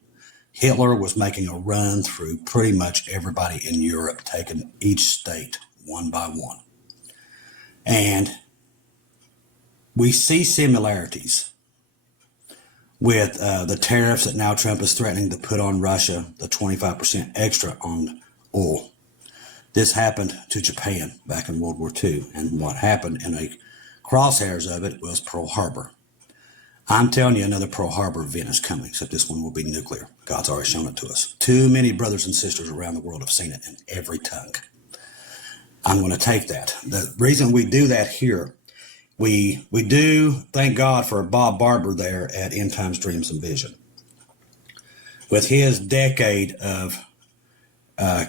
Hitler was making a run through pretty much everybody in Europe, taking each state one by one. And we see similarities with the tariffs that now Trump is threatening to put on Russia, the 25% extra on oil. This happened to Japan back in World War II, and what happened in a crosshairs of it was Pearl Harbor. I'm telling you, another Pearl Harbor event is coming, except this one will be nuclear. God's already shown it to us. Too many brothers and sisters around the world have seen it in every tongue. I'm going to take that. The reason we do that here, we do thank God for Bob Barber there at End Times Dreams and Vision. With his decade of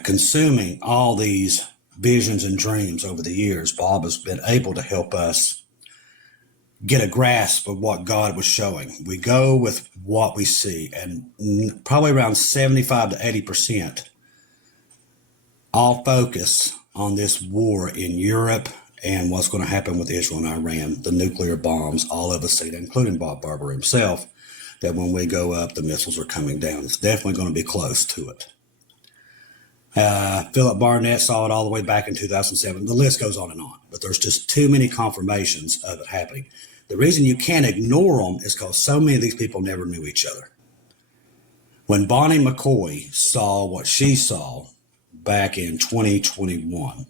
consuming all these visions and dreams over the years, Bob has been able to help us get a grasp of what God was showing. We go with what we see, and probably around 75 to 80% all focus on this war in Europe and what's going to happen with Israel and Iran, the nuclear bombs. All of us see that, including Bob Barber himself, that when we go up, the missiles are coming down. It's definitely going to be close to it. Philip Barnett saw it all the way back in 2007. The list goes on, but there's just too many confirmations of it happening. The reason you can't ignore them is because so many of these people never knew each other. When Bonnie McCoy saw what she saw back in 2021,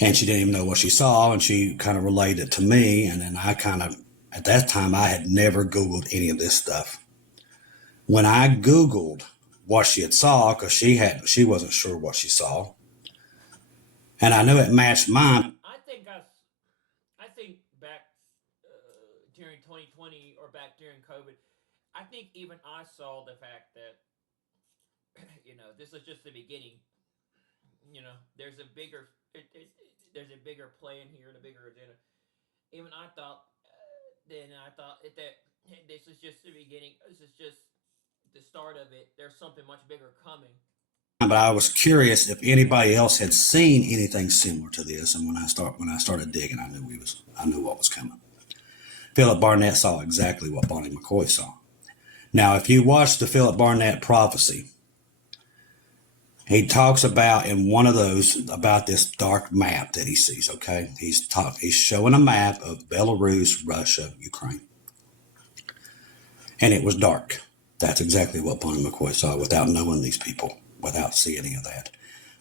and she didn't even know what she saw, and she kind of relayed it to me, and then I kind of, at that time, I had never Googled any of this stuff. When I Googled what she had saw, because she wasn't sure what she saw, And I knew it matched mine. I think back during 2020 or back during COVID, I think even I saw the fact that this is just the beginning. There's a bigger there's a bigger plan here and a bigger agenda. Even I thought that this is just the beginning. This is just the start of it. There's something much bigger coming. But I was curious if anybody else had seen anything similar to this. And when I started digging, I knew what was coming. Philip Barnett saw exactly what Bonnie McCoy saw. Now, if you watch the Philip Barnett prophecy, he talks about in one of those about this dark map that he sees. Okay, he's showing a map of Belarus, Russia, Ukraine, and it was dark. That's exactly what Bonnie McCoy saw without knowing these people, without seeing any of that.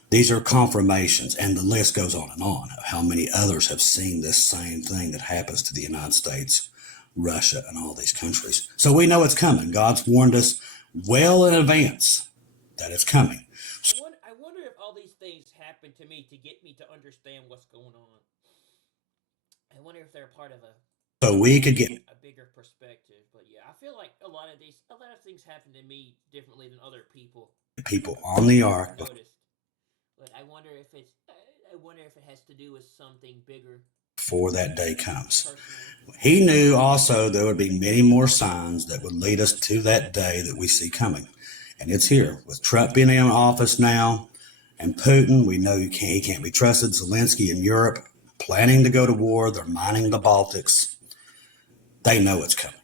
These are confirmations, and the list goes on of how many others have seen this same thing that happens to the United States, Russia, and all these countries. So we know it's coming. God's warned us well in advance that it's coming. I wonder if all these things happen to me to get me to understand what's going on. I wonder if they're part of so we could get a bigger perspective. But yeah, I feel like a lot of things happen to me differently than other people. People on the ark. But I wonder if it has to do with something bigger. Before that day comes. He knew also there would be many more signs that would lead us to that day that we see coming. And it's here. With Trump being in office now and Putin, we know he can't be trusted. Zelensky in Europe planning to go to war. They're mining the Baltics. They know it's coming.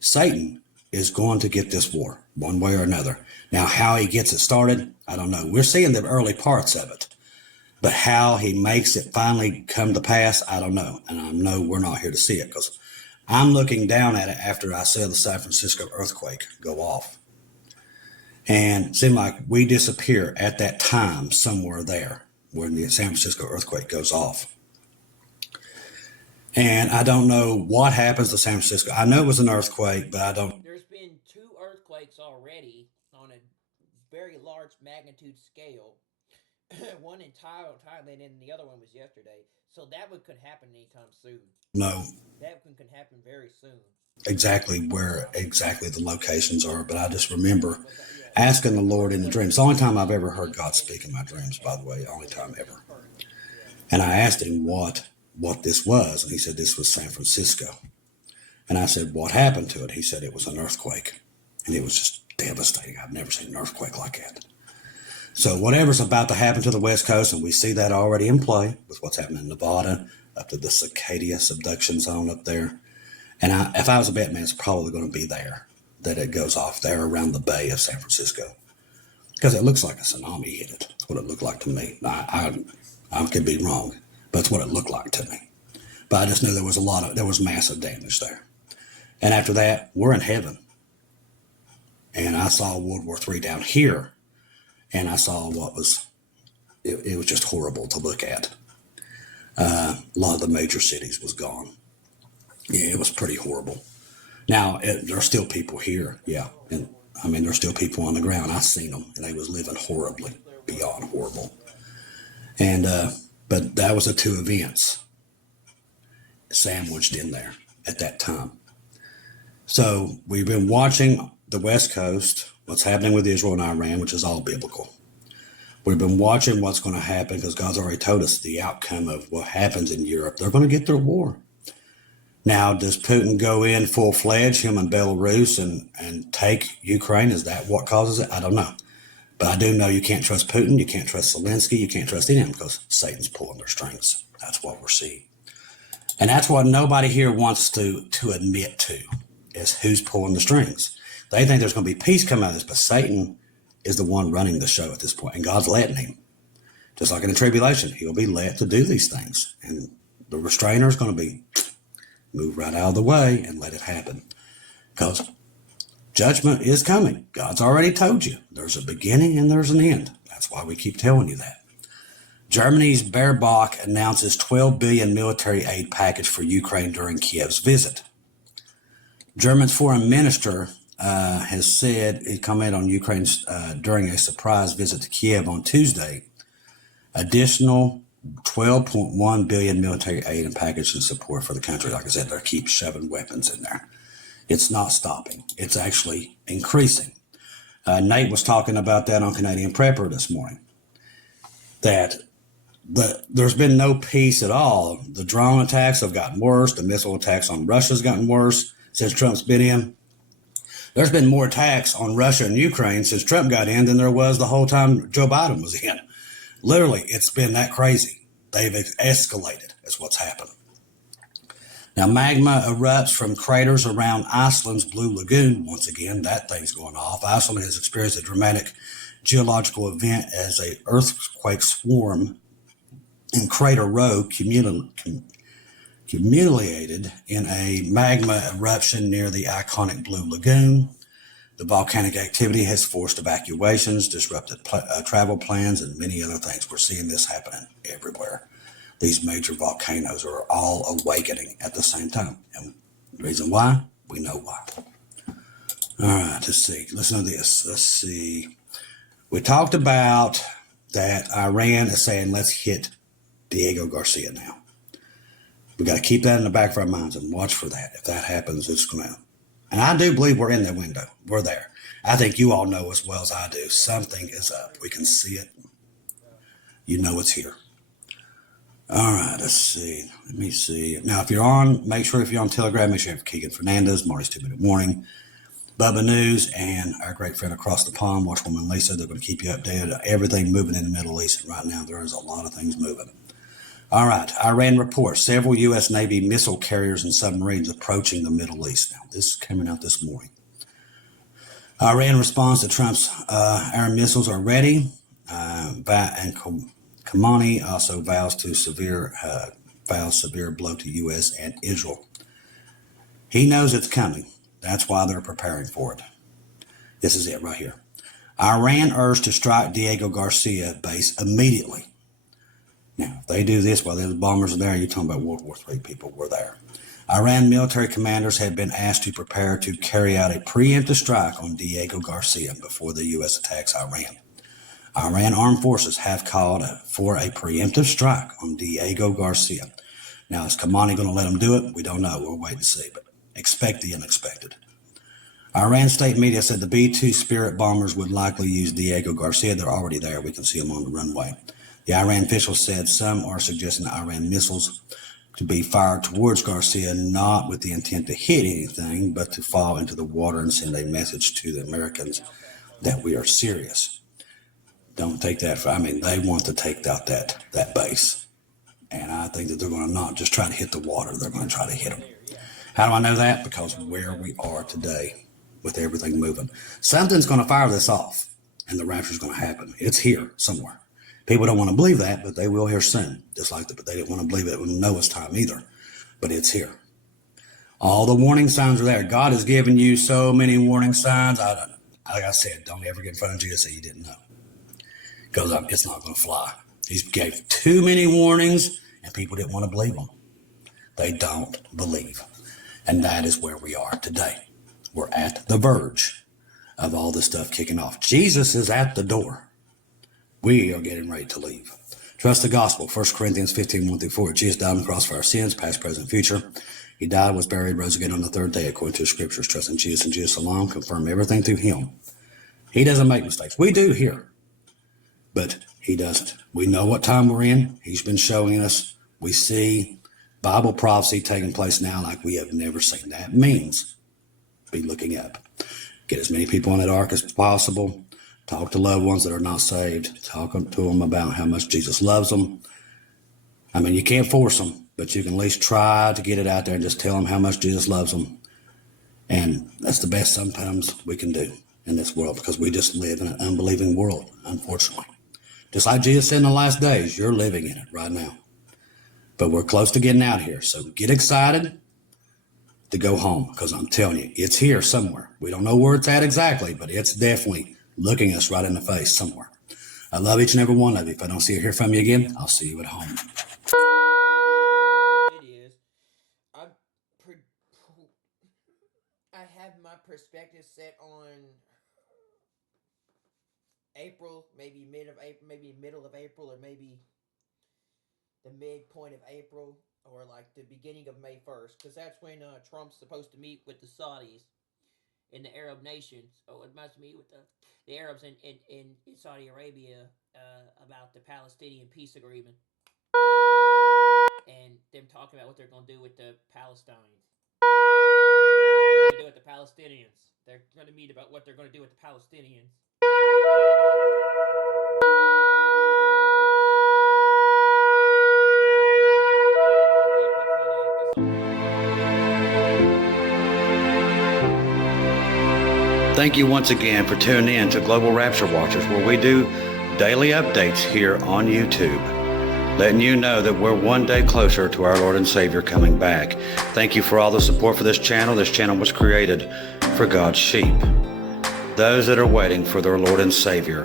Satan is going to get this war one way or another. Now, how he gets it started, I don't know. We're seeing the early parts of it. But how he makes it finally come to pass, I don't know. And I know we're not here to see it because I'm looking down at it after I saw the San Francisco earthquake go off. And it seemed like we disappear at that time somewhere there when the San Francisco earthquake goes off. And I don't know what happens to San Francisco. I know it was an earthquake, but I don't. There's been 2 earthquakes already on a very large magnitude scale. One in Thailand and the other one was yesterday. So that one could happen anytime soon. No. That one could happen very soon. Exactly where the locations are, but I just remember asking the Lord in the dreams. It's the only time I've ever heard God speak in my dreams, by the way, only time ever. And I asked him what this was, and he said this was San Francisco. And I said, what happened to it? He said it was an earthquake, and it was just devastating. I've never seen an earthquake like that. So whatever's about to happen to the West Coast, and we see that already in play with what's happening in Nevada, up to the Cicadia subduction zone up there. And if I was a bet man, it's probably going to be there, that it goes off there around the bay of San Francisco. Because it looks like a tsunami hit it. That's what it looked like to me. I could be wrong, but it's what it looked like to me. But I just knew there was massive damage there. And after that, we're in heaven. And I saw World War III down here. And I saw it was just horrible to look at. A lot of the major cities was gone. Yeah, it was pretty horrible. Now, there are still people here, yeah. And I mean, there's still people on the ground. I seen them, and they was living horribly, beyond horrible. And but that was the 2 events sandwiched in there at that time. So we've been watching the West Coast, what's happening with Israel and Iran, which is all biblical. We've been watching what's going to happen because God's already told us the outcome of what happens in Europe. They're going to get their war. Now, does Putin go in full-fledged, him and Belarus, and take Ukraine? Is that what causes it? I don't know. But I do know you can't trust Putin, you can't trust Zelensky, you can't trust any of them because Satan's pulling their strings. That's what we're seeing. And that's what nobody here wants to admit to, is who's pulling the strings. They think there's going to be peace come out of this, but Satan is the one running the show at this point, and God's letting him. Just like in the tribulation, he'll be let to do these things. And the restrainer is going to be move right out of the way and let it happen. Because judgment is coming. God's already told you. There's a beginning and there's an end. That's why we keep telling you that. Germany's Baerbock announces $12 billion military aid package for Ukraine during Kiev's visit. German's foreign minister has said, he commented on Ukraine's during a surprise visit to Kiev on Tuesday, additional $12.1 billion military aid and package and support for the country. Like I said, they keep shoving weapons in there. It's not stopping. It's actually increasing. Nate was talking about that on Canadian Prepper this morning, that there's been no peace at all. The drone attacks have gotten worse. The missile attacks on Russia's gotten worse since Trump's been in. There's been more attacks on Russia and Ukraine since Trump got in than there was the whole time Joe Biden was in. Literally, it's been that crazy. They've escalated is what's happened. Now, magma erupts from craters around Iceland's Blue Lagoon. Once again, that thing's going off. Iceland has experienced a dramatic geological event as an earthquake swarm in Crater Row accumulated in a magma eruption near the iconic Blue Lagoon. The volcanic activity has forced evacuations, disrupted travel plans, and many other things. We're seeing this happening everywhere. These major volcanoes are all awakening at the same time. And the reason why? We know why. All right, let's see. Listen to this. Let's see. We talked about that Iran is saying, let's hit Diego Garcia now. We got to keep that in the back of our minds and watch for that. If that happens, it's going to. And I do believe we're in the window. We're there. I think you all know as well as I do. Something is up. We can see it. You know it's here. All right, let's see. Let me see. Now, if you're on, make sure if you're on Telegram, make sure you have Keegan Fernandez, Marty's 2-Minute Warning, Bubba News, and our great friend across the pond, Watchwoman Lisa. They're going to keep you updated on everything moving in the Middle East. And right now, there is a lot of things moving. All right, Iran reports several U.S. Navy missile carriers and submarines approaching the Middle East. Now, this is coming out this morning. Iran responds to Trump's air missiles are ready, and Khamenei also vows severe blow to U.S. and Israel. He knows it's coming. That's why they're preparing for it. This is it right here. Iran urged to strike Diego Garcia base immediately. Now, if they do this while those bombers are there, you're talking about World War III people were there. Iran military commanders have been asked to prepare to carry out a preemptive strike on Diego Garcia before the U.S. attacks Iran. Iran armed forces have called for a preemptive strike on Diego Garcia. Now, is Khamenei going to let them do it? We don't know. We'll wait and see, but expect the unexpected. Iran state media said the B-2 Spirit bombers would likely use Diego Garcia. They're already there. We can see them on the runway. The Iran officials said some are suggesting Iran missiles to be fired towards Garcia, not with the intent to hit anything, but to fall into the water and send a message to the Americans that we are serious. Don't take that they want to take out that base. And I think that they're going to not just try to hit the water. They're going to try to hit them. How do I know that? Because where we are today with everything moving. Something's going to fire this off, and the rapture's going to happen. It's here somewhere. People don't want to believe that, but they will here soon. Just like they didn't want to believe it when Noah's time either. But it's here. All the warning signs are there. God has given you so many warning signs. Like I said, don't ever get in front of Jesus and say you didn't know. Because it's not going to fly. He gave too many warnings, and people didn't want to believe them. They don't believe. And that is where we are today. We're at the verge of all this stuff kicking off. Jesus is at the door. We are getting ready to leave. Trust the gospel. 1 Corinthians 15:1-4. Jesus died on the cross for our sins, past, present, future. He died, was buried, rose again on the third day, according to the scriptures. Trust in Jesus and Jesus alone. Confirm everything through him. He doesn't make mistakes. We do here, but he doesn't. We know what time we're in. He's been showing us. We see Bible prophecy taking place now like we have never seen. That means be looking up. Get as many people on that ark as possible. Talk to loved ones that are not saved. Talk to them about how much Jesus loves them. You can't force them, but you can at least try to get it out there and just tell them how much Jesus loves them. And that's the best sometimes we can do in this world, because we just live in an unbelieving world, unfortunately. Just like Jesus said in the last days, you're living in it right now. But we're close to getting out of here. So get excited to go home, because I'm telling you, it's here somewhere. We don't know where it's at exactly, but it's definitely looking us right in the face somewhere. I love each and every one of you. If I don't see or hear from you again, I'll see you at home. It is. I have my perspective set on April, maybe middle of April, or maybe the midpoint of April or like the beginning of May 1st, because that's when Trump's supposed to meet with the Saudis in the Arab nations. Oh, it must meet with the Arabs in Saudi Arabia about the Palestinian peace agreement. And them talking about what they're going to do with the Palestinians. What they're going to do with the Palestinians. They're going to meet about what they're going to do with the Palestinians. Thank you once again for tuning in to Global Rapture Watchers, where we do daily updates here on YouTube, letting you know that we're one day closer to our Lord and Savior coming back. Thank you for all the support for this channel. This channel was created for God's sheep, those that are waiting for their Lord and Savior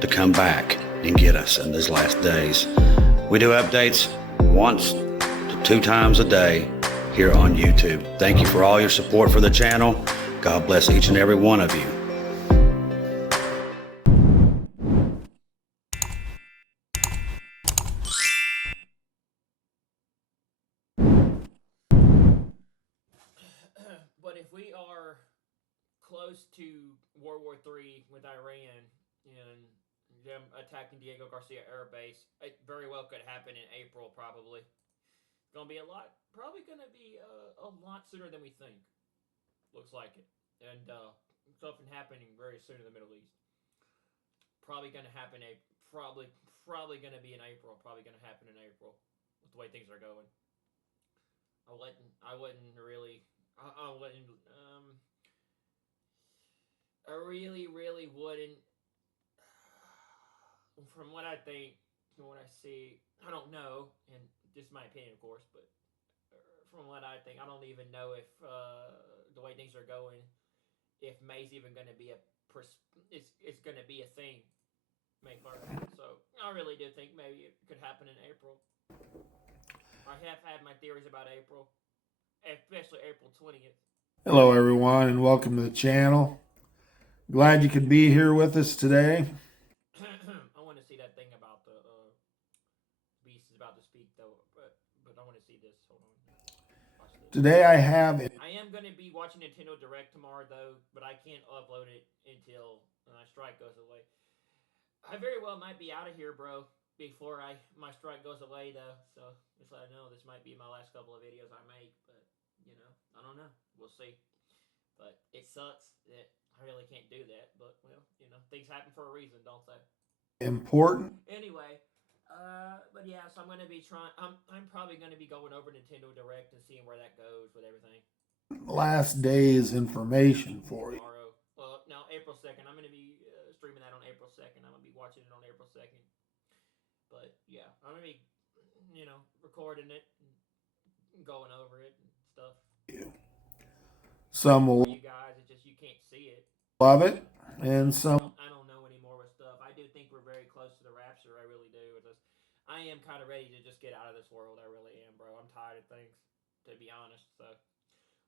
to come back and get us in these last days. We do updates once to 2 times a day here on YouTube. Thank you for all your support for the channel. God bless each and every one of you. But if we are close to World War III with Iran and them attacking Diego Garcia Air Base, it very well could happen in April, probably. It's going to be probably going to be a lot sooner than we think. Looks like it. And something happening very soon in the Middle East. Probably going to happen probably going to be in April. Probably going to happen in April with the way things are going. I really wouldn't. From what I think, from what I see, I don't know, and just my opinion, of course, but from what I think, I don't even know if the way things are going, if May's even going to be it's going to be a thing, May 1st. So I really do think maybe it could happen in April. I have had my theories about April, especially April 20th. Hello everyone and welcome to the channel. Glad you could be here with us today. I want to see that thing about the beast is about to speak though, but I want to see this. Hold on. Watch this. Today I have I am going to be watching Nintendo Direct tomorrow though, but I can't upload it until my strike goes away. I very well might be out of here, bro, before my strike goes away though. So just let I know this might be my last couple of videos I make, but you know, I don't know. We'll see. But it sucks that I really can't do that. But well, you know, things happen for a reason, don't they? important. Anyway, but yeah, so I'm gonna be trying. I'm probably gonna be going over Nintendo Direct and seeing where that goes with everything. Last day's information for you. Tomorrow, well, no, April 2nd. I'm gonna be streaming that on April 2nd. I'm gonna be watching it on April 2nd. But yeah, I'm gonna be, you know, recording it, and going over it and stuff. Some will For you guys, it's just you can't see it. love it, and some I don't know anymore with stuff. I do think we're very close to the rapture. I really do. I am kind of ready to just get out of this world. I really am, bro. I'm tired of things, to be honest. So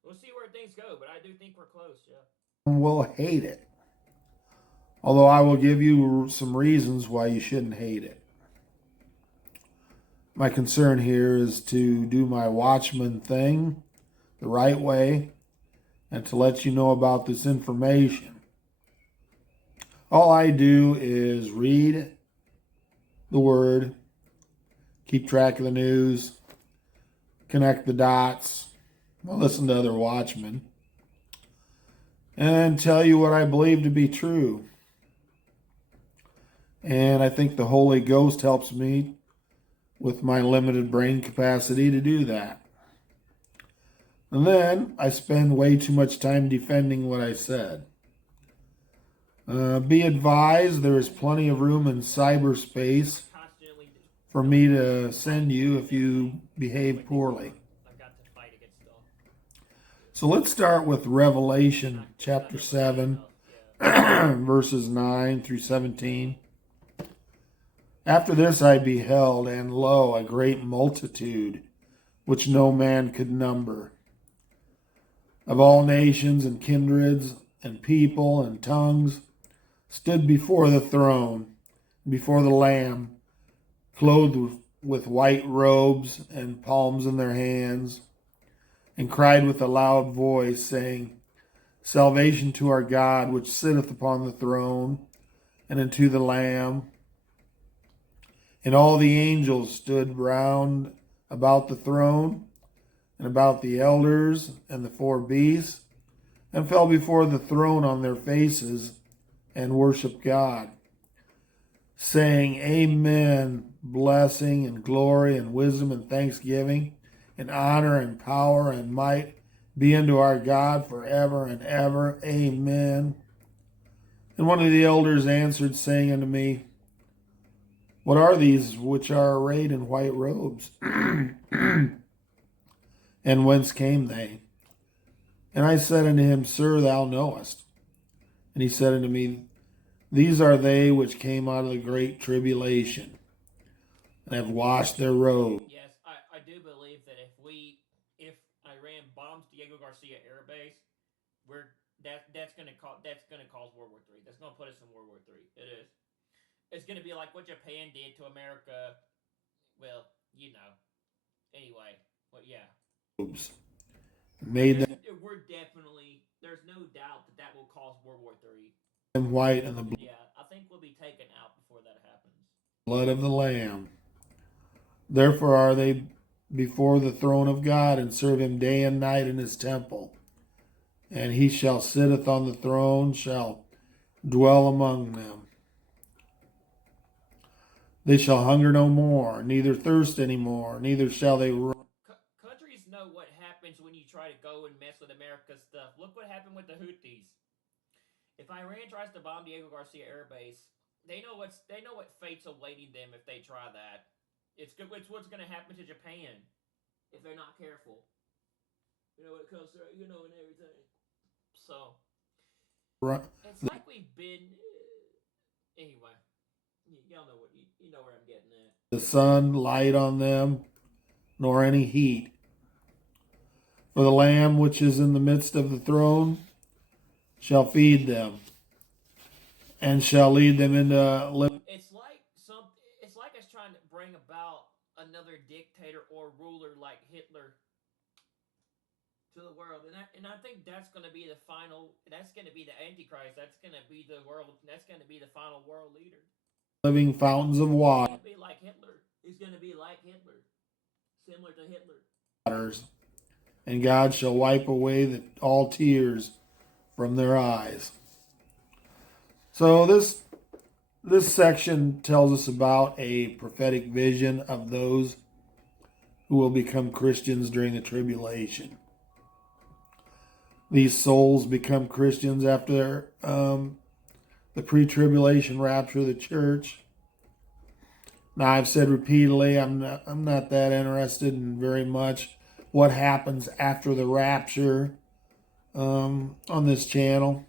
we'll see where things go, but I do think we're close. Yeah. will hate it. Although I will give you some reasons why you shouldn't hate it. My concern here is to do my watchman thing the right way and to let you know about this information. All I do is read the word, keep track of the news, connect the dots, listen to other watchmen, and tell you what I believe to be true. And I think the Holy Ghost helps me with my limited brain capacity to do that. And then I spend way too much time defending what I said. Be advised, there is plenty of room in cyberspace for me to send you if you behave poorly. So let's start with Revelation chapter 7, verses 9 through 17. After this I beheld, and lo, a great multitude, which no man could number, of all nations and kindreds and people and tongues, stood before the throne, before the Lamb, clothed with white robes and palms in their hands, and cried with a loud voice, saying, Salvation to our God, which sitteth upon the throne, and unto the Lamb. And all the angels stood round about the throne, and about the elders and the four beasts, and fell before the throne on their faces, and worshiped God, saying, Amen, blessing and glory and wisdom and thanksgiving and honor and power and might be unto our God forever and ever. Amen. And one of the elders answered, saying unto me, What are these which are arrayed in white robes? And whence came they? And I said unto him, Sir, thou knowest. And he said unto me, These are they which came out of the great tribulation, and have washed their robes. Yes, I do believe that if Iran bombs Diego Garcia Air Base, that's gonna cause World War III. That's gonna put us in World War III. It is. It's gonna be like what Japan did to America. Well, you know. Anyway, but yeah. Made them There's no doubt that will cause World War III. white in the Yeah, I think we'll be taken out before that happens. blood of the Lamb. Therefore are they before the throne of God, and serve him day and night in his temple. And he shall sitteth on the throne, shall dwell among them. They shall hunger no more, neither thirst any more, neither shall they Countries know what happens when you try to go and mess with America's stuff. Look what happened with the Houthis. If Iran tries to bomb Diego Garcia Air Base, they know what fate's awaiting them if they try that. It's what's going to happen to Japan if they're not careful. You know, when it comes to and everything. So it's like we've been. Anyway, y'all know you know where I'm getting at. the sun light on them, nor any heat. For the Lamb which is in the midst of the throne shall feed them, and shall lead them into It's like us trying to bring about another dictator or ruler like Hitler to the world, and I think that's going to be the final. That's going to be the Antichrist. That's going to be the world. That's going to be the final world leader. living fountains of water. He's going to be like Hitler. He's going to be like Hitler, similar to Hitler. And God shall wipe away all tears from their eyes. So this section tells us about a prophetic vision of those who will become Christians during the tribulation. These souls become Christians after the pre-tribulation rapture of the church. Now, I've said repeatedly, I'm not that interested in very much what happens after the rapture on this channel.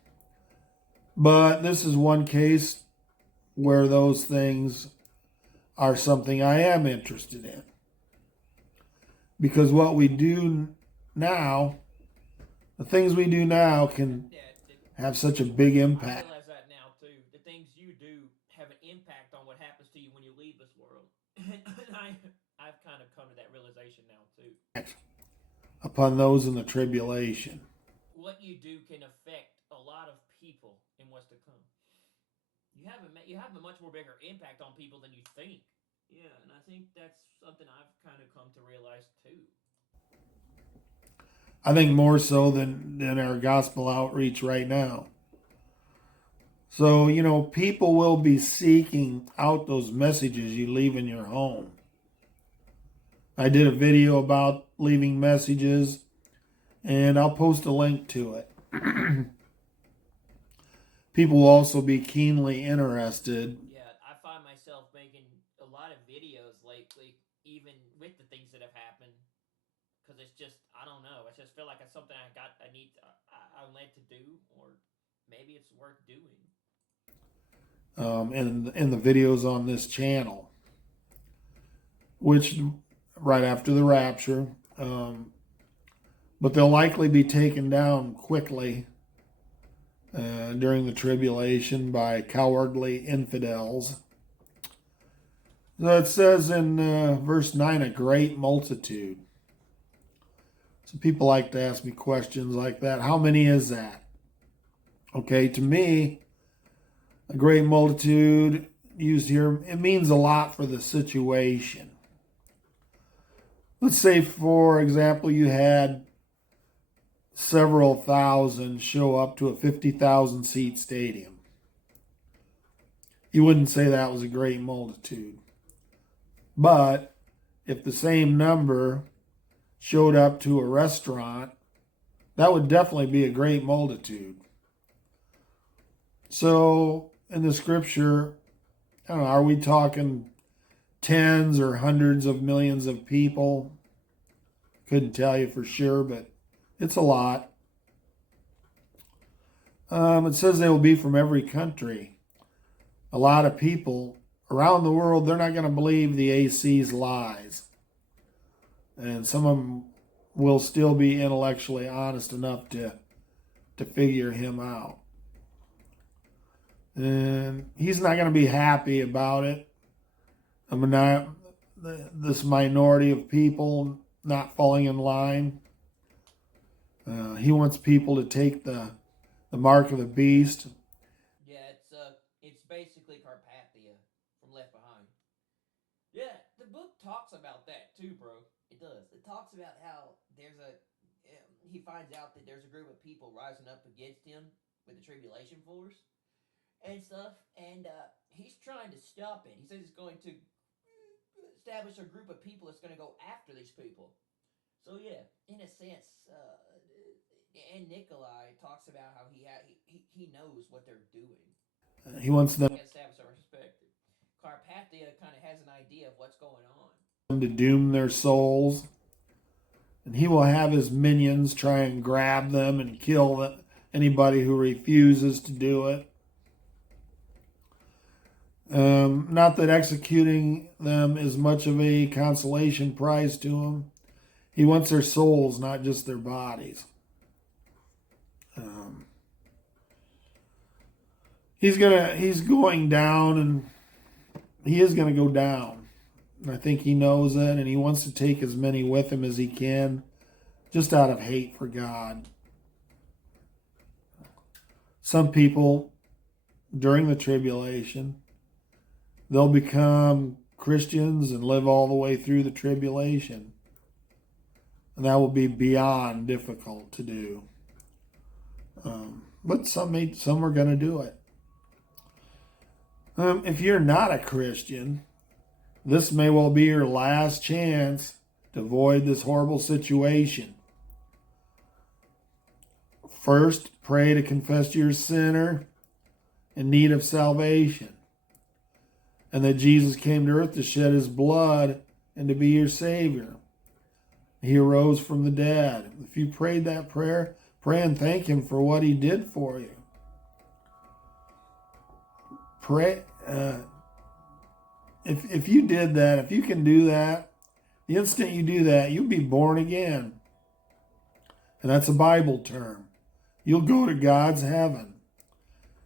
But this is one case where those things are something I am interested in. Because what we do now, the things we do now can have such a big impact. I realize that now too. The things you do have an impact on what happens to you when you leave this world. And I've kind of come to that realization now too. Upon those in the tribulation. What you do can affect a lot of people in what's to come. You have a much more bigger impact on people than you think. Yeah, and I think that's something I've kind of come to realize too. I think more so than our gospel outreach right now. So, people will be seeking out those messages you leave in your home. I did a video about leaving messages, and I'll post a link to it. People will also be keenly interested. Yeah, I find myself making a lot of videos lately, even with the things that have happened, because it's just, I don't know, I just feel like it's something I'm led to do, or maybe it's worth doing. In the videos on this channel, which right after the rapture, but they'll likely be taken down quickly during the tribulation by cowardly infidels. So it says in verse 9, a great multitude. So people like to ask me questions like that. How many is that? Okay, to me, a great multitude used here, it means a lot for the situation. Let's say, for example, you had several thousand show up to a 50,000 seat stadium. You wouldn't say that was a great multitude. But if the same number showed up to a restaurant, that would definitely be a great multitude. So in the scripture, I don't know, are we talking tens or hundreds of millions of people? Couldn't tell you for sure, but it's a lot. It says they will be from every country. A lot of people around the world, they're not going to believe the AC's lies. And some of them will still be intellectually honest enough to figure him out. And he's not going to be happy about it. I mean, this minority of people not falling in line. He wants people to take the mark of the beast. Yeah, it's basically Carpathia from Left Behind. Yeah, the book talks about that too, bro. It does. It talks about how he finds out that there's a group of people rising up against him with the tribulation force and stuff, and he's trying to stop it. He says he's going to establish a group of people that's going to go after these people. So yeah, in a sense, and Nikolai talks about how he knows what they're doing. He wants them He has established a perspective. Carpathia kind of has an idea of what's going on. to doom their souls. And he will have his minions try and grab them and kill anybody who refuses to do it. Not that executing them is much of a consolation prize to him. He wants their souls, not just their bodies. He's going down, and he is going to go down. And I think he knows it, and he wants to take as many with him as he can, just out of hate for God. Some people, during the tribulation, they'll become Christians and live all the way through the tribulation. And that will be beyond difficult to do. But some are going to do it. If you're not a Christian, this may well be your last chance to avoid this horrible situation. First, pray to confess you're a sinner in need of salvation, and that Jesus came to earth to shed his blood and to be your Savior. He arose from the dead. If you prayed that prayer, pray and thank him for what he did for you. Pray. If you did that, if you can do that, the instant you do that, you'll be born again. And that's a Bible term. You'll go to God's heaven.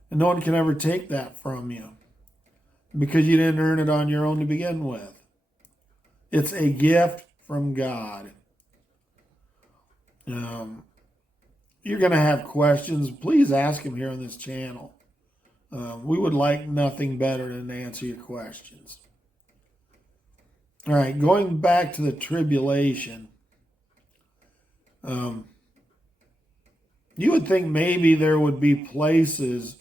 And no one can ever take that from you, because you didn't earn it on your own to begin with. It's a gift from God. You're going to have questions. Please ask him here on this channel. We would like nothing better than to answer your questions. All right, going back to the tribulation. You would think maybe there would be places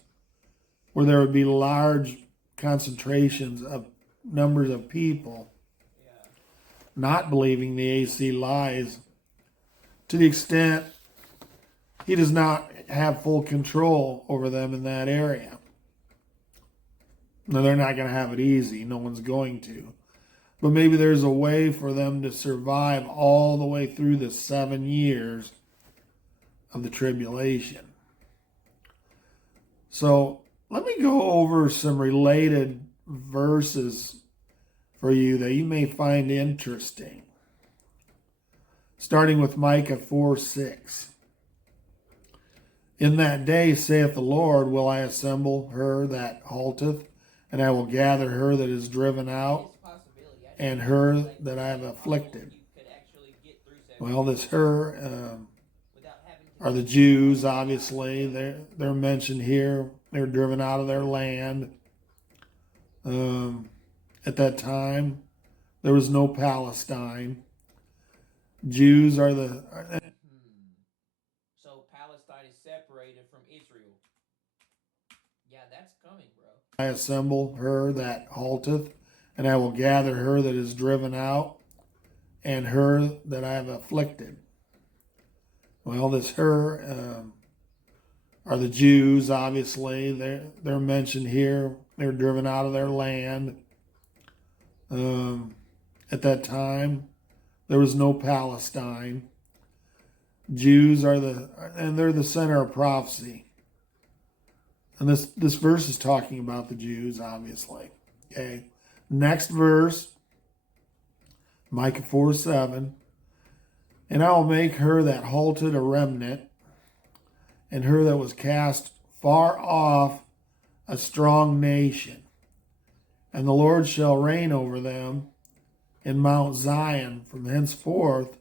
where there would be large concentrations of numbers of people not believing the AC lies, to the extent he does not have full control over them in that area. Now, they're not going to have it easy. No one's going to. But maybe there's a way for them to survive all the way through the 7 years of the tribulation. So let me go over some related verses for you that you may find interesting. Starting with Micah 4:6. In that day, saith the Lord, will I assemble her that halteth, and I will gather her that is driven out. and her that I have afflicted. Well, this her are the Jews, obviously. They're mentioned here. They're driven out of their land. At that time, there was no Palestine. Jews are the... So Palestine is separated from Israel. Yeah, that's coming, bro. I assemble her that halteth, and I will gather her that is driven out, and her that I have afflicted. Well, this her are the Jews, obviously. They're mentioned here. They're driven out of their land. At that time, there was no Palestine. Jews are they're the center of prophecy. And this verse is talking about the Jews, obviously. Okay. Next verse, Micah 4:7. And I will make her that halted a remnant, and her that was cast far off a strong nation. And the Lord shall reign over them in Mount Zion from henceforth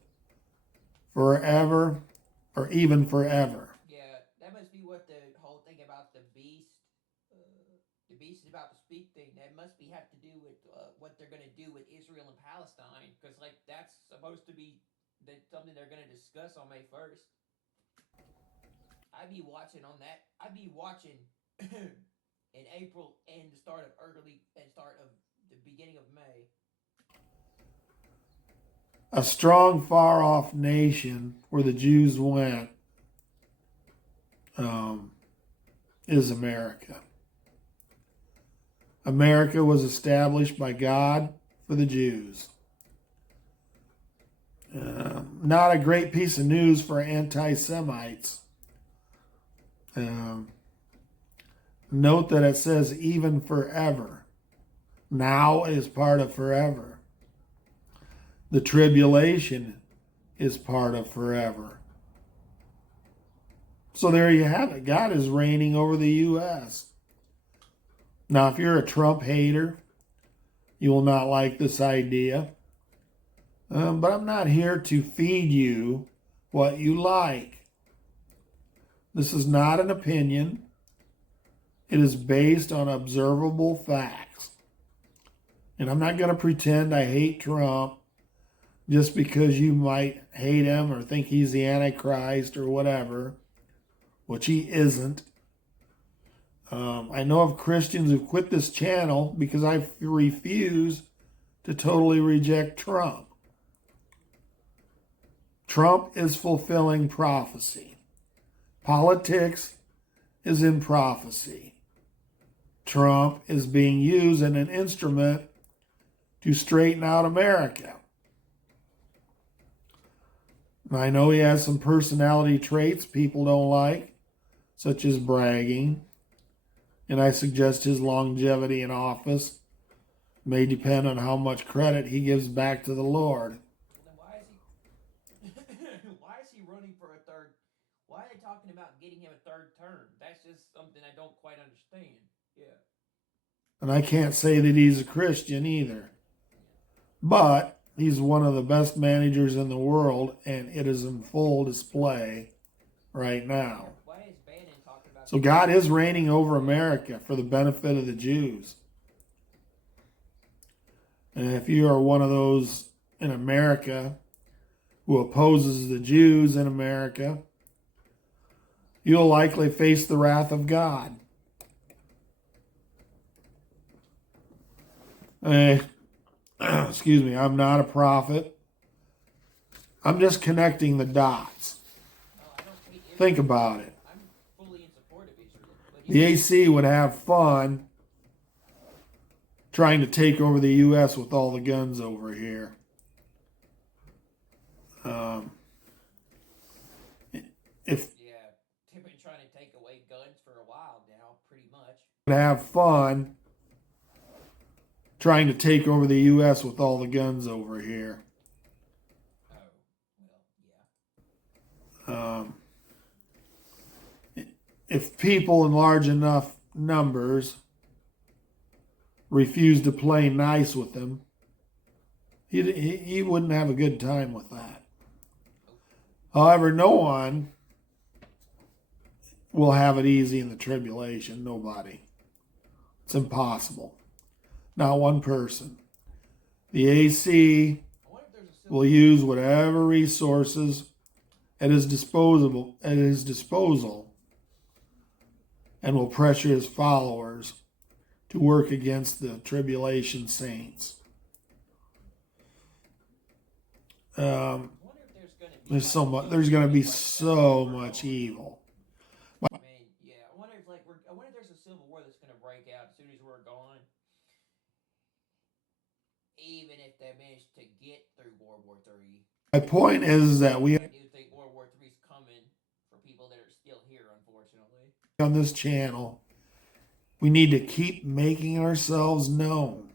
forever, or even forever. Yeah, that must be what the whole thing about the beast is about to speak thing. That must have to do with what they're going to do with Israel and Palestine, because like that's supposed to be something they're going to discuss on May 1st. I'd be watching on that. I'd be watching in April and the start of the beginning of May. A strong, far-off nation where the Jews went is America. America was established by God for the Jews. Not a great piece of news for anti-Semites. Note that it says even forever. Now is part of forever. The tribulation is part of forever. So there you have it. God is reigning over the U.S. Now, if you're a Trump hater, you will not like this idea. But I'm not here to feed you what you like. This is not an opinion. It is based on observable facts. And I'm not going to pretend I hate Trump just because you might hate him or think he's the Antichrist or whatever, which he isn't. I know of Christians who quit this channel because I refuse to totally reject Trump. Trump is fulfilling prophecy. Politics is in prophecy. Trump is being used as an instrument to straighten out America. I know he has some personality traits people don't like, such as bragging, and I suggest his longevity in office may depend on how much credit he gives back to the Lord. Then why is he running for a third? Why are they talking about getting him a third term? That's just something I don't quite understand. Yeah. And I can't say that he's a Christian either. But he's one of the best managers in the world, and it is in full display right now. Why is Bannon talking about? So God is reigning over America for the benefit of the Jews. And if you are one of those in America who opposes the Jews in America, you'll likely face the wrath of God. Excuse me, I'm not a prophet. I'm just connecting the dots. Think about it. I'm fully in support of Israel. The AC would have fun trying to take over the U.S. with all the guns over here. If they've been trying to take away guns for a while now, pretty much. Have fun trying to take over the U.S. with all the guns over here. If people in large enough numbers refuse to play nice with them, he wouldn't have a good time with that. However, no one will have it easy in the tribulation. Nobody. It's impossible. Not one person. The AC will use whatever resources at his disposal and will pressure his followers to work against the tribulation saints. There's going to be so much evil. I mean, yeah. I wonder if there's a civil war that's going to break out as soon as we're gone. Even if they manage to get through World War III. My point is that we I do think World War III is coming for people that are still here, unfortunately. On this channel, we need to keep making ourselves known.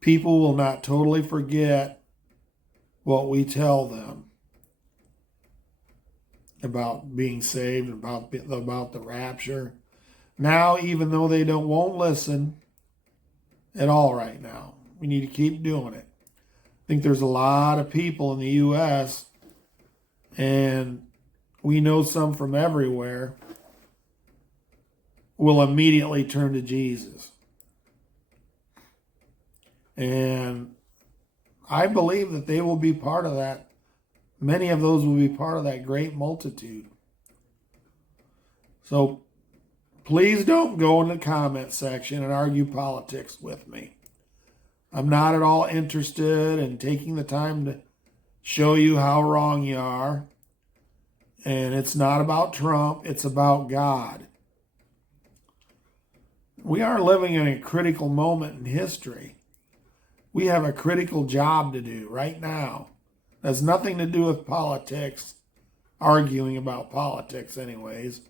People will not totally forget what we tell them about being saved, about the rapture. Now, even though they won't listen at all right now, we need to keep doing it. I think there's a lot of people in the U.S., and we know some from everywhere, will immediately turn to Jesus. And I believe that they will be part of that. Many of those will be part of that great multitude. So please don't go in the comment section and argue politics with me. I'm not at all interested in taking the time to show you how wrong you are. And it's not about Trump, it's about God. We are living in a critical moment in history. We have a critical job to do right now. It has nothing to do with politics, arguing about politics anyways.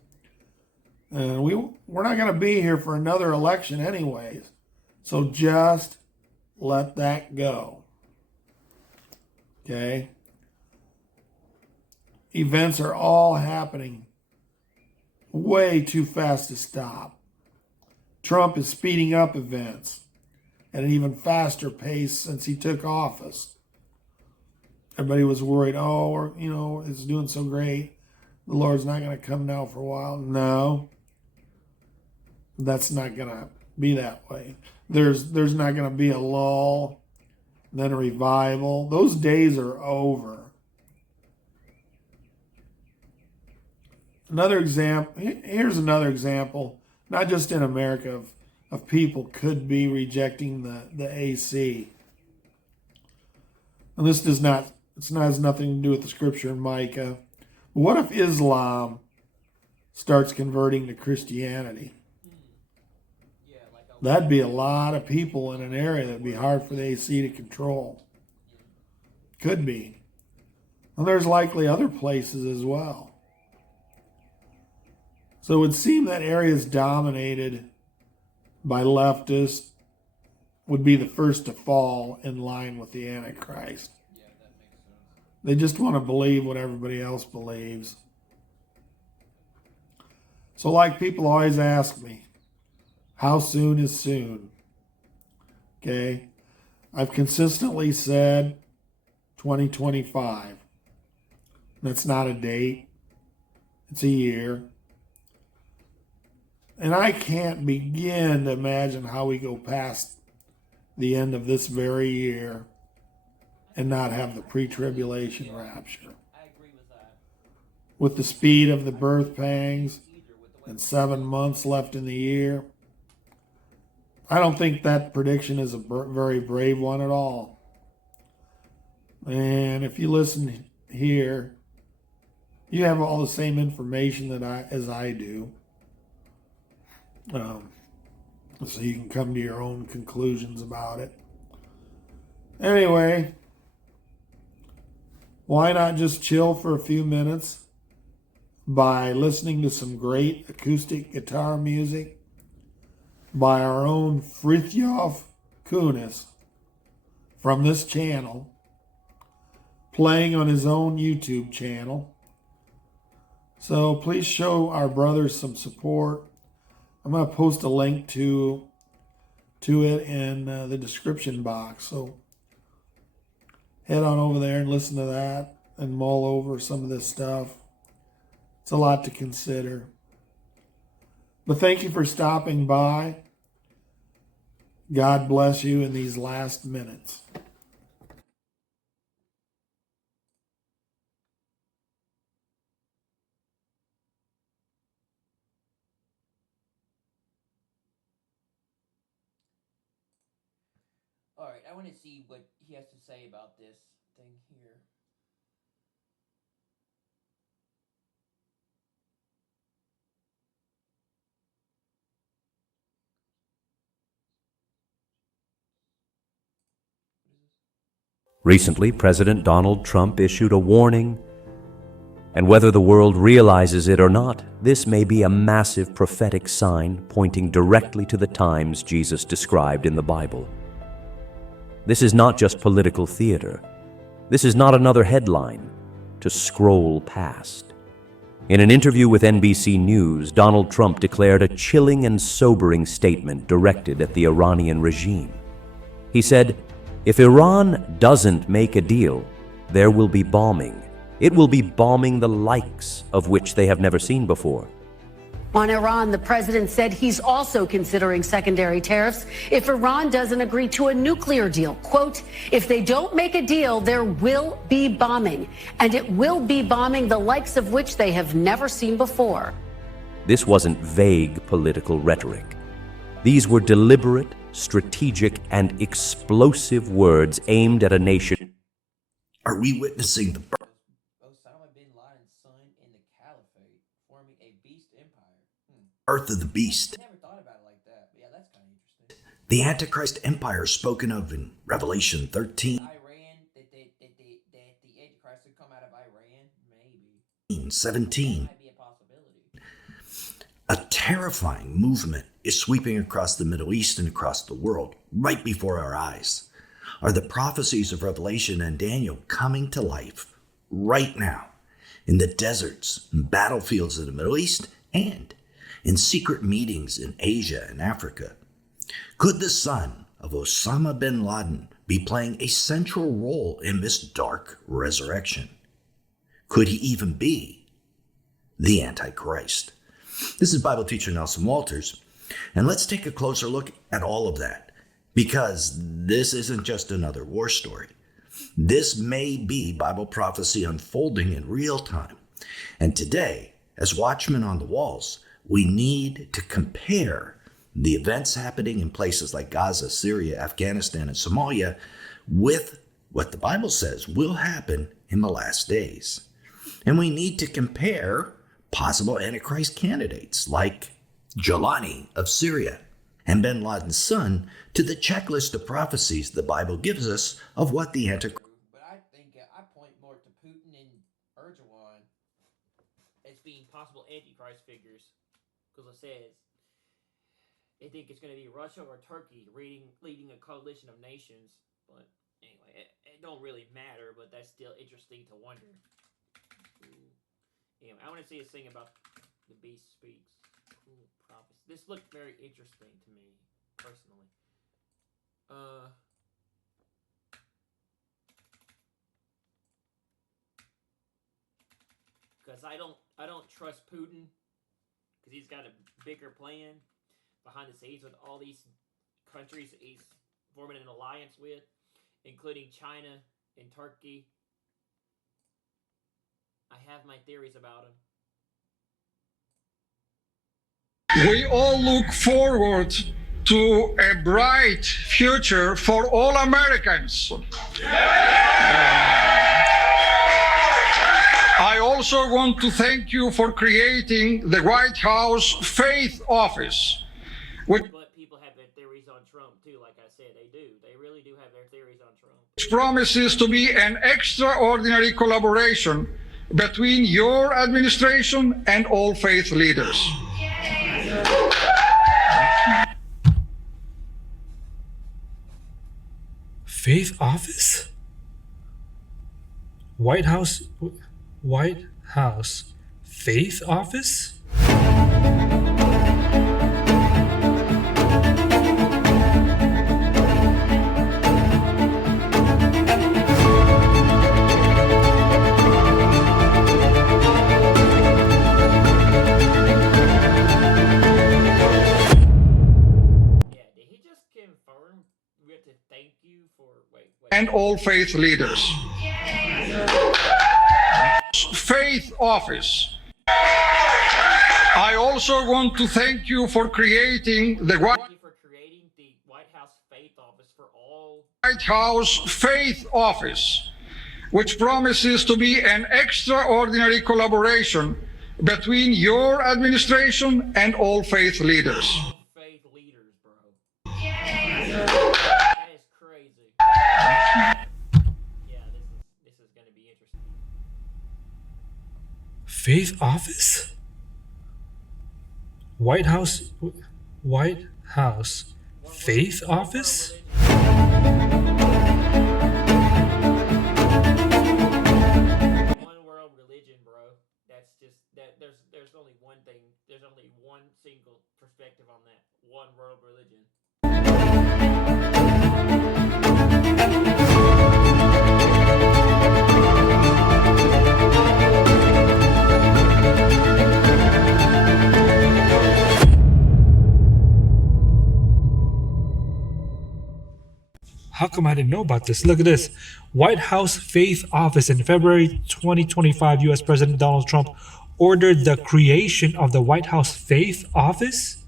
And we're not going to be here for another election anyways. So just let that go. Okay? Events are all happening way too fast to stop. Trump is speeding up events at an even faster pace since he took office. Everybody was worried, it's doing so great. The Lord's not going to come now for a while. No, that's not going to be that way. There's not going to be a lull, then a revival. Those days are over. Here's another example, not just in America, of people could be rejecting the AC. And this has nothing to do with the scripture in Micah. But what if Islam starts converting to Christianity? That'd be a lot of people in an area that'd be hard for the AC to control. Could be. And there's likely other places as well. So it would seem that areas dominated by leftists would be the first to fall in line with the Antichrist. Yeah, that makes sense. They just want to believe what everybody else believes. So like people always ask me, how soon is soon? Okay. I've consistently said 2025. That's not a date. It's a year. And I can't begin to imagine how we go past the end of this very year and not have the pre-tribulation rapture. I agree with that. With the speed of the birth pangs and 7 months left in the year, I don't think that prediction is a very brave one at all. And if you listen here, you have all the same information as I do. So you can come to your own conclusions about it. Anyway, why not just chill for a few minutes by listening to some great acoustic guitar music by our own Fritjof Kunis from this channel, playing on his own YouTube channel. So please show our brothers some support. I'm going to post a link to it in the description box. So head on over there and listen to that and mull over some of this stuff. It's a lot to consider. But thank you for stopping by. God bless you in these last minutes. All right, I want to see what he has to say about this thing here. Recently, President Donald Trump issued a warning, and whether the world realizes it or not, this may be a massive prophetic sign pointing directly to the times Jesus described in the Bible. This is not just political theater. This is not another headline to scroll past. In an interview with NBC News, Donald Trump declared a chilling and sobering statement directed at the Iranian regime. He said, "If Iran doesn't make a deal, there will be bombing. It will be bombing the likes of which they have never seen before." On Iran, the president said he's also considering secondary tariffs if Iran doesn't agree to a nuclear deal. Quote, "If they don't make a deal, there will be bombing, and it will be bombing the likes of which they have never seen before." This wasn't vague political rhetoric. These were deliberate, strategic, and explosive words aimed at a nation. Are we witnessing the Osama bin Laden's son in the caliphate forming a beast empire. birth of the beast? I never thought about it like that, but yeah, that's kind of interesting. The Antichrist empire spoken of in Revelation 13, Iran, that the Antichrist would come out of Iran, maybe. 17. Might be a possibility. A terrifying movement is sweeping across the Middle East and across the world right before our eyes. Are the prophecies of Revelation and Daniel coming to life right now in the deserts and battlefields of the Middle East and in secret meetings in Asia and Africa? Could the son of Osama bin Laden be playing a central role in this dark resurrection? Could he even be the Antichrist? This is Bible teacher Nelson Walters, and let's take a closer look at all of that, because this isn't just another war story. This may be Bible prophecy unfolding in real time. And today, as watchmen on the walls, we need to compare the events happening in places like Gaza, Syria, Afghanistan, and Somalia with what the Bible says will happen in the last days. And we need to compare possible Antichrist candidates like Jelani of Syria and bin Laden's son to the checklist of prophecies the Bible gives us of what the Antichrist. But I think I point more to Putin and Erdogan as being possible Antichrist figures, because it says they think it's going to be Russia or Turkey leading a coalition of nations. But anyway, it don't really matter, but that's still interesting to wonder. Anyway, I want to see this thing about the beast speaks. Cool prophecy. This looked very interesting to me, personally. Because I don't trust Putin, because he's got a bigger plan behind the scenes with all these countries that he's forming an alliance with, including China and Turkey. I have my theories about him. We all look forward to a bright future for all Americans. I also want to thank you for creating the White House Faith Office. But people have their theories on Trump too, like I said, they do. They really do have their theories on Trump. Which promises to be an extraordinary collaboration between your administration and all faith leaders. Faith office? White House faith office? we have to thank you for and all faith leaders. Faith office. I also want to thank you for creating the thank you for creating the White House Faith Office for all. White House Faith Office, which promises to be an extraordinary collaboration between your administration and all faith leaders. All faith leaders, bro. That is crazy. Yeah, this is gonna be interesting. Faith office? White House Faith office? One world religion, bro. That's just that. There's only one thing. There's only one single perspective on that. One world religion. How come I didn't know about this? Look at this. White House Faith Office in February 2025, US President Donald Trump ordered the creation of the White House Faith Office?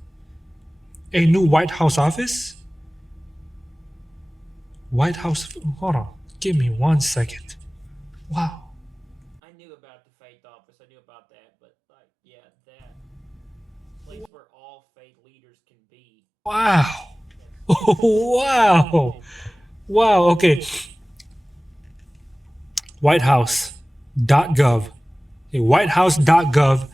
A new White House office? White House, hold on. Give me 1 second. Wow. I knew about the faith office. I knew about that, but like, yeah, that place where all faith leaders can be. Wow. Wow. Wow. Okay. Whitehouse.gov. Okay, Whitehouse.gov.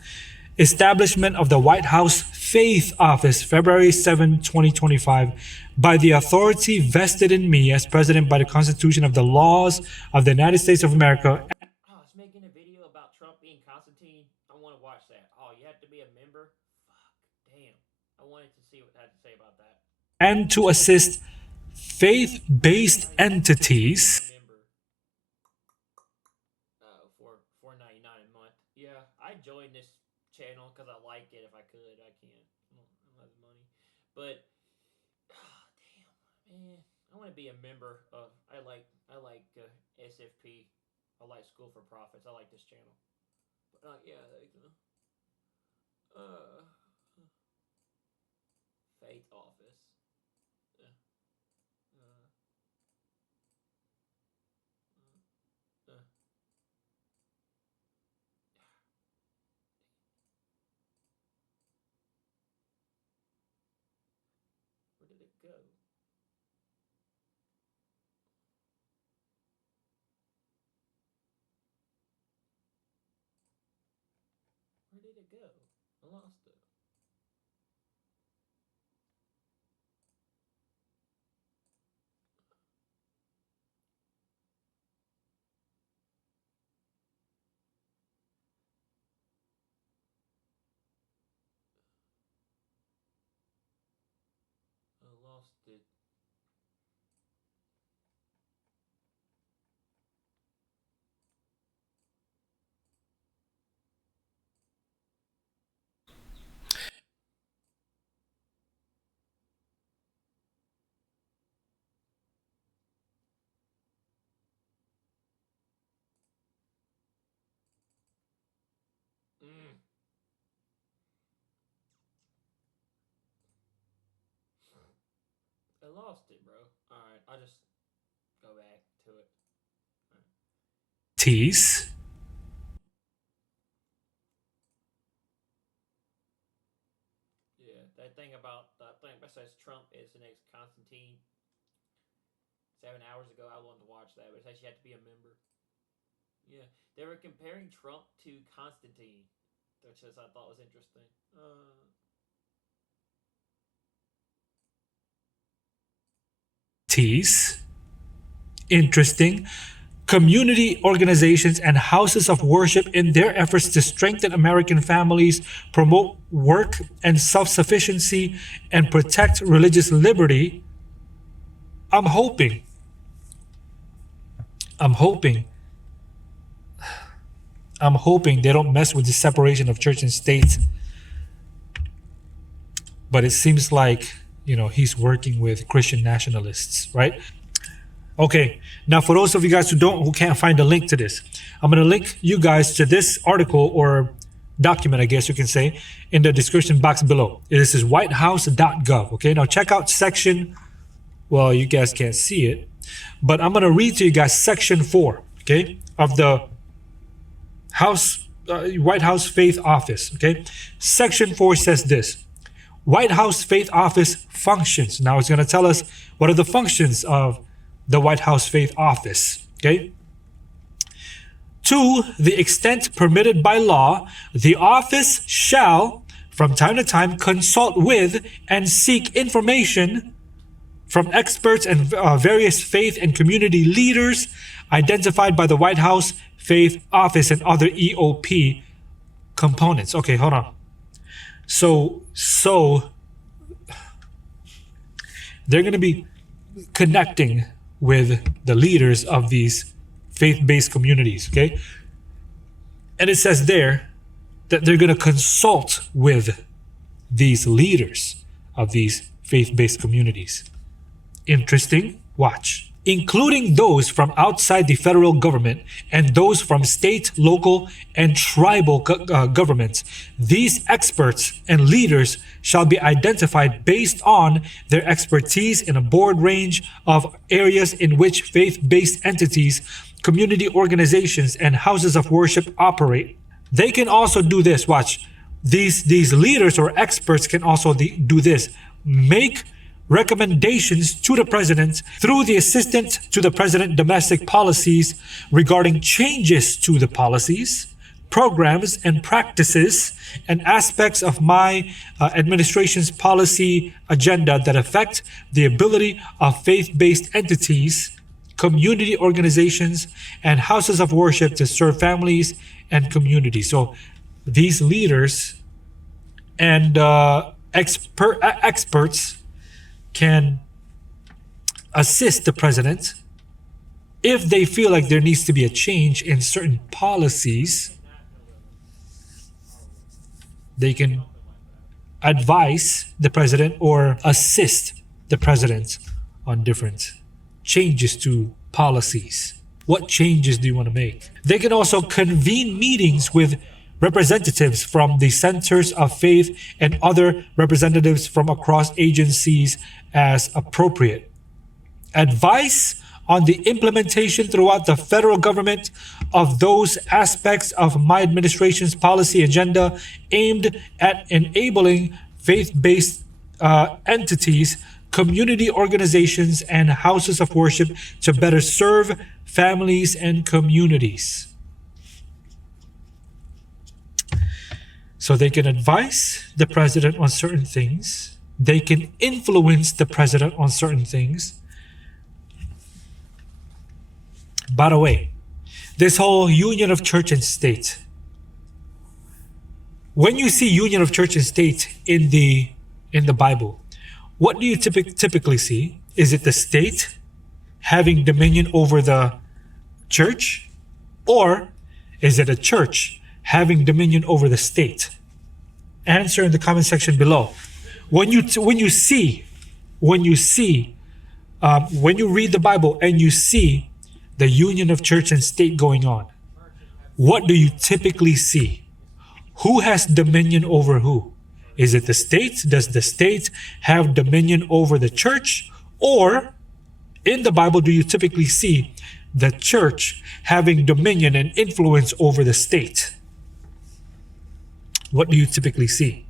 Establishment of the White House Faith Office, February 7, 2025, by the authority vested in me as president by the Constitution of the laws of the United States of America. Oh, it's making a video about Trump being Constantine. I want to watch that. Oh, you have to be a member? Fuck, damn. I wanted to see what it had to say about that. And to assist faith-based entities. Member. For $4.99 a month. Yeah, I joined this channel because I like it. If I could, I can't. I don't have the money, but damn, man, I want to be a member of. I like SFP. I like School for Profits. I like this channel. But yeah, Faith Office. Where did it go? Where did it go? I lost it. I lost it. I lost it, bro. Alright, I'll just go back to it. Tease. Yeah, that thing that says Trump is the next Constantine. 7 hours ago, I wanted to watch that, but it says you have to be a member. Yeah, they were comparing Trump to Constantine, which I thought was interesting. Tease. Interesting. Community organizations and houses of worship in their efforts to strengthen American families, promote work and self-sufficiency, and protect religious liberty. I'm hoping they don't mess with the separation of church and state. But it seems like he's working with Christian nationalists, right? Okay, now for those of you guys who can't find a link to this, I'm going to link you guys to this article or document, I guess you can say, in the description box below. This is whitehouse.gov. Okay, now check out section, well, you guys can't see it, but I'm going to read to you guys section 4, okay, of the White House Faith Office. Okay, section 4 says this: White House Faith Office functions. Now it's going to tell us what are the functions of the White House Faith Office. Okay. To the extent permitted by law, the office shall, from time to time, consult with and seek information from experts and various faith and community leaders identified by the White House Faith Office and other EOP components. Okay, hold on. So they're going to be connecting with the leaders of these faith-based communities, okay? And it says there that they're going to consult with these leaders of these faith-based communities. Interesting. Watch. Including those from outside the federal government and those from state, local, and tribal governments. These experts and leaders shall be identified based on their expertise in a broad range of areas in which faith-based entities, community organizations, and houses of worship operate. They can also do this. Watch. These leaders or experts can also do this. Make recommendations to the president through the assistant to the president domestic policies regarding changes to the policies, programs, and practices and aspects of my administration's policy agenda that affect the ability of faith-based entities, community organizations, and houses of worship to serve families and communities. So these leaders and experts can assist the president if they feel like there needs to be a change in certain policies. They can advise the president or assist the president on different changes to policies. What changes do you want to make? They can also convene meetings with representatives from the centers of faith and other representatives from across agencies as appropriate. Advice on the implementation throughout the federal government of those aspects of my administration's policy agenda aimed at enabling faith-based entities, community organizations, and houses of worship to better serve families and communities. So they can advise the president on certain things. They can influence the president on certain things. By the way, this whole union of church and state, when you see union of church and state in the Bible, what do you typically see? Is it the state having dominion over the church, or is it a church having dominion over the state? Answer in the comment section below. When you read the Bible and you see the union of church and state going on, what do you typically see? Who has dominion over who? Is it the state? Does the state have dominion over the church? Or in the Bible, do you typically see the church having dominion and influence over the state? What do you typically see?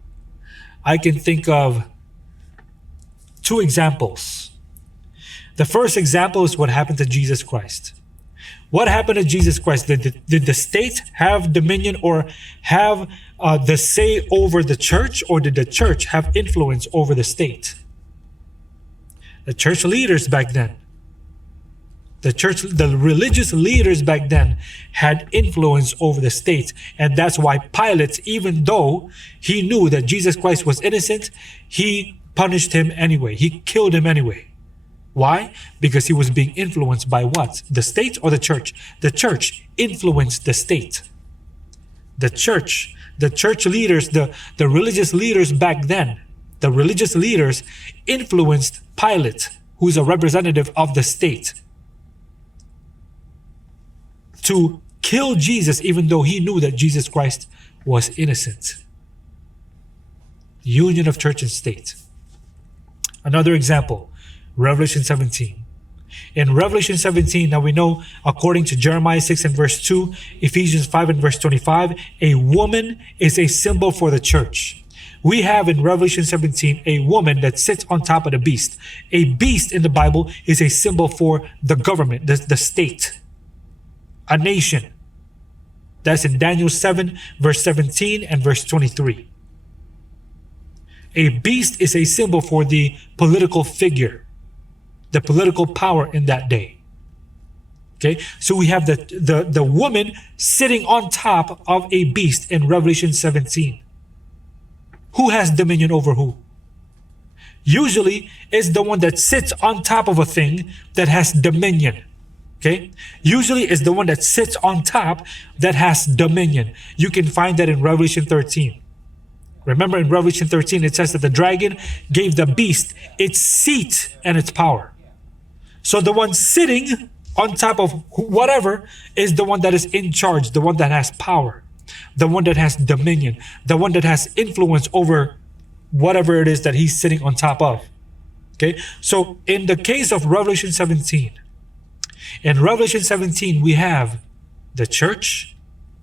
I can think of two examples. The first example is what happened to Jesus Christ. What happened to Jesus Christ? Did the state have dominion or have the say over the church, or did the church have influence over the state? The church leaders back then, the religious leaders back then had influence over the state. And that's why Pilate, even though he knew that Jesus Christ was innocent, he punished him anyway. He killed him anyway. Why? Because he was being influenced by what? The state or the church? The church influenced the state. The church leaders, the religious leaders back then, the religious leaders influenced Pilate, who is a representative of the state, to kill Jesus even though he knew that Jesus Christ was innocent. Union of church and state. Another example, Revelation 17. In Revelation 17, now we know, according to Jeremiah 6 and verse 2, Ephesians 5 and verse 25, a woman is a symbol for the church. We have in Revelation 17 a woman that sits on top of the beast. A beast in the Bible is a symbol for the government, the state, a nation. That's in Daniel 7, verse 17 and verse 23. A beast is a symbol for the political figure, the political power in that day. Okay, so we have the woman sitting on top of a beast in Revelation 17. Who has dominion over who? Usually it's the one that sits on top of a thing that has dominion. Okay, usually it's the one that sits on top that has dominion. You can find that in Revelation 13. Remember in Revelation 13, it says that the dragon gave the beast its seat and its power. So the one sitting on top of whatever is the one that is in charge, the one that has power, the one that has dominion, the one that has influence over whatever it is that he's sitting on top of. Okay, so in the case of Revelation 17, in Revelation 17, we have the church,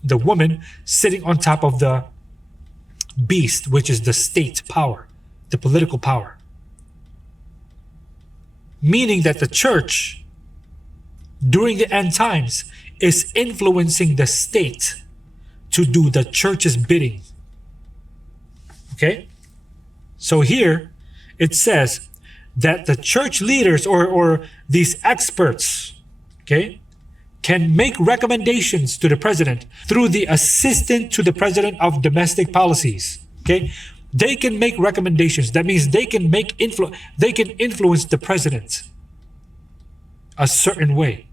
the woman sitting on top of the beast, which is the state power, the political power. Meaning that the church, during the end times, is influencing the state to do the church's bidding. Okay? So here, it says that the church leaders or these experts, okay, can make recommendations to the president through the assistant to the president of domestic policies. Okay, they can make recommendations. That means they can influence the president a certain way.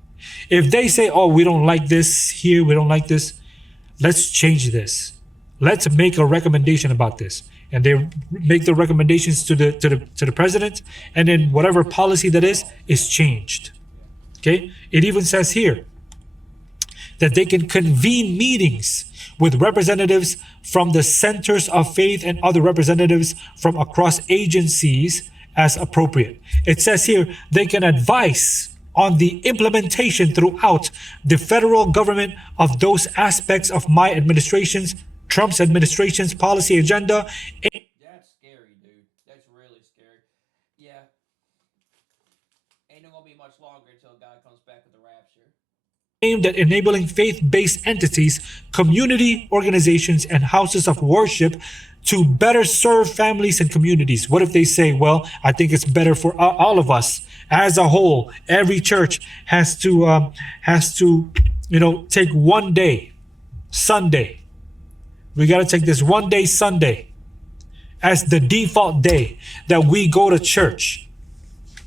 If they say, "Oh, we don't like this here, we don't like this, let's change this. Let's make a recommendation about this," and they make the recommendations to the president, and then whatever policy that is changed. Okay, it even says here that they can convene meetings with representatives from the centers of faith and other representatives from across agencies as appropriate. It says here they can advise on the implementation throughout the federal government of those aspects of my administration's, Trump's administration's policy agenda. That's scary, dude. That's really scary. Yeah. Ain't gonna be much longer until God comes back with the rapture. Aimed at enabling faith-based entities, community organizations, and houses of worship to better serve families and communities. What if they say, well, I think it's better for all of us as a whole. Every church has to take one day, Sunday. We got to take this one day, Sunday, as the default day that we go to church.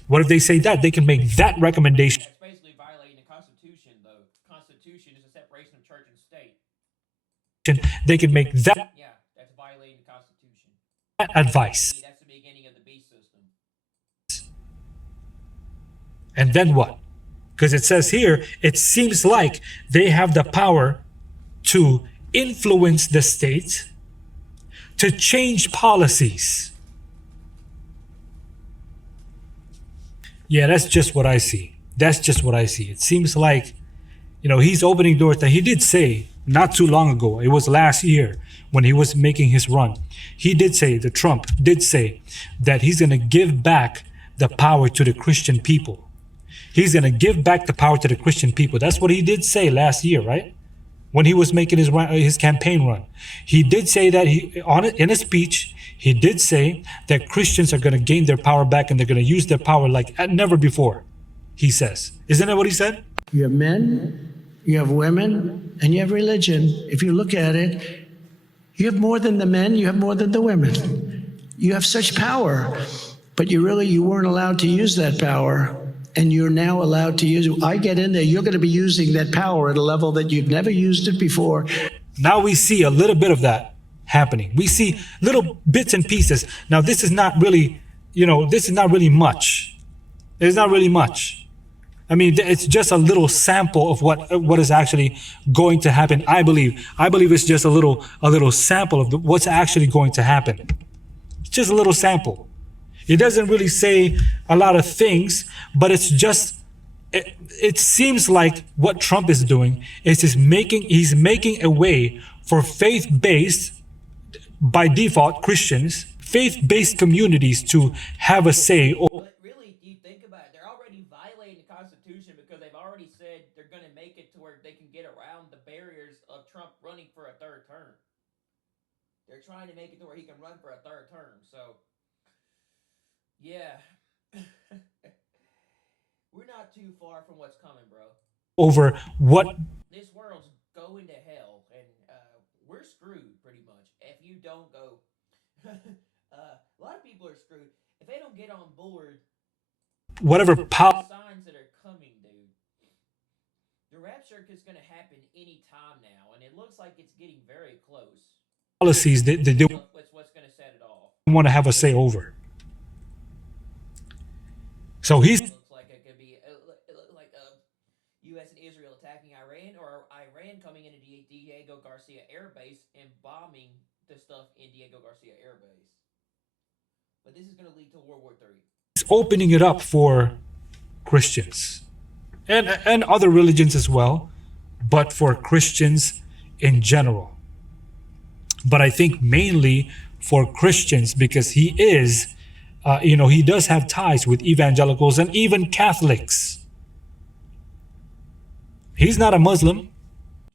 What if they say that? They can make that recommendation. That's basically violating the Constitution, though. The Constitution is a separation of church and state. They can make that. Yeah, that's violating the Constitution. That advice. That's the beginning of the beast system. And then what? Because it says here, it seems like they have the power to influence the state, to change policies. Yeah, that's just what I see. That's just what I see. It seems like, he's opening doors that he did say not too long ago. It was last year when he was making his run. He did say, the Trump did say that he's going to give back the power to the Christian people. He's going to give back the power to the Christian people. That's what he did say last year, right? When he was making his campaign run. He did say that in a speech, he did say that Christians are going to gain their power back and they're going to use their power like never before, he says. Isn't that what he said? You have men, you have women, and you have religion. If you look at it, you have more than the men, you have more than the women. You have such power, but you weren't allowed to use that power. And you're now allowed to use it. I get in there, you're going to be using that power at a level that you've never used it before. Now we see a little bit of that happening. We see little bits and pieces. Now, this is not really, this is not really much. It's not really much. I mean, it's just a little sample of what is actually going to happen. I believe it's just a little sample of what's actually going to happen. It's just a little sample. It doesn't really say a lot of things, but it's just, it seems like what Trump is doing is he's making a way for faith-based, by default, Christians, faith-based communities to have a say. But really, do you think about it? They're already violating the Constitution because they've already said they're going to make it to where they can get around the barriers of Trump running for a third term. They're trying to make it to where he can run for a third term. So, yeah. We're not too far from what's coming, bro. Over what This world's going to hell, and we're screwed pretty much. If you don't go, a lot of people are screwed. If they don't get on board, whatever signs that are coming, dude. The rapture is going to happen any time now, and it looks like it's getting very close. policies that they What's going to set it off? want to have a say over. So he's Looks like it could be like U.S. and Israel attacking Iran, or Iran coming into Diego Garcia Air Base and bombing the stuff in Diego Garcia Air Base. But this is going to lead to World War III. opening it up for Christians and other religions as well, but for Christians in general. But I think mainly for Christians, because he is, he does have ties with evangelicals and even Catholics. He's not a Muslim.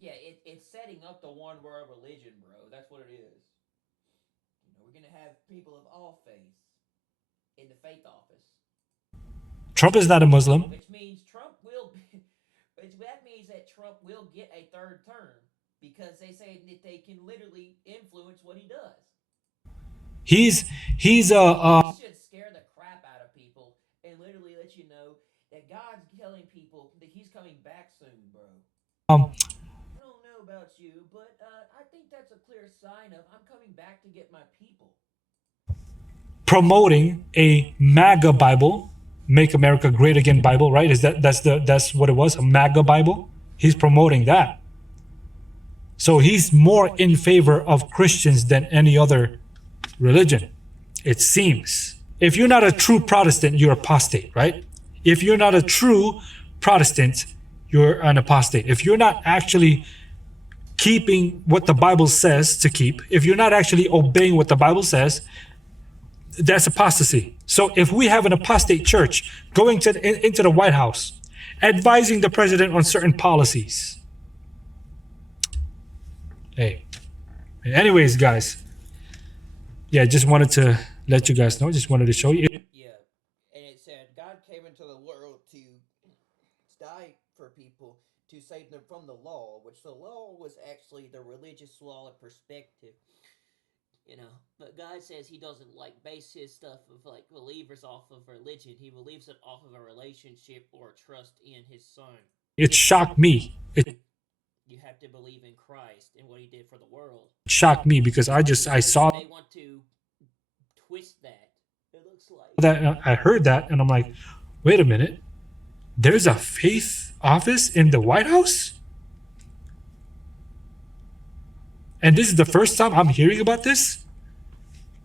Yeah, it's setting up the one world religion, bro. That's what it is. We're going to have people of all faiths in the faith office. Trump is not a Muslim. Which means that means that Trump will get a third term, because they say that they can literally influence what he does. He's He should scare the crap out of people and literally let you know that God's telling people that he's coming back soon, bro. I don't know about you, but I think that's a clear sign of I'm coming back to get my people. promoting a MAGA Bible, Make America Great Again Bible, right? That's what it was, a MAGA Bible? He's promoting that. So he's more in favor of Christians than any other religion, it seems. If you're not a true Protestant, you're apostate, right? If you're not a true Protestant, you're an apostate. If you're not actually keeping what the Bible says to keep, if you're not actually obeying what the Bible says, that's apostasy. So if we have an apostate church going into the White House, advising the president on certain policies. Hey, anyways, guys, yeah, just wanted to let you guys know. Just wanted to show you. Yeah, and it said God came into the world to die for people, to save them from the law, which the law was actually the religious law and perspective. But God says he doesn't base his stuff of believers off of religion. He believes it off of a relationship or trust in his son. It shocked me. It You have to believe in Christ and what he did for the world. shocked me because I saw They want to twist that. It looks like that. I heard that and I'm like, wait a minute. There's a faith office in the White House? And this is the first time I'm hearing about this?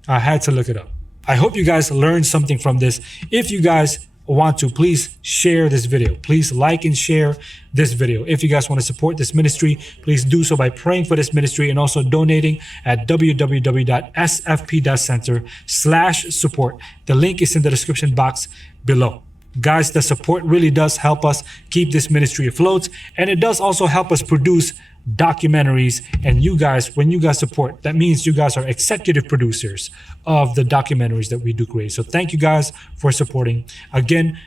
I had to look it up. I hope you guys learned something from this. If you guys want to, please share this video. Please like and share this video. If you guys want to support this ministry, please do so by praying for this ministry and also donating at www.sfp.center/support. The link is in the description box below. Guys, the support really does help us keep this ministry afloat, and it does also help us produce documentaries. And you guys, when you guys support, that means you guys are executive producers of the documentaries that we do create. So thank you guys for supporting. Again,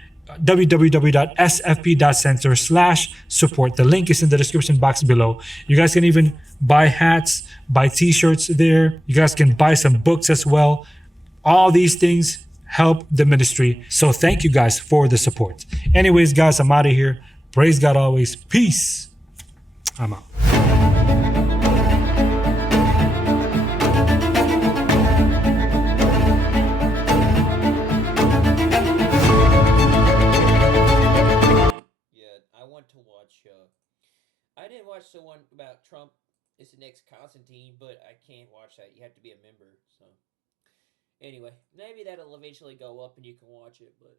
www.sfp.center/support. The link is in the description box below. You guys can even buy hats, buy t-shirts there. You guys can buy some books as well. All these things help the ministry. So thank you guys for the support. Anyways, guys, I'm out of here. Praise God always. Peace. I'm out. didn't watch the one about Trump is the next Constantine, but I can't watch that. You have to be a member. So anyway, maybe that'll eventually go up and you can watch it. But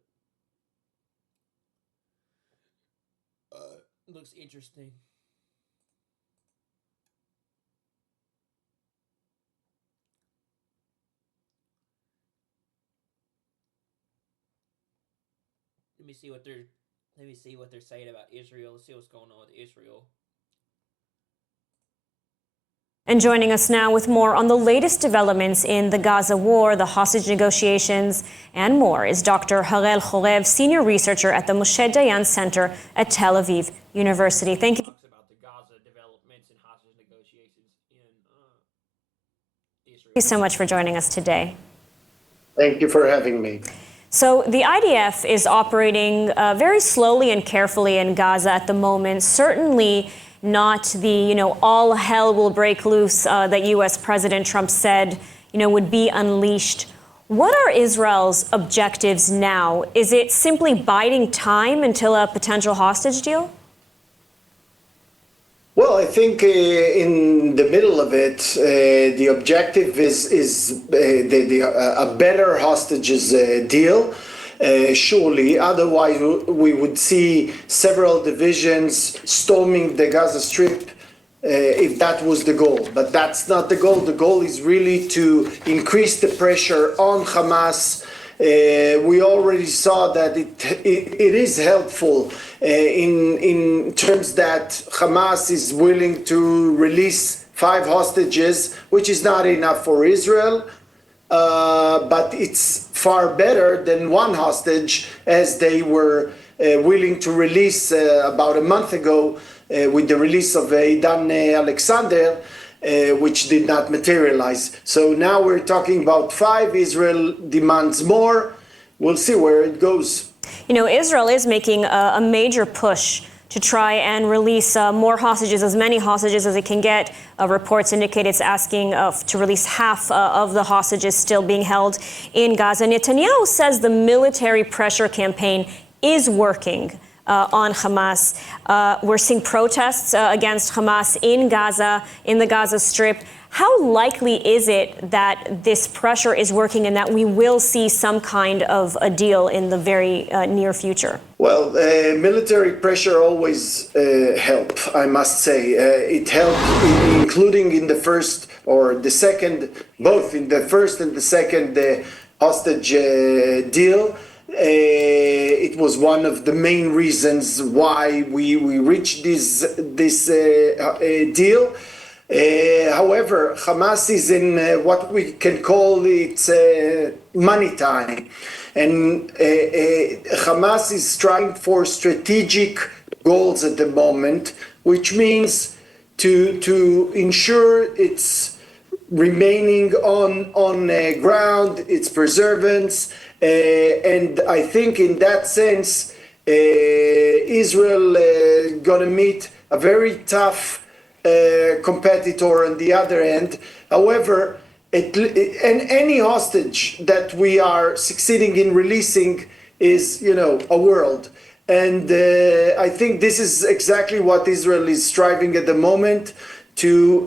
looks interesting. Let me see what they're saying about Israel. Let's see what's going on with Israel. And joining us now with more on the latest developments in the Gaza war, the hostage negotiations, and more is Dr. Harel Chorev, senior researcher at the Moshe Dayan Center at Tel Aviv University. Thank you. Talks about the Gaza developments and hostage negotiations in Israel. Thank you so much for joining us today. Thank you for having me. So the IDF is operating very slowly and carefully in Gaza at the moment. Certainly not the, all hell will break loose that U.S. President Trump said, would be unleashed. What are Israel's objectives now? Is it simply biding time until a potential hostage deal? Well, I think in the middle of it, the objective is a better hostages deal. Surely, otherwise we would see several divisions storming the Gaza Strip if that was the goal. But that's not the goal. The goal is really to increase the pressure on Hamas. We already saw that it is helpful in terms that Hamas is willing to release 5 hostages, which is not enough for Israel. But it's far better than 1 hostage, as they were willing to release about a month ago with the release of Idan Alexander, which did not materialize. So now we're talking about 5. Israel demands more. We'll see where it goes. Israel is making a major push to try and release more hostages, as many hostages as it can get. Reports indicate it's asking to release half of the hostages still being held in Gaza. Netanyahu says the military pressure campaign is working on Hamas. We're seeing protests against Hamas in Gaza, in the Gaza Strip. How likely is it that this pressure is working and that we will see some kind of a deal in the very near future? Well, military pressure always helps, I must say. It helped, including in the first or the second, both in the first and the second hostage deal. It was one of the main reasons why we reached this deal. However, Hamas is in what we can call its money time. And Hamas is trying for strategic goals at the moment, which means to ensure its remaining on ground, its preservance. And I think in that sense, Israel gonna meet a very tough competitor on the other end. However, any hostage that we are succeeding in releasing is, a world. And I think this is exactly what Israel is striving at the moment, to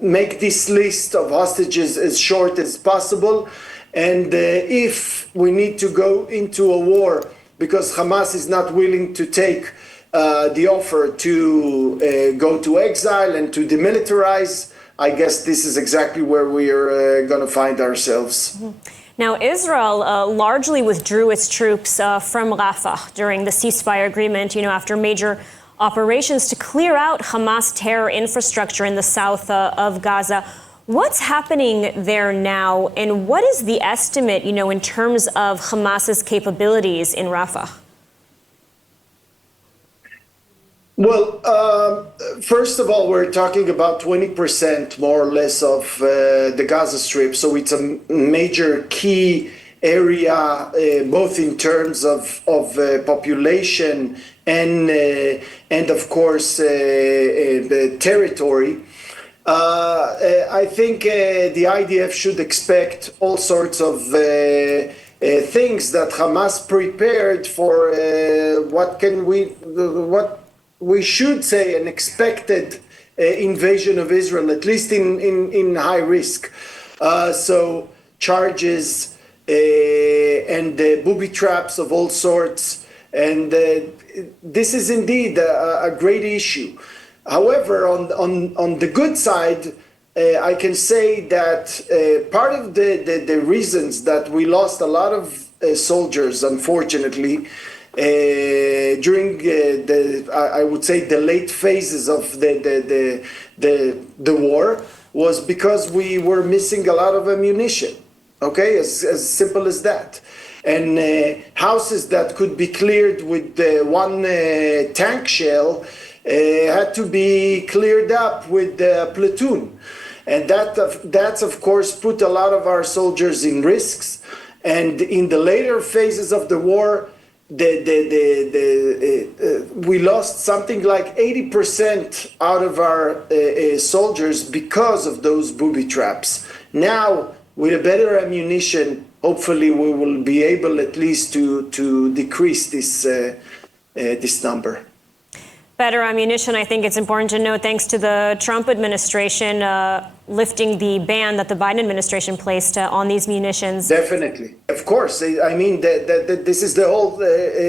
make this list of hostages as short as possible. And if we need to go into a war because Hamas is not willing to take the offer to go to exile and to demilitarize, I guess this is exactly where we are going to find ourselves. Mm-hmm. Now, Israel largely withdrew its troops from Rafah during the ceasefire agreement, after major operations to clear out Hamas terror infrastructure in the south of Gaza. What's happening there now, and what is the estimate, in terms of Hamas's capabilities in Rafah? Well, first of all, we're talking about 20% more or less of the Gaza Strip. So it's a major key area, both in terms of population and of course, the territory. I think the IDF should expect all sorts of things that Hamas prepared for. What we should say, an expected invasion of Israel, at least in high risk. So charges and booby traps of all sorts. And this is indeed a great issue. However, on the good side, I can say that part of the reasons that we lost a lot of soldiers, unfortunately, during I would say the late phases of the war, was because we were missing a lot of ammunition. Okay, as simple as that. And houses that could be cleared with one tank shell had to be cleared up with a platoon. And that's of course put a lot of our soldiers in risks. And in the later phases of the war, we lost something like 80% out of our soldiers because of those booby traps. Now, with a better ammunition, hopefully we will be able at least to decrease this number. Better ammunition, I think it's important to note, thanks to the Trump administration lifting the ban that the Biden administration placed on these munitions. Definitely. Of course. I mean, this is the whole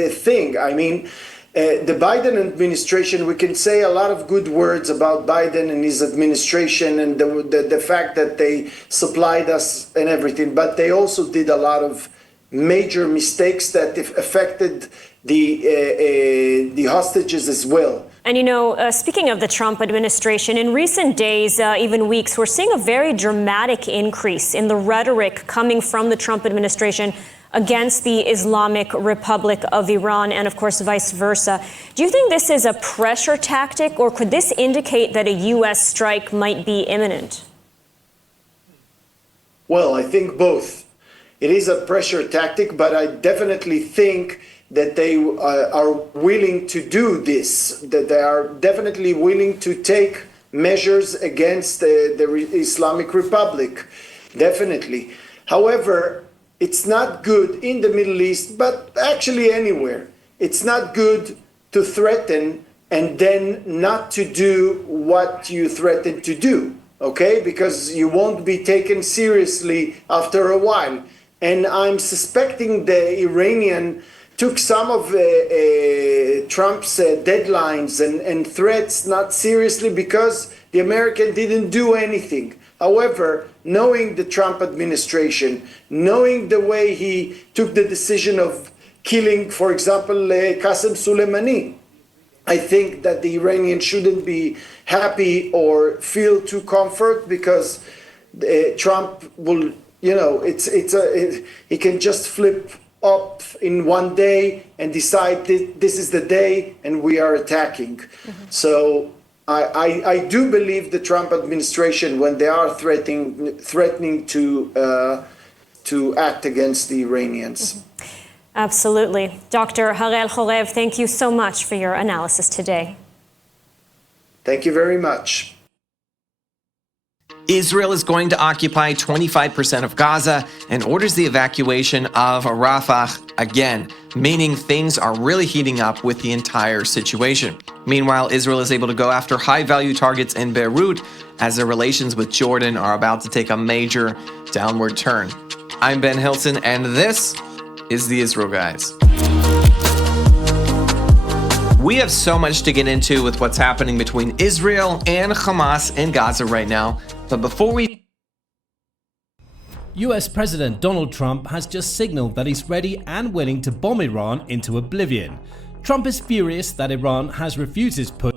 thing. I mean, the Biden administration, we can say a lot of good words about Biden and his administration and the fact that they supplied us and everything, but they also did a lot of major mistakes that affected the hostages as well. And you know, speaking of the Trump administration, in recent days, even weeks, we're seeing a very dramatic increase in the rhetoric coming from the Trump administration against the Islamic Republic of Iran and, of course, vice versa. Do you think this is a pressure tactic, or could this indicate that a U.S. strike might be imminent? Well, I think both. It is a pressure tactic, but I definitely think that they are willing to do this, that they are definitely willing to take measures against the Islamic Republic, definitely. However, it's not good in the Middle East, but actually anywhere. It's not good to threaten and then not to do what you threaten to do, okay? Because you won't be taken seriously after a while. And I'm suspecting the Iranian took some of Trump's deadlines and threats not seriously because the American didn't do anything. However, knowing the Trump administration, knowing the way he took the decision of killing, for example, Qasem Soleimani, I think that the Iranians shouldn't be happy or feel too comfort because Trump will, you know, he can just flip up in one day and decide this is the day and we are attacking. Mm-hmm. So I do believe the Trump administration, when they are threatening to act against the Iranians. Mm-hmm. Absolutely. Dr. Harel Chorev, thank you so much for your analysis today. Thank you very much. Israel is going to occupy 25% of Gaza and orders the evacuation of Rafah again, meaning things are really heating up with the entire situation. Meanwhile, Israel is able to go after high-value targets in Beirut as their relations with Jordan are about to take a major downward turn. I'm Ben Hilton, and this is the Israel Guys. We have so much to get into with what's happening between Israel and Hamas in Gaza right now. But before we... US President Donald Trump has just signaled that he's ready and willing to bomb Iran into oblivion. Trump is furious that Iran has refused his push.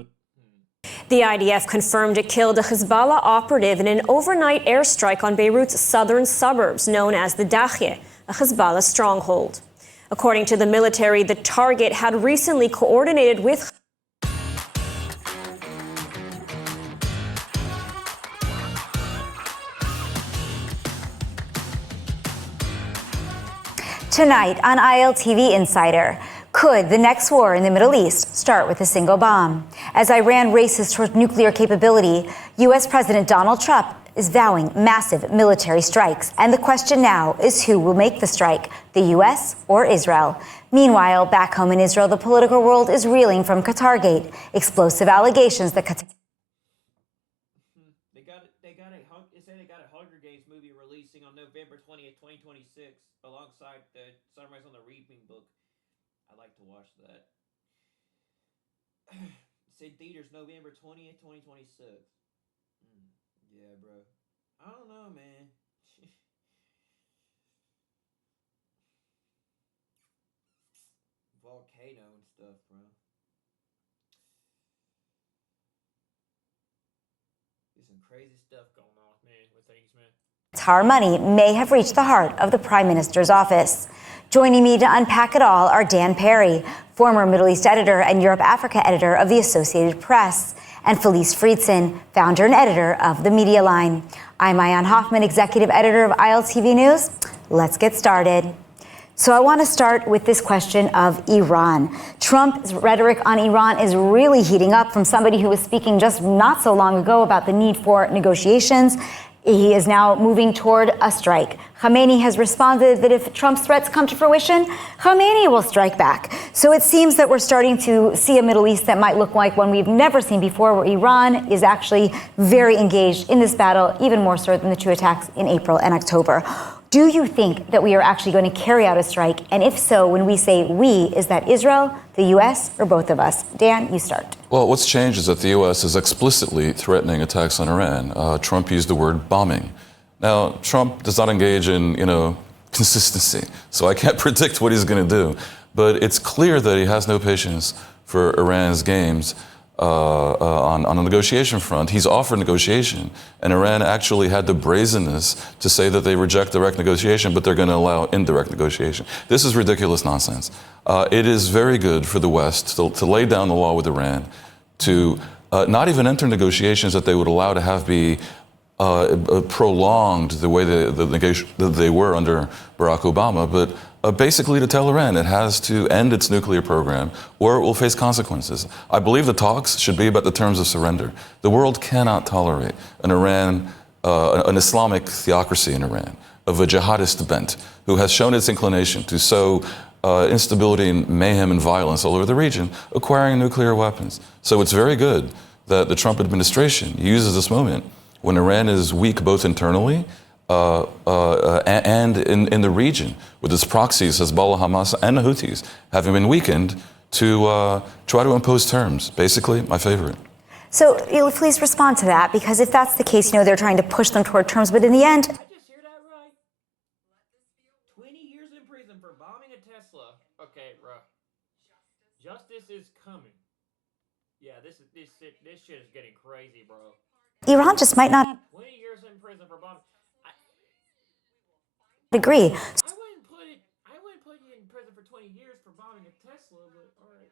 The IDF confirmed it killed a Hezbollah operative in an overnight airstrike on Beirut's southern suburbs known as the Dakheh, a Hezbollah stronghold. According to the military, the target had recently coordinated with Tonight on ILTV Insider, could the next war in the Middle East start with a single bomb? As Iran races toward nuclear capability, U.S. President Donald Trump is vowing massive military strikes. And the question now is who will make the strike, the U.S. or Israel? Meanwhile, back home in Israel, the political world is reeling from Qatargate. Explosive allegations that Qatar... They got a Hunger Games movie releasing on November 20th, 2026, alongside the Sunrise on the Reaping book. I'd like to watch that. It's in theaters November 20th, 2026. Yeah, bro. I don't know, man. Volcano and stuff, bro. There's some crazy stuff going on, man, with things, man. Qatar money may have reached the heart of the Prime Minister's office. Joining me to unpack it all are Dan Perry, former Middle East editor and Europe-Africa editor of the Associated Press, and Felice Friedson, founder and editor of The Media Line. I'm Ayan Hoffman, executive editor of ILTV News. Let's get started. So I want to start with this question of Iran. Trump's rhetoric on Iran is really heating up from somebody who was speaking just not so long ago about the need for negotiations. He is now moving toward a strike. Khamenei has responded that if Trump's threats come to fruition, Khamenei will strike back. So it seems that we're starting to see a Middle East that might look like one we've never seen before, where Iran is actually very engaged in this battle, even more so than the two attacks in April and October. Do you think that we are actually going to carry out a strike? And if so, when we say we, is that Israel, the U.S., or both of us? Dan, you start. Well, what's changed is that the U.S. is explicitly threatening attacks on Iran. Trump used the word bombing. Now, Trump does not engage in, consistency, so I can't predict what he's going to do. But it's clear that he has no patience for Iran's games on a negotiation front. He's offered negotiation, and Iran actually had the brazenness to say that they reject direct negotiation, but they're going to allow indirect negotiation. This is ridiculous nonsense. It is very good for the West to lay down the law with Iran, to not even enter negotiations that they would allow to have be prolonged the way that they were under Barack Obama, but basically to tell Iran it has to end its nuclear program or it will face consequences. I believe the talks should be about the terms of surrender. The world cannot tolerate an Islamic theocracy in Iran of a jihadist bent who has shown its inclination to sow instability and mayhem and violence all over the region, acquiring nuclear weapons. So it's very good that the Trump administration uses this moment when Iran is weak both internally and in the region, with its proxies, Hezbollah, Hamas, and the Houthis, having been weakened, to try to impose terms. Basically, my favorite. So please respond to that, because if that's the case, they're trying to push them toward terms, but in the end... I just hear that right? 20 years in prison for bombing a Tesla. Okay, bro. Justice is coming. Yeah, this shit is getting crazy, bro. Iran just might not 20 years in prison for bombing. agree. I wouldn't put you in prison for 20 years for bombing a Tesla, but all right.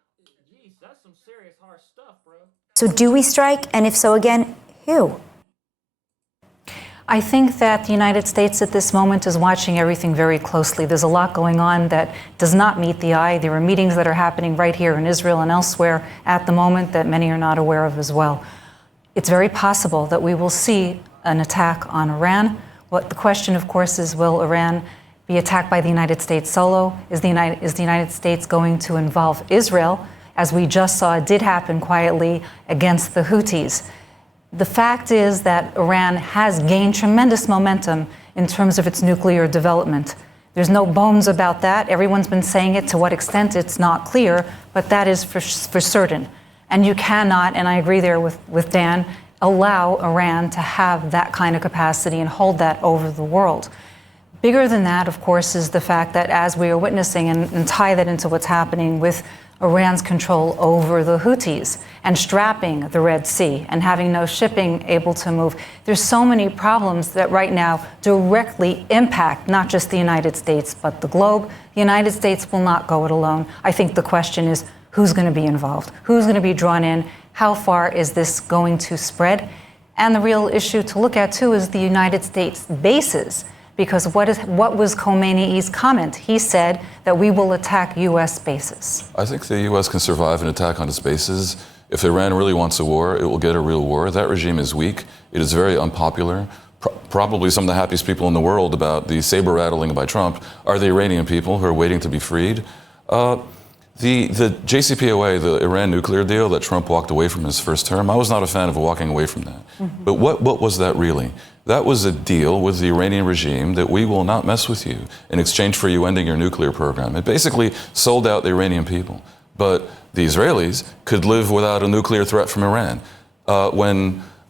Jeez, that's some serious harsh stuff, bro. So do we strike? And if so, again, who? I think that the United States at this moment is watching everything very closely. There's a lot going on that does not meet the eye. There are meetings that are happening right here in Israel and elsewhere at the moment that many are not aware of as well. It's very possible that we will see an attack on Iran. What the question, of course, is will Iran be attacked by the United States solo? Is the United States going to involve Israel, as we just saw did happen quietly against the Houthis? The fact is that Iran has gained tremendous momentum in terms of its nuclear development. There's no bones about that. Everyone's been saying it. To what extent, it's not clear, but that is for certain. And you cannot, and I agree there with Dan, allow Iran to have that kind of capacity and hold that over the world. Bigger than that, of course, is the fact that as we are witnessing, and tie that into what's happening with Iran's control over the Houthis and strapping the Red Sea and having no shipping able to move. There's so many problems that right now directly impact not just the United States, but the globe. The United States will not go it alone. I think the question is who's going to be involved? Who's going to be drawn in? How far is this going to spread? And the real issue to look at, too, is the United States bases. Because what was Khomeini's comment? He said that we will attack U.S. bases. I think the U.S. can survive an attack on its bases. If Iran really wants a war, it will get a real war. That regime is weak. It is very unpopular. probably some of the happiest people in the world about the saber rattling by Trump are the Iranian people who are waiting to be freed. The JCPOA, the Iran nuclear deal that Trump walked away from his first term, I was not a fan of walking away from that. But what was that really? That was a deal with the Iranian regime that we will not mess with you in exchange for you ending your nuclear program. It basically sold out the Iranian people. But the Israelis could live without a nuclear threat from Iran.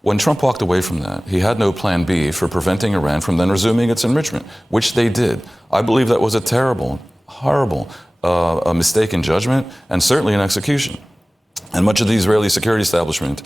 When Trump walked away from that, he had no plan B for preventing Iran from then resuming its enrichment, which they did. I believe that was a terrible, horrible a mistake in judgment and certainly in execution. And much of the Israeli security establishment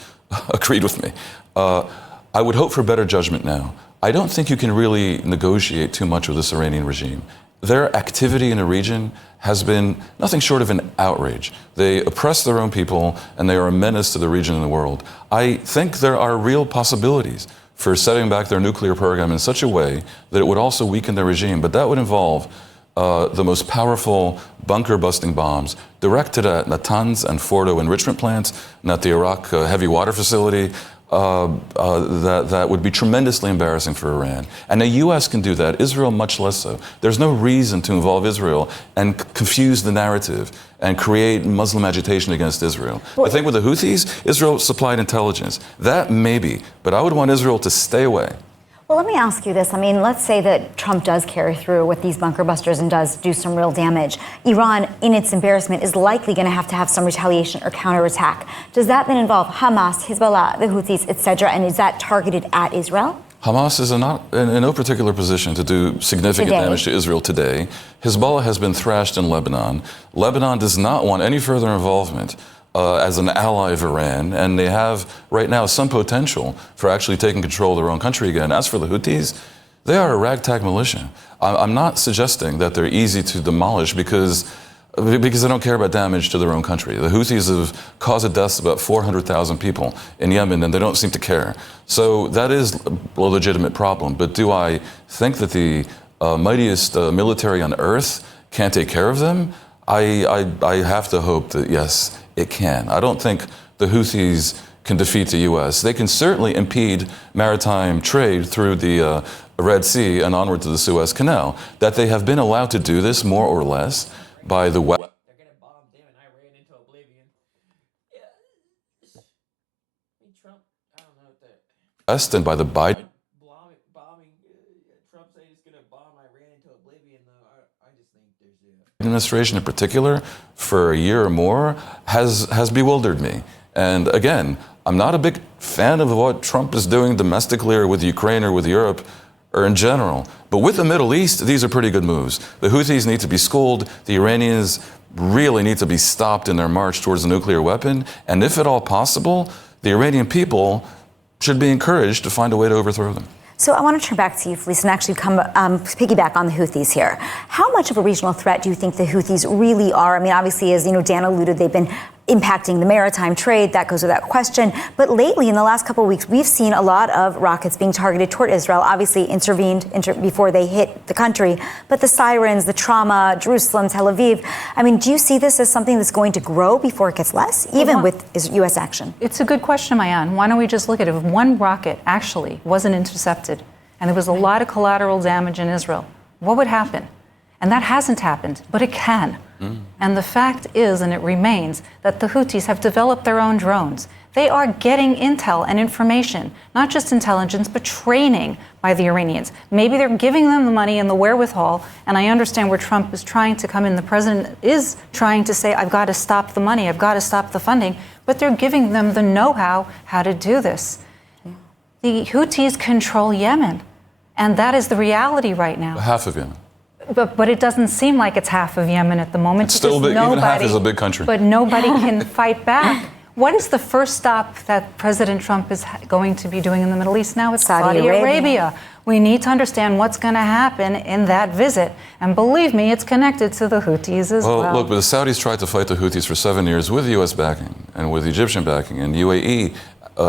agreed with me. I would hope for better judgment now. I don't think you can really negotiate too much with this Iranian regime. Their activity in the region has been nothing short of an outrage. They oppress their own people, and they are a menace to the region and the world. I think there are real possibilities for setting back their nuclear program in such a way that it would also weaken their regime, but that would involve the most powerful bunker-busting bombs directed at Natanz and Fordo enrichment plants, and at the Iraq heavy water facility. That would be tremendously embarrassing for Iran. And the U.S. can do that, Israel much less so. There's no reason to involve Israel and confuse the narrative and create Muslim agitation against Israel. I think with the Houthis, Israel supplied intelligence. That maybe, but I would want Israel to stay away. Well, let me ask you this. I mean, let's say that Trump does carry through with these bunker busters and does do some real damage. Iran, in its embarrassment, is likely going to have some retaliation or counterattack. Does that then involve Hamas, Hezbollah, the Houthis, etc., and is that targeted at Israel? Hamas is in no particular position to do significant damage to Israel today. Hezbollah has been thrashed in Lebanon. Lebanon does not want any further involvement as an ally of Iran, and they have right now some potential for actually taking control of their own country again. As for the Houthis, they are a ragtag militia. I'm not suggesting that they're easy to demolish because they don't care about damage to their own country. The Houthis have caused deaths about 400,000 people in Yemen, and they don't seem to care. So that is a legitimate problem. But do I think that the mightiest military on earth can't take care of them? I have to hope that, yes, it can. I don't think the Houthis can defeat the U.S. They can certainly impede maritime trade through the Red Sea and onward to the Suez Canal. That they have been allowed to do this more or less by the West. They're going to bomb them and Iran into oblivion. Yeah. I mean, Trump, I don't know what that... West and by the Biden Bombing, Trump saying he's going to bomb Iran into oblivion, though. I just think there's administration in particular, for a year or more, has bewildered me. And again, I'm not a big fan of what Trump is doing domestically or with Ukraine or with Europe or in general. But with the Middle East, these are pretty good moves. The Houthis need to be schooled. The Iranians really need to be stopped in their march towards a nuclear weapon. And if at all possible, the Iranian people should be encouraged to find a way to overthrow them. So I want to turn back to you, Felice, and actually piggyback on the Houthis here. How much of a regional threat do you think the Houthis really are? I mean, obviously, as Dan alluded, they've been impacting the maritime trade. That goes without question. But lately, in the last couple of weeks, we've seen a lot of rockets being targeted toward Israel, obviously intervened before they hit the country. But the sirens, the trauma, Jerusalem, Tel Aviv. I mean, do you see this as something that's going to grow before it gets less, even with U.S. action? It's a good question, Mayan. Why don't we just look at it? If one rocket actually wasn't intercepted and there was a lot of collateral damage in Israel, what would happen? And that hasn't happened, but it can. And the fact is, and it remains, that the Houthis have developed their own drones. They are getting intel and information, not just intelligence, but training by the Iranians. Maybe they're giving them the money and the wherewithal, and I understand where Trump is trying to come in. The president is trying to say, I've got to stop the money, I've got to stop the funding, but they're giving them the know-how how to do this. The Houthis control Yemen, and that is the reality right now. Half of Yemen. But it doesn't seem like it's half of Yemen at the moment. It's still big, even half is a big country. But nobody can fight back. What is the first stop that President Trump is going to be doing in the Middle East now? It's Saudi Arabia. We need to understand what's going to happen in that visit. And believe me, it's connected to the Houthis as well. Well, look, but the Saudis tried to fight the Houthis for 7 years with U.S. backing and with Egyptian backing and UAE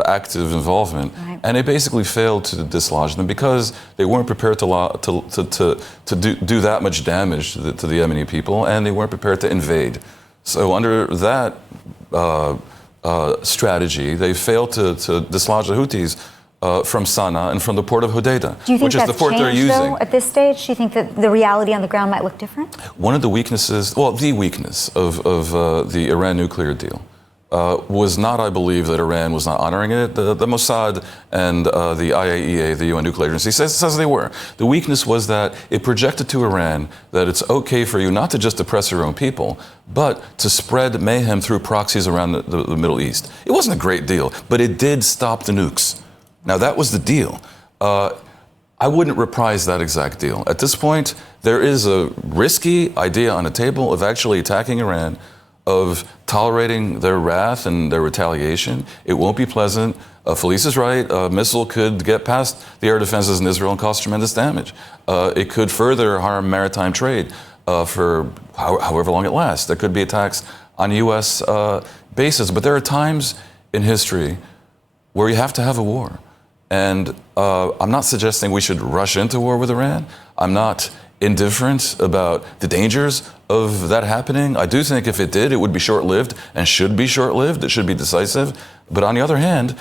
active involvement, and they basically failed to dislodge them because they weren't prepared to do that much damage to the Yemeni people, and they weren't prepared to invade. So under that strategy, they failed to dislodge the Houthis from Sana'a and from the port of Hodeidah, Do you think which is that's the port they're changed, using. though, at this stage? Do you think that the reality on the ground might look different? One of the weaknesses, well, the weakness of the Iran nuclear deal was not, I believe, that Iran was not honoring it. The Mossad and the IAEA, the UN nuclear agency, says they were. The weakness was that it projected to Iran that it's okay for you not to just oppress your own people, but to spread mayhem through proxies around the Middle East. It wasn't a great deal, but it did stop the nukes. Now, that was the deal. I wouldn't reprise that exact deal. At this point, there is a risky idea on the table of actually attacking Iran, of tolerating their wrath and their retaliation. It won't be pleasant. Felice is right. A missile could get past the air defenses in Israel and cause tremendous damage. It could further harm maritime trade for however long it lasts. There could be attacks on U.S. bases. But there are times in history where you have to have a war. And I'm not suggesting we should rush into war with Iran. I'm not indifferent about the dangers of that happening. I do think if it did, it would be short-lived and should be short-lived. It should be decisive. But on the other hand,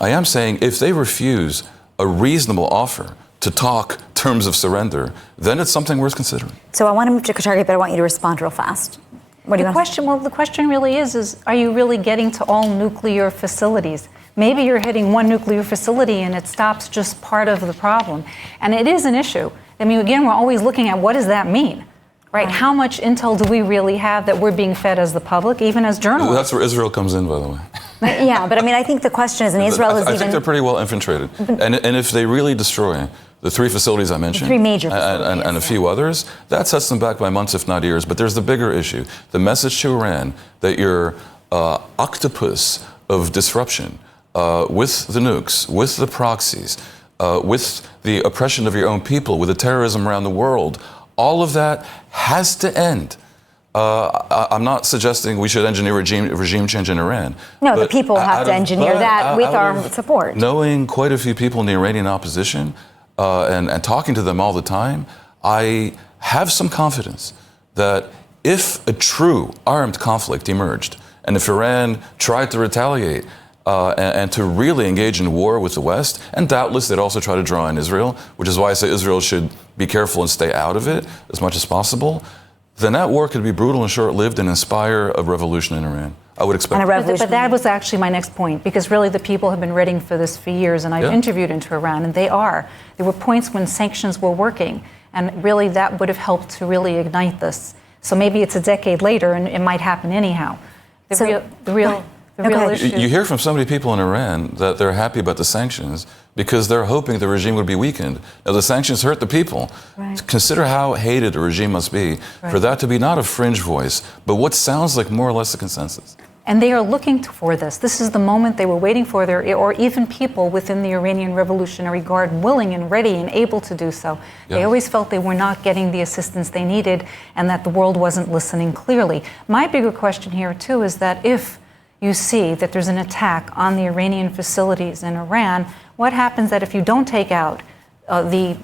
I am saying if they refuse a reasonable offer to talk terms of surrender, then it's something worth considering. So I want to move to Qatar, but I want you to respond real fast. What do you want? The question really is are you really getting to all nuclear facilities? Maybe you're hitting one nuclear facility and it stops just part of the problem. And it is an issue. I mean, again, we're always looking at what does that mean, right? How much intel do we really have that we're being fed as the public, even as journalists? That's where Israel comes in, by the way. Yeah, but I mean, I think the question is, and Israel is I think they're pretty well infiltrated. And if they really destroy the three facilities I mentioned, three major facilities, and a few others, that sets them back by months, if not years. But there's the bigger issue, the message to Iran that your octopus of disruption, with the nukes, with the proxies, with the oppression of your own people, with the terrorism around the world, all of that has to end. I'm not suggesting we should engineer regime change in Iran. No, the people have to engineer that with our support. Knowing quite a few people in the Iranian opposition and talking to them all the time, I have some confidence that if a true armed conflict emerged, and if Iran tried to retaliate, and to really engage in war with the West, and doubtless they'd also try to draw in Israel, which is why I say Israel should be careful and stay out of it as much as possible, then that war could be brutal and short-lived and inspire a revolution in Iran. I would expect. But that was actually my next point, because really the people have been ready for this for years, and I've interviewed into Iran, and they are. There were points when sanctions were working, and really that would have helped to really ignite this. So maybe it's a decade later, and it might happen anyhow. The real issue. You hear from so many people in Iran that they're happy about the sanctions because they're hoping the regime would be weakened. Now, the sanctions hurt the people. Right. Consider how hated a regime must be for that to be not a fringe voice, but what sounds like more or less a consensus. And they are looking for this. This is the moment they were waiting for, or even people within the Iranian Revolutionary Guard willing and ready and able to do so. Yeah. They always felt they were not getting the assistance they needed and that the world wasn't listening clearly. My bigger question here, too, is that if you see that there's an attack on the Iranian facilities in Iran, what happens that if you don't take out the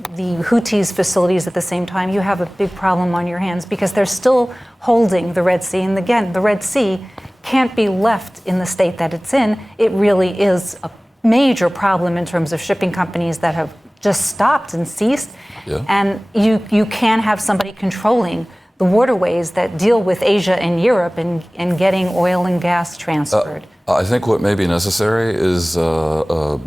Houthis facilities at the same time, you have a big problem on your hands because they're still holding the Red Sea. And again, the Red Sea can't be left in the state that it's in. It really is a major problem in terms of shipping companies that have just stopped and ceased. Yeah. And you can have somebody controlling the waterways that deal with Asia and Europe and getting oil and gas transferred. I think what may be necessary is an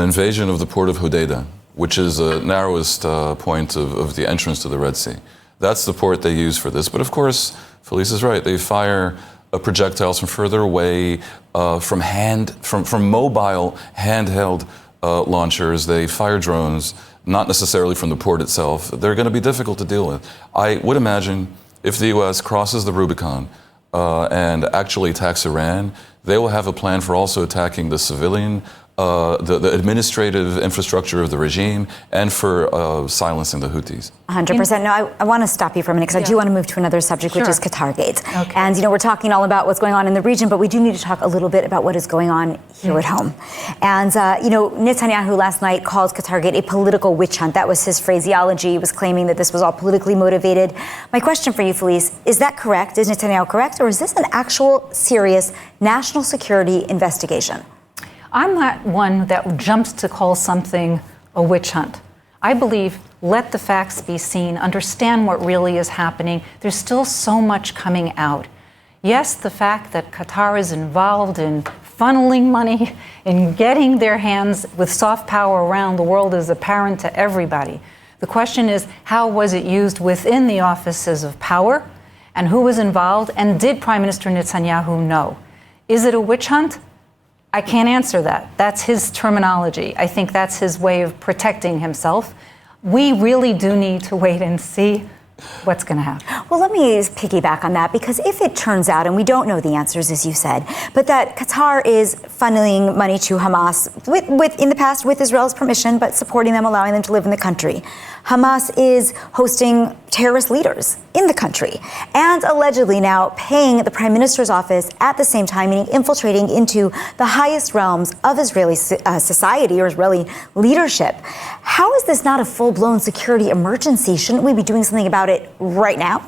invasion of the port of Hodeidah, which is the narrowest point of the entrance to the Red Sea. That's the port they use for this. But of course, Felice is right. They fire projectiles from further away, from mobile handheld launchers. They fire drones, not necessarily from the port itself. They're going to be difficult to deal with. I would imagine if the U.S. crosses the Rubicon and actually attacks Iran, they will have a plan for also attacking the civilian, the administrative infrastructure of the regime, and for silencing the Houthis. 100%. No, I want to stop you for a minute because I do want to move to another subject, which is Qatargate. Okay. And, we're talking all about what's going on in the region, but we do need to talk a little bit about what is going on here at home. And, Netanyahu last night called Qatargate a political witch hunt. That was his phraseology. He was claiming that this was all politically motivated. My question for you, Felice, is that correct? Is Netanyahu correct? Or is this an actual serious national security investigation? I'm not one that jumps to call something a witch hunt. I believe let the facts be seen, understand what really is happening. There's still so much coming out. Yes, the fact that Qatar is involved in funneling money, in getting their hands with soft power around the world is apparent to everybody. The question is, how was it used within the offices of power, and who was involved, and did Prime Minister Netanyahu know? Is it a witch hunt? I can't answer that. That's his terminology. I think that's his way of protecting himself. We really do need to wait and see what's going to happen. Well, let me piggyback on that, because if it turns out, and we don't know the answers, as you said, but that Qatar is funneling money to Hamas in the past with Israel's permission, but supporting them, allowing them to live in the country. Hamas is hosting terrorist leaders in the country and allegedly now paying the prime minister's office at the same time, meaning infiltrating into the highest realms of Israeli society or Israeli leadership. How is this not a full-blown security emergency? Shouldn't we be doing something about it right now?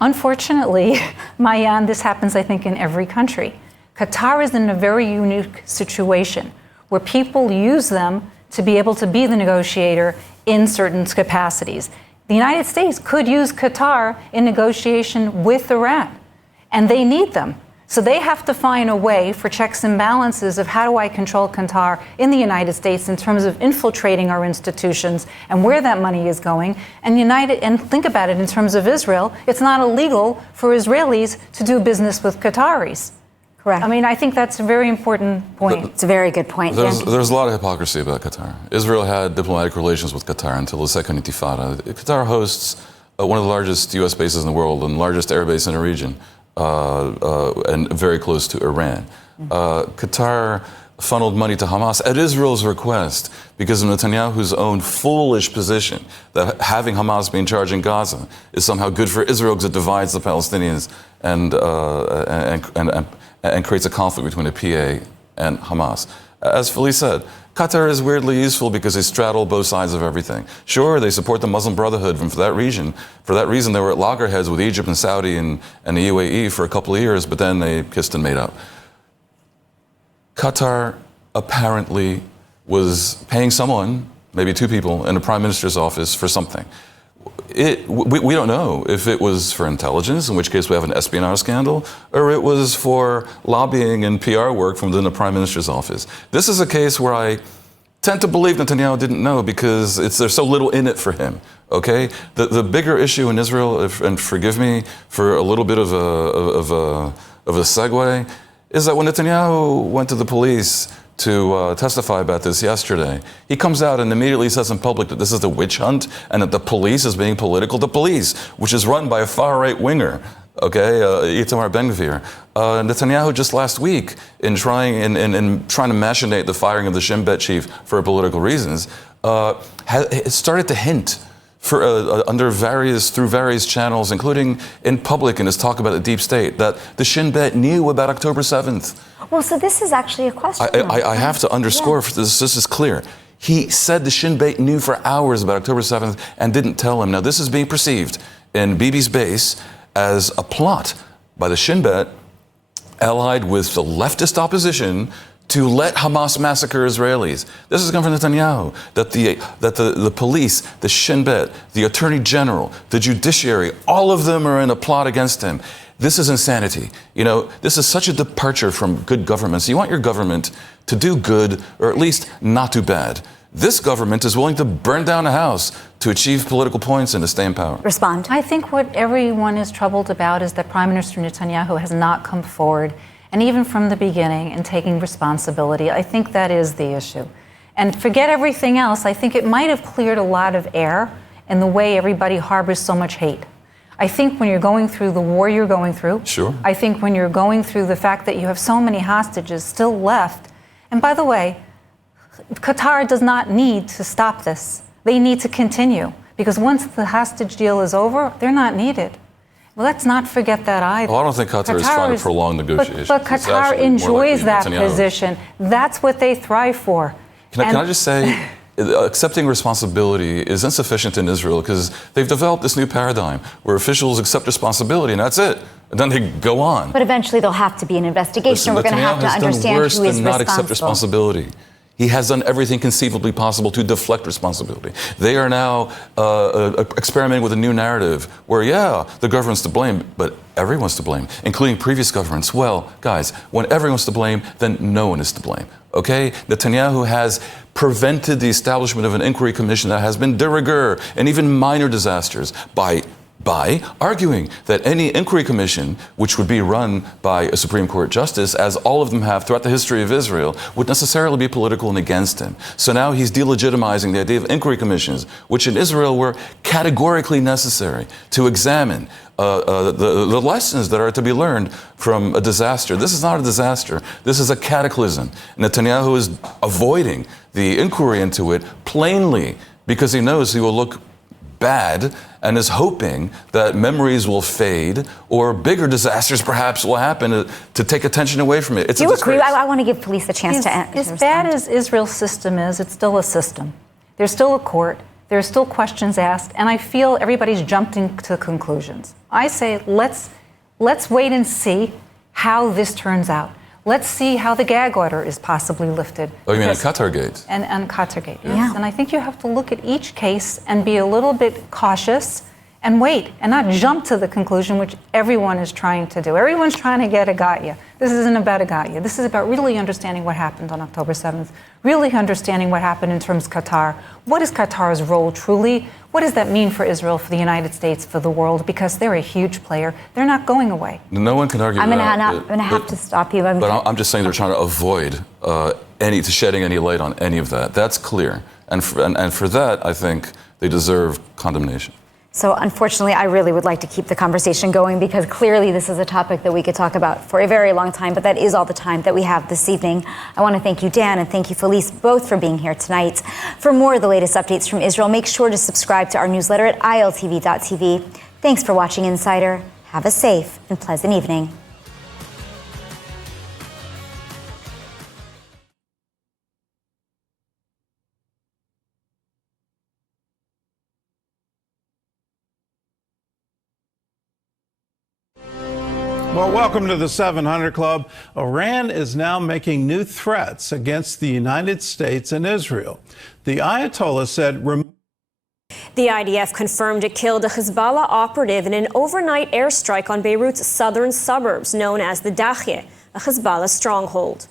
Unfortunately, Mayan, this happens, I think, in every country. Qatar is in a very unique situation where people use them to be able to be the negotiator in certain capacities. The United States could use Qatar in negotiation with Iran, and they need them. So they have to find a way for checks and balances of how do I control Qatar in the United States in terms of infiltrating our institutions and where that money is going. And think about it in terms of Israel. It's not illegal for Israelis to do business with Qataris. Correct. I mean, I think that's a very important point. It's a very good point. There's a lot of hypocrisy about Qatar. Israel had diplomatic relations with Qatar until the Second Intifada. Qatar hosts one of the largest U.S. bases in the world and largest air base in the region, and very close to Iran. Qatar funneled money to Hamas at Israel's request because of Netanyahu's own foolish position that having Hamas be in charge in Gaza is somehow good for Israel because it divides the Palestinians and creates a conflict between the PA and Hamas. As Felice said, Qatar is weirdly useful because they straddle both sides of everything. Sure, they support the Muslim Brotherhood, and for that reason, they were at loggerheads with Egypt and Saudi and the UAE for a couple of years, but then they kissed and made up. Qatar apparently was paying someone, maybe two people, in the Prime Minister's office for something. We don't know if it was for intelligence, in which case we have an espionage scandal, or it was for lobbying and PR work from within the Prime Minister's office. This is a case where I tend to believe Netanyahu didn't know because there's so little in it for him, okay? The bigger issue in Israel, and forgive me for a little bit of a segue, is that when Netanyahu went to the police to testify about this yesterday, he comes out and immediately says in public that this is a witch hunt and that the police is being political. The police, which is run by a far-right winger, okay, Itamar Ben-Gvir. Netanyahu just last week, in trying to machinate the firing of the Shin Bet chief for political reasons, started to hint through various channels, including in public in his talk about the deep state, that the Shin Bet knew about October 7th. Well, so this is actually a question. I have to underscore, this is clear. He said the Shin Bet knew for hours about October 7th and didn't tell him. Now, this is being perceived in Bibi's base as a plot by the Shin Bet, allied with the leftist opposition, to let Hamas massacre Israelis. This has come from Netanyahu, that the police, the Shin Bet, the Attorney General, the judiciary, all of them are in a plot against him. This is insanity. You know, this is such a departure from good government. So you want your government to do good, or at least not do bad. This government is willing to burn down a house to achieve political points and to stay in power. Respond. I think what everyone is troubled about is that Prime Minister Netanyahu has not come forward, and even from the beginning, in taking responsibility. I think that is the issue. And forget everything else, I think it might have cleared a lot of air in the way everybody harbors so much hate. I think when you're going through the war you're going through, sure. I think when you're going through the fact that you have so many hostages still left, and by the way, Qatar does not need to stop this. They need to continue, because once the hostage deal is over, they're not needed. Well, let's not forget that either. Well, I don't think Qatar is trying to prolong negotiations. But Qatar enjoys that position. That's what they thrive for. Can I just say, accepting responsibility is insufficient in Israel because they've developed this new paradigm where officials accept responsibility and that's it. And then they go on. But eventually there'll have to be an investigation. Listen, We're going to have to understand who is worse than not responsible. accept responsibility. He has done everything conceivably possible to deflect responsibility. They are now experimenting with a new narrative where, yeah, the government's to blame, but everyone's to blame, including previous governments. Well, guys, when everyone's to blame, then no one is to blame. Okay? Netanyahu has prevented the establishment of an inquiry commission that has been de rigueur and even minor disasters by arguing that any inquiry commission, which would be run by a Supreme Court justice, as all of them have throughout the history of Israel, would necessarily be political and against him. So now he's delegitimizing the idea of inquiry commissions, which in Israel were categorically necessary to examine the lessons that are to be learned from a disaster. This is not a disaster. This is a cataclysm. Netanyahu is avoiding the inquiry into it plainly because he knows he will look bad and is hoping that memories will fade or bigger disasters perhaps will happen to take attention away from it. It's Do you agree? I want to give police a chance to answer. As bad as Israel's system is, it's still a system. There's still a court. There's still questions asked, and I feel everybody's jumping to conclusions. I say let's wait and see how this turns out. Let's see how the gag order is possibly lifted. Oh, you mean at Qatargate? And Qatargate, yes. And I think you have to look at each case and be a little bit cautious and wait and not jump to the conclusion which everyone is trying to do. Everyone's trying to get a got ya. This isn't about a got ya. This is about really understanding what happened on October 7th, really understanding what happened in terms of Qatar. What is Qatar's role truly? What does that mean for Israel, for the United States, for the world? Because they're a huge player. They're not going away. No one can argue I'm that. I'm going to have to stop you. I'm just saying they're trying to avoid shedding any light on any of that. That's clear. And for that, I think they deserve condemnation. So unfortunately, I really would like to keep the conversation going because clearly this is a topic that we could talk about for a very long time, but that is all the time that we have this evening. I want to thank you, Dan, and thank you, Felice, both for being here tonight. For more of the latest updates from Israel, make sure to subscribe to our newsletter at iltv.tv. Thanks for watching Insider. Have a safe and pleasant evening. Well, welcome to the 700 Club. Iran is now making new threats against the United States and Israel. The Ayatollah said... The IDF confirmed it killed a Hezbollah operative in an overnight airstrike on Beirut's southern suburbs, known as the Dakheh, a Hezbollah stronghold.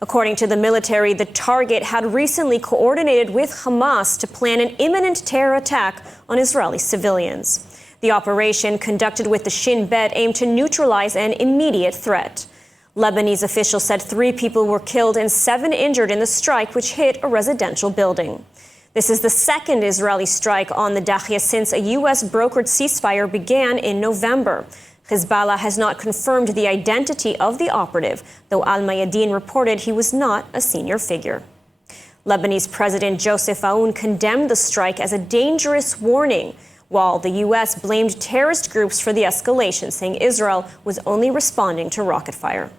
According to the military, the target had recently coordinated with Hamas to plan an imminent terror attack on Israeli civilians. The operation, conducted with the Shin Bet, aimed to neutralize an immediate threat. Lebanese officials said 3 people were killed and 7 injured in the strike, which hit a residential building. This is the second Israeli strike on the Dakheh since a U.S.-brokered ceasefire began in November. Hezbollah has not confirmed the identity of the operative, though Al-Mayadeen reported he was not a senior figure. Lebanese President Joseph Aoun condemned the strike as a dangerous warning, while the U.S. blamed terrorist groups for the escalation, saying Israel was only responding to rocket fire.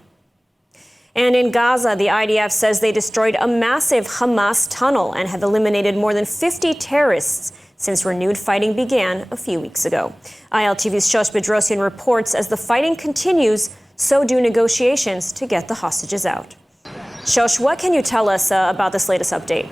And in Gaza, the IDF says they destroyed a massive Hamas tunnel and have eliminated more than 50 terrorists since renewed fighting began a few weeks ago. ILTV's Shosh Bedrosian reports as the fighting continues, so do negotiations to get the hostages out. Shosh, what can you tell us about this latest update?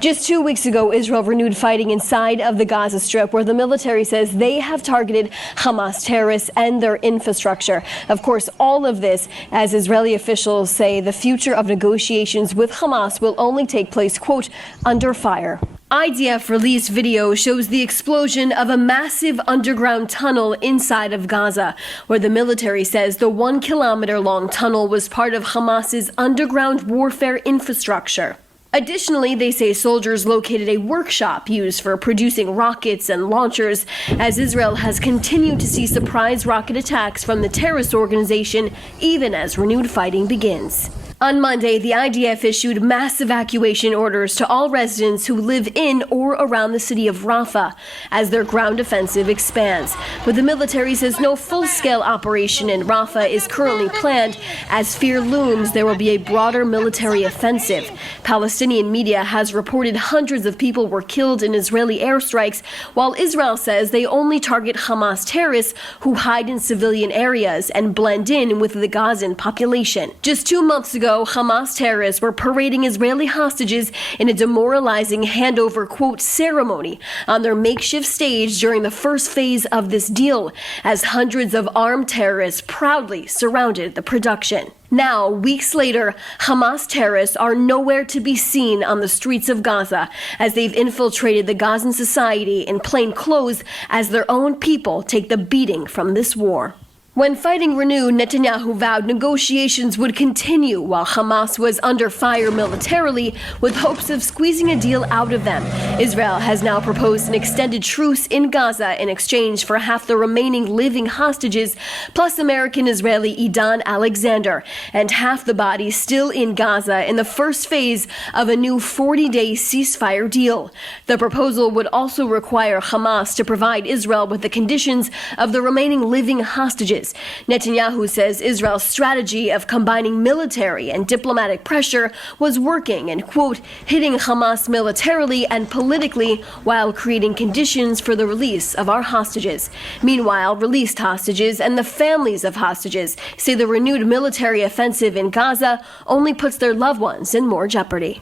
Just 2 weeks ago, Israel renewed fighting inside of the Gaza Strip, where the military says they have targeted Hamas terrorists and their infrastructure. Of course, all of this, as Israeli officials say, the future of negotiations with Hamas will only take place, quote, under fire. IDF released video shows the explosion of a massive underground tunnel inside of Gaza, where the military says the 1 kilometer-long tunnel was part of Hamas's underground warfare infrastructure. Additionally, they say soldiers located a workshop used for producing rockets and launchers, as Israel has continued to see surprise rocket attacks from the terrorist organization, even as renewed fighting begins. On Monday, the IDF issued mass evacuation orders to all residents who live in or around the city of Rafah as their ground offensive expands. But the military says no full-scale operation in Rafah is currently planned. As fear looms, there will be a broader military offensive. Palestinian media has reported hundreds of people were killed in Israeli airstrikes, while Israel says they only target Hamas terrorists who hide in civilian areas and blend in with the Gazan population. Just 2 months ago, Hamas terrorists were parading Israeli hostages in a demoralizing handover, quote, ceremony on their makeshift stage during the first phase of this deal, as hundreds of armed terrorists proudly surrounded the production. Now, weeks later, Hamas terrorists are nowhere to be seen on the streets of Gaza as they've infiltrated the Gazan society in plain clothes as their own people take the beating from this war. When fighting renewed, Netanyahu vowed negotiations would continue while Hamas was under fire militarily, with hopes of squeezing a deal out of them. Israel has now proposed an extended truce in Gaza in exchange for half the remaining living hostages, plus American-Israeli Idan Alexander, and half the bodies still in Gaza in the first phase of a new 40-day ceasefire deal. The proposal would also require Hamas to provide Israel with the conditions of the remaining living hostages. Netanyahu says Israel's strategy of combining military and diplomatic pressure was working and, quote, hitting Hamas militarily and politically while creating conditions for the release of our hostages. Meanwhile, released hostages and the families of hostages say the renewed military offensive in Gaza only puts their loved ones in more jeopardy.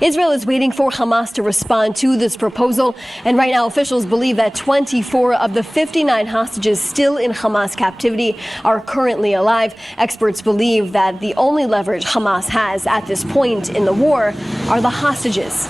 Israel is waiting for Hamas to respond to this proposal, and right now officials believe that 24 of the 59 hostages still in Hamas captivity are currently alive. Experts believe that the only leverage Hamas has at this point in the war are the hostages.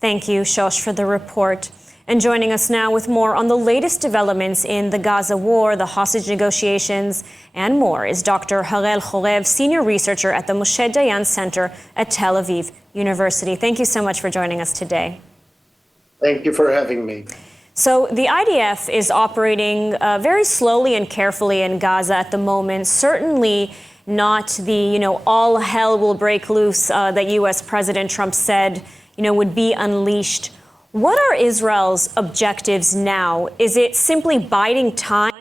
Thank you, Shosh, for the report. And joining us now with more on the latest developments in the Gaza war, the hostage negotiations, and more is Dr. Harel Chorev, senior researcher at the Moshe Dayan Center at Tel Aviv University. Thank you so much for joining us today. Thank you for having me. So the IDF is operating very slowly and carefully in Gaza at the moment. Certainly not the, all hell will break loose that U.S. President Trump said, would be unleashed. What are Israel's objectives now? Is it simply biding time?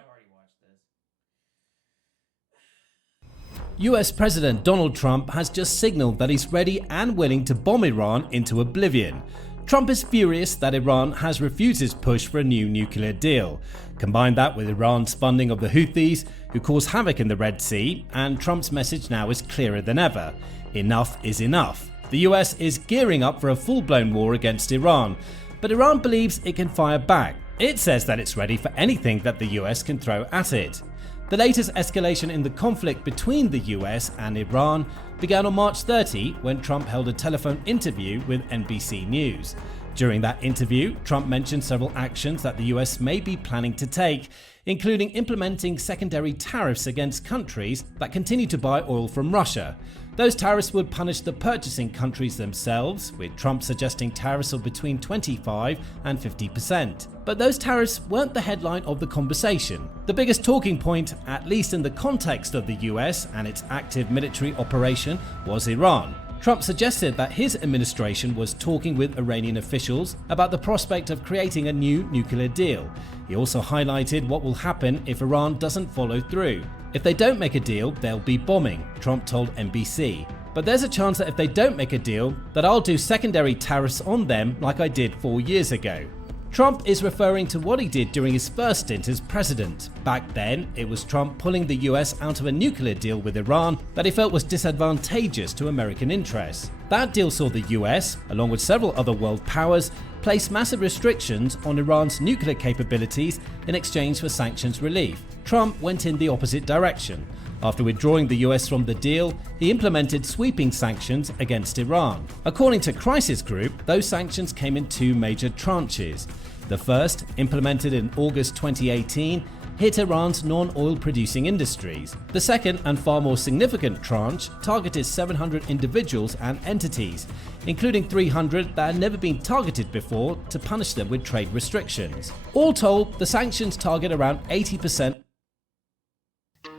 US President Donald Trump has just signaled that he's ready and willing to bomb Iran into oblivion. Trump is furious that Iran has refused his push for a new nuclear deal. Combine that with Iran's funding of the Houthis, who cause havoc in the Red Sea, and Trump's message now is clearer than ever. Enough is enough. The US is gearing up for a full-blown war against Iran, but Iran believes it can fire back. It says that it's ready for anything that the US can throw at it. The latest escalation in the conflict between the US and Iran began on March 30 when Trump held a telephone interview with NBC News. During that interview, Trump mentioned several actions that the US may be planning to take, including implementing secondary tariffs against countries that continue to buy oil from Russia. Those tariffs would punish the purchasing countries themselves, with Trump suggesting tariffs of between 25% and 50%. But those tariffs weren't the headline of the conversation. The biggest talking point, at least in the context of the US and its active military operation, was Iran. Trump suggested that his administration was talking with Iranian officials about the prospect of creating a new nuclear deal. He also highlighted what will happen if Iran doesn't follow through. If they don't make a deal, they'll be bombing, Trump told NBC. But there's a chance that if they don't make a deal, that I'll do secondary tariffs on them like I did 4 years ago. Trump is referring to what he did during his first stint as president. Back then, it was Trump pulling the US out of a nuclear deal with Iran that he felt was disadvantageous to American interests. That deal saw the US, along with several other world powers, place massive restrictions on Iran's nuclear capabilities in exchange for sanctions relief. Trump went in the opposite direction. After withdrawing the US from the deal, he implemented sweeping sanctions against Iran. According to Crisis Group, those sanctions came in two major tranches. The first, implemented in August 2018, hit Iran's non-oil producing industries. The second, and far more significant tranche, targeted 700 individuals and entities, including 300 that had never been targeted before, to punish them with trade restrictions. All told, the sanctions target around 80%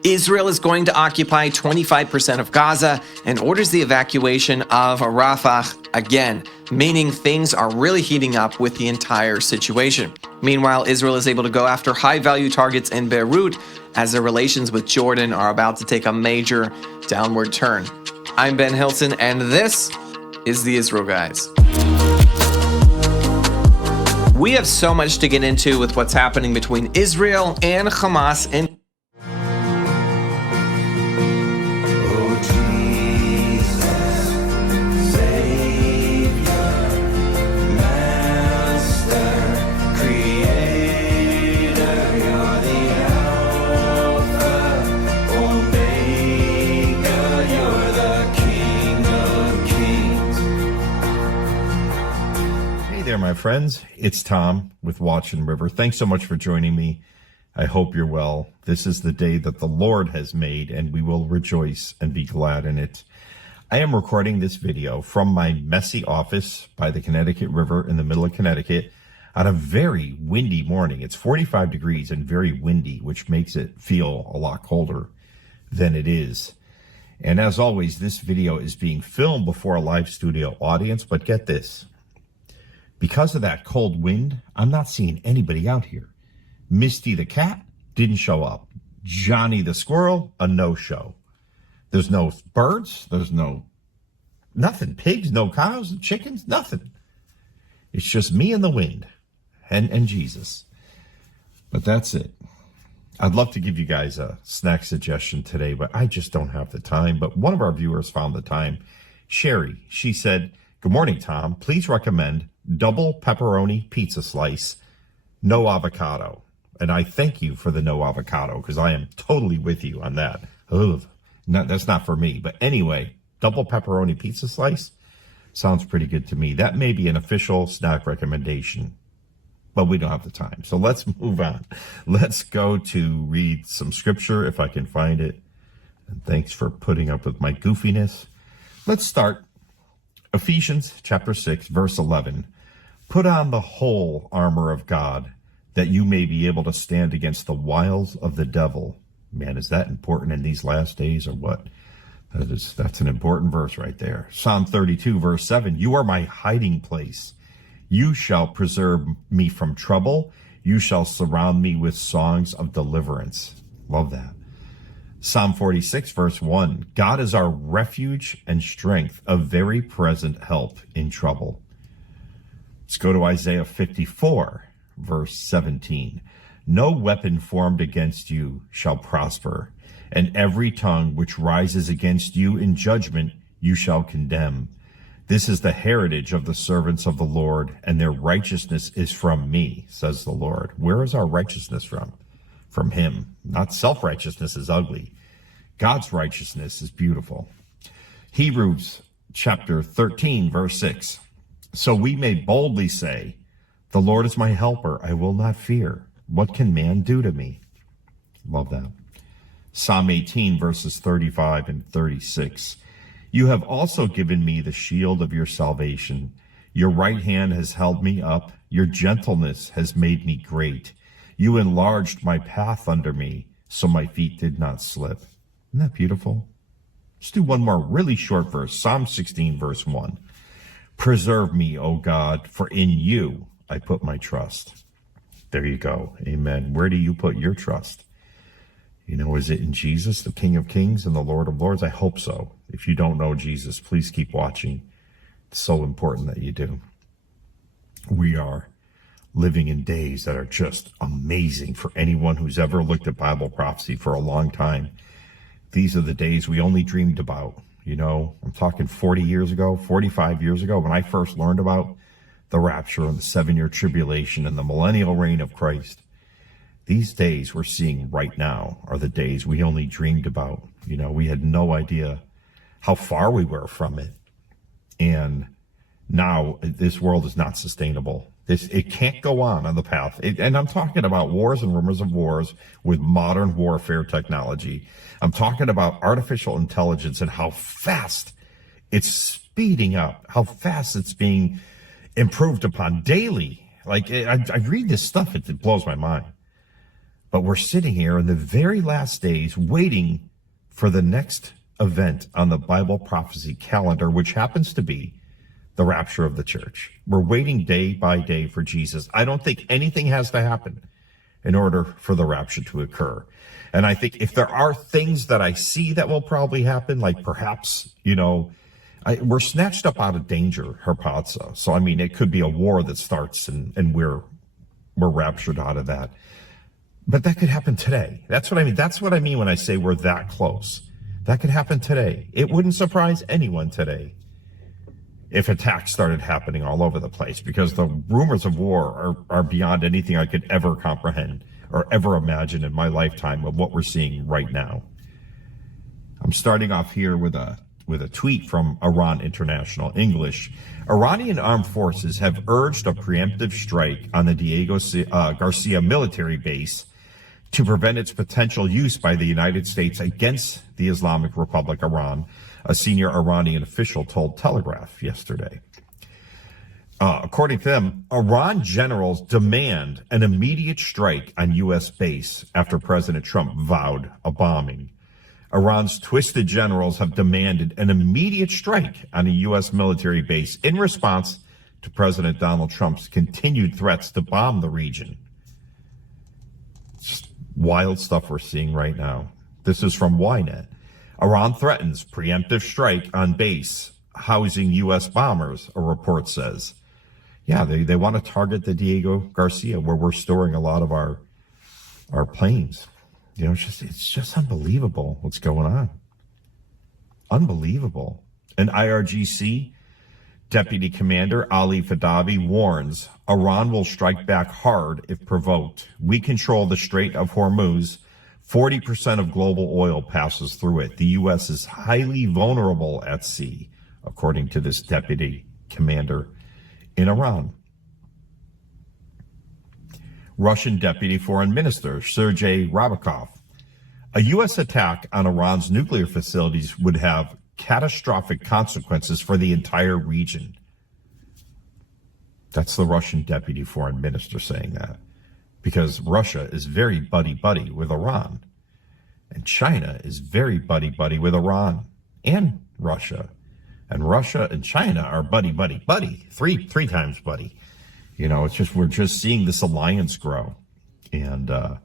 Israel is going to occupy 25% of Gaza and orders the evacuation of Rafah again, meaning things are really heating up with the entire situation. Meanwhile, Israel is able to go after high-value targets in Beirut as their relations with Jordan are about to take a major downward turn. I'm Ben Hilton, and this is the Israel Guys. We have so much to get into with what's happening between Israel and Hamas and my friends, it's Tom with Watch and River. Thanks so much for joining me. I hope you're well. This is the day that the Lord has made, and we will rejoice and be glad in it. I am recording this video from my messy office by the Connecticut River in the middle of Connecticut on a very windy morning. It's 45 degrees and very windy, which makes it feel a lot colder than it is. And as always, this video is being filmed before a live studio audience, but get this. Because of that cold wind, I'm not seeing anybody out here. Misty the cat didn't show up. Johnny the squirrel, a no-show. There's no birds. There's nothing. Pigs, no cows, chickens, nothing. It's just me and the wind and Jesus. But that's it. I'd love to give you guys a snack suggestion today, but I just don't have the time. But one of our viewers found the time. Sherry, she said, "Good morning, Tom. Please recommend double pepperoni pizza slice, no avocado." And I thank you for the no avocado because I am totally with you on that. Ugh, no, that's not for me. But anyway, double pepperoni pizza slice sounds pretty good to me. That may be an official snack recommendation, but we don't have the time. So let's move on. Let's go to read some scripture if I can find it. And thanks for putting up with my goofiness. Let's start. Ephesians chapter 6, verse 11. Put on the whole armor of God, that you may be able to stand against the wiles of the devil. Man, is that important in these last days or what? That's an important verse right there. Psalm 32, verse 7. You are my hiding place. You shall preserve me from trouble. You shall surround me with songs of deliverance. Love that. Psalm 46, verse 1. God is our refuge and strength, a very present help in trouble. Let's go to Isaiah 54, verse 17. No weapon formed against you shall prosper, and every tongue which rises against you in judgment you shall condemn. This is the heritage of the servants of the Lord, and their righteousness is from me, says the Lord. Where is our righteousness from? From him. Not self-righteousness is ugly. God's righteousness is beautiful. Hebrews chapter 13, verse 6. So we may boldly say, the Lord is my helper. I will not fear. What can man do to me? Love that. Psalm 18, verses 35 and 36. You have also given me the shield of your salvation. Your right hand has held me up. Your gentleness has made me great. You enlarged my path under me, so my feet did not slip. Isn't that beautiful? Let's do one more really short verse. Psalm 16, verse 1. Preserve me, O God, for in you I put my trust. There you go. Amen. Where do you put your trust? You know, is it in Jesus, the King of Kings and the Lord of Lords? I hope so. If you don't know Jesus, please keep watching. It's so important that you do. We are living in days that are just amazing for anyone who's ever looked at Bible prophecy for a long time. These are the days we only dreamed about. You know, I'm talking 40 years ago, 45 years ago, when I first learned about the rapture and the 7-year tribulation and the millennial reign of Christ. These days we're seeing right now are the days we only dreamed about. You know, we had no idea how far we were from it. And now this world is not sustainable. It can't go on the path. And I'm talking about wars and rumors of wars with modern warfare technology. I'm talking about artificial intelligence and how fast it's speeding up, how fast it's being improved upon daily. Like, I read this stuff, it blows my mind. But we're sitting here in the very last days waiting for the next event on the Bible prophecy calendar, which happens to be the rapture of the church. We're waiting day by day for Jesus. I don't think anything has to happen in order for the rapture to occur. And I think if there are things that I see that will probably happen, like perhaps, we're snatched up out of danger, herpazzo. So, I mean, it could be a war that starts and we're raptured out of that. But that could happen today. That's what I mean. That's what I mean when I say we're that close. That could happen today. It wouldn't surprise anyone today if attacks started happening all over the place, because the rumors of war are beyond anything I could ever comprehend or ever imagine in my lifetime of what we're seeing right now. I'm starting off here with a tweet from Iran International English. Iranian armed forces have urged a preemptive strike on the Diego Garcia military base to prevent its potential use by the United States against the Islamic Republic Iran, a senior Iranian official told Telegraph yesterday. According to them, Iran generals demand an immediate strike on U.S. base after President Trump vowed a bombing. Iran's twisted generals have demanded an immediate strike on a U.S. military base in response to President Donald Trump's continued threats to bomb the region. Just wild stuff we're seeing right now. This is from Ynet. Iran threatens preemptive strike on base housing U.S. bombers, a report says. Yeah, they want to target the Diego Garcia, where we're storing a lot of our planes. It's just unbelievable what's going on. Unbelievable. An IRGC deputy commander, Ali Fadavi, warns Iran will strike back hard if provoked. We control the Strait of Hormuz. 40% of global oil passes through it. The U.S. is highly vulnerable at sea, according to this deputy commander in Iran. Russian Deputy Foreign Minister Sergei Ryabkov. A U.S. attack on Iran's nuclear facilities would have catastrophic consequences for the entire region. That's the Russian Deputy Foreign Minister saying that, because Russia is very buddy-buddy with Iran, and China is very buddy-buddy with Iran and Russia. And Russia and China are buddy, three times buddy. We're just seeing this alliance grow, and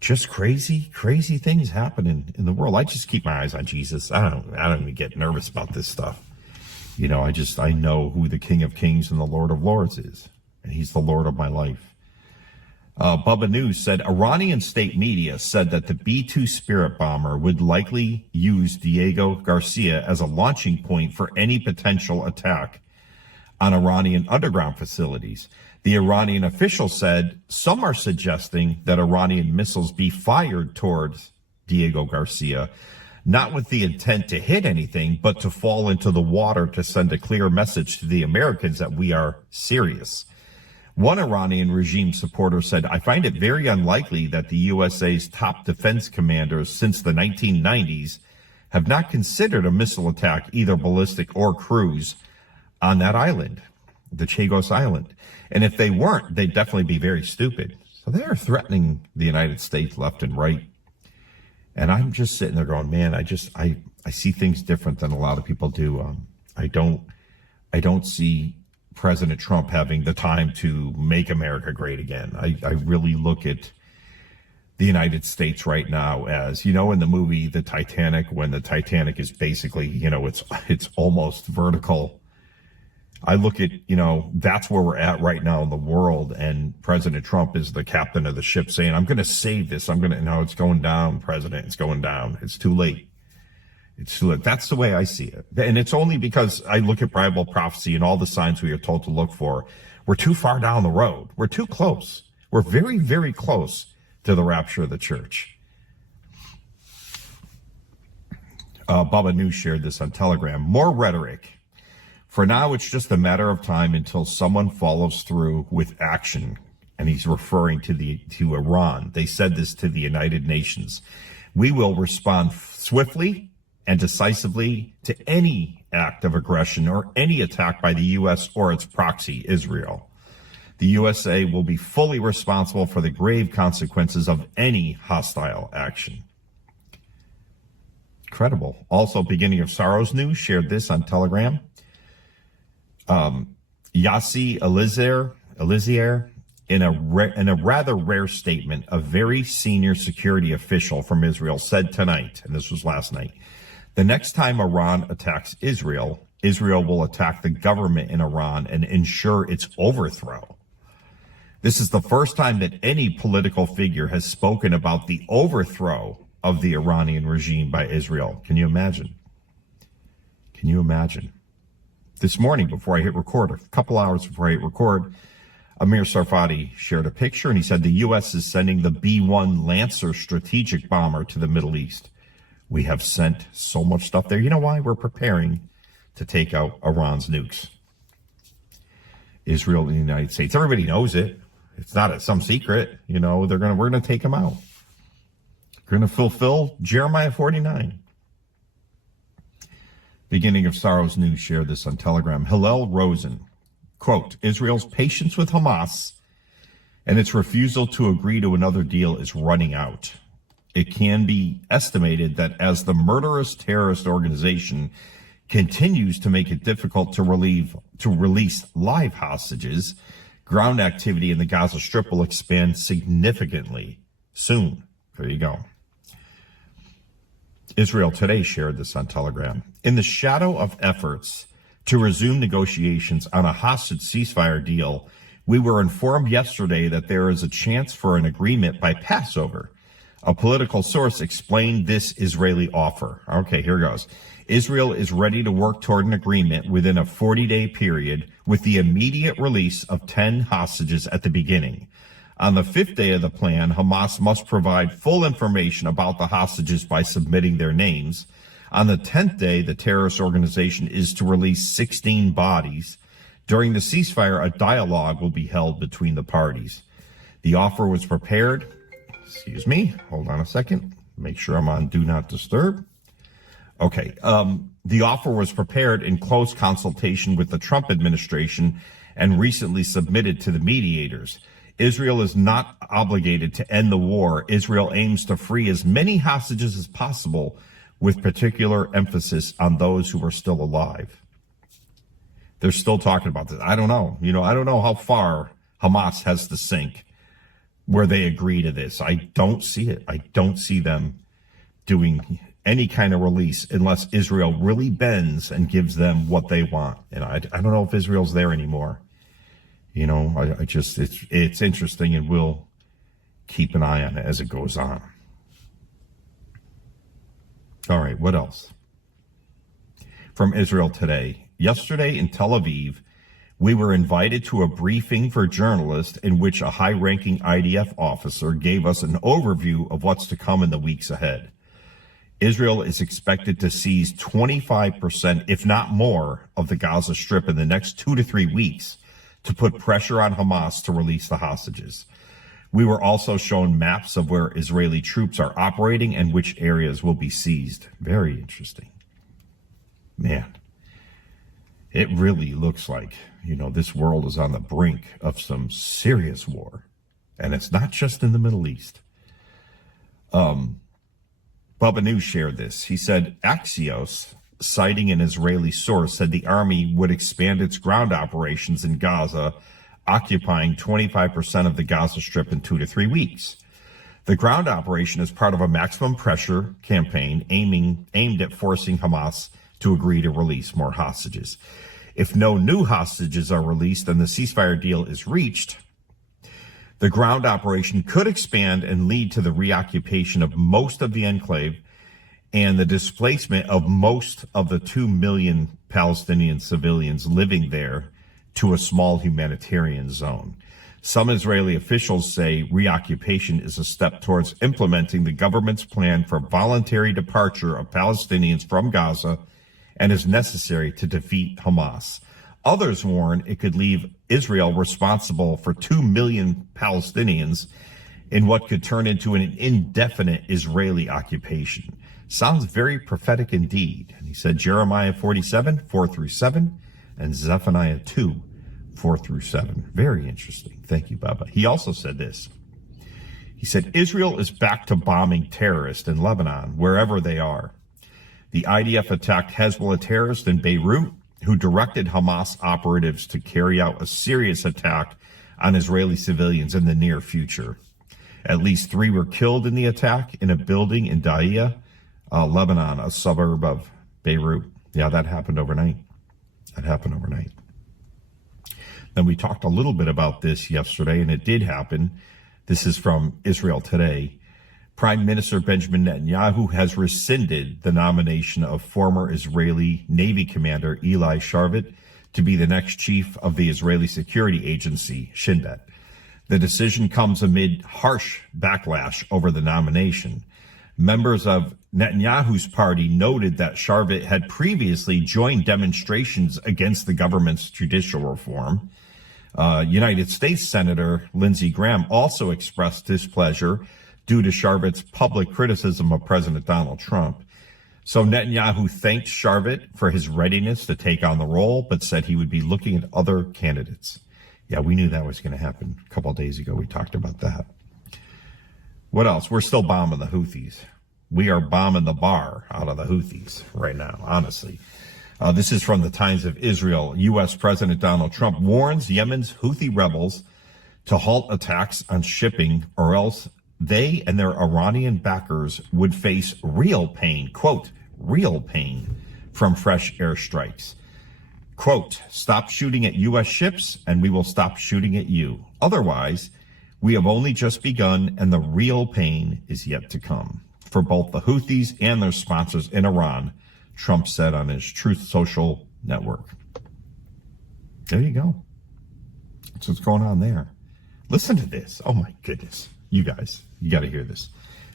just crazy things happening in the world. I just keep my eyes on Jesus. I don't even get nervous about this stuff. I know who the King of Kings and the Lord of Lords is, and he's the Lord of my life. Bubba News said Iranian state media said that the B-2 Spirit bomber would likely use Diego Garcia as a launching point for any potential attack on Iranian underground facilities. The Iranian official said some are suggesting that Iranian missiles be fired towards Diego Garcia, not with the intent to hit anything, but to fall into the water to send a clear message to the Americans that we are serious. One Iranian regime supporter said, I find it very unlikely that the USA's top defense commanders since the 1990s have not considered a missile attack, either ballistic or cruise, on that island, the Chagos Island. And if they weren't, they'd definitely be very stupid. So they're threatening the United States left and right. And I'm just sitting there going, man, I see things different than a lot of people do. I don't see President Trump having the time to make America great again. I really look at the United States right now as, in the movie The Titanic, when the Titanic is basically, it's almost vertical. I look at, that's where we're at right now in the world. And President Trump is the captain of the ship saying, I'm going to save this. It's going down, President. It's going down. It's too late. It's too late. That's the way I see it. And it's only because I look at Bible prophecy and all the signs we are told to look for. We're too far down the road. We're too close. We're very, very close to the rapture of the church. Bubba News shared this on Telegram. More rhetoric. For now, it's just a matter of time until someone follows through with action. And he's referring to Iran. They said this to the United Nations. We will respond swiftly and decisively to any act of aggression or any attack by the U.S. or its proxy, Israel. The USA will be fully responsible for the grave consequences of any hostile action. Incredible. Also, beginning of sorrows news shared this on Telegram. Yassi Elizier, in a rather rare statement, a very senior security official from Israel said tonight, and this was last night, the next time Iran attacks Israel, Israel will attack the government in Iran and ensure its overthrow. This is the first time that any political figure has spoken about the overthrow of the Iranian regime by Israel. Can you imagine? Can you imagine? This morning, before I hit record, a couple hours before I hit record, Amir Sarfati shared a picture, and he said the U.S. is sending the B-1 Lancer strategic bomber to the Middle East. We have sent so much stuff there. You know why? We're preparing to take out Iran's nukes. Israel and the United States. Everybody knows it. It's not some secret. You know, we're going to take them out. We're going to fulfill Jeremiah 49. Beginning of sorrows news shared this on Telegram. Hillel Rosen, quote, Israel's patience with Hamas and its refusal to agree to another deal is running out. It can be estimated that as the murderous terrorist organization continues to make it difficult to release live hostages, ground activity in the Gaza Strip will expand significantly soon. There you go. Israel Today shared this on Telegram. In the shadow of efforts to resume negotiations on a hostage ceasefire deal, we were informed yesterday that there is a chance for an agreement by Passover. A political source explained this Israeli offer. Okay, here goes. Israel is ready to work toward an agreement within a 40-day period with the immediate release of 10 hostages at the beginning. On the 5th day of the plan, Hamas must provide full information about the hostages by submitting their names. On the 10th day, the terrorist organization is to release 16 bodies. During the ceasefire, a dialogue will be held between the parties. The offer was prepared. Excuse me. Hold on a second. Make sure I'm on Do Not Disturb. Okay. The offer was prepared in close consultation with the Trump administration and recently submitted to the mediators. Israel is not obligated to end the war. Israel aims to free as many hostages as possible, with particular emphasis on those who are still alive. They're still talking about this. I don't know. I don't know how far Hamas has to sink where they agree to this. I don't see it. I don't see them doing any kind of release unless Israel really bends and gives them what they want. And I don't know if Israel's there anymore. It's interesting, and we'll keep an eye on it as it goes on. All right, what else? From Israel Today. Yesterday in Tel Aviv, we were invited to a briefing for journalists in which a high-ranking IDF officer gave us an overview of what's to come in the weeks ahead. Israel is expected to seize 25%, if not more, of the Gaza Strip in the next 2 to 3 weeks to put pressure on Hamas to release the hostages. We were also shown maps of where Israeli troops are operating and which areas will be seized. Very interesting. Man, it really looks like, this world is on the brink of some serious war. And it's not just in the Middle East. Bubba News shared this. He said, Axios, citing an Israeli source, said the army would expand its ground operations in Gaza, occupying 25% of the Gaza Strip in 2 to 3 weeks. The ground operation is part of a maximum pressure campaign aimed at forcing Hamas to agree to release more hostages. If no new hostages are released and the ceasefire deal is reached, the ground operation could expand and lead to the reoccupation of most of the enclave and the displacement of most of the 2 million Palestinian civilians living there to a small humanitarian zone. Some Israeli officials say reoccupation is a step towards implementing the government's plan for voluntary departure of Palestinians from Gaza and is necessary to defeat Hamas. Others warn it could leave Israel responsible for 2 million Palestinians in what could turn into an indefinite Israeli occupation. Sounds very prophetic indeed. And he said Jeremiah 47, 4-7, and Zephaniah 2, 4 through 7. Very interesting. Thank you, Baba. He also said this. He said, Israel is back to bombing terrorists in Lebanon, wherever they are. The IDF attacked Hezbollah terrorists in Beirut, who directed Hamas operatives to carry out a serious attack on Israeli civilians in the near future. At least 3 were killed in the attack in a building in Dahiya, Lebanon, a suburb of Beirut. Yeah, that happened overnight. Then we talked a little bit about this yesterday, and it did happen. This is from Israel Today. Prime Minister Benjamin Netanyahu has rescinded the nomination of former Israeli Navy Commander Eli Sharvit to be the next chief of the Israeli security agency, Shin Bet. The decision comes amid harsh backlash over the nomination. Members of Netanyahu's party noted that Sharvit had previously joined demonstrations against the government's judicial reform. United States Senator Lindsey Graham also expressed displeasure due to Sharvit's public criticism of President Donald Trump. So Netanyahu thanked Sharvit for his readiness to take on the role, but said he would be looking at other candidates. Yeah, we knew that was going to happen. A couple of days ago, we talked about that. What else? We're still bombing the Houthis. We are bombing the bar out of the Houthis right now, honestly. This is from the Times of Israel. U.S. President Donald Trump warns Yemen's Houthi rebels to halt attacks on shipping, or else they and their Iranian backers would face real pain, quote, real pain from fresh airstrikes. Quote, stop shooting at U.S. ships and we will stop shooting at you. Otherwise, we have only just begun and the real pain is yet to come. For both the Houthis and their sponsors in Iran, Trump said on his Truth Social network. There you go. That's what's going on there. Listen to this. Oh my goodness. You guys, you got to hear this.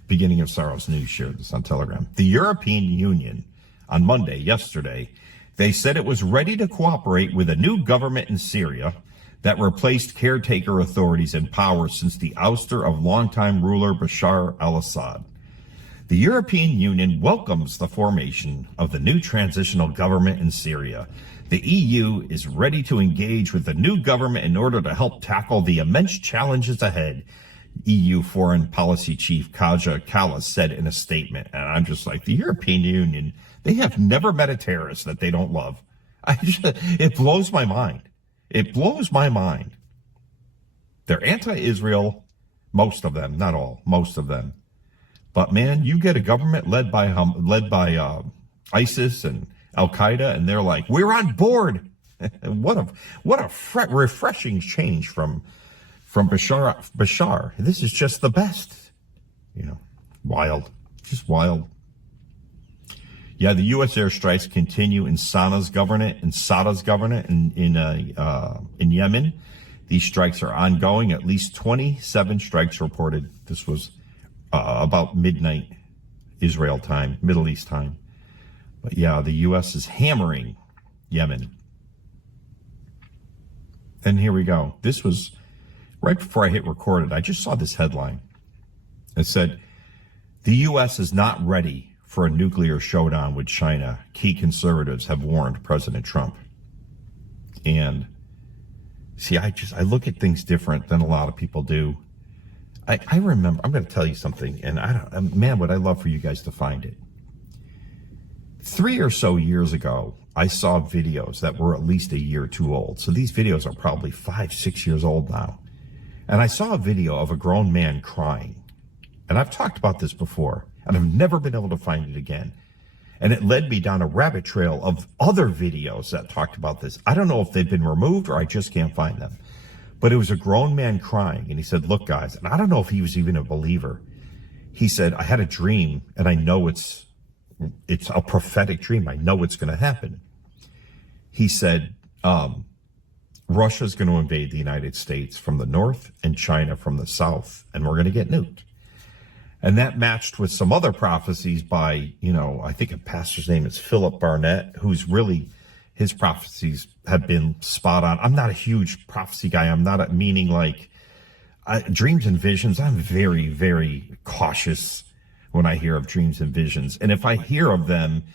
Beginning of Sorrow's News shared this on Telegram. The European Union on Monday, yesterday, they said it was ready to cooperate with a new government in Syria that replaced caretaker authorities in power since the ouster of longtime ruler Bashar al-Assad. The European Union welcomes the formation of the new transitional government in Syria. The EU is ready to engage with the new government in order to help tackle the immense challenges ahead, EU Foreign Policy Chief Kaja Kallas said in a statement. And I'm just like, the European Union, they have never met a terrorist that they don't love. It blows my mind. It blows my mind. They're anti-Israel, most of them, not all, most of them. But man, you get a government led by ISIS and Al Qaeda, and they're like, "We're on board." what a refreshing change from Bashar. This is just the best, wild, just wild. Yeah, the U.S. airstrikes continue in Sana's government in Yemen. These strikes are ongoing. At least 27 strikes reported. This was about midnight Israel time, Middle East time. But yeah, the U.S. is hammering Yemen. And here we go. This was right before I hit record. I just saw this headline. It said, the U.S. is not ready for a nuclear showdown with China. Key conservatives have warned President Trump. And see, I look at things different than a lot of people do. I remember, I'm going to tell you something, and man, would I love for you guys to find it. 3 or so years ago, I saw videos that were at least a year too old. So these videos are probably 5-6 years old now. And I saw a video of a grown man crying. And I've talked about this before, and I've never been able to find it again. And it led me down a rabbit trail of other videos that talked about this. I don't know if they've been removed or I just can't find them. But it was a grown man crying, and he said, look, guys, and I don't know if he was even a believer. He said, I had a dream, and I know it's a prophetic dream. I know it's going to happen. He said, Russia's going to invade the United States from the north and China from the south, and we're going to get nuked. And that matched with some other prophecies by, I think a pastor's name is Philip Barnett, who's really, his prophecies have been spot on. I'm not a huge prophecy guy. I'm not meaning like dreams and visions. I'm very, very cautious when I hear of dreams and visions. And if I hear of them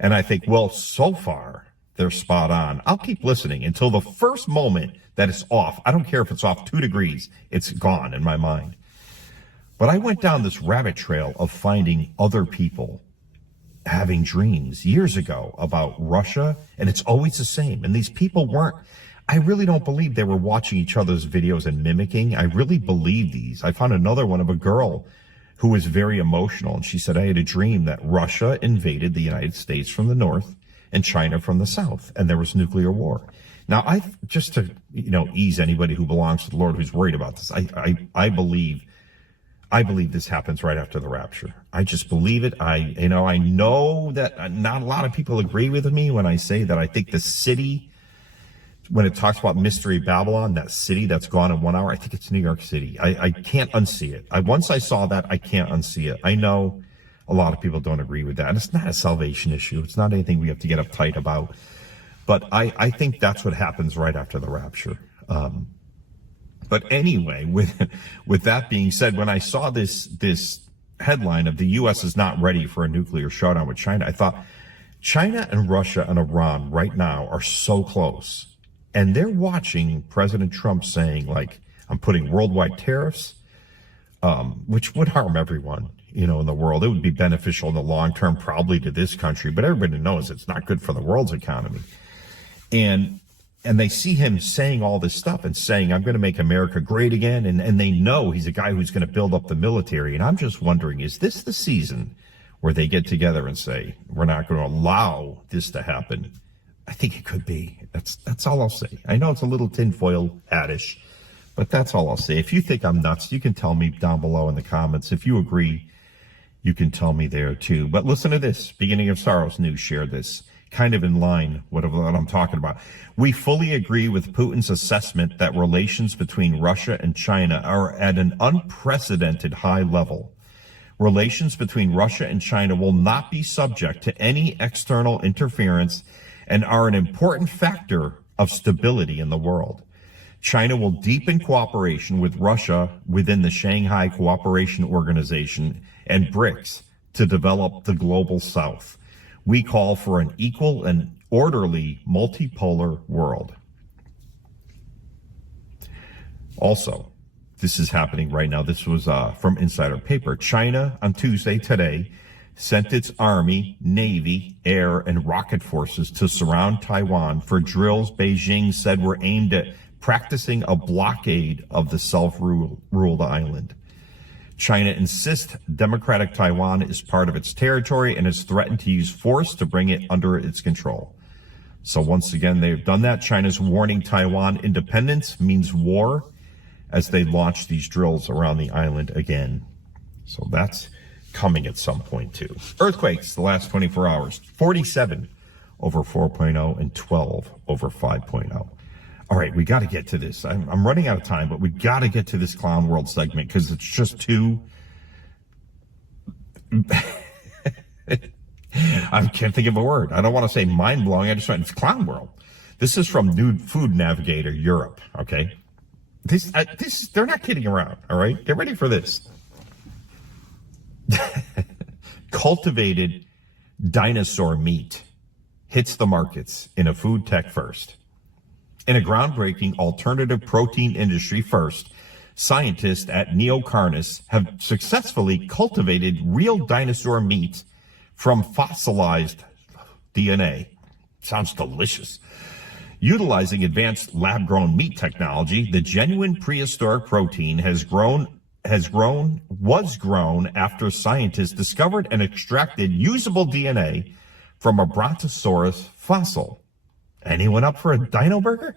and I think, well, so far they're spot on. I'll keep listening until the first moment that it's off. I don't care if it's off 2 degrees. It's gone in my mind. But I went down this rabbit trail of finding other people having dreams years ago about Russia, and it's always the same. And these people weren't, I really don't believe they were watching each other's videos and mimicking. I really believe these. I found another one of a girl who was very emotional, and she said, I had a dream that Russia invaded the United States from the north and China from the south, and there was nuclear war. Now, just to, ease anybody who belongs to the Lord who's worried about this, I believe this happens right after the rapture. I just believe it. I know that not a lot of people agree with me when I say that I think the city, when it talks about Mystery Babylon, that city that's gone in 1 hour, I think it's New York City. I can't unsee it. Once I saw that, I can't unsee it. I know a lot of people don't agree with that. And it's not a salvation issue. It's not anything we have to get uptight about. But I think that's what happens right after the rapture. But anyway, with that being said, when I saw this headline of the U.S. is not ready for a nuclear showdown with China, I thought China and Russia and Iran right now are so close. And they're watching President Trump saying, like, I'm putting worldwide tariffs, which would harm everyone, in the world. It would be beneficial in the long term, probably to this country, but everybody knows it's not good for the world's economy. And they see him saying all this stuff and saying, I'm going to make America great again. And they know he's a guy who's going to build up the military. And I'm just wondering, is this the season where they get together and say, we're not going to allow this to happen? I think it could be. That's all I'll say. I know it's a little tinfoil hat-ish, but that's all I'll say. If you think I'm nuts, you can tell me down below in the comments. If you agree, you can tell me there too. But listen to this. Beginning of Sorrows News shared this, kind of in line with what I'm talking about. We fully agree with Putin's assessment that relations between Russia and China are at an unprecedented high level. Relations between Russia and China will not be subject to any external interference and are an important factor of stability in the world. China will deepen cooperation with Russia within the Shanghai Cooperation Organization and BRICS to develop the global South. We call for an equal and orderly multipolar world. Also, this is happening right now. This was from Insider Paper. China on Tuesday today sent its army, navy, air, and rocket forces to surround Taiwan for drills Beijing said were aimed at practicing a blockade of the self-ruled island. China insists democratic Taiwan is part of its territory and has threatened to use force to bring it under its control. So once again, they've done that. China's warning Taiwan independence means war as they launch these drills around the island again. So that's coming at some point too. Earthquakes the last 24 hours, 47 over 4.0 and 12 over 5.0. All right, we got to get to this. I'm running out of time, but we got to get to this Clown World segment because it's just too... I can't think of a word. I don't want to say mind-blowing. I just want it's Clown World. This is from New Food Navigator Europe, okay? This they're not kidding around, all right? Get ready for this. Cultivated dinosaur meat hits the markets in a food tech first. In a groundbreaking alternative protein industry first, scientists at Neocarnis have successfully cultivated real dinosaur meat from fossilized DNA. Sounds delicious. Utilizing advanced lab-grown meat technology, the genuine prehistoric protein was grown after scientists discovered and extracted usable DNA from a Brontosaurus fossil. Anyone up for a dino burger?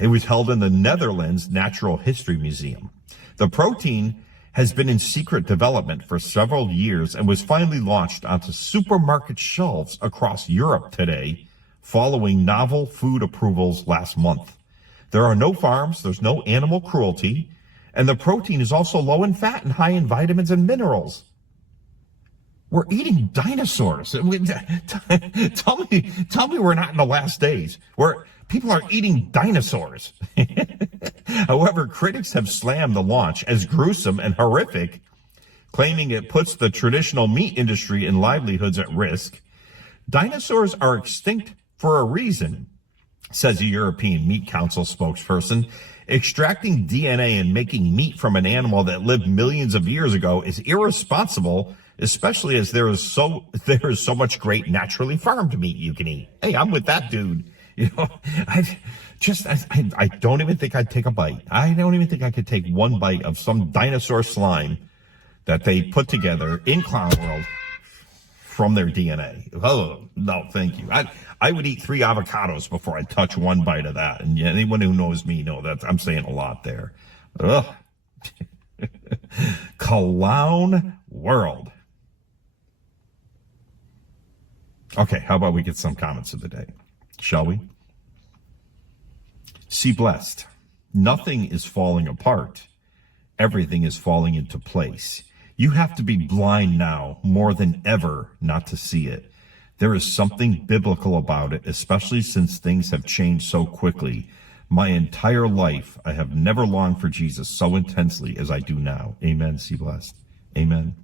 It was held in the Netherlands Natural History Museum. The protein has been in secret development for several years and was finally launched onto supermarket shelves across Europe today, following novel food approvals last month. There are no farms, there's no animal cruelty, and the protein is also low in fat and high in vitamins and minerals. We're eating dinosaurs. Tell me we're not in the last days where people are eating dinosaurs. However, critics have slammed the launch as gruesome and horrific, claiming it puts the traditional meat industry and livelihoods at risk. Dinosaurs are extinct for a reason, says a European Meat Council spokesperson. Extracting DNA and making meat from an animal that lived millions of years ago is irresponsible, especially as there is so much great naturally farmed meat you can eat. Hey, I'm with that dude. You know, I don't even think I'd take a bite. I don't even think I could take one bite of some dinosaur slime that they put together in Clown World from their DNA. Oh, no, thank you. I would eat 3 avocados before I touch one bite of that. And anyone who knows me know that I'm saying a lot there. Ugh. Clown World. Okay, how about we get some comments of the day? Shall we? See blessed. Nothing is falling apart. Everything is falling into place. You have to be blind now more than ever not to see it. There is something biblical about it, especially since things have changed so quickly. My entire life, I have never longed for Jesus so intensely as I do now. Amen. See blessed. Amen.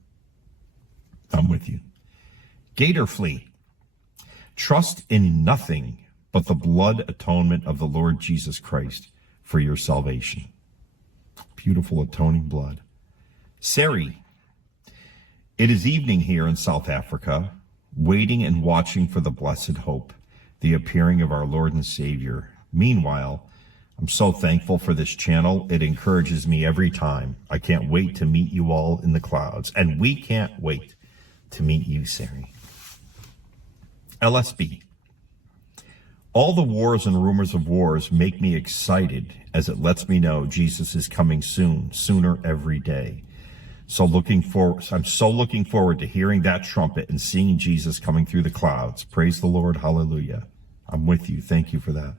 I'm with you. Gator Fleet. Trust in nothing but the blood atonement of the Lord Jesus Christ for your salvation. Beautiful atoning blood. Sari. It is evening here in South Africa, waiting and watching for the blessed hope, the appearing of our Lord and Savior. Meanwhile, I'm so thankful for this channel. It encourages me every time. I can't wait to meet you all in the clouds, and we can't wait to meet you, Sari. LSB. All the wars and rumors of wars make me excited as it lets me know Jesus is coming soon, sooner every day. I'm so looking forward to hearing that trumpet and seeing Jesus coming through the clouds. Praise the Lord. Hallelujah. I'm with you. Thank you for that.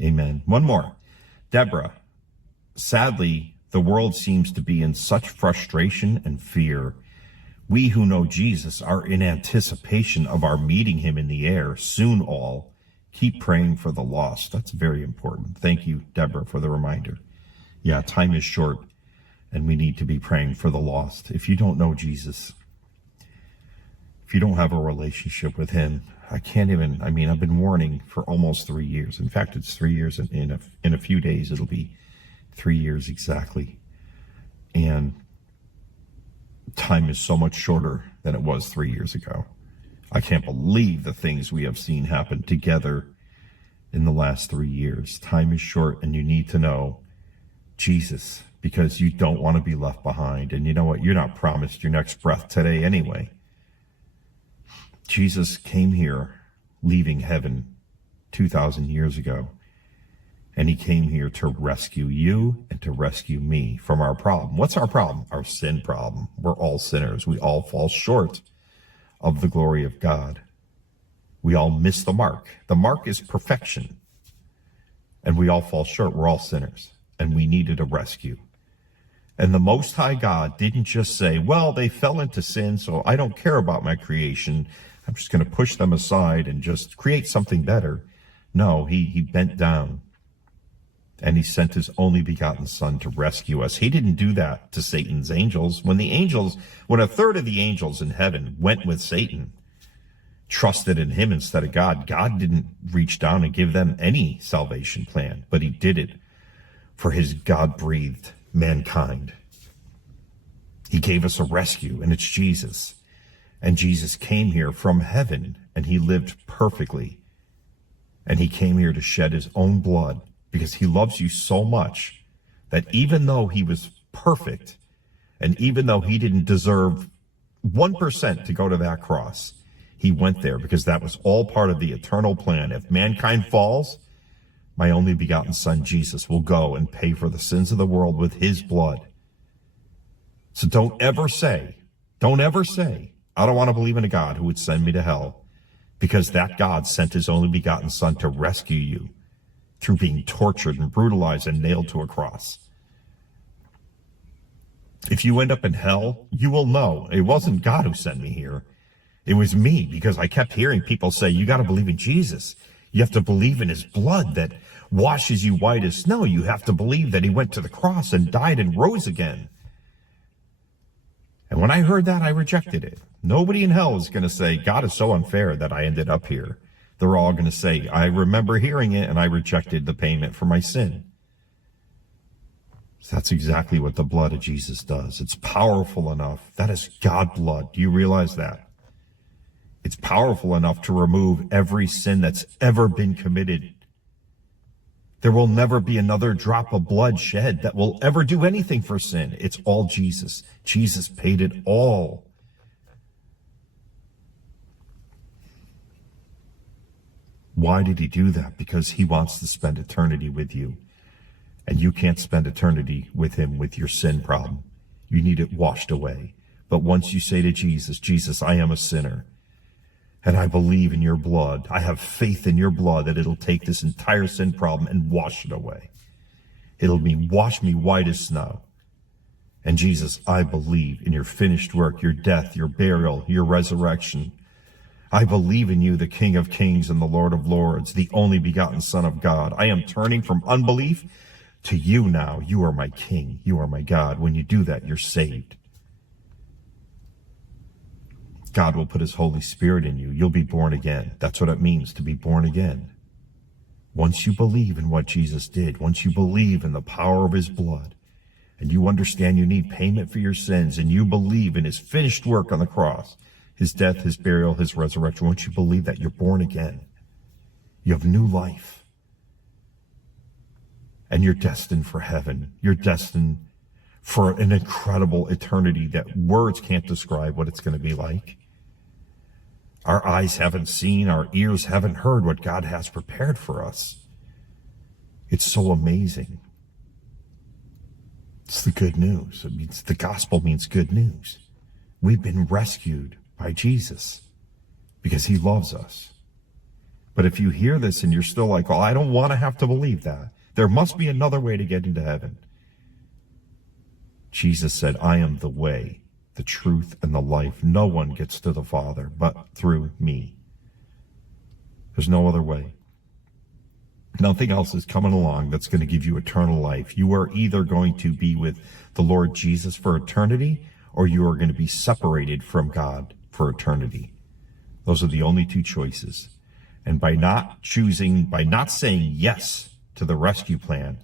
Amen. One more. Deborah. Sadly, the world seems to be in such frustration and fear. We who know Jesus are in anticipation of our meeting him in the air soon all. Keep praying for the lost. That's very important. Thank you, Deborah, for the reminder. Yeah, time is short, and we need to be praying for the lost. If you don't know Jesus, if you don't have a relationship with him, I've been warning for almost 3 years. In fact, it's 3 years. In a few days, it'll be 3 years exactly. And time is so much shorter than it was 3 years ago. I can't believe the things we have seen happen together in the last 3 years. Time is short, and you need to know Jesus, because you don't want to be left behind. And you know what? You're not promised your next breath today anyway. Jesus came here leaving heaven 2,000 years ago, and he came here to rescue you and to rescue me from our problem. What's our problem? Our sin problem. We're all sinners. We all fall short of the glory of God. We all miss the mark. The mark is perfection. And we all fall short. We're all sinners. And we needed a rescue. And the Most High God didn't just say, well, they fell into sin, so I don't care about my creation. I'm just going to push them aside and just create something better. No, he bent down. And he sent his only begotten Son to rescue us. He didn't do that to Satan's angels. When a third of the angels in heaven went with Satan, trusted in him instead of God, God didn't reach down and give them any salvation plan, but he did it for his God-breathed mankind. He gave us a rescue, and it's Jesus. And Jesus came here from heaven, and he lived perfectly. And he came here to shed his own blood, because he loves you so much that even though he was perfect, and even though he didn't deserve 1% to go to that cross, he went there because that was all part of the eternal plan. If mankind falls, my only begotten Son, Jesus, will go and pay for the sins of the world with his blood. So don't ever say, I don't want to believe in a God who would send me to hell, because that God sent his only begotten Son to rescue you through being tortured and brutalized and nailed to a cross. If you end up in hell, you will know it wasn't God who sent me here. It was me, because I kept hearing people say, you got to believe in Jesus. You have to believe in his blood that washes you white as snow. You have to believe that he went to the cross and died and rose again. And when I heard that, I rejected it. Nobody in hell is going to say, God is so unfair that I ended up here. They're all going to say, I remember hearing it and I rejected the payment for my sin. So that's exactly what the blood of Jesus does. It's powerful enough. That is God blood. Do you realize that? It's powerful enough to remove every sin that's ever been committed. There will never be another drop of blood shed that will ever do anything for sin. It's all Jesus. Jesus paid it all. Why did he do that? Because he wants to spend eternity with you. And you can't spend eternity with him with your sin problem. You need it washed away. But once you say to Jesus, Jesus, I am a sinner, and I believe in your blood, I have faith in your blood that it'll take this entire sin problem and wash it away. It'll mean wash me white as snow. And Jesus, I believe in your finished work, your death, your burial, your resurrection. I believe in you, the King of Kings and the Lord of Lords, the only begotten Son of God. I am turning from unbelief to you now. You are my King. You are my God. When you do that, you're saved. God will put his Holy Spirit in you. You'll be born again. That's what it means to be born again. Once you believe in what Jesus did, once you believe in the power of his blood, and you understand you need payment for your sins, and you believe in his finished work on the cross, his death, his burial, his resurrection, once you believe that, you're born again. You have new life. And you're destined for heaven. You're destined for an incredible eternity that words can't describe what it's going to be like. Our eyes haven't seen, our ears haven't heard what God has prepared for us. It's so amazing. It's the good news. It means the gospel means good news. We've been rescued by Jesus because he loves us. But if you hear this and you're still like, well, I don't want to have to believe that. There must be another way to get into heaven. Jesus said, I am the way, the truth, and the life. No one gets to the Father but through me. There's no other way. Nothing else is coming along that's going to give you eternal life. You are either going to be with the Lord Jesus for eternity, or you are going to be separated from God for eternity. Those are the only two choices. And by not saying yes to the rescue plan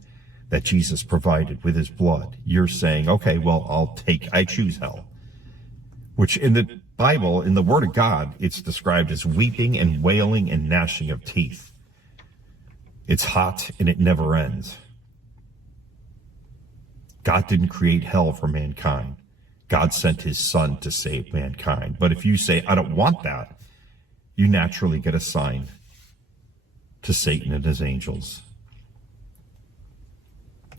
that Jesus provided with his blood, you're saying, okay, well, I choose hell. Which in the Bible, in the Word of God, it's described as weeping and wailing and gnashing of teeth. It's hot and it never ends. God didn't create hell for mankind. God sent his son to save mankind. But if you say, I don't want that, you naturally get assigned to Satan and his angels.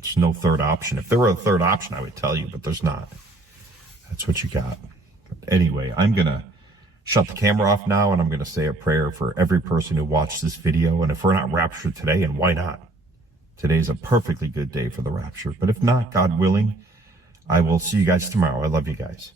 There's no third option. If there were a third option, I would tell you, but there's not. That's what you got. But anyway, I'm going to shut the camera off now, and I'm going to say a prayer for every person who watched this video. And if we're not raptured today, and why not? Today's a perfectly good day for the rapture. But if not, God willing, I will see you guys tomorrow. I love you guys.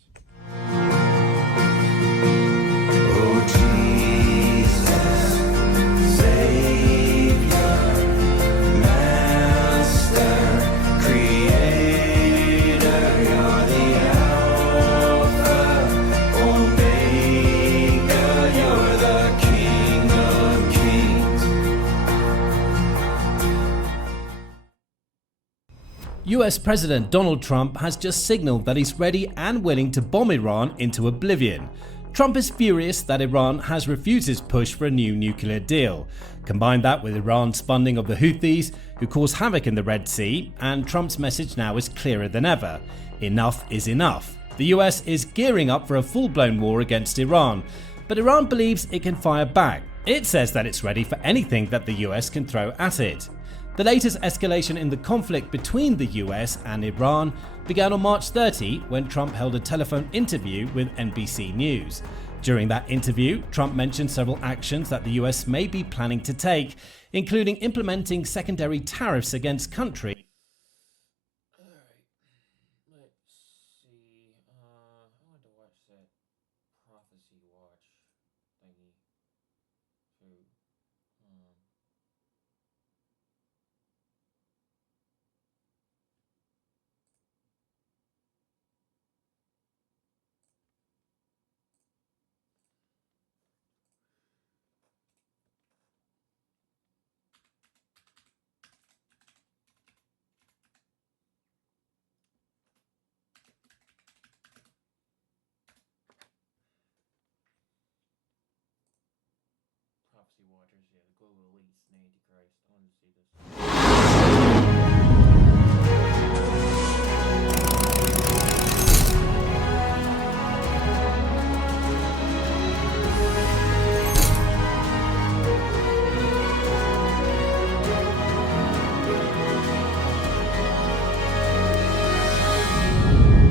US President Donald Trump has just signaled that he's ready and willing to bomb Iran into oblivion. Trump is furious that Iran has refused his push for a new nuclear deal. Combine that with Iran's funding of the Houthis, who cause havoc in the Red Sea, and Trump's message now is clearer than ever. Enough is enough. The US is gearing up for a full-blown war against Iran, but Iran believes it can fire back. It says that it's ready for anything that the US can throw at it. The latest escalation in the conflict between the US and Iran began on March 30 when Trump held a telephone interview with NBC News. During that interview, Trump mentioned several actions that the US may be planning to take, including implementing secondary tariffs against countries. Watchers. Yeah, the global elites and the Antichrist. I wanted to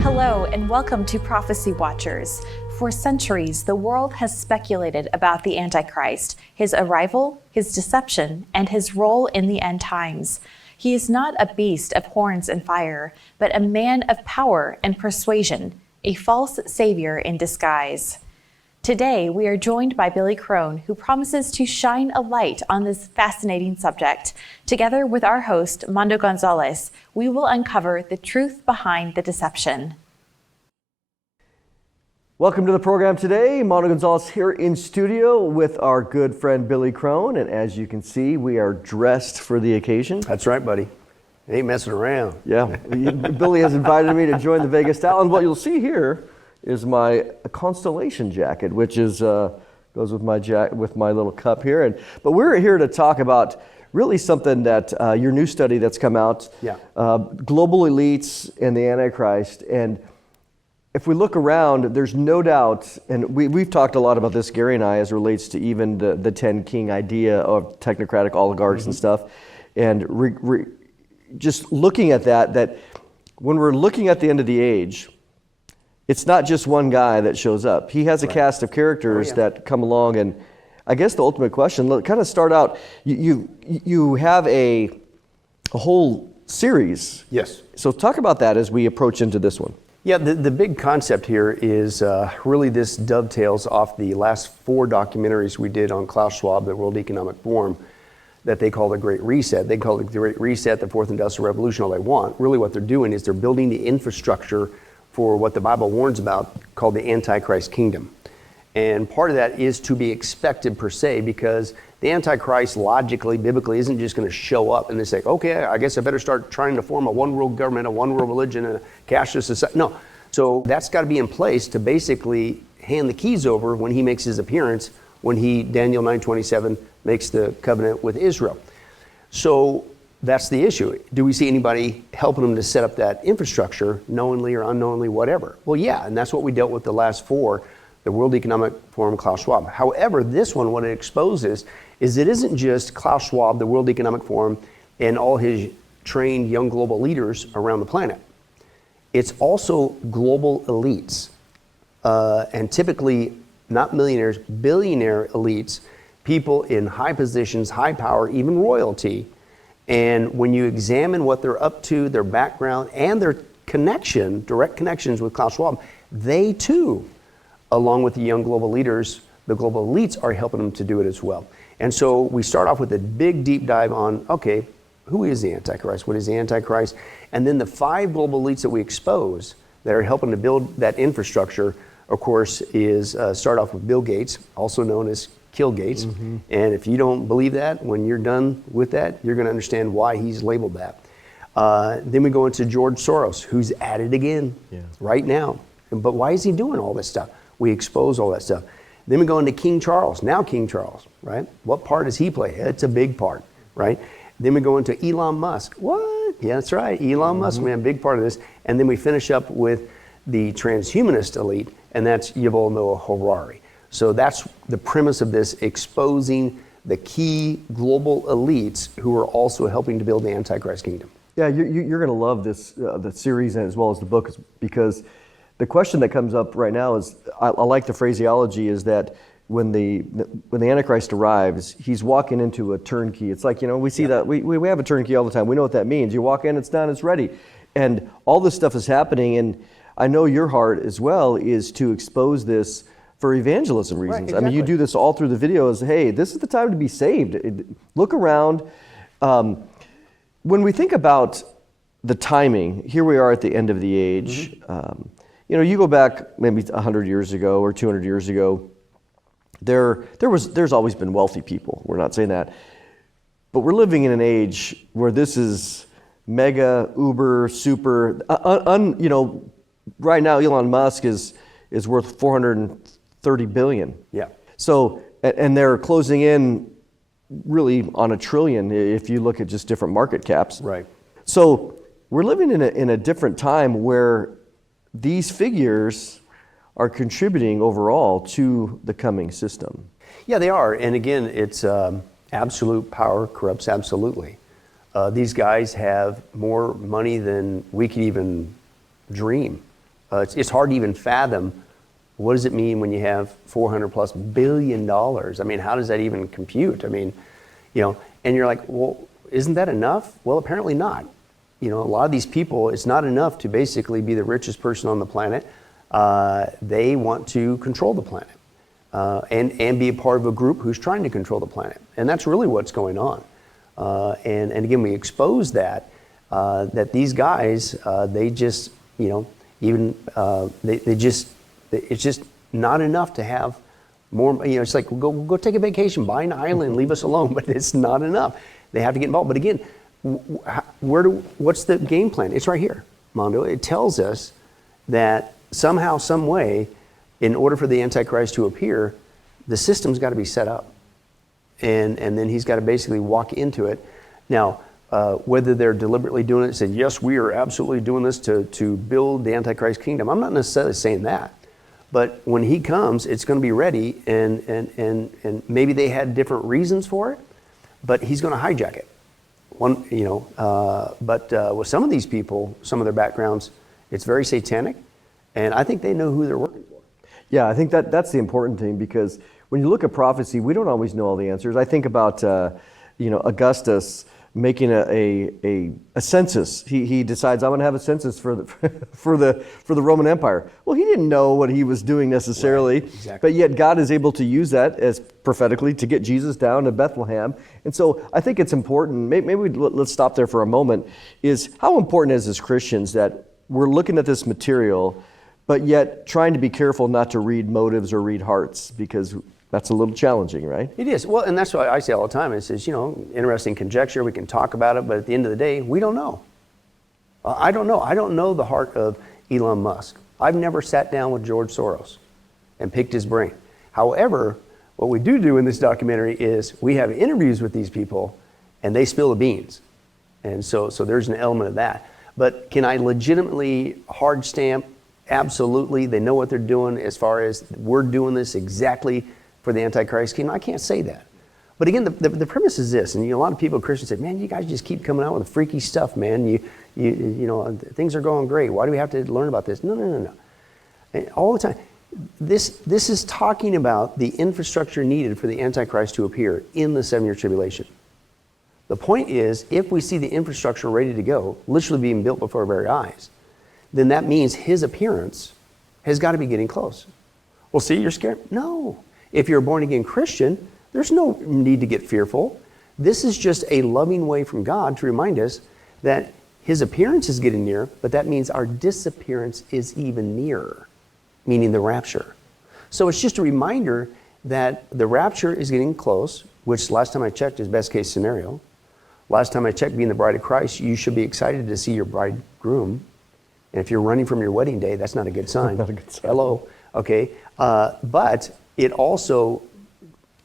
Hello, and welcome to Prophecy Watchers. For centuries, the world has speculated about the Antichrist, his arrival, his deception, and his role in the end times. He is not a beast of horns and fire, but a man of power and persuasion, a false savior in disguise. Today, we are joined by Billy Crone, who promises to shine a light on this fascinating subject. Together with our host, Mando Gonzalez, we will uncover the truth behind the deception. Welcome to the program today. Mando Gonzalez here in studio with our good friend Billy Crone, and as you can see, we are dressed for the occasion. That's right, buddy. Ain't messing around. Yeah, Billy has invited me to join the Vegas style, and what you'll see here is my constellation jacket, which is goes with my little cup here. But we're here to talk about really something that your new study that's come out, global elites and the Antichrist. And if we look around, there's no doubt, and we've talked a lot about this, Gary and I, as it relates to even the 10 king idea of technocratic oligarchs and stuff. And just looking at that when we're looking at the end of the age, it's not just one guy that shows up. He has a cast of characters that come along, and I guess the ultimate question, kind of start out, you have a whole series. Yes. So talk about that as we approach into this one. Yeah, the big concept here is really this dovetails off the last 4 documentaries we did on Klaus Schwab, the World Economic Forum, that they call the Great Reset. They call it the Great Reset, the Fourth Industrial Revolution, all they want. Really what they're doing is they're building the infrastructure for what the Bible warns about, called the Antichrist kingdom. And part of that is to be expected per se, because the Antichrist logically, biblically, isn't just going to show up and they say, okay, I guess I better start trying to form a one world government, a one world religion, and a cashless society. No. So that's got to be in place to basically hand the keys over when he makes his appearance, when he, Daniel 9:27, makes the covenant with Israel. So that's the issue. Do we see anybody helping them to set up that infrastructure, knowingly or unknowingly, whatever? Well, yeah, and that's what we dealt with the last 4, the World Economic Forum, Klaus Schwab. However, this one, what it exposes is it isn't just Klaus Schwab, the World Economic Forum, and all his trained young global leaders around the planet. It's also global elites, and typically not millionaires, billionaire elites, people in high positions, high power, even royalty. And when you examine what they're up to, their background, and their connection, direct connections with Klaus Schwab, they too, along with the young global leaders, the global elites, are helping them to do it as well. And so we start off with a big deep dive on, okay, who is the Antichrist? What is the Antichrist? And then the 5 global elites that we expose that are helping to build that infrastructure, of course, is start off with Bill Gates, also known as Kill Gates. And if you don't believe that, when you're done with that, you're going to understand why he's labeled that. Then we go into George Soros, who's at it again right now. But why is he doing all this stuff? We expose all that stuff. Then we go into King Charles, now King Charles, right? What part does he play? It's a big part, right? Then we go into Elon Musk. What? Yeah, that's right. Elon Musk, man, big part of this. And then we finish up with the transhumanist elite, and that's Yuval Noah Harari. So that's the premise of this, exposing the key global elites who are also helping to build the Antichrist kingdom. Yeah, you're going to love this the series as well as the book, because the question that comes up right now is, I like the phraseology, is that when the Antichrist arrives, he's walking into a turnkey. It's like, we see that, we have a turnkey all the time. We know what that means. You walk in, it's done, it's ready. And all this stuff is happening, and I know your heart as well is to expose this for evangelism reasons. Right, exactly. I mean, you do this all through the videos. Hey, this is the time to be saved. Look around. When we think about the timing, here we are at the end of the age. You go back maybe 100 years ago or 200 years ago, there's always been wealthy people. We're not saying that. But we're living in an age where this is mega, uber, super, right now Elon Musk is worth $430 billion. Yeah. So, and they're closing in really on $1 trillion if you look at just different market caps. Right. So we're living in a different time where these figures are contributing overall to the coming system. Yeah, they are. And again, it's absolute power corrupts absolutely. These guys have more money than we could even dream. It's hard to even fathom. What does it mean when you have $400+ billion? I mean, how does that even compute? I mean, and you're like, well, isn't that enough? Well, apparently not. A lot of these people, it's not enough to basically be the richest person on the planet. They want to control the planet and be a part of a group who's trying to control the planet. And that's really what's going on. And again, we expose that these guys, they just, it's just not enough to have more, it's like, go take a vacation, buy an island, leave us alone, but it's not enough. They have to get involved. But again, what's the game plan? It's right here, Mondo. It tells us that somehow, some way, in order for the Antichrist to appear, the system's got to be set up. And then he's got to basically walk into it. Now, whether they're deliberately doing it, saying, yes, we are absolutely doing this to build the Antichrist kingdom, I'm not necessarily saying that. But when he comes, it's going to be ready, and maybe they had different reasons for it, but he's going to hijack it. But with some of these people, some of their backgrounds, it's very satanic, and I think they know who they're working for. Yeah, I think that's the important thing, because when you look at prophecy, we don't always know all the answers. I think about Augustus making a census. He decides, I'm going to have a census for the Roman Empire. Well, he didn't know what he was doing necessarily, right, exactly. But yet God is able to use that as prophetically to get Jesus down to Bethlehem. And so I think it's important. Maybe let's stop there for a moment. Is how important is as Christians that we're looking at this material, but yet trying to be careful not to read motives or read hearts, because that's a little challenging, right? It is. Well, and that's what I say all the time. It says, interesting conjecture. We can talk about it, but at the end of the day, we don't know. I don't know. I don't know the heart of Elon Musk. I've never sat down with George Soros and picked his brain. However, what we do in this documentary is we have interviews with these people, and they spill the beans. And so there's an element of that. But can I legitimately hard stamp? Absolutely. They know what they're doing as far as we're doing this exactly for the Antichrist kingdom. I can't say that. But again, the premise is this, and a lot of people, Christians, say, man, you guys just keep coming out with freaky stuff, man. You things are going great. Why do we have to learn about this? No. And all the time. This is talking about the infrastructure needed for the Antichrist to appear in the 7-year tribulation. The point is, if we see the infrastructure ready to go, literally being built before our very eyes, then that means his appearance has got to be getting close. Well, see, you're scared? No. If you're a born-again Christian, there's no need to get fearful. This is just a loving way from God to remind us that his appearance is getting near, but that means our disappearance is even nearer, meaning the rapture. So it's just a reminder that the rapture is getting close, which last time I checked is best case scenario. Last time I checked, being the bride of Christ, you should be excited to see your bridegroom. And if you're running from your wedding day, that's not a good sign. Not a good sign. Hello. Okay. But it also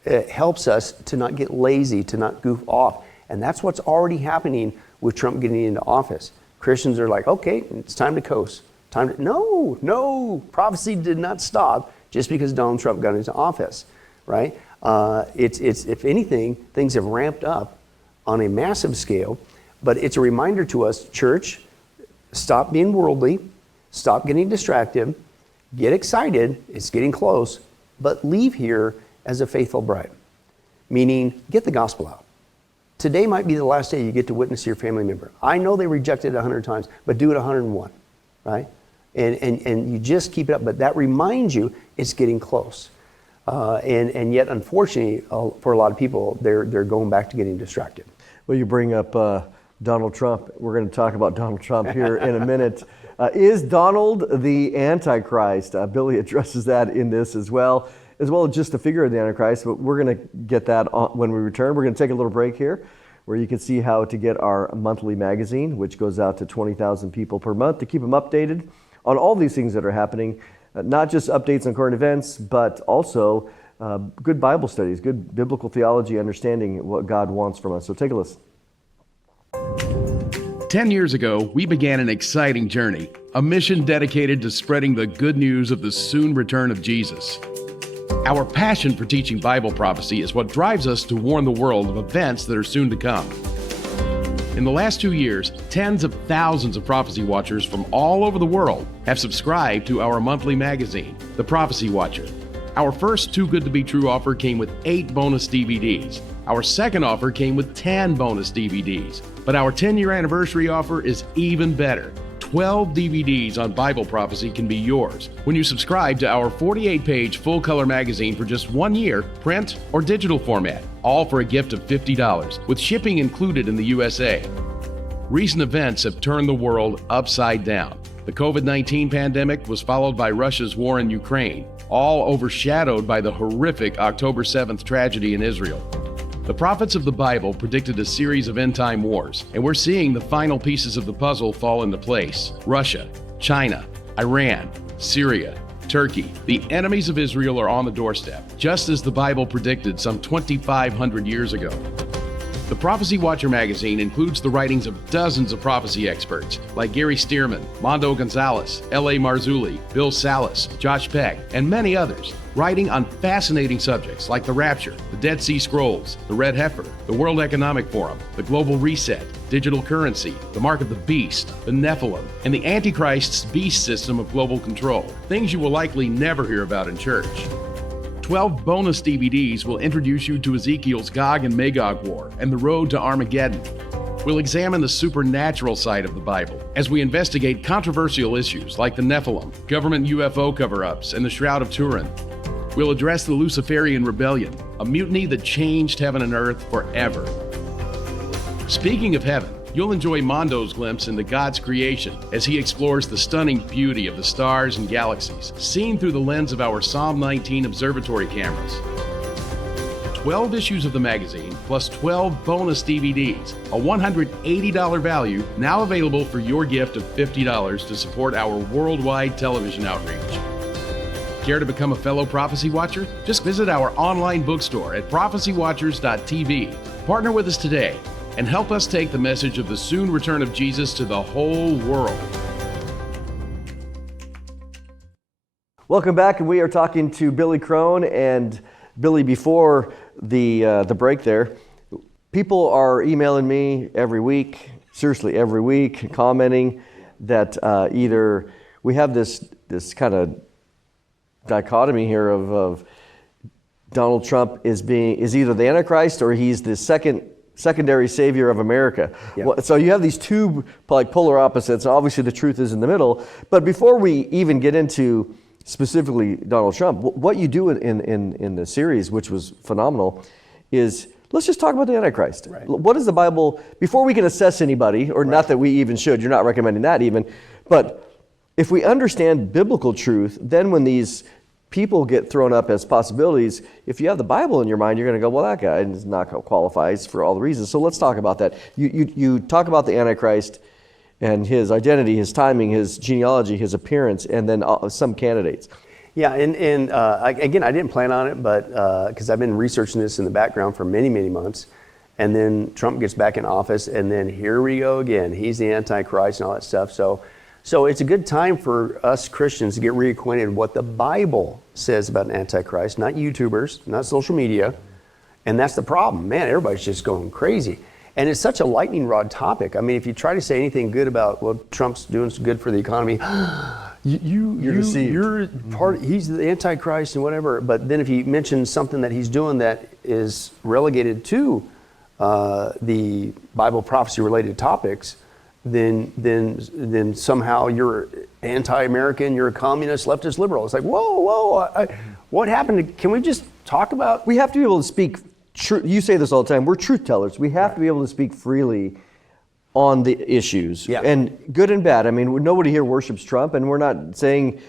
helps us to not get lazy, to not goof off. And that's what's already happening with Trump getting into office. Christians are like, okay, it's time to coast. No, prophecy did not stop just because Donald Trump got into office, right? It's if anything, things have ramped up on a massive scale, but it's a reminder to us, church, stop being worldly, stop getting distracted, get excited, it's getting close, but leave here as a faithful bride, meaning get the gospel out. Today might be the last day you get to witness to your family member. I know they rejected it 100 times, but do it 101, right? And you just keep it up, but that reminds you it's getting close. And yet, unfortunately, for a lot of people, they're going back to getting distracted. Well, you bring up Donald Trump. We're going to talk about Donald Trump here in a minute. Is Donald the Antichrist? Billy addresses that in this as well as just the figure of the Antichrist. But we're going to get that when we return. We're going to take a little break here where you can see how to get our monthly magazine, which goes out to 20,000 people per month to keep them updated on all these things that are happening, not just updates on current events, but also good Bible studies, good biblical theology, understanding what God wants from us. So take a listen. 10 years ago, we began an exciting journey, a mission dedicated to spreading the good news of the soon return of Jesus. Our passion for teaching Bible prophecy is what drives us to warn the world of events that are soon to come. In the last 2 years, tens of thousands of prophecy watchers from all over the world have subscribed to our monthly magazine, The Prophecy Watcher. Our first Too Good to Be True offer came with 8 bonus DVDs. Our second offer came with 10 bonus DVDs. But our 10-year anniversary offer is even better. 12 DVDs on Bible prophecy can be yours when you subscribe to our 48-page full-color magazine for just 1 year, print or digital format, all for a gift of $50, with shipping included in the USA. Recent events have turned the world upside down. The COVID-19 pandemic was followed by Russia's war in Ukraine, all overshadowed by the horrific October 7th tragedy in Israel. The prophets of the Bible predicted a series of end-time wars, and we're seeing the final pieces of the puzzle fall into place. Russia, China, Iran, Syria, Turkey. The enemies of Israel are on the doorstep, just as the Bible predicted some 2,500 years ago. The Prophecy Watcher magazine includes the writings of dozens of prophecy experts like Gary Stearman, Mondo Gonzalez, L.A. Marzulli, Bill Salas, Josh Peck, and many others, writing on fascinating subjects like the Rapture, the Dead Sea Scrolls, the Red Heifer, the World Economic Forum, the Global Reset, digital currency, the Mark of the Beast, the Nephilim, and the Antichrist's beast system of global control, things you will likely never hear about in church. 12 bonus DVDs will introduce you to Ezekiel's Gog and Magog war and the road to Armageddon. We'll examine the supernatural side of the Bible as we investigate controversial issues like the Nephilim, government UFO cover-ups, and the Shroud of Turin. We'll address the Luciferian Rebellion, a mutiny that changed heaven and earth forever. Speaking of heaven, you'll enjoy Mondo's glimpse into God's creation as he explores the stunning beauty of the stars and galaxies, seen through the lens of our Psalm 19 observatory cameras. 12 issues of the magazine, plus 12 bonus DVDs, a $180 value, now available for your gift of $50 to support our worldwide television outreach. Care to become a fellow Prophecy Watcher? Just visit our online bookstore at prophecywatchers.tv. Partner with us today and help us take the message of the soon return of Jesus to the whole world. Welcome back, and we are talking to Billy Crone. And Billy, before the break there, people are emailing me every week, seriously every week, commenting that either we have this kind of dichotomy here of Donald Trump is either the Antichrist or he's the secondary savior of America. Yeah. So you have these two like polar opposites. Obviously, the truth is in the middle. But before we even get into specifically Donald Trump, what you do in the series, which was phenomenal, is let's just talk about the Antichrist. Right. What is the Bible, before we can assess anybody, or not that we even should, you're not recommending that even, but if we understand biblical truth, then when these people get thrown up as possibilities, if you have the Bible in your mind, you're going to go, well, that guy is not qualifies for all the reasons. So let's talk about that. You talk about the Antichrist and his identity, his timing, his genealogy, his appearance, and then some candidates. Yeah, and again, I didn't plan on it, but because I've been researching this in the background for many, many months, and then Trump gets back in office, and then here we go again. He's the Antichrist and all that stuff. So it's a good time for us Christians to get reacquainted with what the Bible says about an Antichrist, not YouTubers, not social media. And that's the problem. Man, everybody's just going crazy. And it's such a lightning rod topic. I mean, if you try to say anything good about, well, Trump's doing good for the economy, you're part. He's the Antichrist and whatever. But then if he mentions something that he's doing that is relegated to the Bible prophecy related topics, then somehow you're anti-American, you're a communist, leftist, liberal. It's like, whoa, what happened? Can we just talk about? We have to be able to speak truth. You say this all the time. We're truth tellers. We have to be able to speak freely on the issues, and good and bad. I mean, nobody here worships Trump, and we're not saying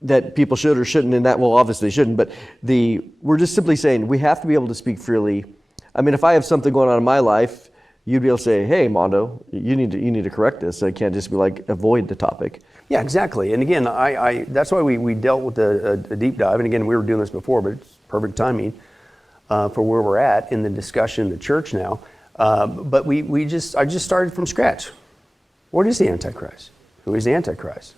that people should or shouldn't, and that, well, obviously shouldn't, but we're just simply saying we have to be able to speak freely. I mean, if I have something going on in my life, you'd be able to say, hey, Mondo, you need to correct this. So I can't just be like, avoid the topic. Yeah, exactly. And again, I that's why we dealt with a deep dive. And again, we were doing this before, but it's perfect timing for where we're at in the discussion in the church now. But I just started from scratch. What is the Antichrist? Who is the Antichrist?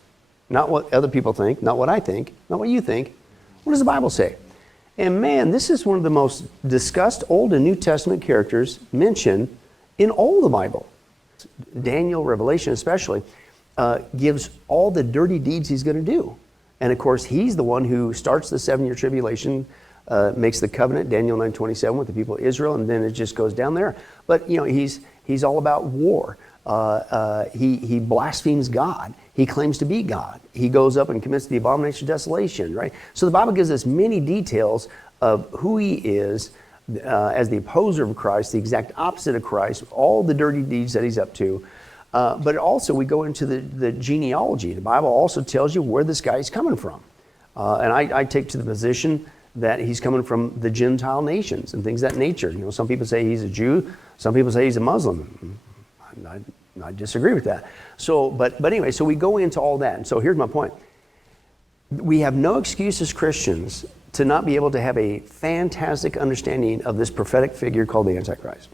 Not what other people think, not what I think, not what you think. What does the Bible say? And man, this is one of the most discussed Old and New Testament characters mentioned in all the Bible. Daniel, Revelation especially, gives all the dirty deeds he's going to do. And of course, he's the one who starts the 7-year tribulation, makes the covenant, Daniel 9:27, with the people of Israel, and then it just goes down there. But you know, he's all about war. He blasphemes God. He claims to be God. He goes up and commits the abomination of desolation, right? So the Bible gives us many details of who he is as the opposer of Christ, the exact opposite of Christ, all the dirty deeds that he's up to. But also we go into the genealogy. The Bible also tells you where this guy is coming from. And I take to the position that he's coming from the Gentile nations and things of that nature. You know, some people say he's a Jew. Some people say he's a Muslim. I disagree with that. So, but anyway, so we go into all that. And so here's my point. We have no excuse as Christians to not be able to have a fantastic understanding of this prophetic figure called the Antichrist.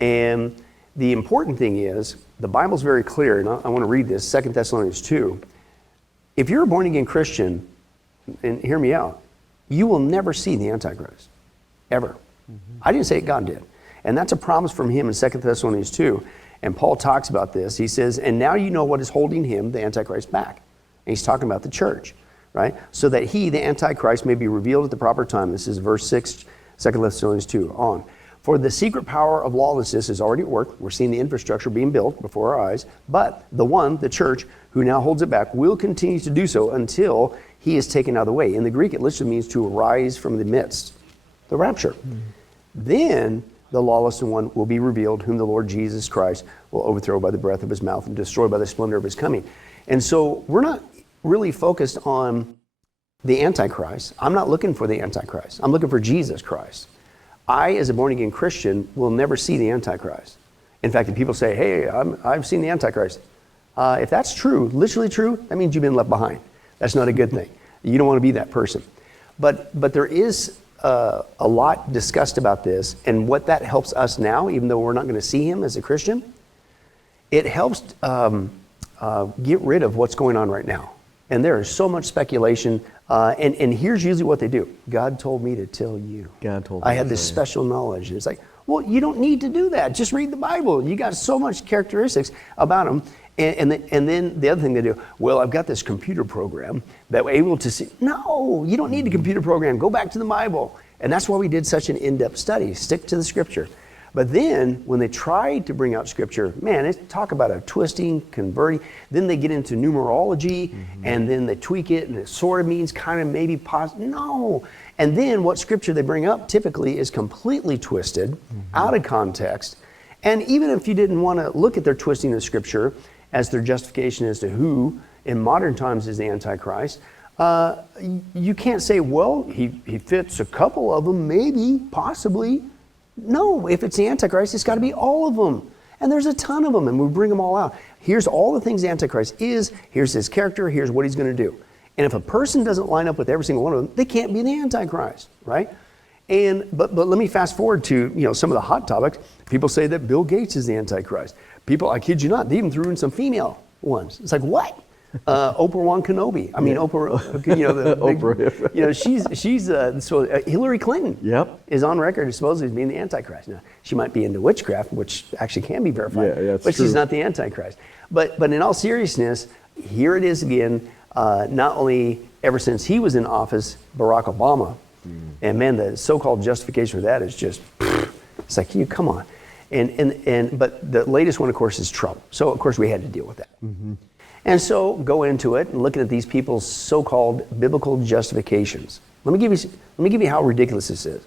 And the important thing is, the Bible's very clear, and I want to read this, 2 Thessalonians 2. If you're a born-again Christian, and hear me out, you will never see the Antichrist, ever. I didn't say it, God did. And that's a promise from him in 2 Thessalonians 2. And Paul talks about this. He says, and now you know what is holding him, the Antichrist, back. And he's talking about the church, right? So that he, the Antichrist, may be revealed at the proper time. This is verse 6, 2 Thessalonians 2, on. For the secret power of lawlessness is already at work. We're seeing the infrastructure being built before our eyes. But the one, the church, who now holds it back, will continue to do so until he is taken out of the way. In the Greek, it literally means to arise from the midst, the rapture. Then the lawless one will be revealed, whom the Lord Jesus Christ will overthrow by the breath of his mouth and destroy by the splendor of his coming. And so we're not really focused on the Antichrist. I'm not looking for the Antichrist. I'm looking for Jesus Christ. I, as a born-again Christian, will never see the Antichrist. In fact, if people say, hey, I've seen the Antichrist, if that's true, literally true, that means you've been left behind. That's not a good thing. You don't want to be that person. But there is a lot discussed about this, and what that helps us now, even though we're not going to see him as a Christian, it helps get rid of what's going on right now. And there is so much speculation, and here's usually what they do. God told me to tell you. God told me. I had this special knowledge. And it's like, well, you don't need to do that. Just read the Bible. You got so much characteristics about him. And then the other thing they do, well, I've got this computer program that we're able to see. No, you don't need a computer program. Go back to the Bible. And that's why we did such an in-depth study. Stick to the Scripture. But then when they tried to bring out Scripture, man, they talk about a twisting, converting. Then they get into numerology, and then they tweak it, and it sort of means kind of maybe positive. No. And then what Scripture they bring up typically is completely twisted, out of context. And even if you didn't want to look at their twisting of Scripture as their justification as to who in modern times is the Antichrist, you can't say, well, he fits a couple of them, maybe, possibly. No, if it's the Antichrist, it's got to be all of them. And there's a ton of them, and we bring them all out. Here's all the things the Antichrist is, here's his character, here's what he's going to do. And if a person doesn't line up with every single one of them, they can't be the Antichrist, right? But let me fast forward to some of the hot topics. People say that Bill Gates is the Antichrist. People, I kid you not, they even threw in some female ones. It's like, what? Oprah Kenobi. I mean, Oprah, Oprah. She's Hillary Clinton is on record as supposedly as being the Antichrist. Now, she might be into witchcraft, which actually can be verified, but she's not the Antichrist. But in all seriousness, here it is again, not only ever since he was in office, Barack Obama, and man, the so-called justification for that is just, it's like, come on. But the latest one, of course, is Trump. So, of course, we had to deal with that. And so go into it and looking at these people's so-called biblical justifications. Let me give you how ridiculous this is.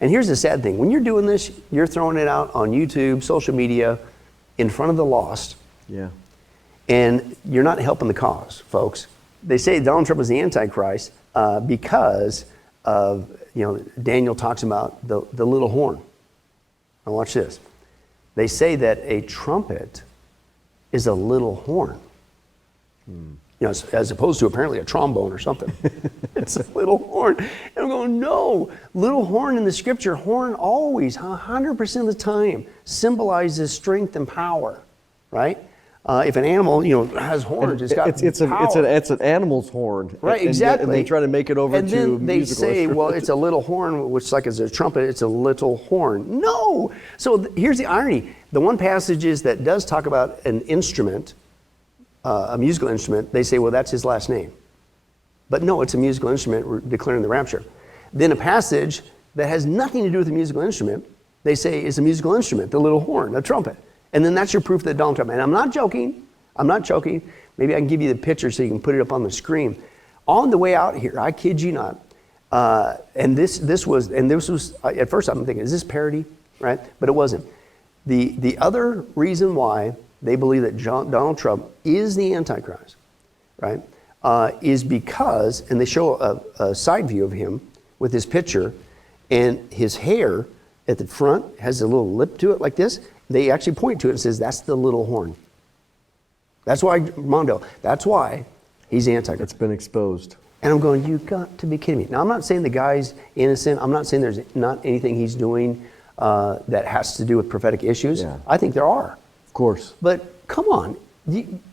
And here's the sad thing. When you're doing this, you're throwing it out on YouTube, social media, in front of the lost. Yeah. And you're not helping the cause, folks. They say Donald Trump is the Antichrist because of, Daniel talks about the little horn. Now watch this. They say that a trumpet is a little horn. You know, as opposed to apparently a trombone or something. It's a little horn. And I'm going, no, little horn in the scripture, horn always, 100% of the time, symbolizes strength and power, right? If an animal, you know, has horns, it's got power. It's an animal's horn. Right, exactly. And they try to make it over and to musical then they say, well, it's a little horn, which like as a trumpet, it's a little horn. No! So here's the irony. The one passage is that does talk about an instrument, a musical instrument, they say, well, that's his last name. But no, it's a musical instrument declaring the rapture. Then a passage that has nothing to do with the musical instrument, they say is a musical instrument, the little horn, the trumpet. And then that's your proof that Donald Trump, and I'm not joking, maybe I can give you the picture so you can put it up on the screen. On the way out here, I kid you not, and this was, at first I'm thinking, is this parody, right? But it wasn't. The other reason why they believe that Donald Trump is the Antichrist, right, is because, and they show a side view of him with his picture, and his hair at the front has a little lip to it like this. They actually point to it and says, that's the little horn. That's why, Mondo, that's why he's the Antichrist. It's been exposed. And I'm going, you got to be kidding me. Now, I'm not saying the guy's innocent. I'm not saying there's not anything he's doing that has to do with prophetic issues. Yeah. I think there are. Of course. But come on,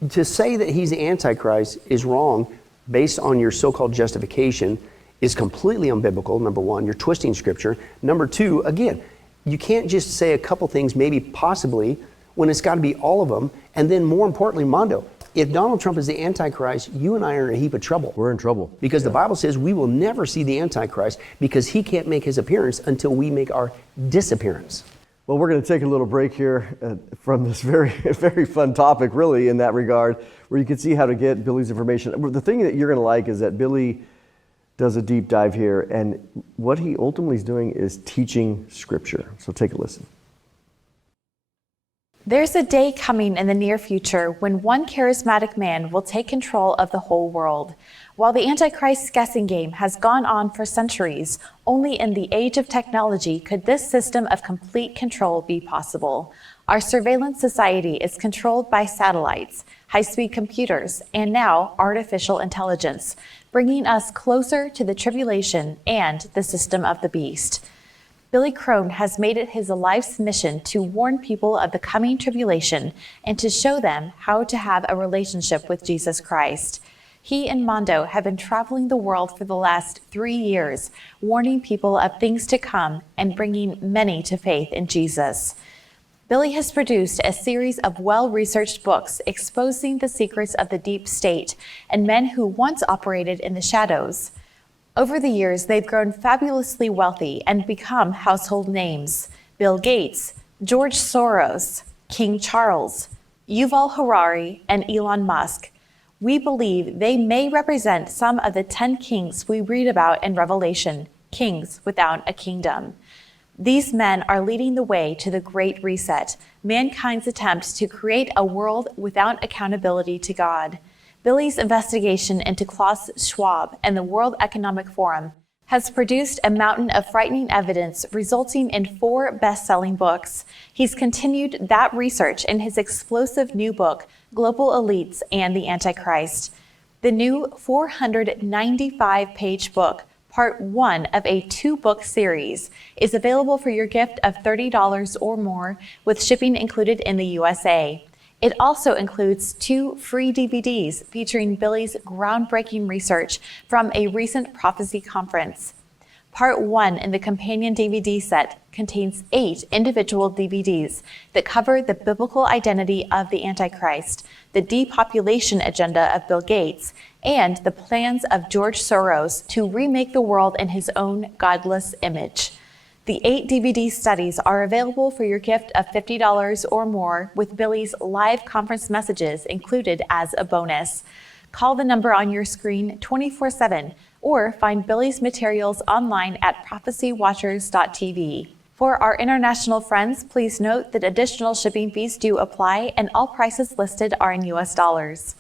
to say that he's the Antichrist is wrong based on your so-called justification is completely unbiblical, number one. You're twisting scripture. Number two, again, you can't just say a couple things, maybe possibly, when it's got to be all of them. And then more importantly, Mondo, if Donald Trump is the Antichrist, you and I are in a heap of trouble. We're in trouble. Because the Bible says we will never see the Antichrist because he can't make his appearance until we make our disappearance. Well, we're going to take a little break here from this very, very fun topic, really, in that regard, where you can see how to get Billy's information. The thing that you're going to like is that Billy does a deep dive here, and what he ultimately is doing is teaching Scripture. So take a listen. There's a day coming in the near future when one charismatic man will take control of the whole world. While the Antichrist's guessing game has gone on for centuries, only in the age of technology could this system of complete control be possible. Our surveillance society is controlled by satellites, high-speed computers, and now artificial intelligence, bringing us closer to the tribulation and the system of the beast. Billy Crone has made it his life's mission to warn people of the coming tribulation and to show them how to have a relationship with Jesus Christ. He and Mondo have been traveling the world for the last 3 years, warning people of things to come and bringing many to faith in Jesus. Billy has produced a series of well-researched books exposing the secrets of the deep state and men who once operated in the shadows. Over the years, they've grown fabulously wealthy and become household names. Bill Gates, George Soros, King Charles, Yuval Harari, and Elon Musk. We believe they may represent some of the 10 kings we read about in Revelation, kings without a kingdom. These men are leading the way to the Great Reset, mankind's attempt to create a world without accountability to God. Billy's investigation into Klaus Schwab and the World Economic Forum has produced a mountain of frightening evidence resulting in 4 best-selling books. He's continued that research in his explosive new book, Global Elites and the Antichrist. The new 495-page book, part 1 of a 2-book series, is available for your gift of $30 or more, with shipping included in the USA. It also includes 2 free DVDs featuring Billy's groundbreaking research from a recent prophecy conference. Part 1 in the companion DVD set contains 8 individual DVDs that cover the biblical identity of the Antichrist, the depopulation agenda of Bill Gates, and the plans of George Soros to remake the world in his own godless image. The 8 DVD studies are available for your gift of $50 or more, with Billy's live conference messages included as a bonus. Call the number on your screen 24/7 or find Billy's materials online at prophecywatchers.tv. For our international friends, please note that additional shipping fees do apply and all prices listed are in US dollars.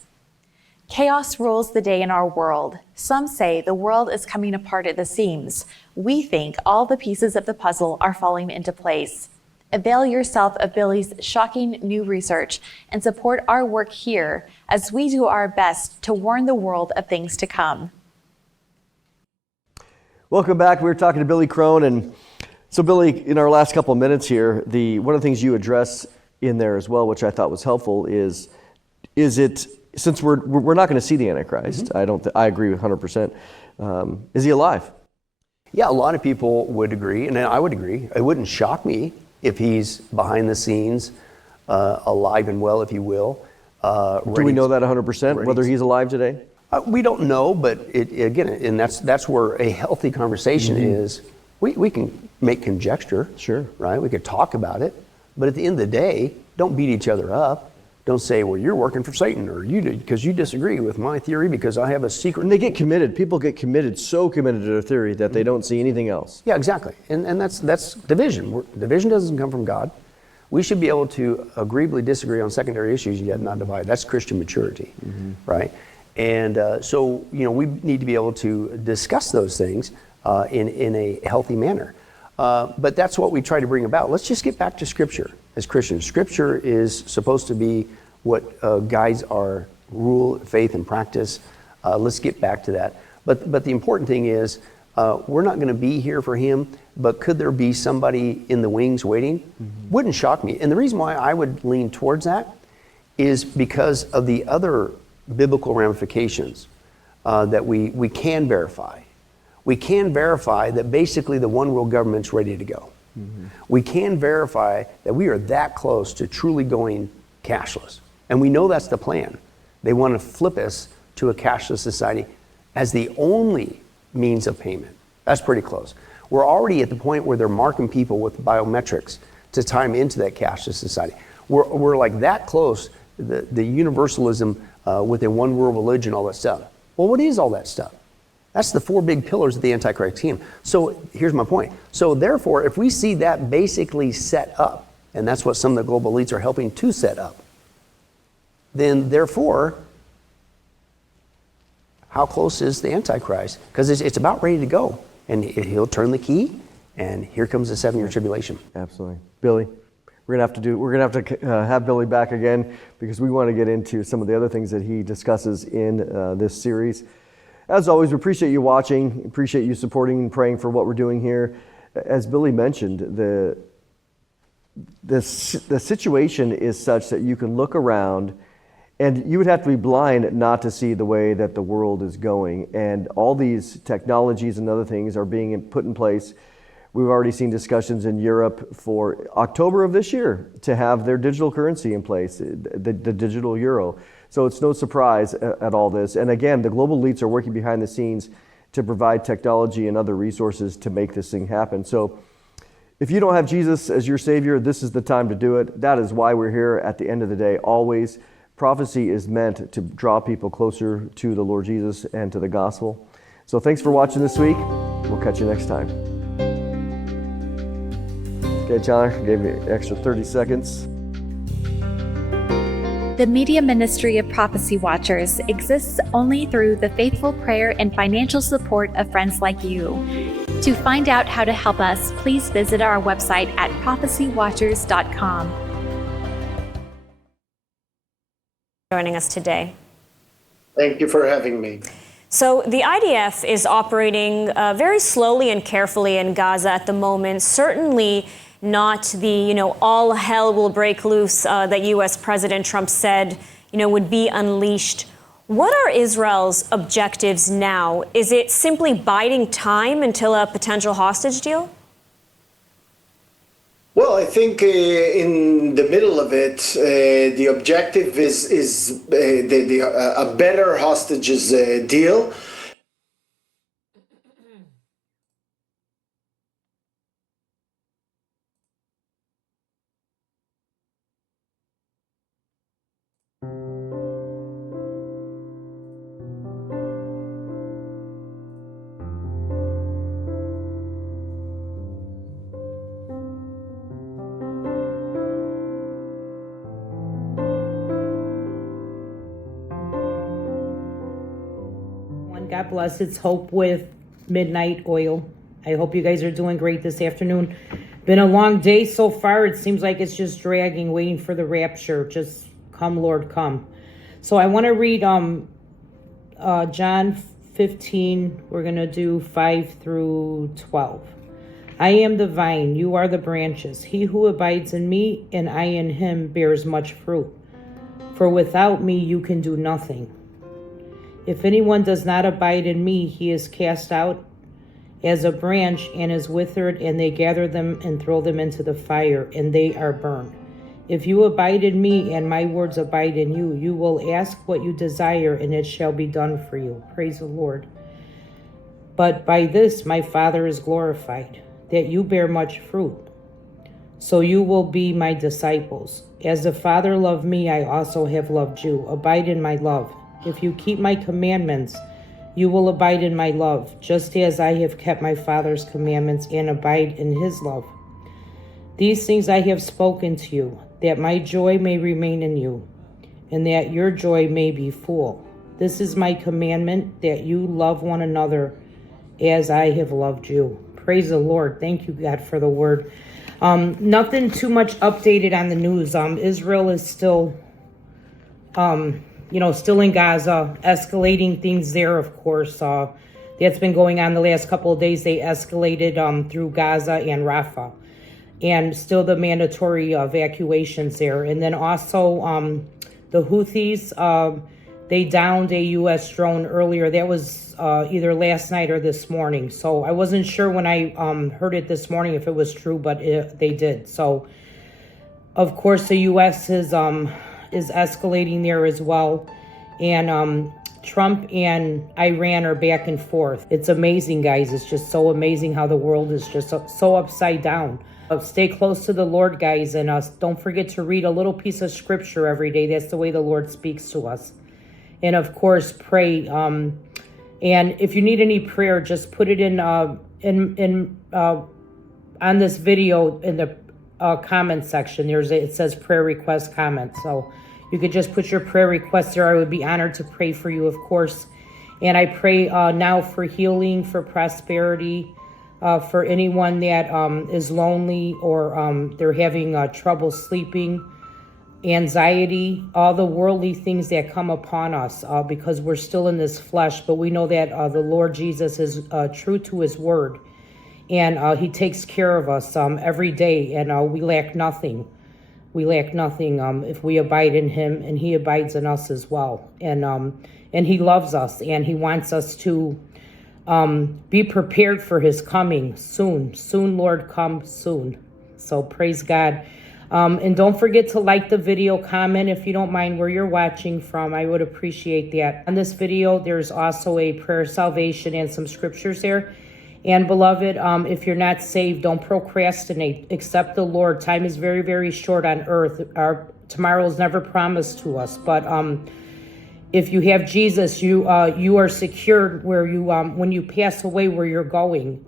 Chaos rules the day in our world. Some say the world is coming apart at the seams. We think all the pieces of the puzzle are falling into place. Avail yourself of Billy's shocking new research and support our work here as we do our best to warn the world of things to come. Welcome back. We were talking to Billy Crone, and so Billy, in our last couple of minutes here, one of the things you address in there as well, which I thought was helpful, is it, since we're not going to see the Antichrist, I agree with 100%. Is he alive? Yeah, a lot of people would agree, and I would agree. It wouldn't shock me if he's behind the scenes, alive and well, if you will. Do we know that 100%, whether he's alive today? We don't know, but again, and that's where a healthy conversation is. We can make conjecture, sure, right? We could talk about it, but at the end of the day, don't beat each other up. Don't say, well, you're working for Satan, or you did because you disagree with my theory because I have a secret. And they get committed. People get committed, so committed to their theory that they don't see anything else. Yeah, exactly. And that's division. Division doesn't come from God. We should be able to agreeably disagree on secondary issues, yet not divide. That's Christian maturity, right? And so, we need to be able to discuss those things in a healthy manner. But that's what we try to bring about. Let's just get back to Scripture as Christians. Scripture is supposed to be what guides our rule, faith, and practice. Let's get back to that. But the important thing is, we're not going to be here for him, but could there be somebody in the wings waiting? Wouldn't shock me. And the reason why I would lean towards that is because of the other biblical ramifications that we can verify. We can verify that basically the one world government's ready to go. We can verify that we are that close to truly going cashless. And we know that's the plan. They want to flip us to a cashless society as the only means of payment. That's pretty close. We're already at the point where they're marking people with biometrics to tie them into that cashless society. We're like that close, the universalism within one world religion, all that stuff. Well, what is all that stuff? That's the four big pillars of the Antichrist kingdom. So here's my point. So therefore, if we see that basically set up, and that's what some of the global elites are helping to set up, then therefore, how close is the Antichrist? Because it's about ready to go. And he'll turn the key, and here comes the 7-year tribulation. Absolutely. Billy, we're gonna have to have Billy back again, because we want to get into some of the other things that he discusses in this series. As always, we appreciate you watching, appreciate you supporting and praying for what we're doing here. As Billy mentioned, the situation is such that you can look around, and you would have to be blind not to see the way that the world is going. And all these technologies and other things are being put in place. We've already seen discussions in Europe for October of this year to have their digital currency in place, the digital euro. So it's no surprise at all this. And again, the global elites are working behind the scenes to provide technology and other resources to make this thing happen. So if you don't have Jesus as your Savior, this is the time to do it. That is why we're here at the end of the day, always. Prophecy is meant to draw people closer to the Lord Jesus and to the gospel. So thanks for watching this week. We'll catch you next time. Okay, John, gave me an extra 30 seconds. The media ministry of Prophecy Watchers exists only through the faithful prayer and financial support of friends like you. To find out how to help us, please visit our website at prophecywatchers.com. Joining us today. Thank you for having me. So the IDF is operating very slowly and carefully in Gaza at the moment. Certainly not the, all hell will break loose that U.S. President Trump said, would be unleashed. What are Israel's objectives now? Is it simply biding time until a potential hostage deal? Well, I think in the middle of it, the objective is a better hostages deal. God bless. It's Hope with Midnight Oil. I hope you guys are doing great this afternoon. Been a long day so far. It seems like it's just dragging, waiting for the rapture. Just come, Lord, come. So I want to read John 15. We're going to do 5 through 12. I am the vine, you are the branches. He who abides in me and I in him bears much fruit. For without me you can do nothing. If anyone does not abide in me, he is cast out as a branch and is withered, and they gather them and throw them into the fire, and they are burned. If you abide in me and my words abide in you, you will ask what you desire, and it shall be done for you. Praise the Lord. But by this my Father is glorified, that you bear much fruit, so you will be my disciples. As the Father loved me, I also have loved you. Abide in my love. If you keep my commandments, you will abide in my love, just as I have kept my Father's commandments and abide in his love. These things I have spoken to you, that my joy may remain in you, and that your joy may be full. This is my commandment, that you love one another as I have loved you. Praise the Lord. Thank you, God, for the word. Nothing too much updated on the news. Israel is still, still in Gaza, escalating things there, of course. That's been going on the last couple of days. They escalated through Gaza and Rafah, and still the mandatory evacuations there. And then also the Houthis, they downed a U.S. drone earlier. That was either last night or this morning. So I wasn't sure when I heard it this morning if it was true, but they did. So, of course, the U.S. is escalating there as well. And Trump and Iran are back and forth. It's amazing, guys. It's just so amazing how the world is just so upside down. Stay close to the Lord, guys, and don't forget to read a little piece of scripture every day. That's the way the Lord speaks to us. And of course, pray. And if you need any prayer, just put it in on this video in the comment section. It says prayer request comment. So you could just put your prayer request there. I would be honored to pray for you, of course. And I pray now for healing, for prosperity, for anyone that is lonely or they're having trouble sleeping, anxiety, all the worldly things that come upon us because we're still in this flesh. But we know that the Lord Jesus is true to his word, and he takes care of us every day, and we lack nothing. We lack nothing if we abide in him, and he abides in us as well. And he loves us, and he wants us to be prepared for his coming soon. Soon, Lord, come soon. So praise God. And don't forget to like the video, comment if you don't mind where you're watching from. I would appreciate that. On this video, there's also a prayer of salvation and some scriptures there. And beloved, if you're not saved, don't procrastinate. Accept the Lord. Time is very, very short on earth. Our tomorrow is never promised to us. But if you have Jesus, you are secured where you when you pass away, where you're going.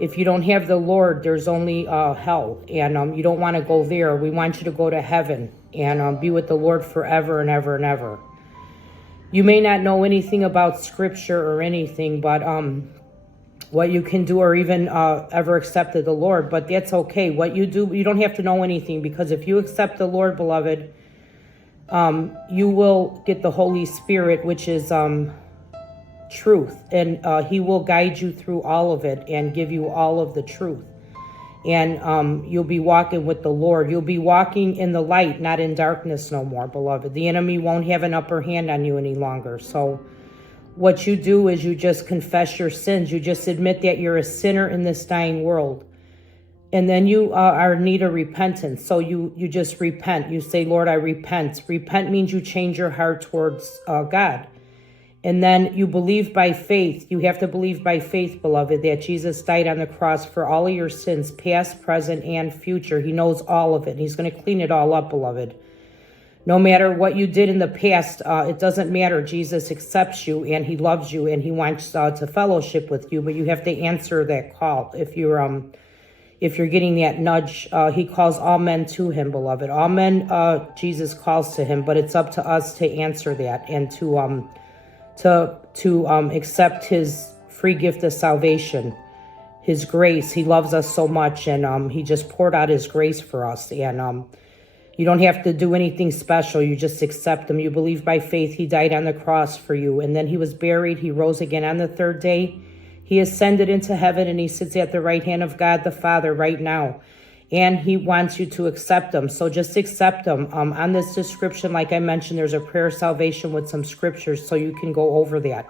If you don't have the Lord, there's only hell, and you don't want to go there. We want you to go to heaven and be with the Lord forever and ever and ever. You may not know anything about Scripture or anything, but what you can do or even ever accepted the Lord, but that's okay. What you do, you don't have to know anything, because if you accept the Lord, beloved, you will get the Holy Spirit, which is truth, and he will guide you through all of it and give you all of the truth. And you'll be walking with the Lord. You'll be walking in the light, not in darkness no more, beloved. The enemy won't have an upper hand on you any longer. So what you do is you just confess your sins. You just admit that you're a sinner in this dying world. And then you are in need of repentance. So you just repent. You say, Lord, I repent. Repent means you change your heart towards God. And then you believe by faith. You have to believe by faith, beloved, that Jesus died on the cross for all of your sins, past, present, and future. He knows all of it. He's going to clean it all up, beloved. No matter what you did in the past, it doesn't matter. Jesus accepts you, and he loves you, and he wants to fellowship with you. But you have to answer that call. If you're getting that nudge, he calls all men to him, beloved. All men, Jesus calls to him. But it's up to us to answer that and to accept his free gift of salvation. His grace. He loves us so much, and He just poured out His grace for us. And you don't have to do anything special. You just accept Him. You believe by faith He died on the cross for you, and then He was buried. He rose again on the third day. He ascended into heaven, and He sits at the right hand of God the Father right now. And He wants you to accept Him. So just accept Him. On this description, like I mentioned, there's a prayer of salvation with some scriptures, so you can go over that.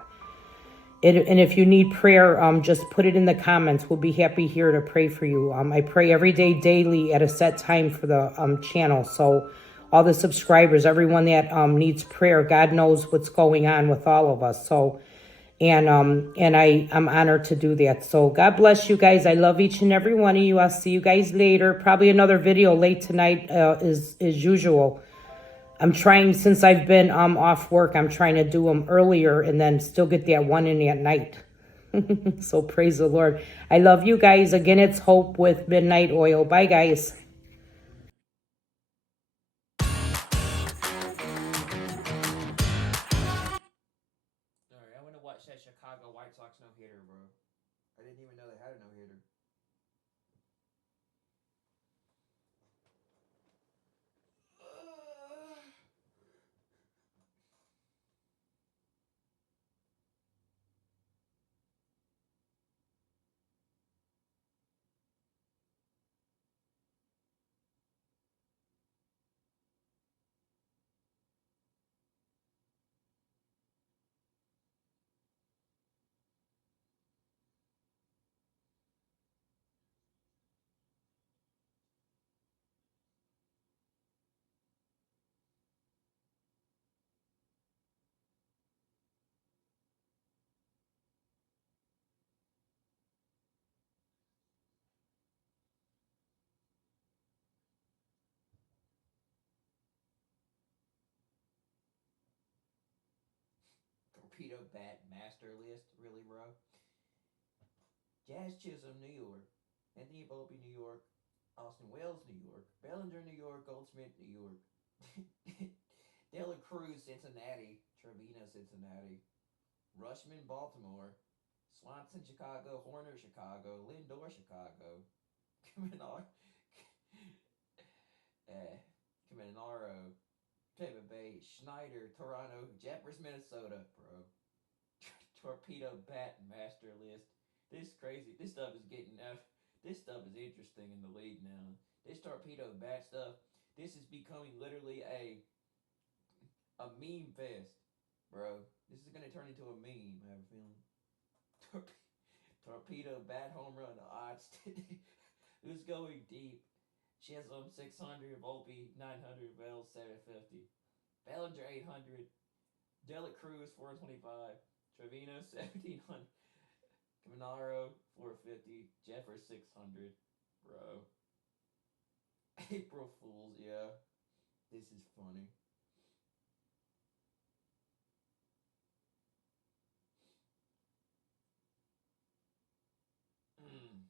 And if you need prayer, just put it in the comments. We'll be happy here to pray for you. I pray every day, daily, at a set time for the channel. So all the subscribers, everyone that needs prayer, God knows what's going on with all of us. So, and I'm honored to do that. So God bless you guys. I love each and every one of you. I'll see you guys later. Probably another video late tonight, as usual. I'm trying, since I've been off work, I'm trying to do them earlier and then still get that one in at night. So praise the Lord. I love you guys. Again, it's Hope with Midnight Oil. Bye, guys. Alright, I want to watch that Chicago White Sox no-hitter, bro. I didn't even know they had a no-hitter. Torpedo Bat Master List? Really, bro? Jazz Chisholm, New York. Anthony Volpe, New York. Austin Wells, New York. Bellinger, New York. Goldsmith, New York. Dela Cruz, Cincinnati. Trevino, Cincinnati. Rushman, Baltimore. Swanson, Chicago. Horner, Chicago. Lindor, Chicago. Kamenar. Caminaro. Tampa Bay. Schneider, Toronto. Jeffers, Minnesota, bro. Torpedo Bat Master List. This is crazy. This stuff is getting this stuff is interesting in the league now. This torpedo bat stuff. This is becoming literally a meme fest, bro. This is gonna turn into a meme. I have a feeling. Torpedo bat home run odds. Who's going deep? Chisholm 600, Volpe 900, Wells 750, Bellinger 800, Dela Cruz 425, Trevino 1700. Caminaro 450, Jeffers 600, bro. April Fools, yeah. This is funny. Mm.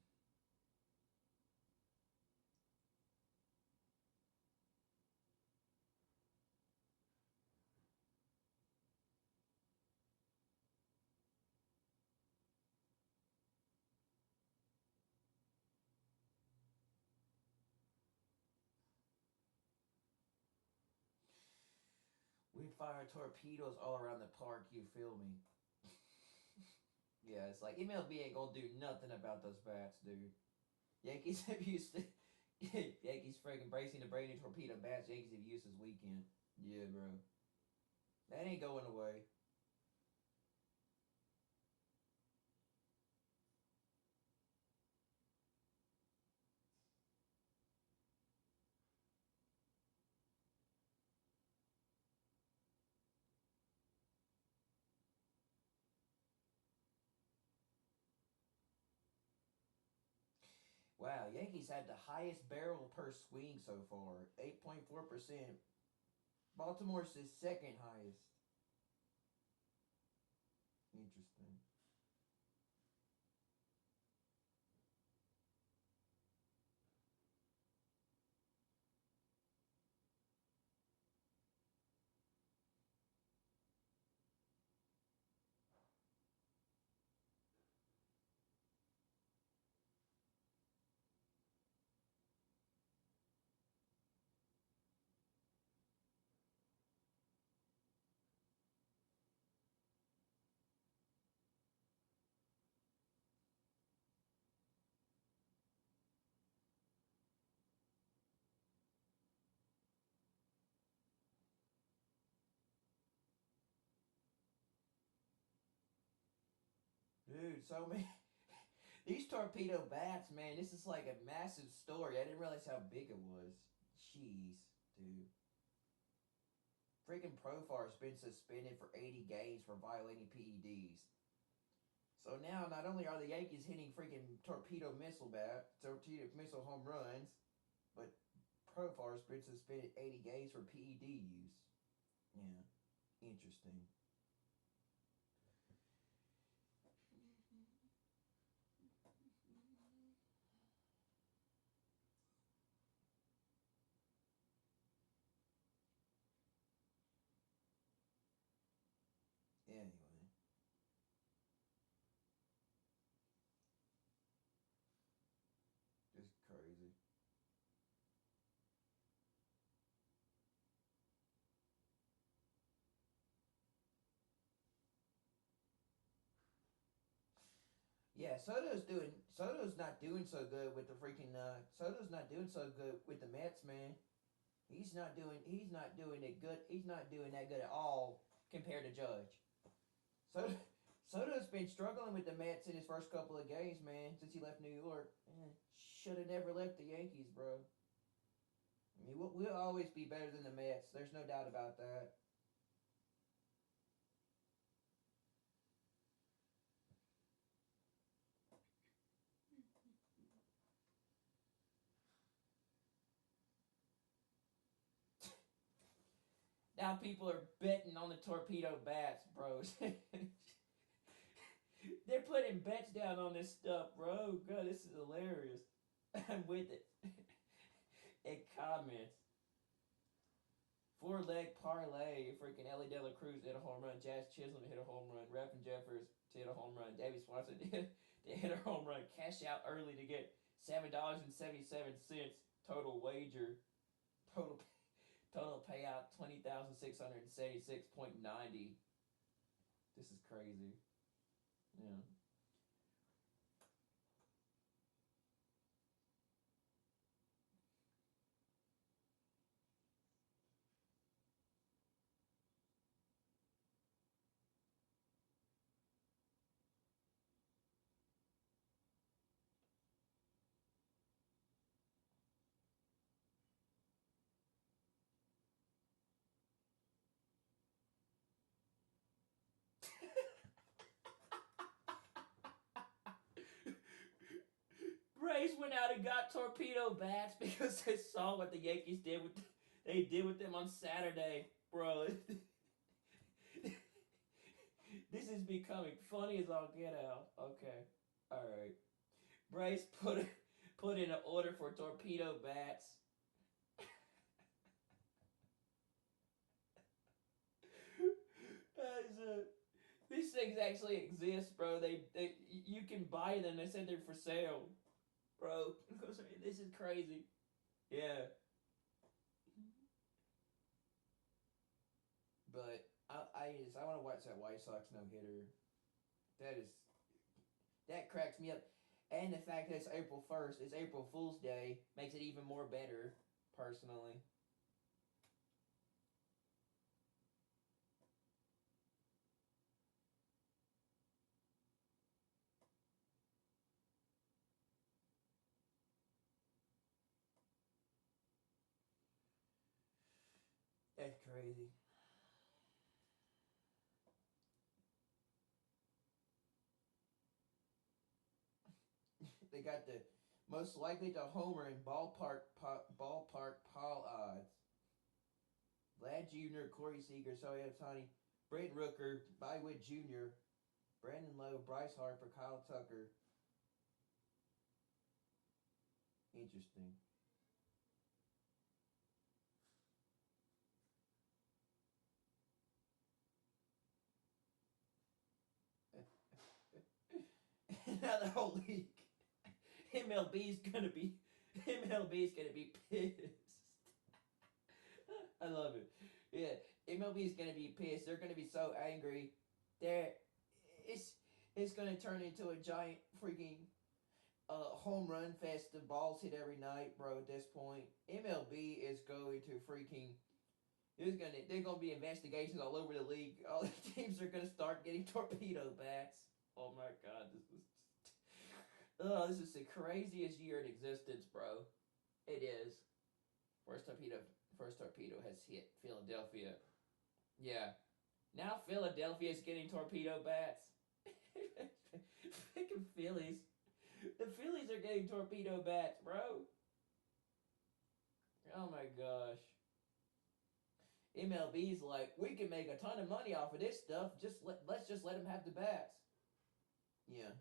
We fire torpedoes all around the park, you feel me? Yeah, it's like MLB ain't gonna do nothing about those bats, dude. Yankees have used Yankees freaking bracing the brain torpedo bats. Yankees have used this weekend. Yeah, bro. That ain't going away. Wow, Yankees had the highest barrel per swing so far, 8.4%. Baltimore's the second highest. Interesting. so many. These torpedo bats, man, this is like a massive story. I didn't realize how big it was. Jeez, dude. Freaking Profar's been suspended for 80 games for violating PEDs. So now, not only are the Yankees hitting freaking torpedo missile home runs, but Profar's been suspended 80 games for PED use. Yeah, interesting. Anyway. Just crazy. Yeah, Soto's not doing so good with the freaking Soto's not doing so good with the Mets, man. He's not doing it good. He's not doing that good at all compared to Judge. Soto's been struggling with the Mets in his first couple of games, man, since he left New York. Should have never left the Yankees, bro. I mean, we'll always be better than the Mets. There's no doubt about that. Now people are betting on the torpedo bats, bros. They're putting bets down on this stuff, bro. God, this is hilarious. I'm with it. It comments. 4-leg parlay. Freaking Ellie De La Cruz hit a home run. Jazz Chisholm hit a home run. Reffin Jeffers hit a home run. Davey Swanson hit a home run. Cash out early to get $7.77 total wager. Total payout $20,676.90. This is crazy. Yeah. Braves went out and got torpedo bats because they saw what the Yankees did with them on Saturday, bro. This is becoming funny as all get out. Okay, all right. Braves put in an order for torpedo bats. These things actually exist, bro. You can buy them. They said they're for sale, bro. This is crazy. Yeah. But I want to watch that White Sox no-hitter. That cracks me up. And the fact that it's April 1st, it's April Fool's Day, makes it even more better, personally. That's crazy. They got the most likely to homer in ballpark Paul odds. Vlad Jr., Corey Seager, Shohei Ohtani, Brent Rooker, Bywood Jr., Brandon Lowe, Bryce Harper, Kyle Tucker. Interesting. Now the whole league. MLB's gonna be pissed. I love it. Yeah, MLB's gonna be pissed. They're gonna be so angry. It's gonna turn into a giant freaking home run fest of balls hit every night, bro. At this point, MLB is going to freaking. There's gonna be investigations all over the league. All the teams are gonna start getting torpedo bats. Oh my god, this is the craziest year in existence, bro. It is. First torpedo has hit Philadelphia. Yeah. Now Philadelphia's getting torpedo bats. Freaking Phillies. The Phillies are getting torpedo bats, bro. Oh my gosh. MLB's like, we can make a ton of money off of this stuff. Let's just let them have the bats. Yeah.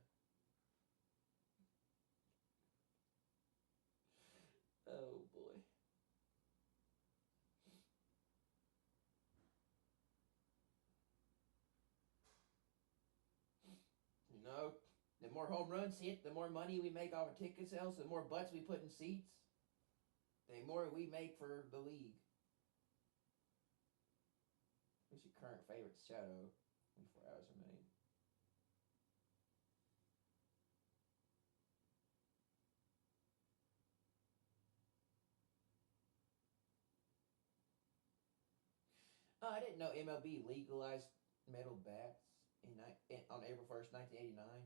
Oh boy. You know, the more home runs hit, the more money we make off of ticket sales, the more butts we put in seats, the more we make for the league. Who's your current favorite shadow? 24 hours remain. Oh, I didn't know MLB legalized metal bats on April 1st, 1989.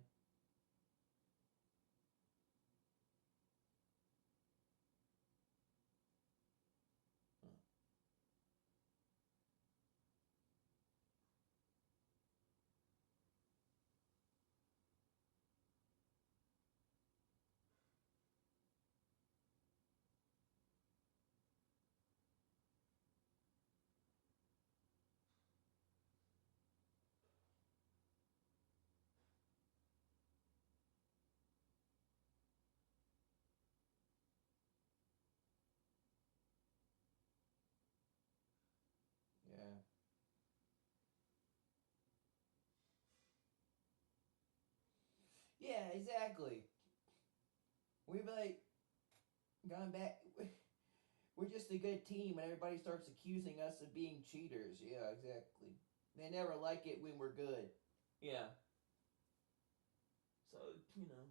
Yeah. Yeah, exactly. We've like gone back. We're just a good team, and everybody starts accusing us of being cheaters. Yeah, exactly. They never like it when we're good. Yeah. So, you know.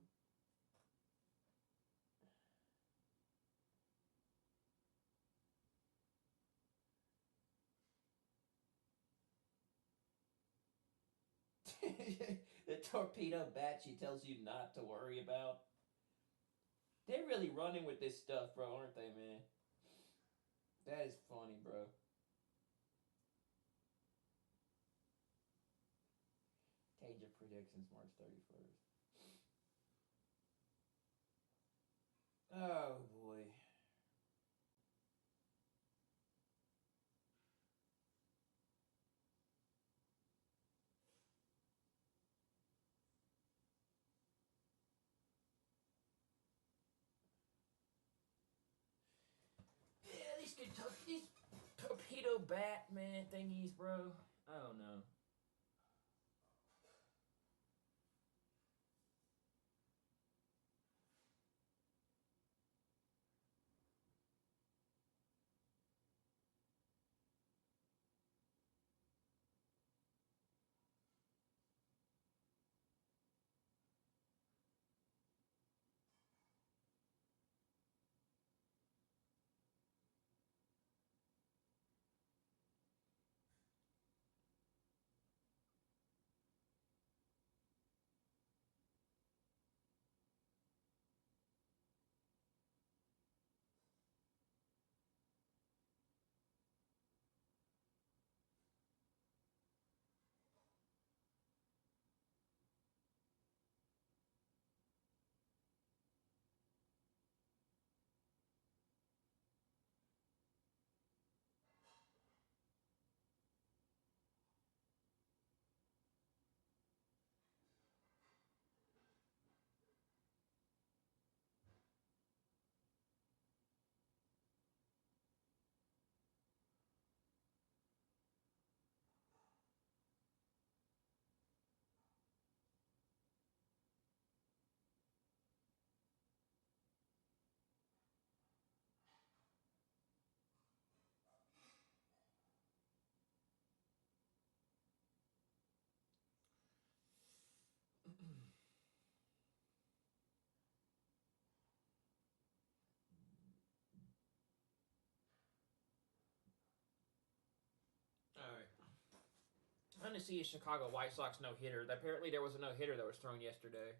The torpedo bat she tells you not to worry about. They're really running with this stuff, bro, aren't they, man? That is funny, bro. Change of predictions March 31st. Oh, boy. Yeah, these torpedo Batman thingies, bro. I don't know. to see a Chicago White Sox no-hitter. Apparently there was a no-hitter that was thrown yesterday.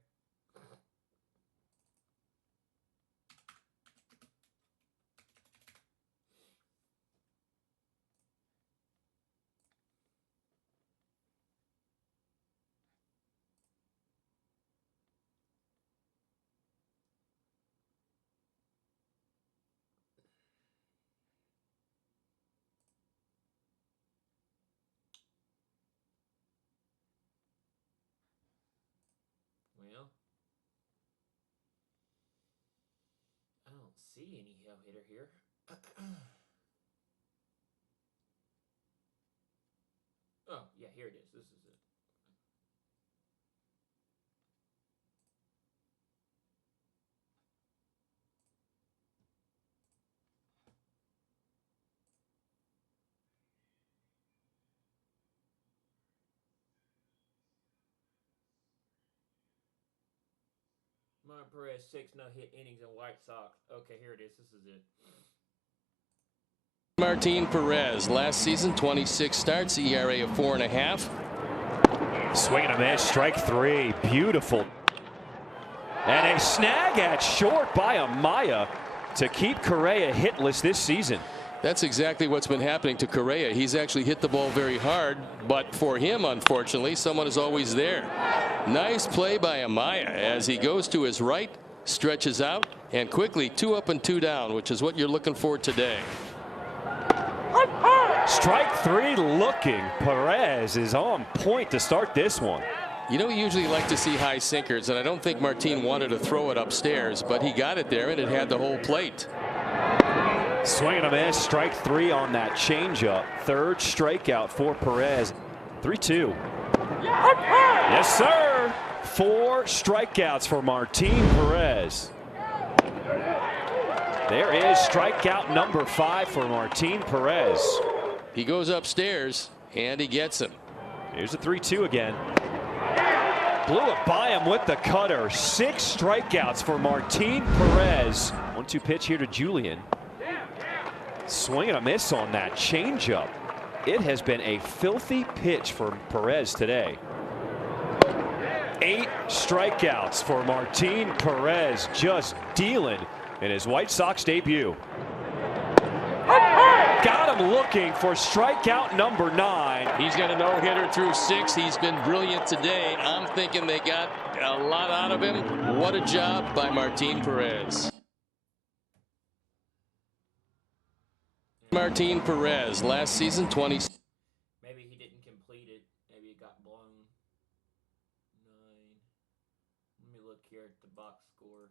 Well, I don't see any no-hitter here. Oh, yeah, here it is. This is it. Martin Perez, 6 no-hit innings in White Sox. Okay, here it is. This is it. Martin Perez, last season, 26 starts, ERA of 4.5. Swing and a miss, strike 3. Beautiful. And a snag at short by Amaya to keep Correa hitless this season. That's exactly what's been happening to Correa. He's actually hit the ball very hard, but for him, unfortunately, someone is always there. Nice play by Amaya as he goes to his right, stretches out, and quickly 2 up and 2 down, which is what you're looking for today. Strike 3 looking. Perez is on point to start this one. You know, we usually like to see high sinkers, and I don't think Martin wanted to throw it upstairs, but he got it there, and it had the whole plate. Swing and a miss, strike 3 on that changeup. Third strikeout for Perez. 3-2. Yes, sir. 4 strikeouts for Martin Perez. There is strikeout number 5 for Martin Perez. He goes upstairs, and he gets him. Here's a 3-2 again. Blew it by him with the cutter. 6 strikeouts for Martin Perez. 1-2 pitch here to Julian. Swing and a miss on that changeup. It has been a filthy pitch for Perez today. 8 strikeouts for Martin Perez, just dealing in his White Sox debut. Got him looking for strikeout number 9. He's got a no-hitter through 6. He's been brilliant today. I'm thinking they got a lot out of him. What a job by Martin Perez. Martin Perez, last season, 20. Maybe he didn't complete it. Maybe it got blown. 9. Let me look here at the box score.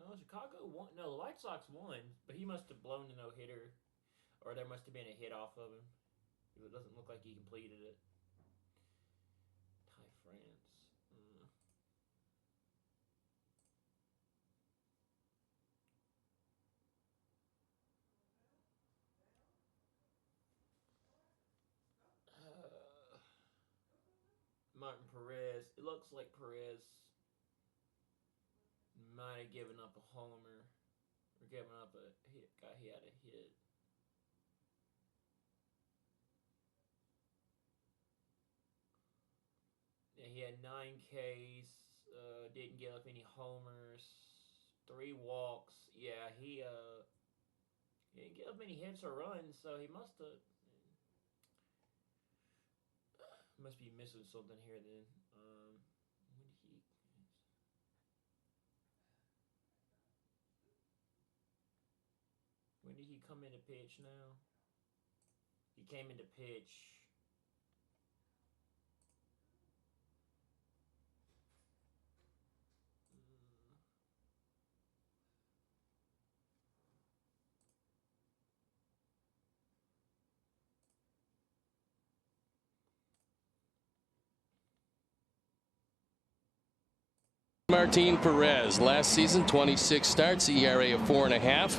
No, Chicago won. No, the White Sox won, but he must have blown the no-hitter, or there must have been a hit off of him. It doesn't look like he completed it. Ty France. Martin Perez. It looks like Perez might have given up a homer. giving up a hit. He had a hit. Yeah, he had 9 Ks. Didn't give up any homers. 3 walks. Yeah, he didn't give up any hits or runs, so he must be missing something here then. When did he come into pitch now? He came into pitch. Martin Perez, last season, 26 starts, ERA of 4.5.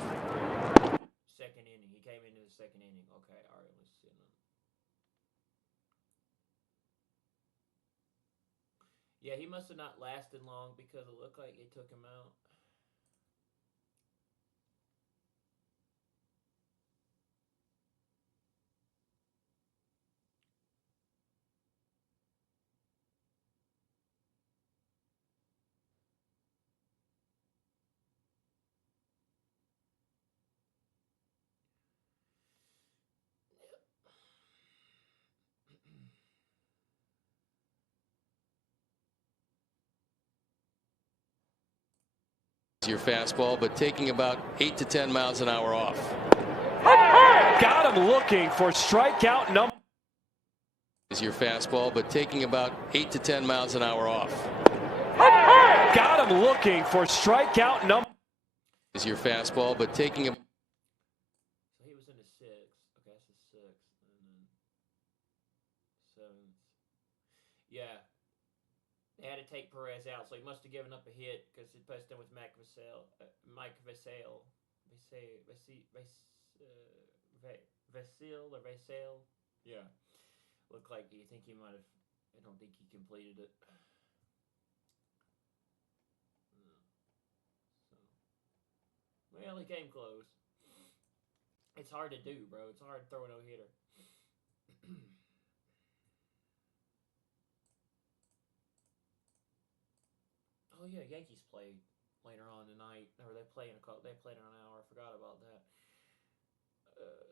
Second inning. He came into the second inning. Okay, all right, let's see. Yeah, he must have not lasted long because it looked like they took him out. Your fastball, but taking about 8 to 10 miles an hour off. Got him looking for strikeout number. Is your fastball, but taking about 8 to 10 miles an hour off. Got him looking for strikeout number. Is your fastball, but taking a. So he was in the 6th. Okay, that's the 6th. And then 7th. Yeah. They had to take Perez out, so he must have given up a hit because he placed him with Mike Vassell. Vassell. Yeah. Looked like, do you think he might have, I don't think he completed it. Well, he came close. It's hard to do, bro. It's hard to throw a no-hitter. Oh yeah, Yankees played later on tonight, or they played in an hour. I forgot about that.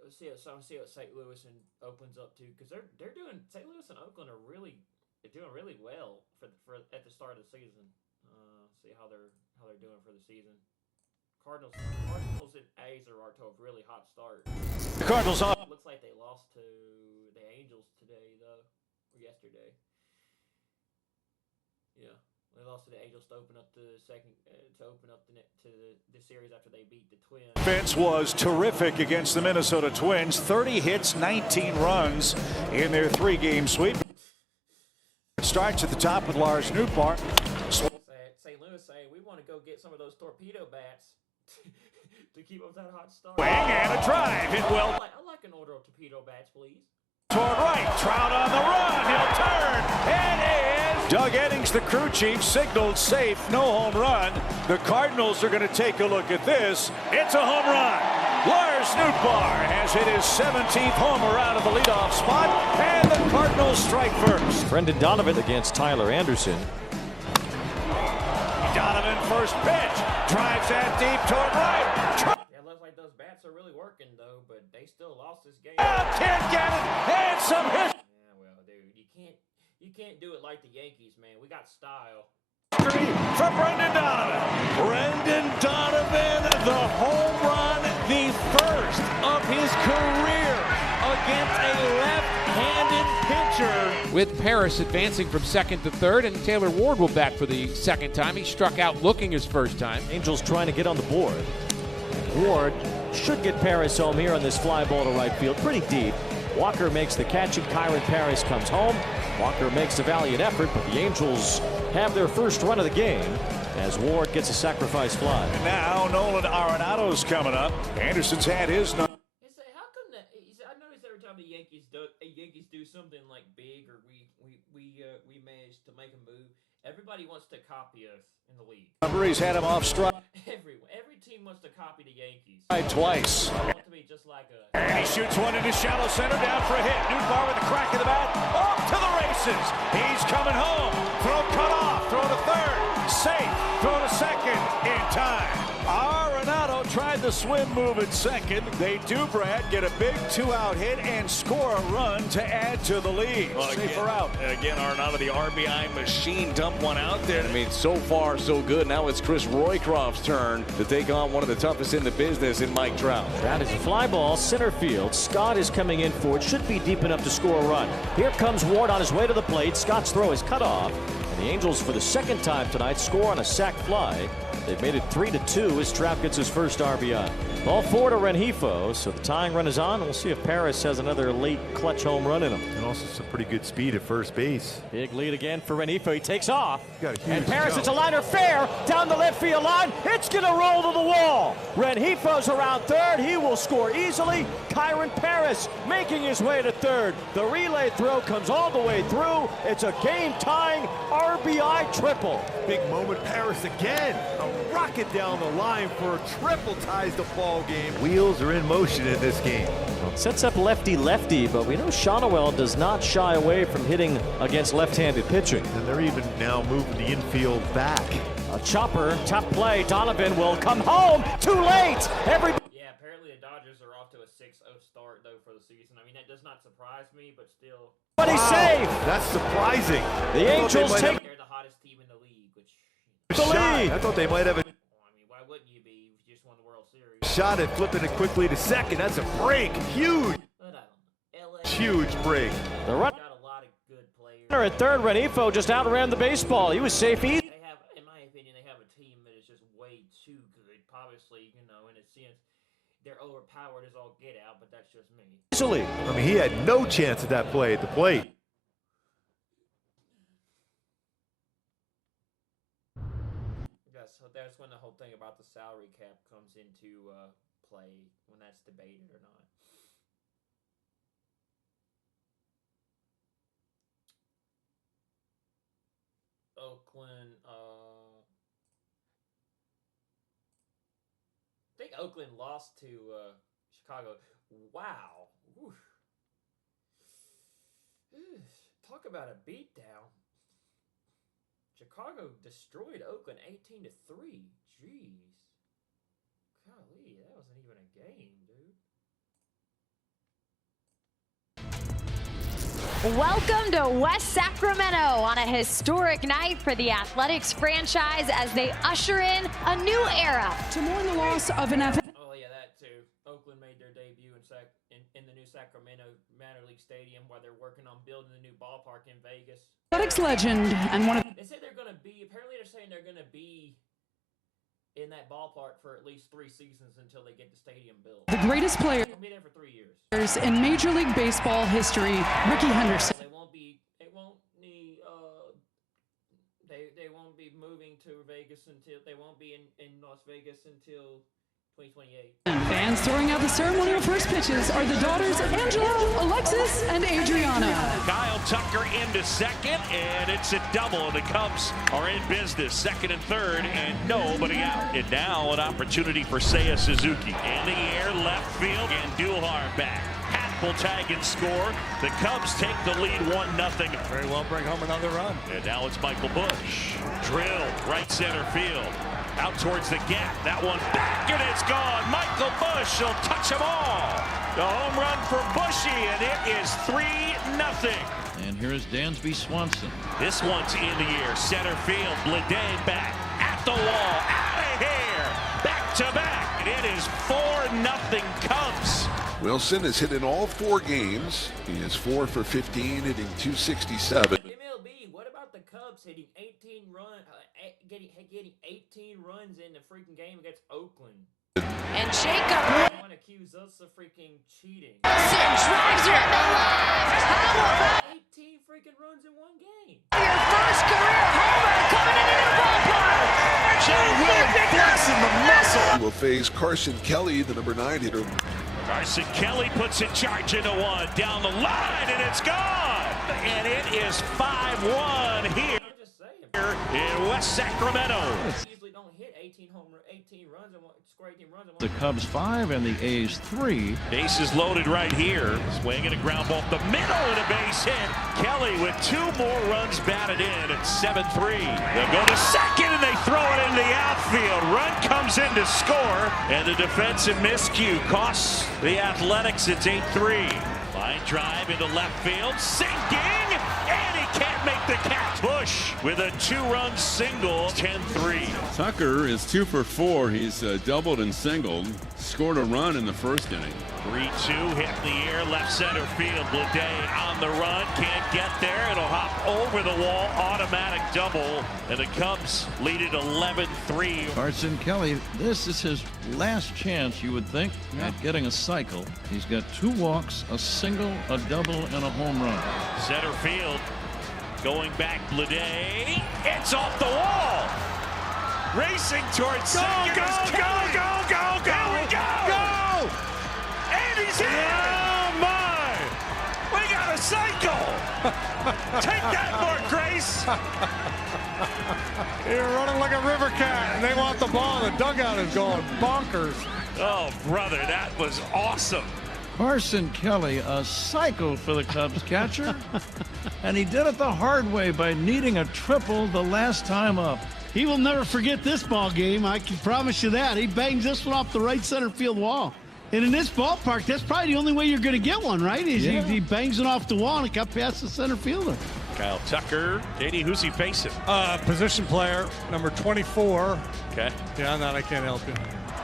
Let's see what St. Louis and Oakland's up to, because they're doing, St. Louis and Oakland are doing really well for at the start of the season. See how they're doing for the season. Cardinals and A's are to a really hot start. The Cardinals on. Looks like they lost to the Angels today though, or yesterday. Yeah. They lost to the Angels to open up the series after they beat the Twins. Defense was terrific against the Minnesota Twins. 30 hits, 19 runs in their 3-game sweep. It starts at the top with Lars Nootbaar. St. Louis saying we want to go get some of those torpedo bats to keep up that hot start. Swing and a drive. Hit well. I like an order of torpedo bats, please. Toward right. Trout on the run. He'll turn. It is. Doug Eddings, the crew chief, signaled safe. No home run. The Cardinals are going to take a look at this. It's a home run. Lars Nootbaar has hit his 17th homer out of the leadoff spot, and the Cardinals strike first. Brendan Donovan against Tyler Anderson. Donovan first pitch. Drives that deep toward right. Yeah, it looks like those bats are really working though, but they still lost this game. Can't get it. And some hits. Yeah, well, dude, you can't do it like the Yankees, man. We got style. For Brendan Donovan. Brendan Donovan, the home run, the first of his career against a left-handed pitcher. With Paris advancing from second to third, and Taylor Ward will bat for the second time. He struck out looking his first time. Angels trying to get on the board. Ward should get Paris home here on this fly ball to right field, pretty deep. Walker makes the catch and Kyron Paris comes home. Walker makes a valiant effort, but the Angels have their first run of the game as Ward gets a sacrifice fly. And now Nolan Arenado's coming up. Anderson's had his number. How come that? I notice every time the Yankees do something like big, or we manage to make a move, everybody wants to copy us in the league. He's had him off strike. Every team team wants to copy the Yankees. Twice. I want to be just like us. And he shoots one into shallow center, down for a hit. Newbar with a crack in the bat, off to the races. He's coming home. Throw cut off, throw to third, safe, throw to second, in time. Arenado tried the swim move at second. They do, Brad, get a big 2-out hit and score a run to add to the lead. Well, Safer out. Again, Arenado, the RBI machine, dumped one out there. I mean, so far, so good. Now it's Chris Roycroft's turn to take on one of the toughest in the business in Mike Trout. That is a fly ball, center field. Scott is coming in for it. Should be deep enough to score a run. Here comes Ward on his way to the plate. Scott's throw is cut off. And the Angels, for the second time tonight, score on a sac fly. They've made it 3-2 as Trout gets his first RBI. Ball 4 to Rengifo, so the tying run is on. We'll see if Paris has another late clutch home run in him. And also some pretty good speed at first base. Big lead again for Rengifo. He takes off. And Paris, jump. it's a liner fair down the left field line. It's going to roll to the wall. Rengifo's around third. He will score easily. Kyron Paris making his way to third. The relay throw comes all the way through. It's a game-tying RBI triple. Big moment, Paris again. A rocket down the line for a triple ties the ball game. Wheels are in motion in this game. Well, it sets up lefty-lefty, but we know Shonowell does not shy away from hitting against left-handed pitching. And they're even now moving the infield back. A chopper, tough play. Donovan will come home. Too late. Yeah, apparently the Dodgers are off to a 6-0 start, though, for the season. I mean, that does not surprise me, but still. But he's safe. That's surprising. The Angels take They're the hottest team in the league, which. the lead. I thought they might have a Why wouldn't you be? You just won the World Series. shot at flipping it quickly to second. That's a break. Huge. Huge break. The run at third. Rengifo just outran the baseball. He was safe. They have, in my opinion, they have a team that is just way too good. Obviously, you know, in a sense, they're overpowered as all get out, but that's just me. Easily. I mean, he had no chance at that play at the plate. Yeah, so that's when the whole thing about the salary cap comes into play, when that's debated or not. Oakland, I think Oakland lost to Chicago. Wow. Oof. Talk about a beatdown. Chicago destroyed Oakland 18-3. Jeez. Golly, that wasn't even a game, dude. Welcome to West Sacramento on a historic night for the Athletics franchise as they usher in a new era. To mourn the loss of an Oh yeah, that too. Oakland made their debut in the new Sacramento Minor League Stadium while they're working on building the new ballpark in Vegas. athletics legend and one of They say they're going to be, apparently they're saying they're going to be in that ballpark for at least 3 seasons until they get the stadium built. the greatest players They'll be there for 3 years. in Major League Baseball history, Ricky Henderson. They won't be moving to Vegas until, they won't be in Las Vegas until 2028. Fans throwing out the ceremonial first pitches are the daughters Angela, Alexis, and Adriana. Kyle Tucker into second, and it's a double. The Cubs are in business, second and third, and nobody out. And now an opportunity for Seiya Suzuki. In the air, left field, and Duhar back. Happ will tag and score. The Cubs take the lead 1-0. Very well bring home another run. And now it's Michael Busch. Drilled right center field. Out towards the gap. That one back, and it's gone. Michael Busch will touch them all. The home run for Bushy, and it is 3-0. And here's Dansby Swanson. This one's in the air. Center field. Blade back at the wall. Out of here. Back to back. It is 4-0 Cubs. Wilson has hit in all 4 games. He is 4 for 15, hitting .267. MLB, what about the Cubs hitting 18 runs, getting 18 runs in the freaking game against Oakland? And Jacob. They want to accuse us of freaking cheating. Drives her in the left. 18 freaking runs in one game. Your first career homer coming into the ballpark. Jay Willard flexing the muscle. He will face Carson Kelly, the number 9 hitter. Carson Kelly puts it charge into one. Down the line, and it's gone. And it is 5-1 here in West Sacramento. Usually don't hit 18 runs in one, score 18 runs. The Cubs 5 and the A's 3. Bases loaded right here. Swinging a ground ball up the middle and a base hit. Kelly with 2 more runs batted in at 7-3. They'll go to second and they throw it into the outfield. Run comes in to score, and the defensive miscue costs the Athletics. It's 8-3. Line drive into left field, sinking, and he can't make the catch. Bush with a 2-run single, 10-3. Tucker is 2 for 4. He's doubled and singled. Scored a run in the first inning. 3-2, hit in the air, left center field. Bleday on the run, can't get there. It'll hop over the wall, automatic double, and the Cubs lead it 11-3. Carson Kelly, this is his last chance, you would think, at getting a cycle. He's got 2 walks, a single, a double, and a home run. Center field, going back, Bleday. It's off the wall. Racing towards second. Go! Here we go! And he's in! Oh, my! We got a cycle! Take that, Mark Grace! You're running like a river cat, and they want the ball. The dugout is going bonkers. Oh, brother, that was awesome. Carson Kelly, a cycle for the Cubs catcher. And he did it the hard way by needing a triple the last time up. He will never forget this ball game. I can promise you that. He bangs this one off the right center field wall. And in this ballpark, that's probably the only way you're going to get one, right? Is he bangs it off the wall and it got past the center fielder. Kyle Tucker. JD, who's he facing? Position player, number 24. Okay. Yeah, on that I can't help you.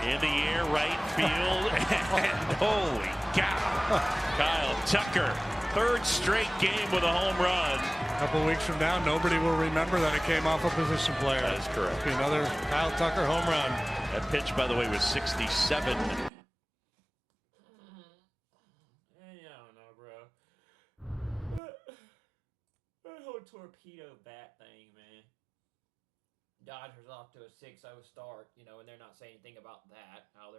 In the air, right field, and holy cow. Kyle Tucker, 3rd straight game with a home run. A couple weeks from now, nobody will remember that it came off a position player. That is correct. It'll be another Kyle Tucker home run. That pitch, by the way, was 67. I don't know, bro. That whole torpedo bat thing, man. Dodgers off to a 6-0 start, and they're not saying anything about that. How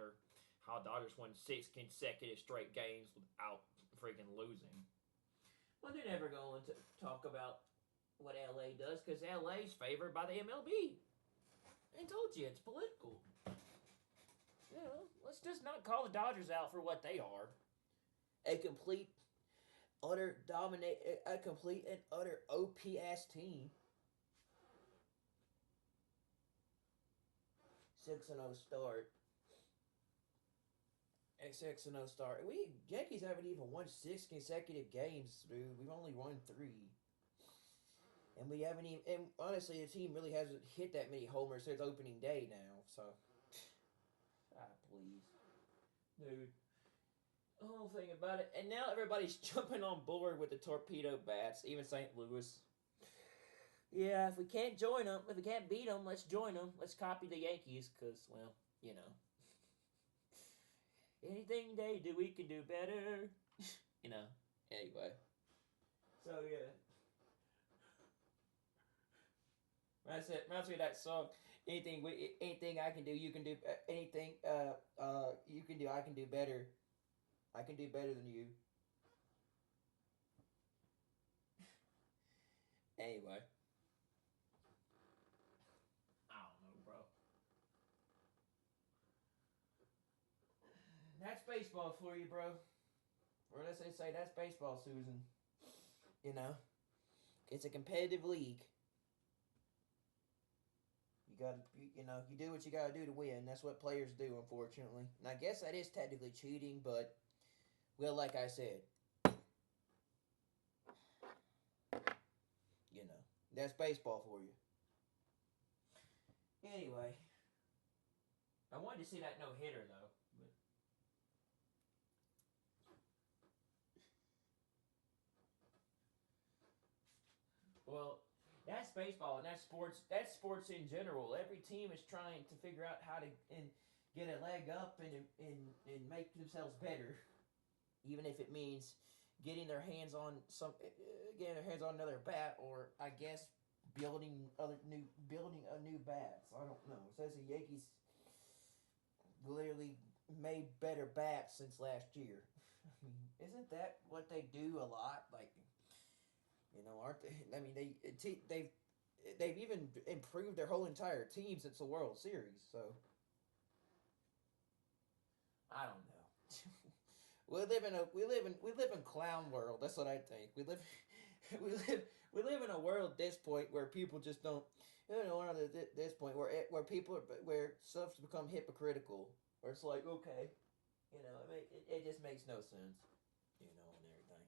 Dodgers won 6 consecutive straight games without freaking losing. Well, they're never going to talk about what LA does because LA's favored by the MLB. I told you it's political. Let's just not call the Dodgers out for what they are. A complete and utter OP-ass team. 6-0 start. 6-0 start. Yankees haven't even won 6 consecutive games, dude. We've only won 3. And we haven't even. And honestly, the team really hasn't hit that many homers since opening day now. So, please, dude. The whole thing about it, and now everybody's jumping on board with the torpedo bats. Even St. Louis. Yeah, if we can't join them, if we can't beat them, let's join them. Let's copy the Yankees, because, well, anything they do, we can do better. Anyway. So, yeah. Reminds me of that song. Anything I can do, you can do. Anything you can do, I can do better. I can do better than you. Anyway. I don't know, bro. That's baseball for you, bro. Or let's say that's baseball, Susan. It's a competitive league. You do what you gotta do to win. That's what players do, unfortunately. And I guess that is technically cheating, but, well, like I said, that's baseball for you. Anyway, I wanted to see that no-hitter, though. Well, that's baseball, and that's sports. That's sports in general. Every team is trying to figure out how to get a leg up and make themselves better, even if it means getting their hands on another bat, or I guess building a new bats. I don't know. It says the Yankees literally made better bats since last year. Isn't that what they do a lot? Aren't they? I mean, they've even improved their whole entire team since the World Series. So, I don't know. we live in clown world. That's what I think. We live in a world at this point where people just don't. At this point where people where stuff's become hypocritical. Where it's like, okay, it just makes no sense, and everything.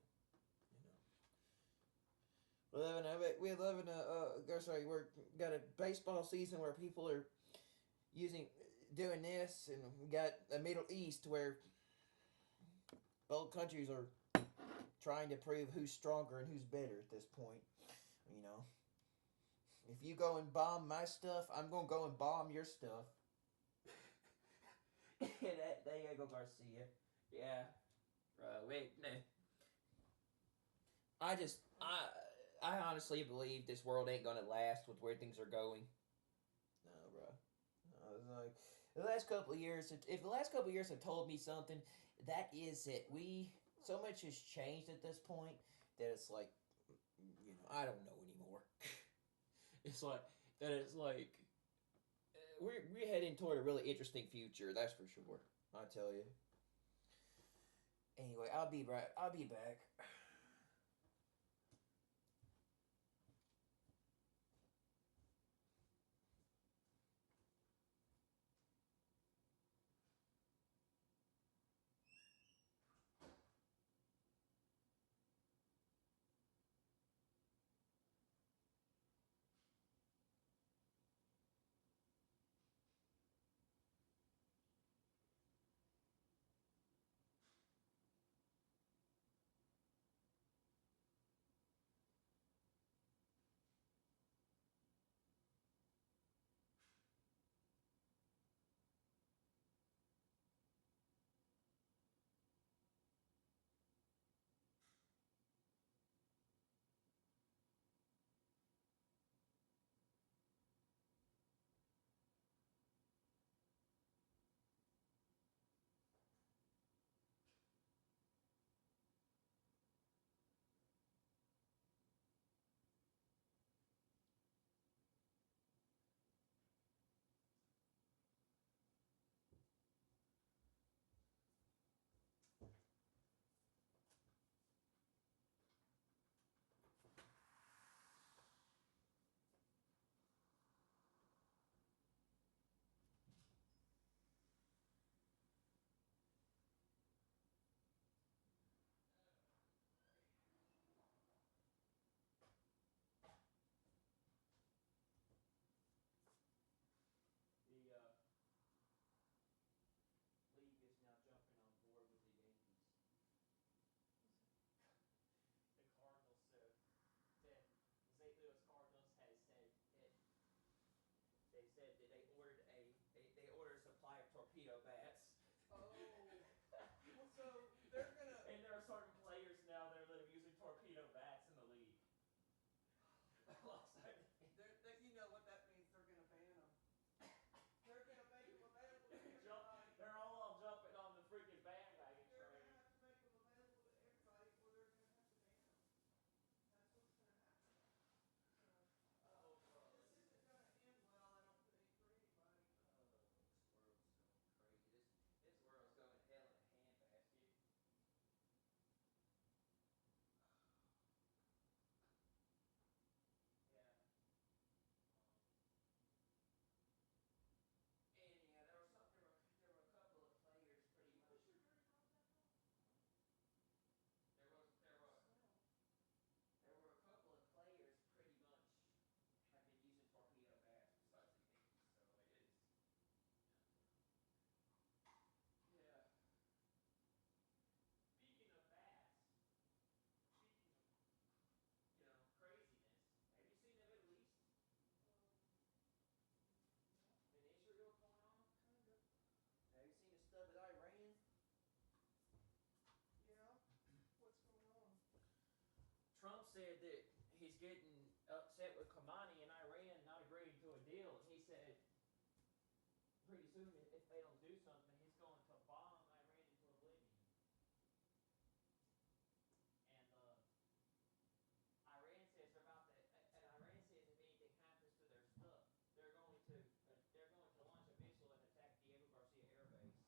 We're got a baseball season where people are doing this, and we got a Middle East where both countries are trying to prove who's stronger and who's better at this point. If you go and bomb my stuff, I'm gonna go and bomb your stuff. There you go, Garcia. Yeah. Wait. Nah. I honestly believe this world ain't gonna last with where things are going. No, bro. No, it's like the last couple of years. If the last couple of years have told me something, that is it. So much has changed at this point that it's like, I don't know anymore. It's like that. It's like we're heading toward a really interesting future. That's for sure. I tell you. Anyway, I'll be back. The league is now jumping on board with the Yankees. The Cardinals said the St. Louis Cardinals has said that they ordered they ordered a supply of torpedo bats. Oh, well, so they're gonna. And there are certain players now that are using torpedo bats in the league. You know what that means? They're gonna ban them. They're gonna make them available to everybody. They're all jumping on the freaking bandwagon They're train. gonna have to make them available to everybody, or they're gonna have to ban them. That's what's gonna happen. This isn't gonna end well, I don't think, for anybody. This world is going crazy. This world's going to hell in a handbasket. Yeah. And yeah, there were a couple of players pretty much. Push your very close back on. There were a couple of players pretty much have been using torpedo bats besides the Yankees, so it is. Yeah. Speaking of bats, speaking of craziness, have you seen the Middle East? In Israel going on? Kinda. Have you seen the stuff with Iran? Yeah. What's going on? Trump said that he's getting upset with Khamenei and Iran not agreeing to a deal, and he said pretty soon if they don't do something, he's going to bomb Iran into oblivion. And Iran says they're about to. And Iran says if anything happens to their stuff, they're going to launch a missile and attack Diego Garcia Air Base.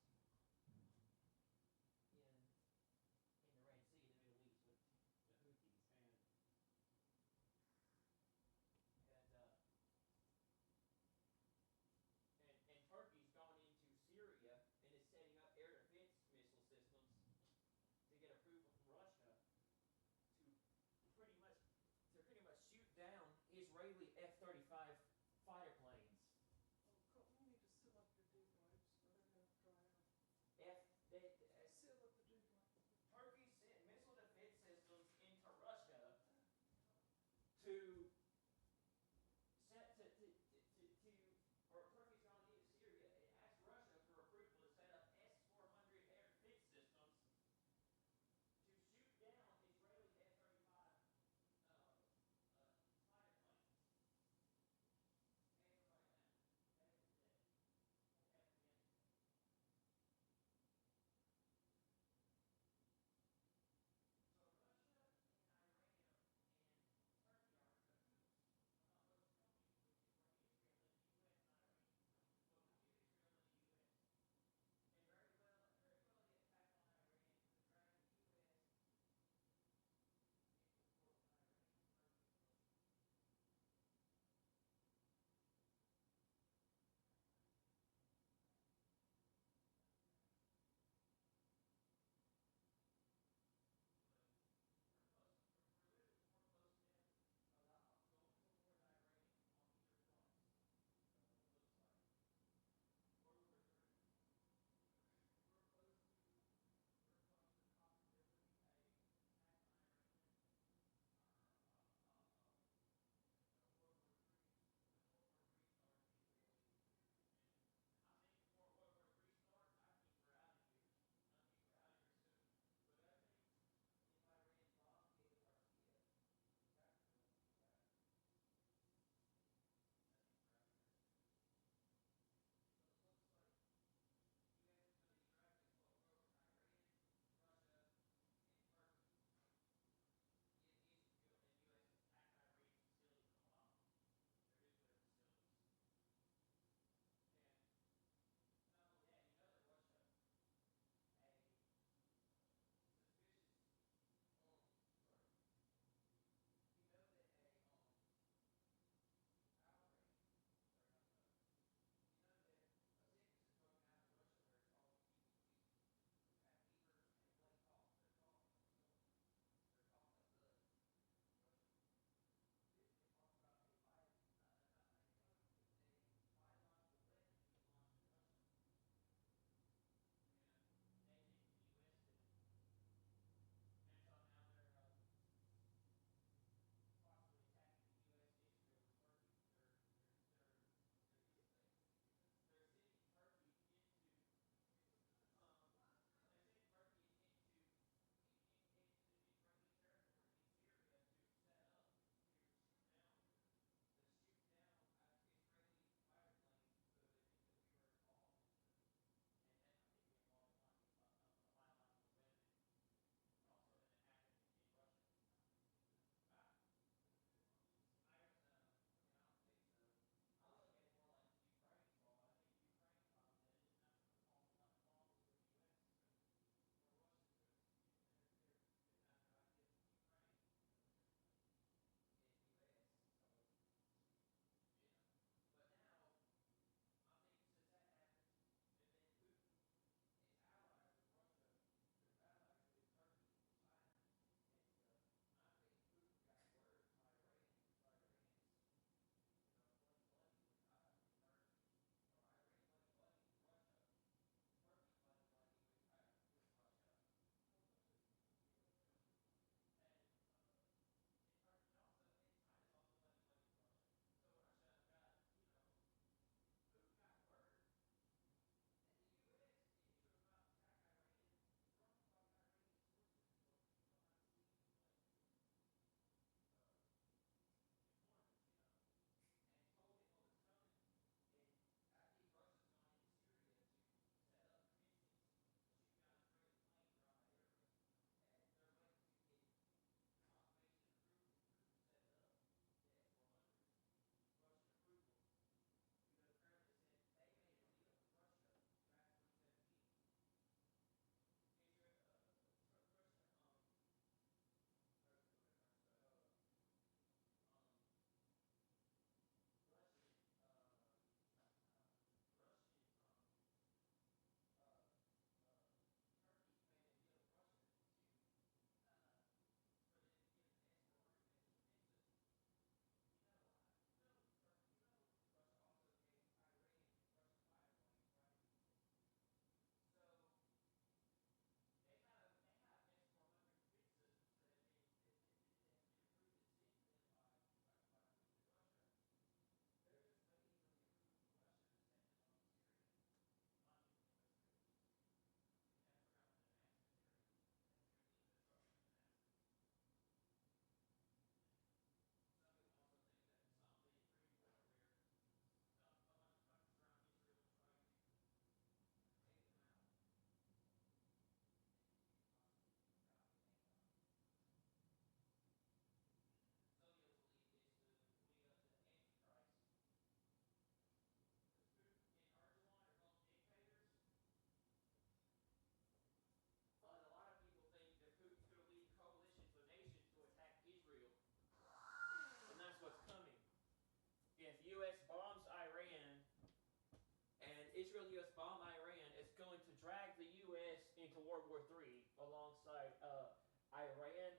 Israel and U.S. bomb Iran, it's going to drag the U.S. into World War III alongside Iran,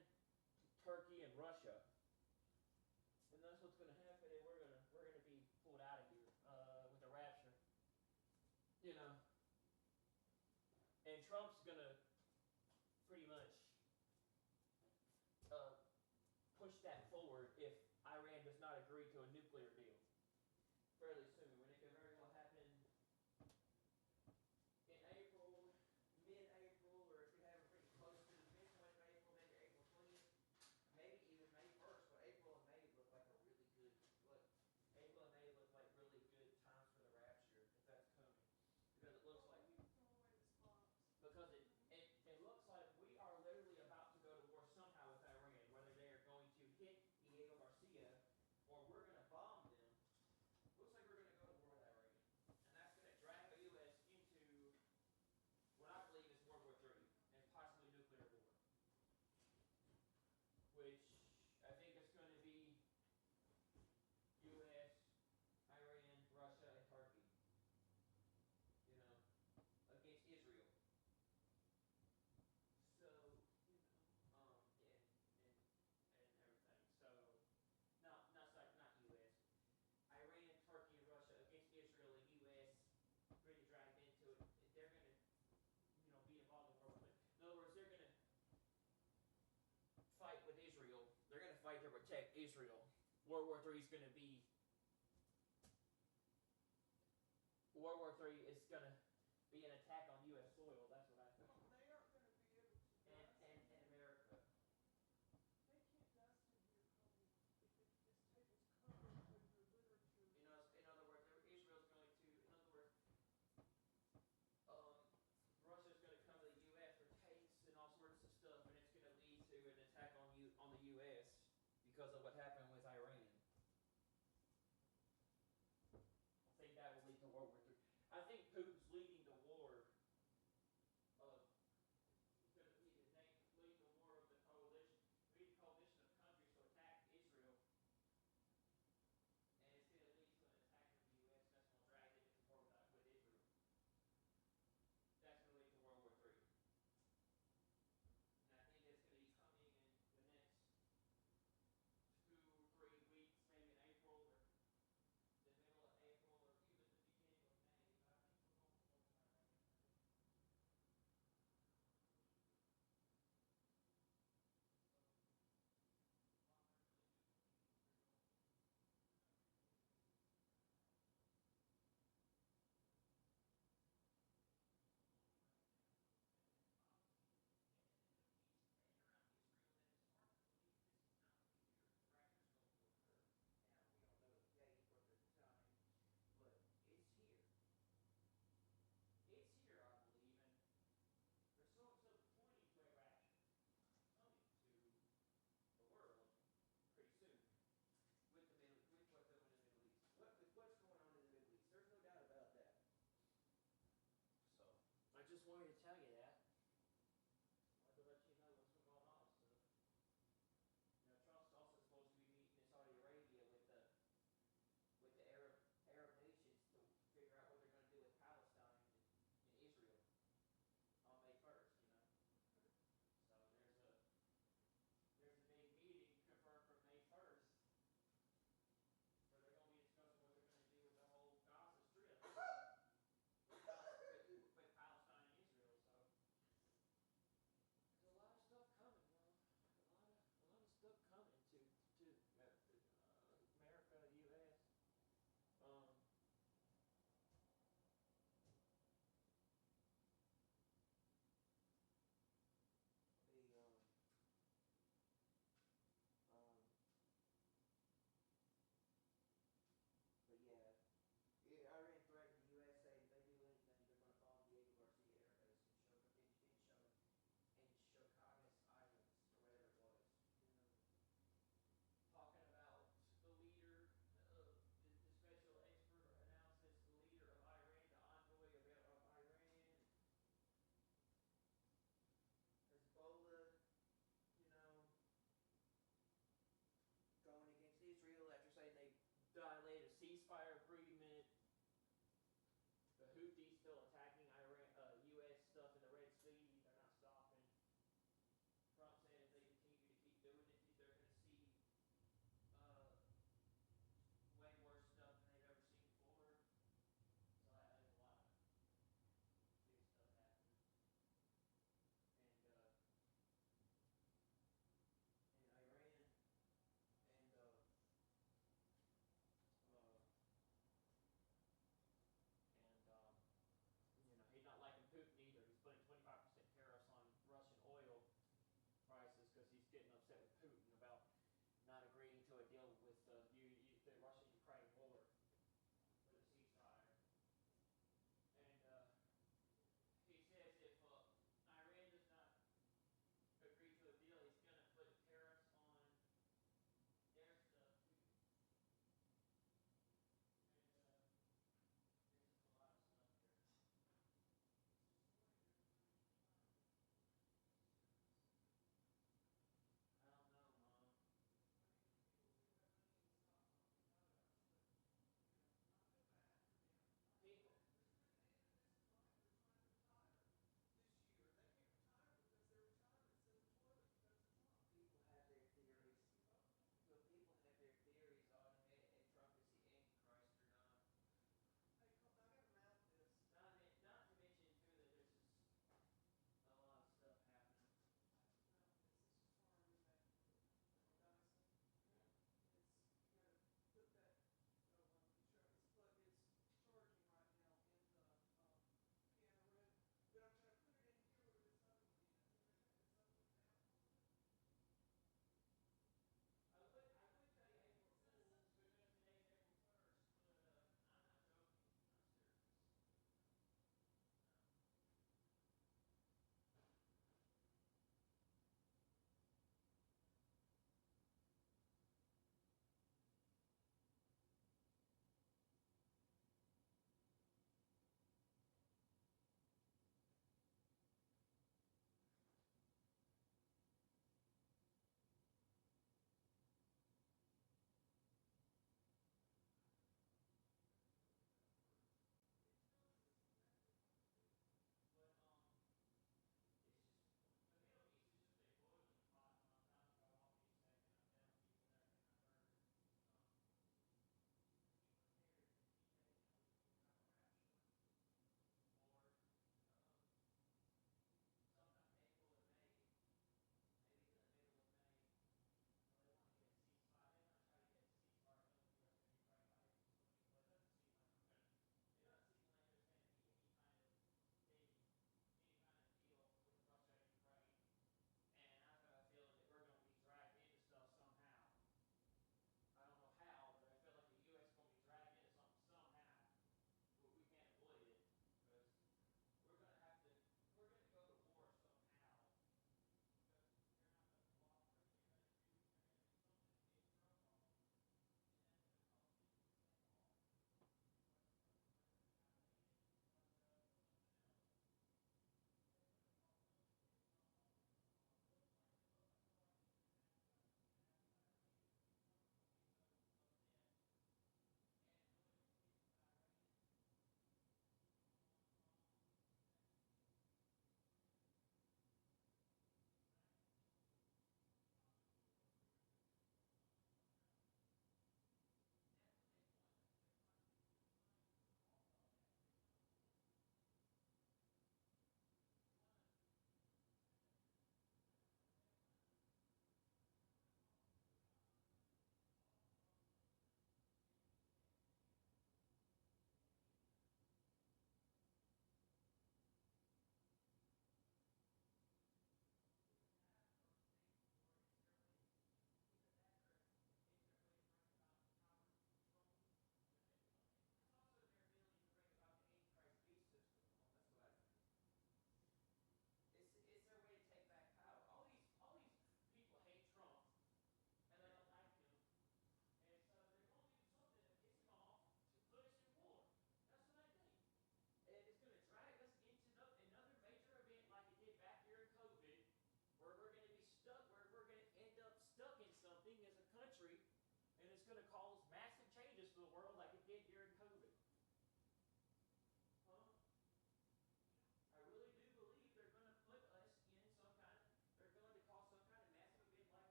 Turkey, and Russia. And that's what's going to happen, and we're gonna be pulled out of here with the rapture. You know. And Trump's gonna pretty much push that forward if Iran does not agree to a nuclear deal fairly soon, when it could very well happen in April, mid-April, or it could happen pretty close to the midpoint of April, maybe April 20th, maybe even May 1st. But April and May look like a really good April and May look like really good times for the rapture if that's coming, because it looks like it looks like we are literally about to go to war somehow with Iran, whether they are going to hit Diego Garcia or we're going to bomb them. Looks like we're going to go to war with Iran, and that's going to drag the U.S. into what I believe is World War III and possibly nuclear war, which I think is going to be U.S., Iran, Russia, and Turkey, you know, against Israel. So, you know, and everything. So, not U.S. Iran, Turkey, and Russia against Israel and U.S. really dragged into it. They're going to, you know, be involved in World War III. In other words, they're going to fight with Israel. They're going to fight to protect Israel. World War III is going to be an attack on U.S. soil. That's what I think. They aren't going to be able to dust and America. They can't dust in here, Cole. If this table's covered with your literature. You know, in other words, Israel's going to. In other words, Russia's going to come to the U.S. for tanks and all sorts of stuff, and it's going to lead to an attack on the U.S. because of what happened with Iran. I think that will lead to World War III. I think Putin's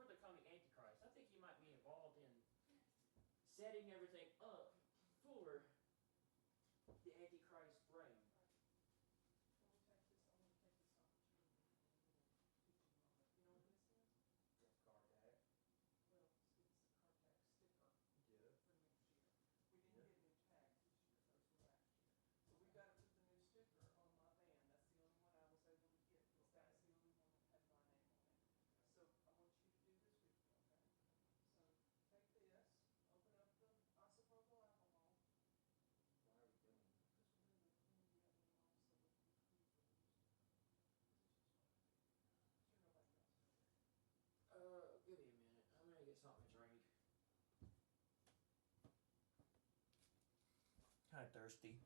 before they call me Antichrist, I think he might be involved in setting everything up for the Antichrist reign. You know what this is? Yeah, card back. Well, it's a card back sticker Yeah. for next year. We didn't Yeah. get new tags this year, those were last year. So we've got to put the new sticker on my van. That's the only one I was able to get, because that's the only one that had my name on it. So I want you to do this with me, okay? So take this, open up the isopropyl alcohol. Why are we doing this? Because we're going to clean the other one off so we can keep the new sticker. This is what I do. Sure nobody else does it. Give me a minute. I'm gonna get something to drink. Kind of thirsty.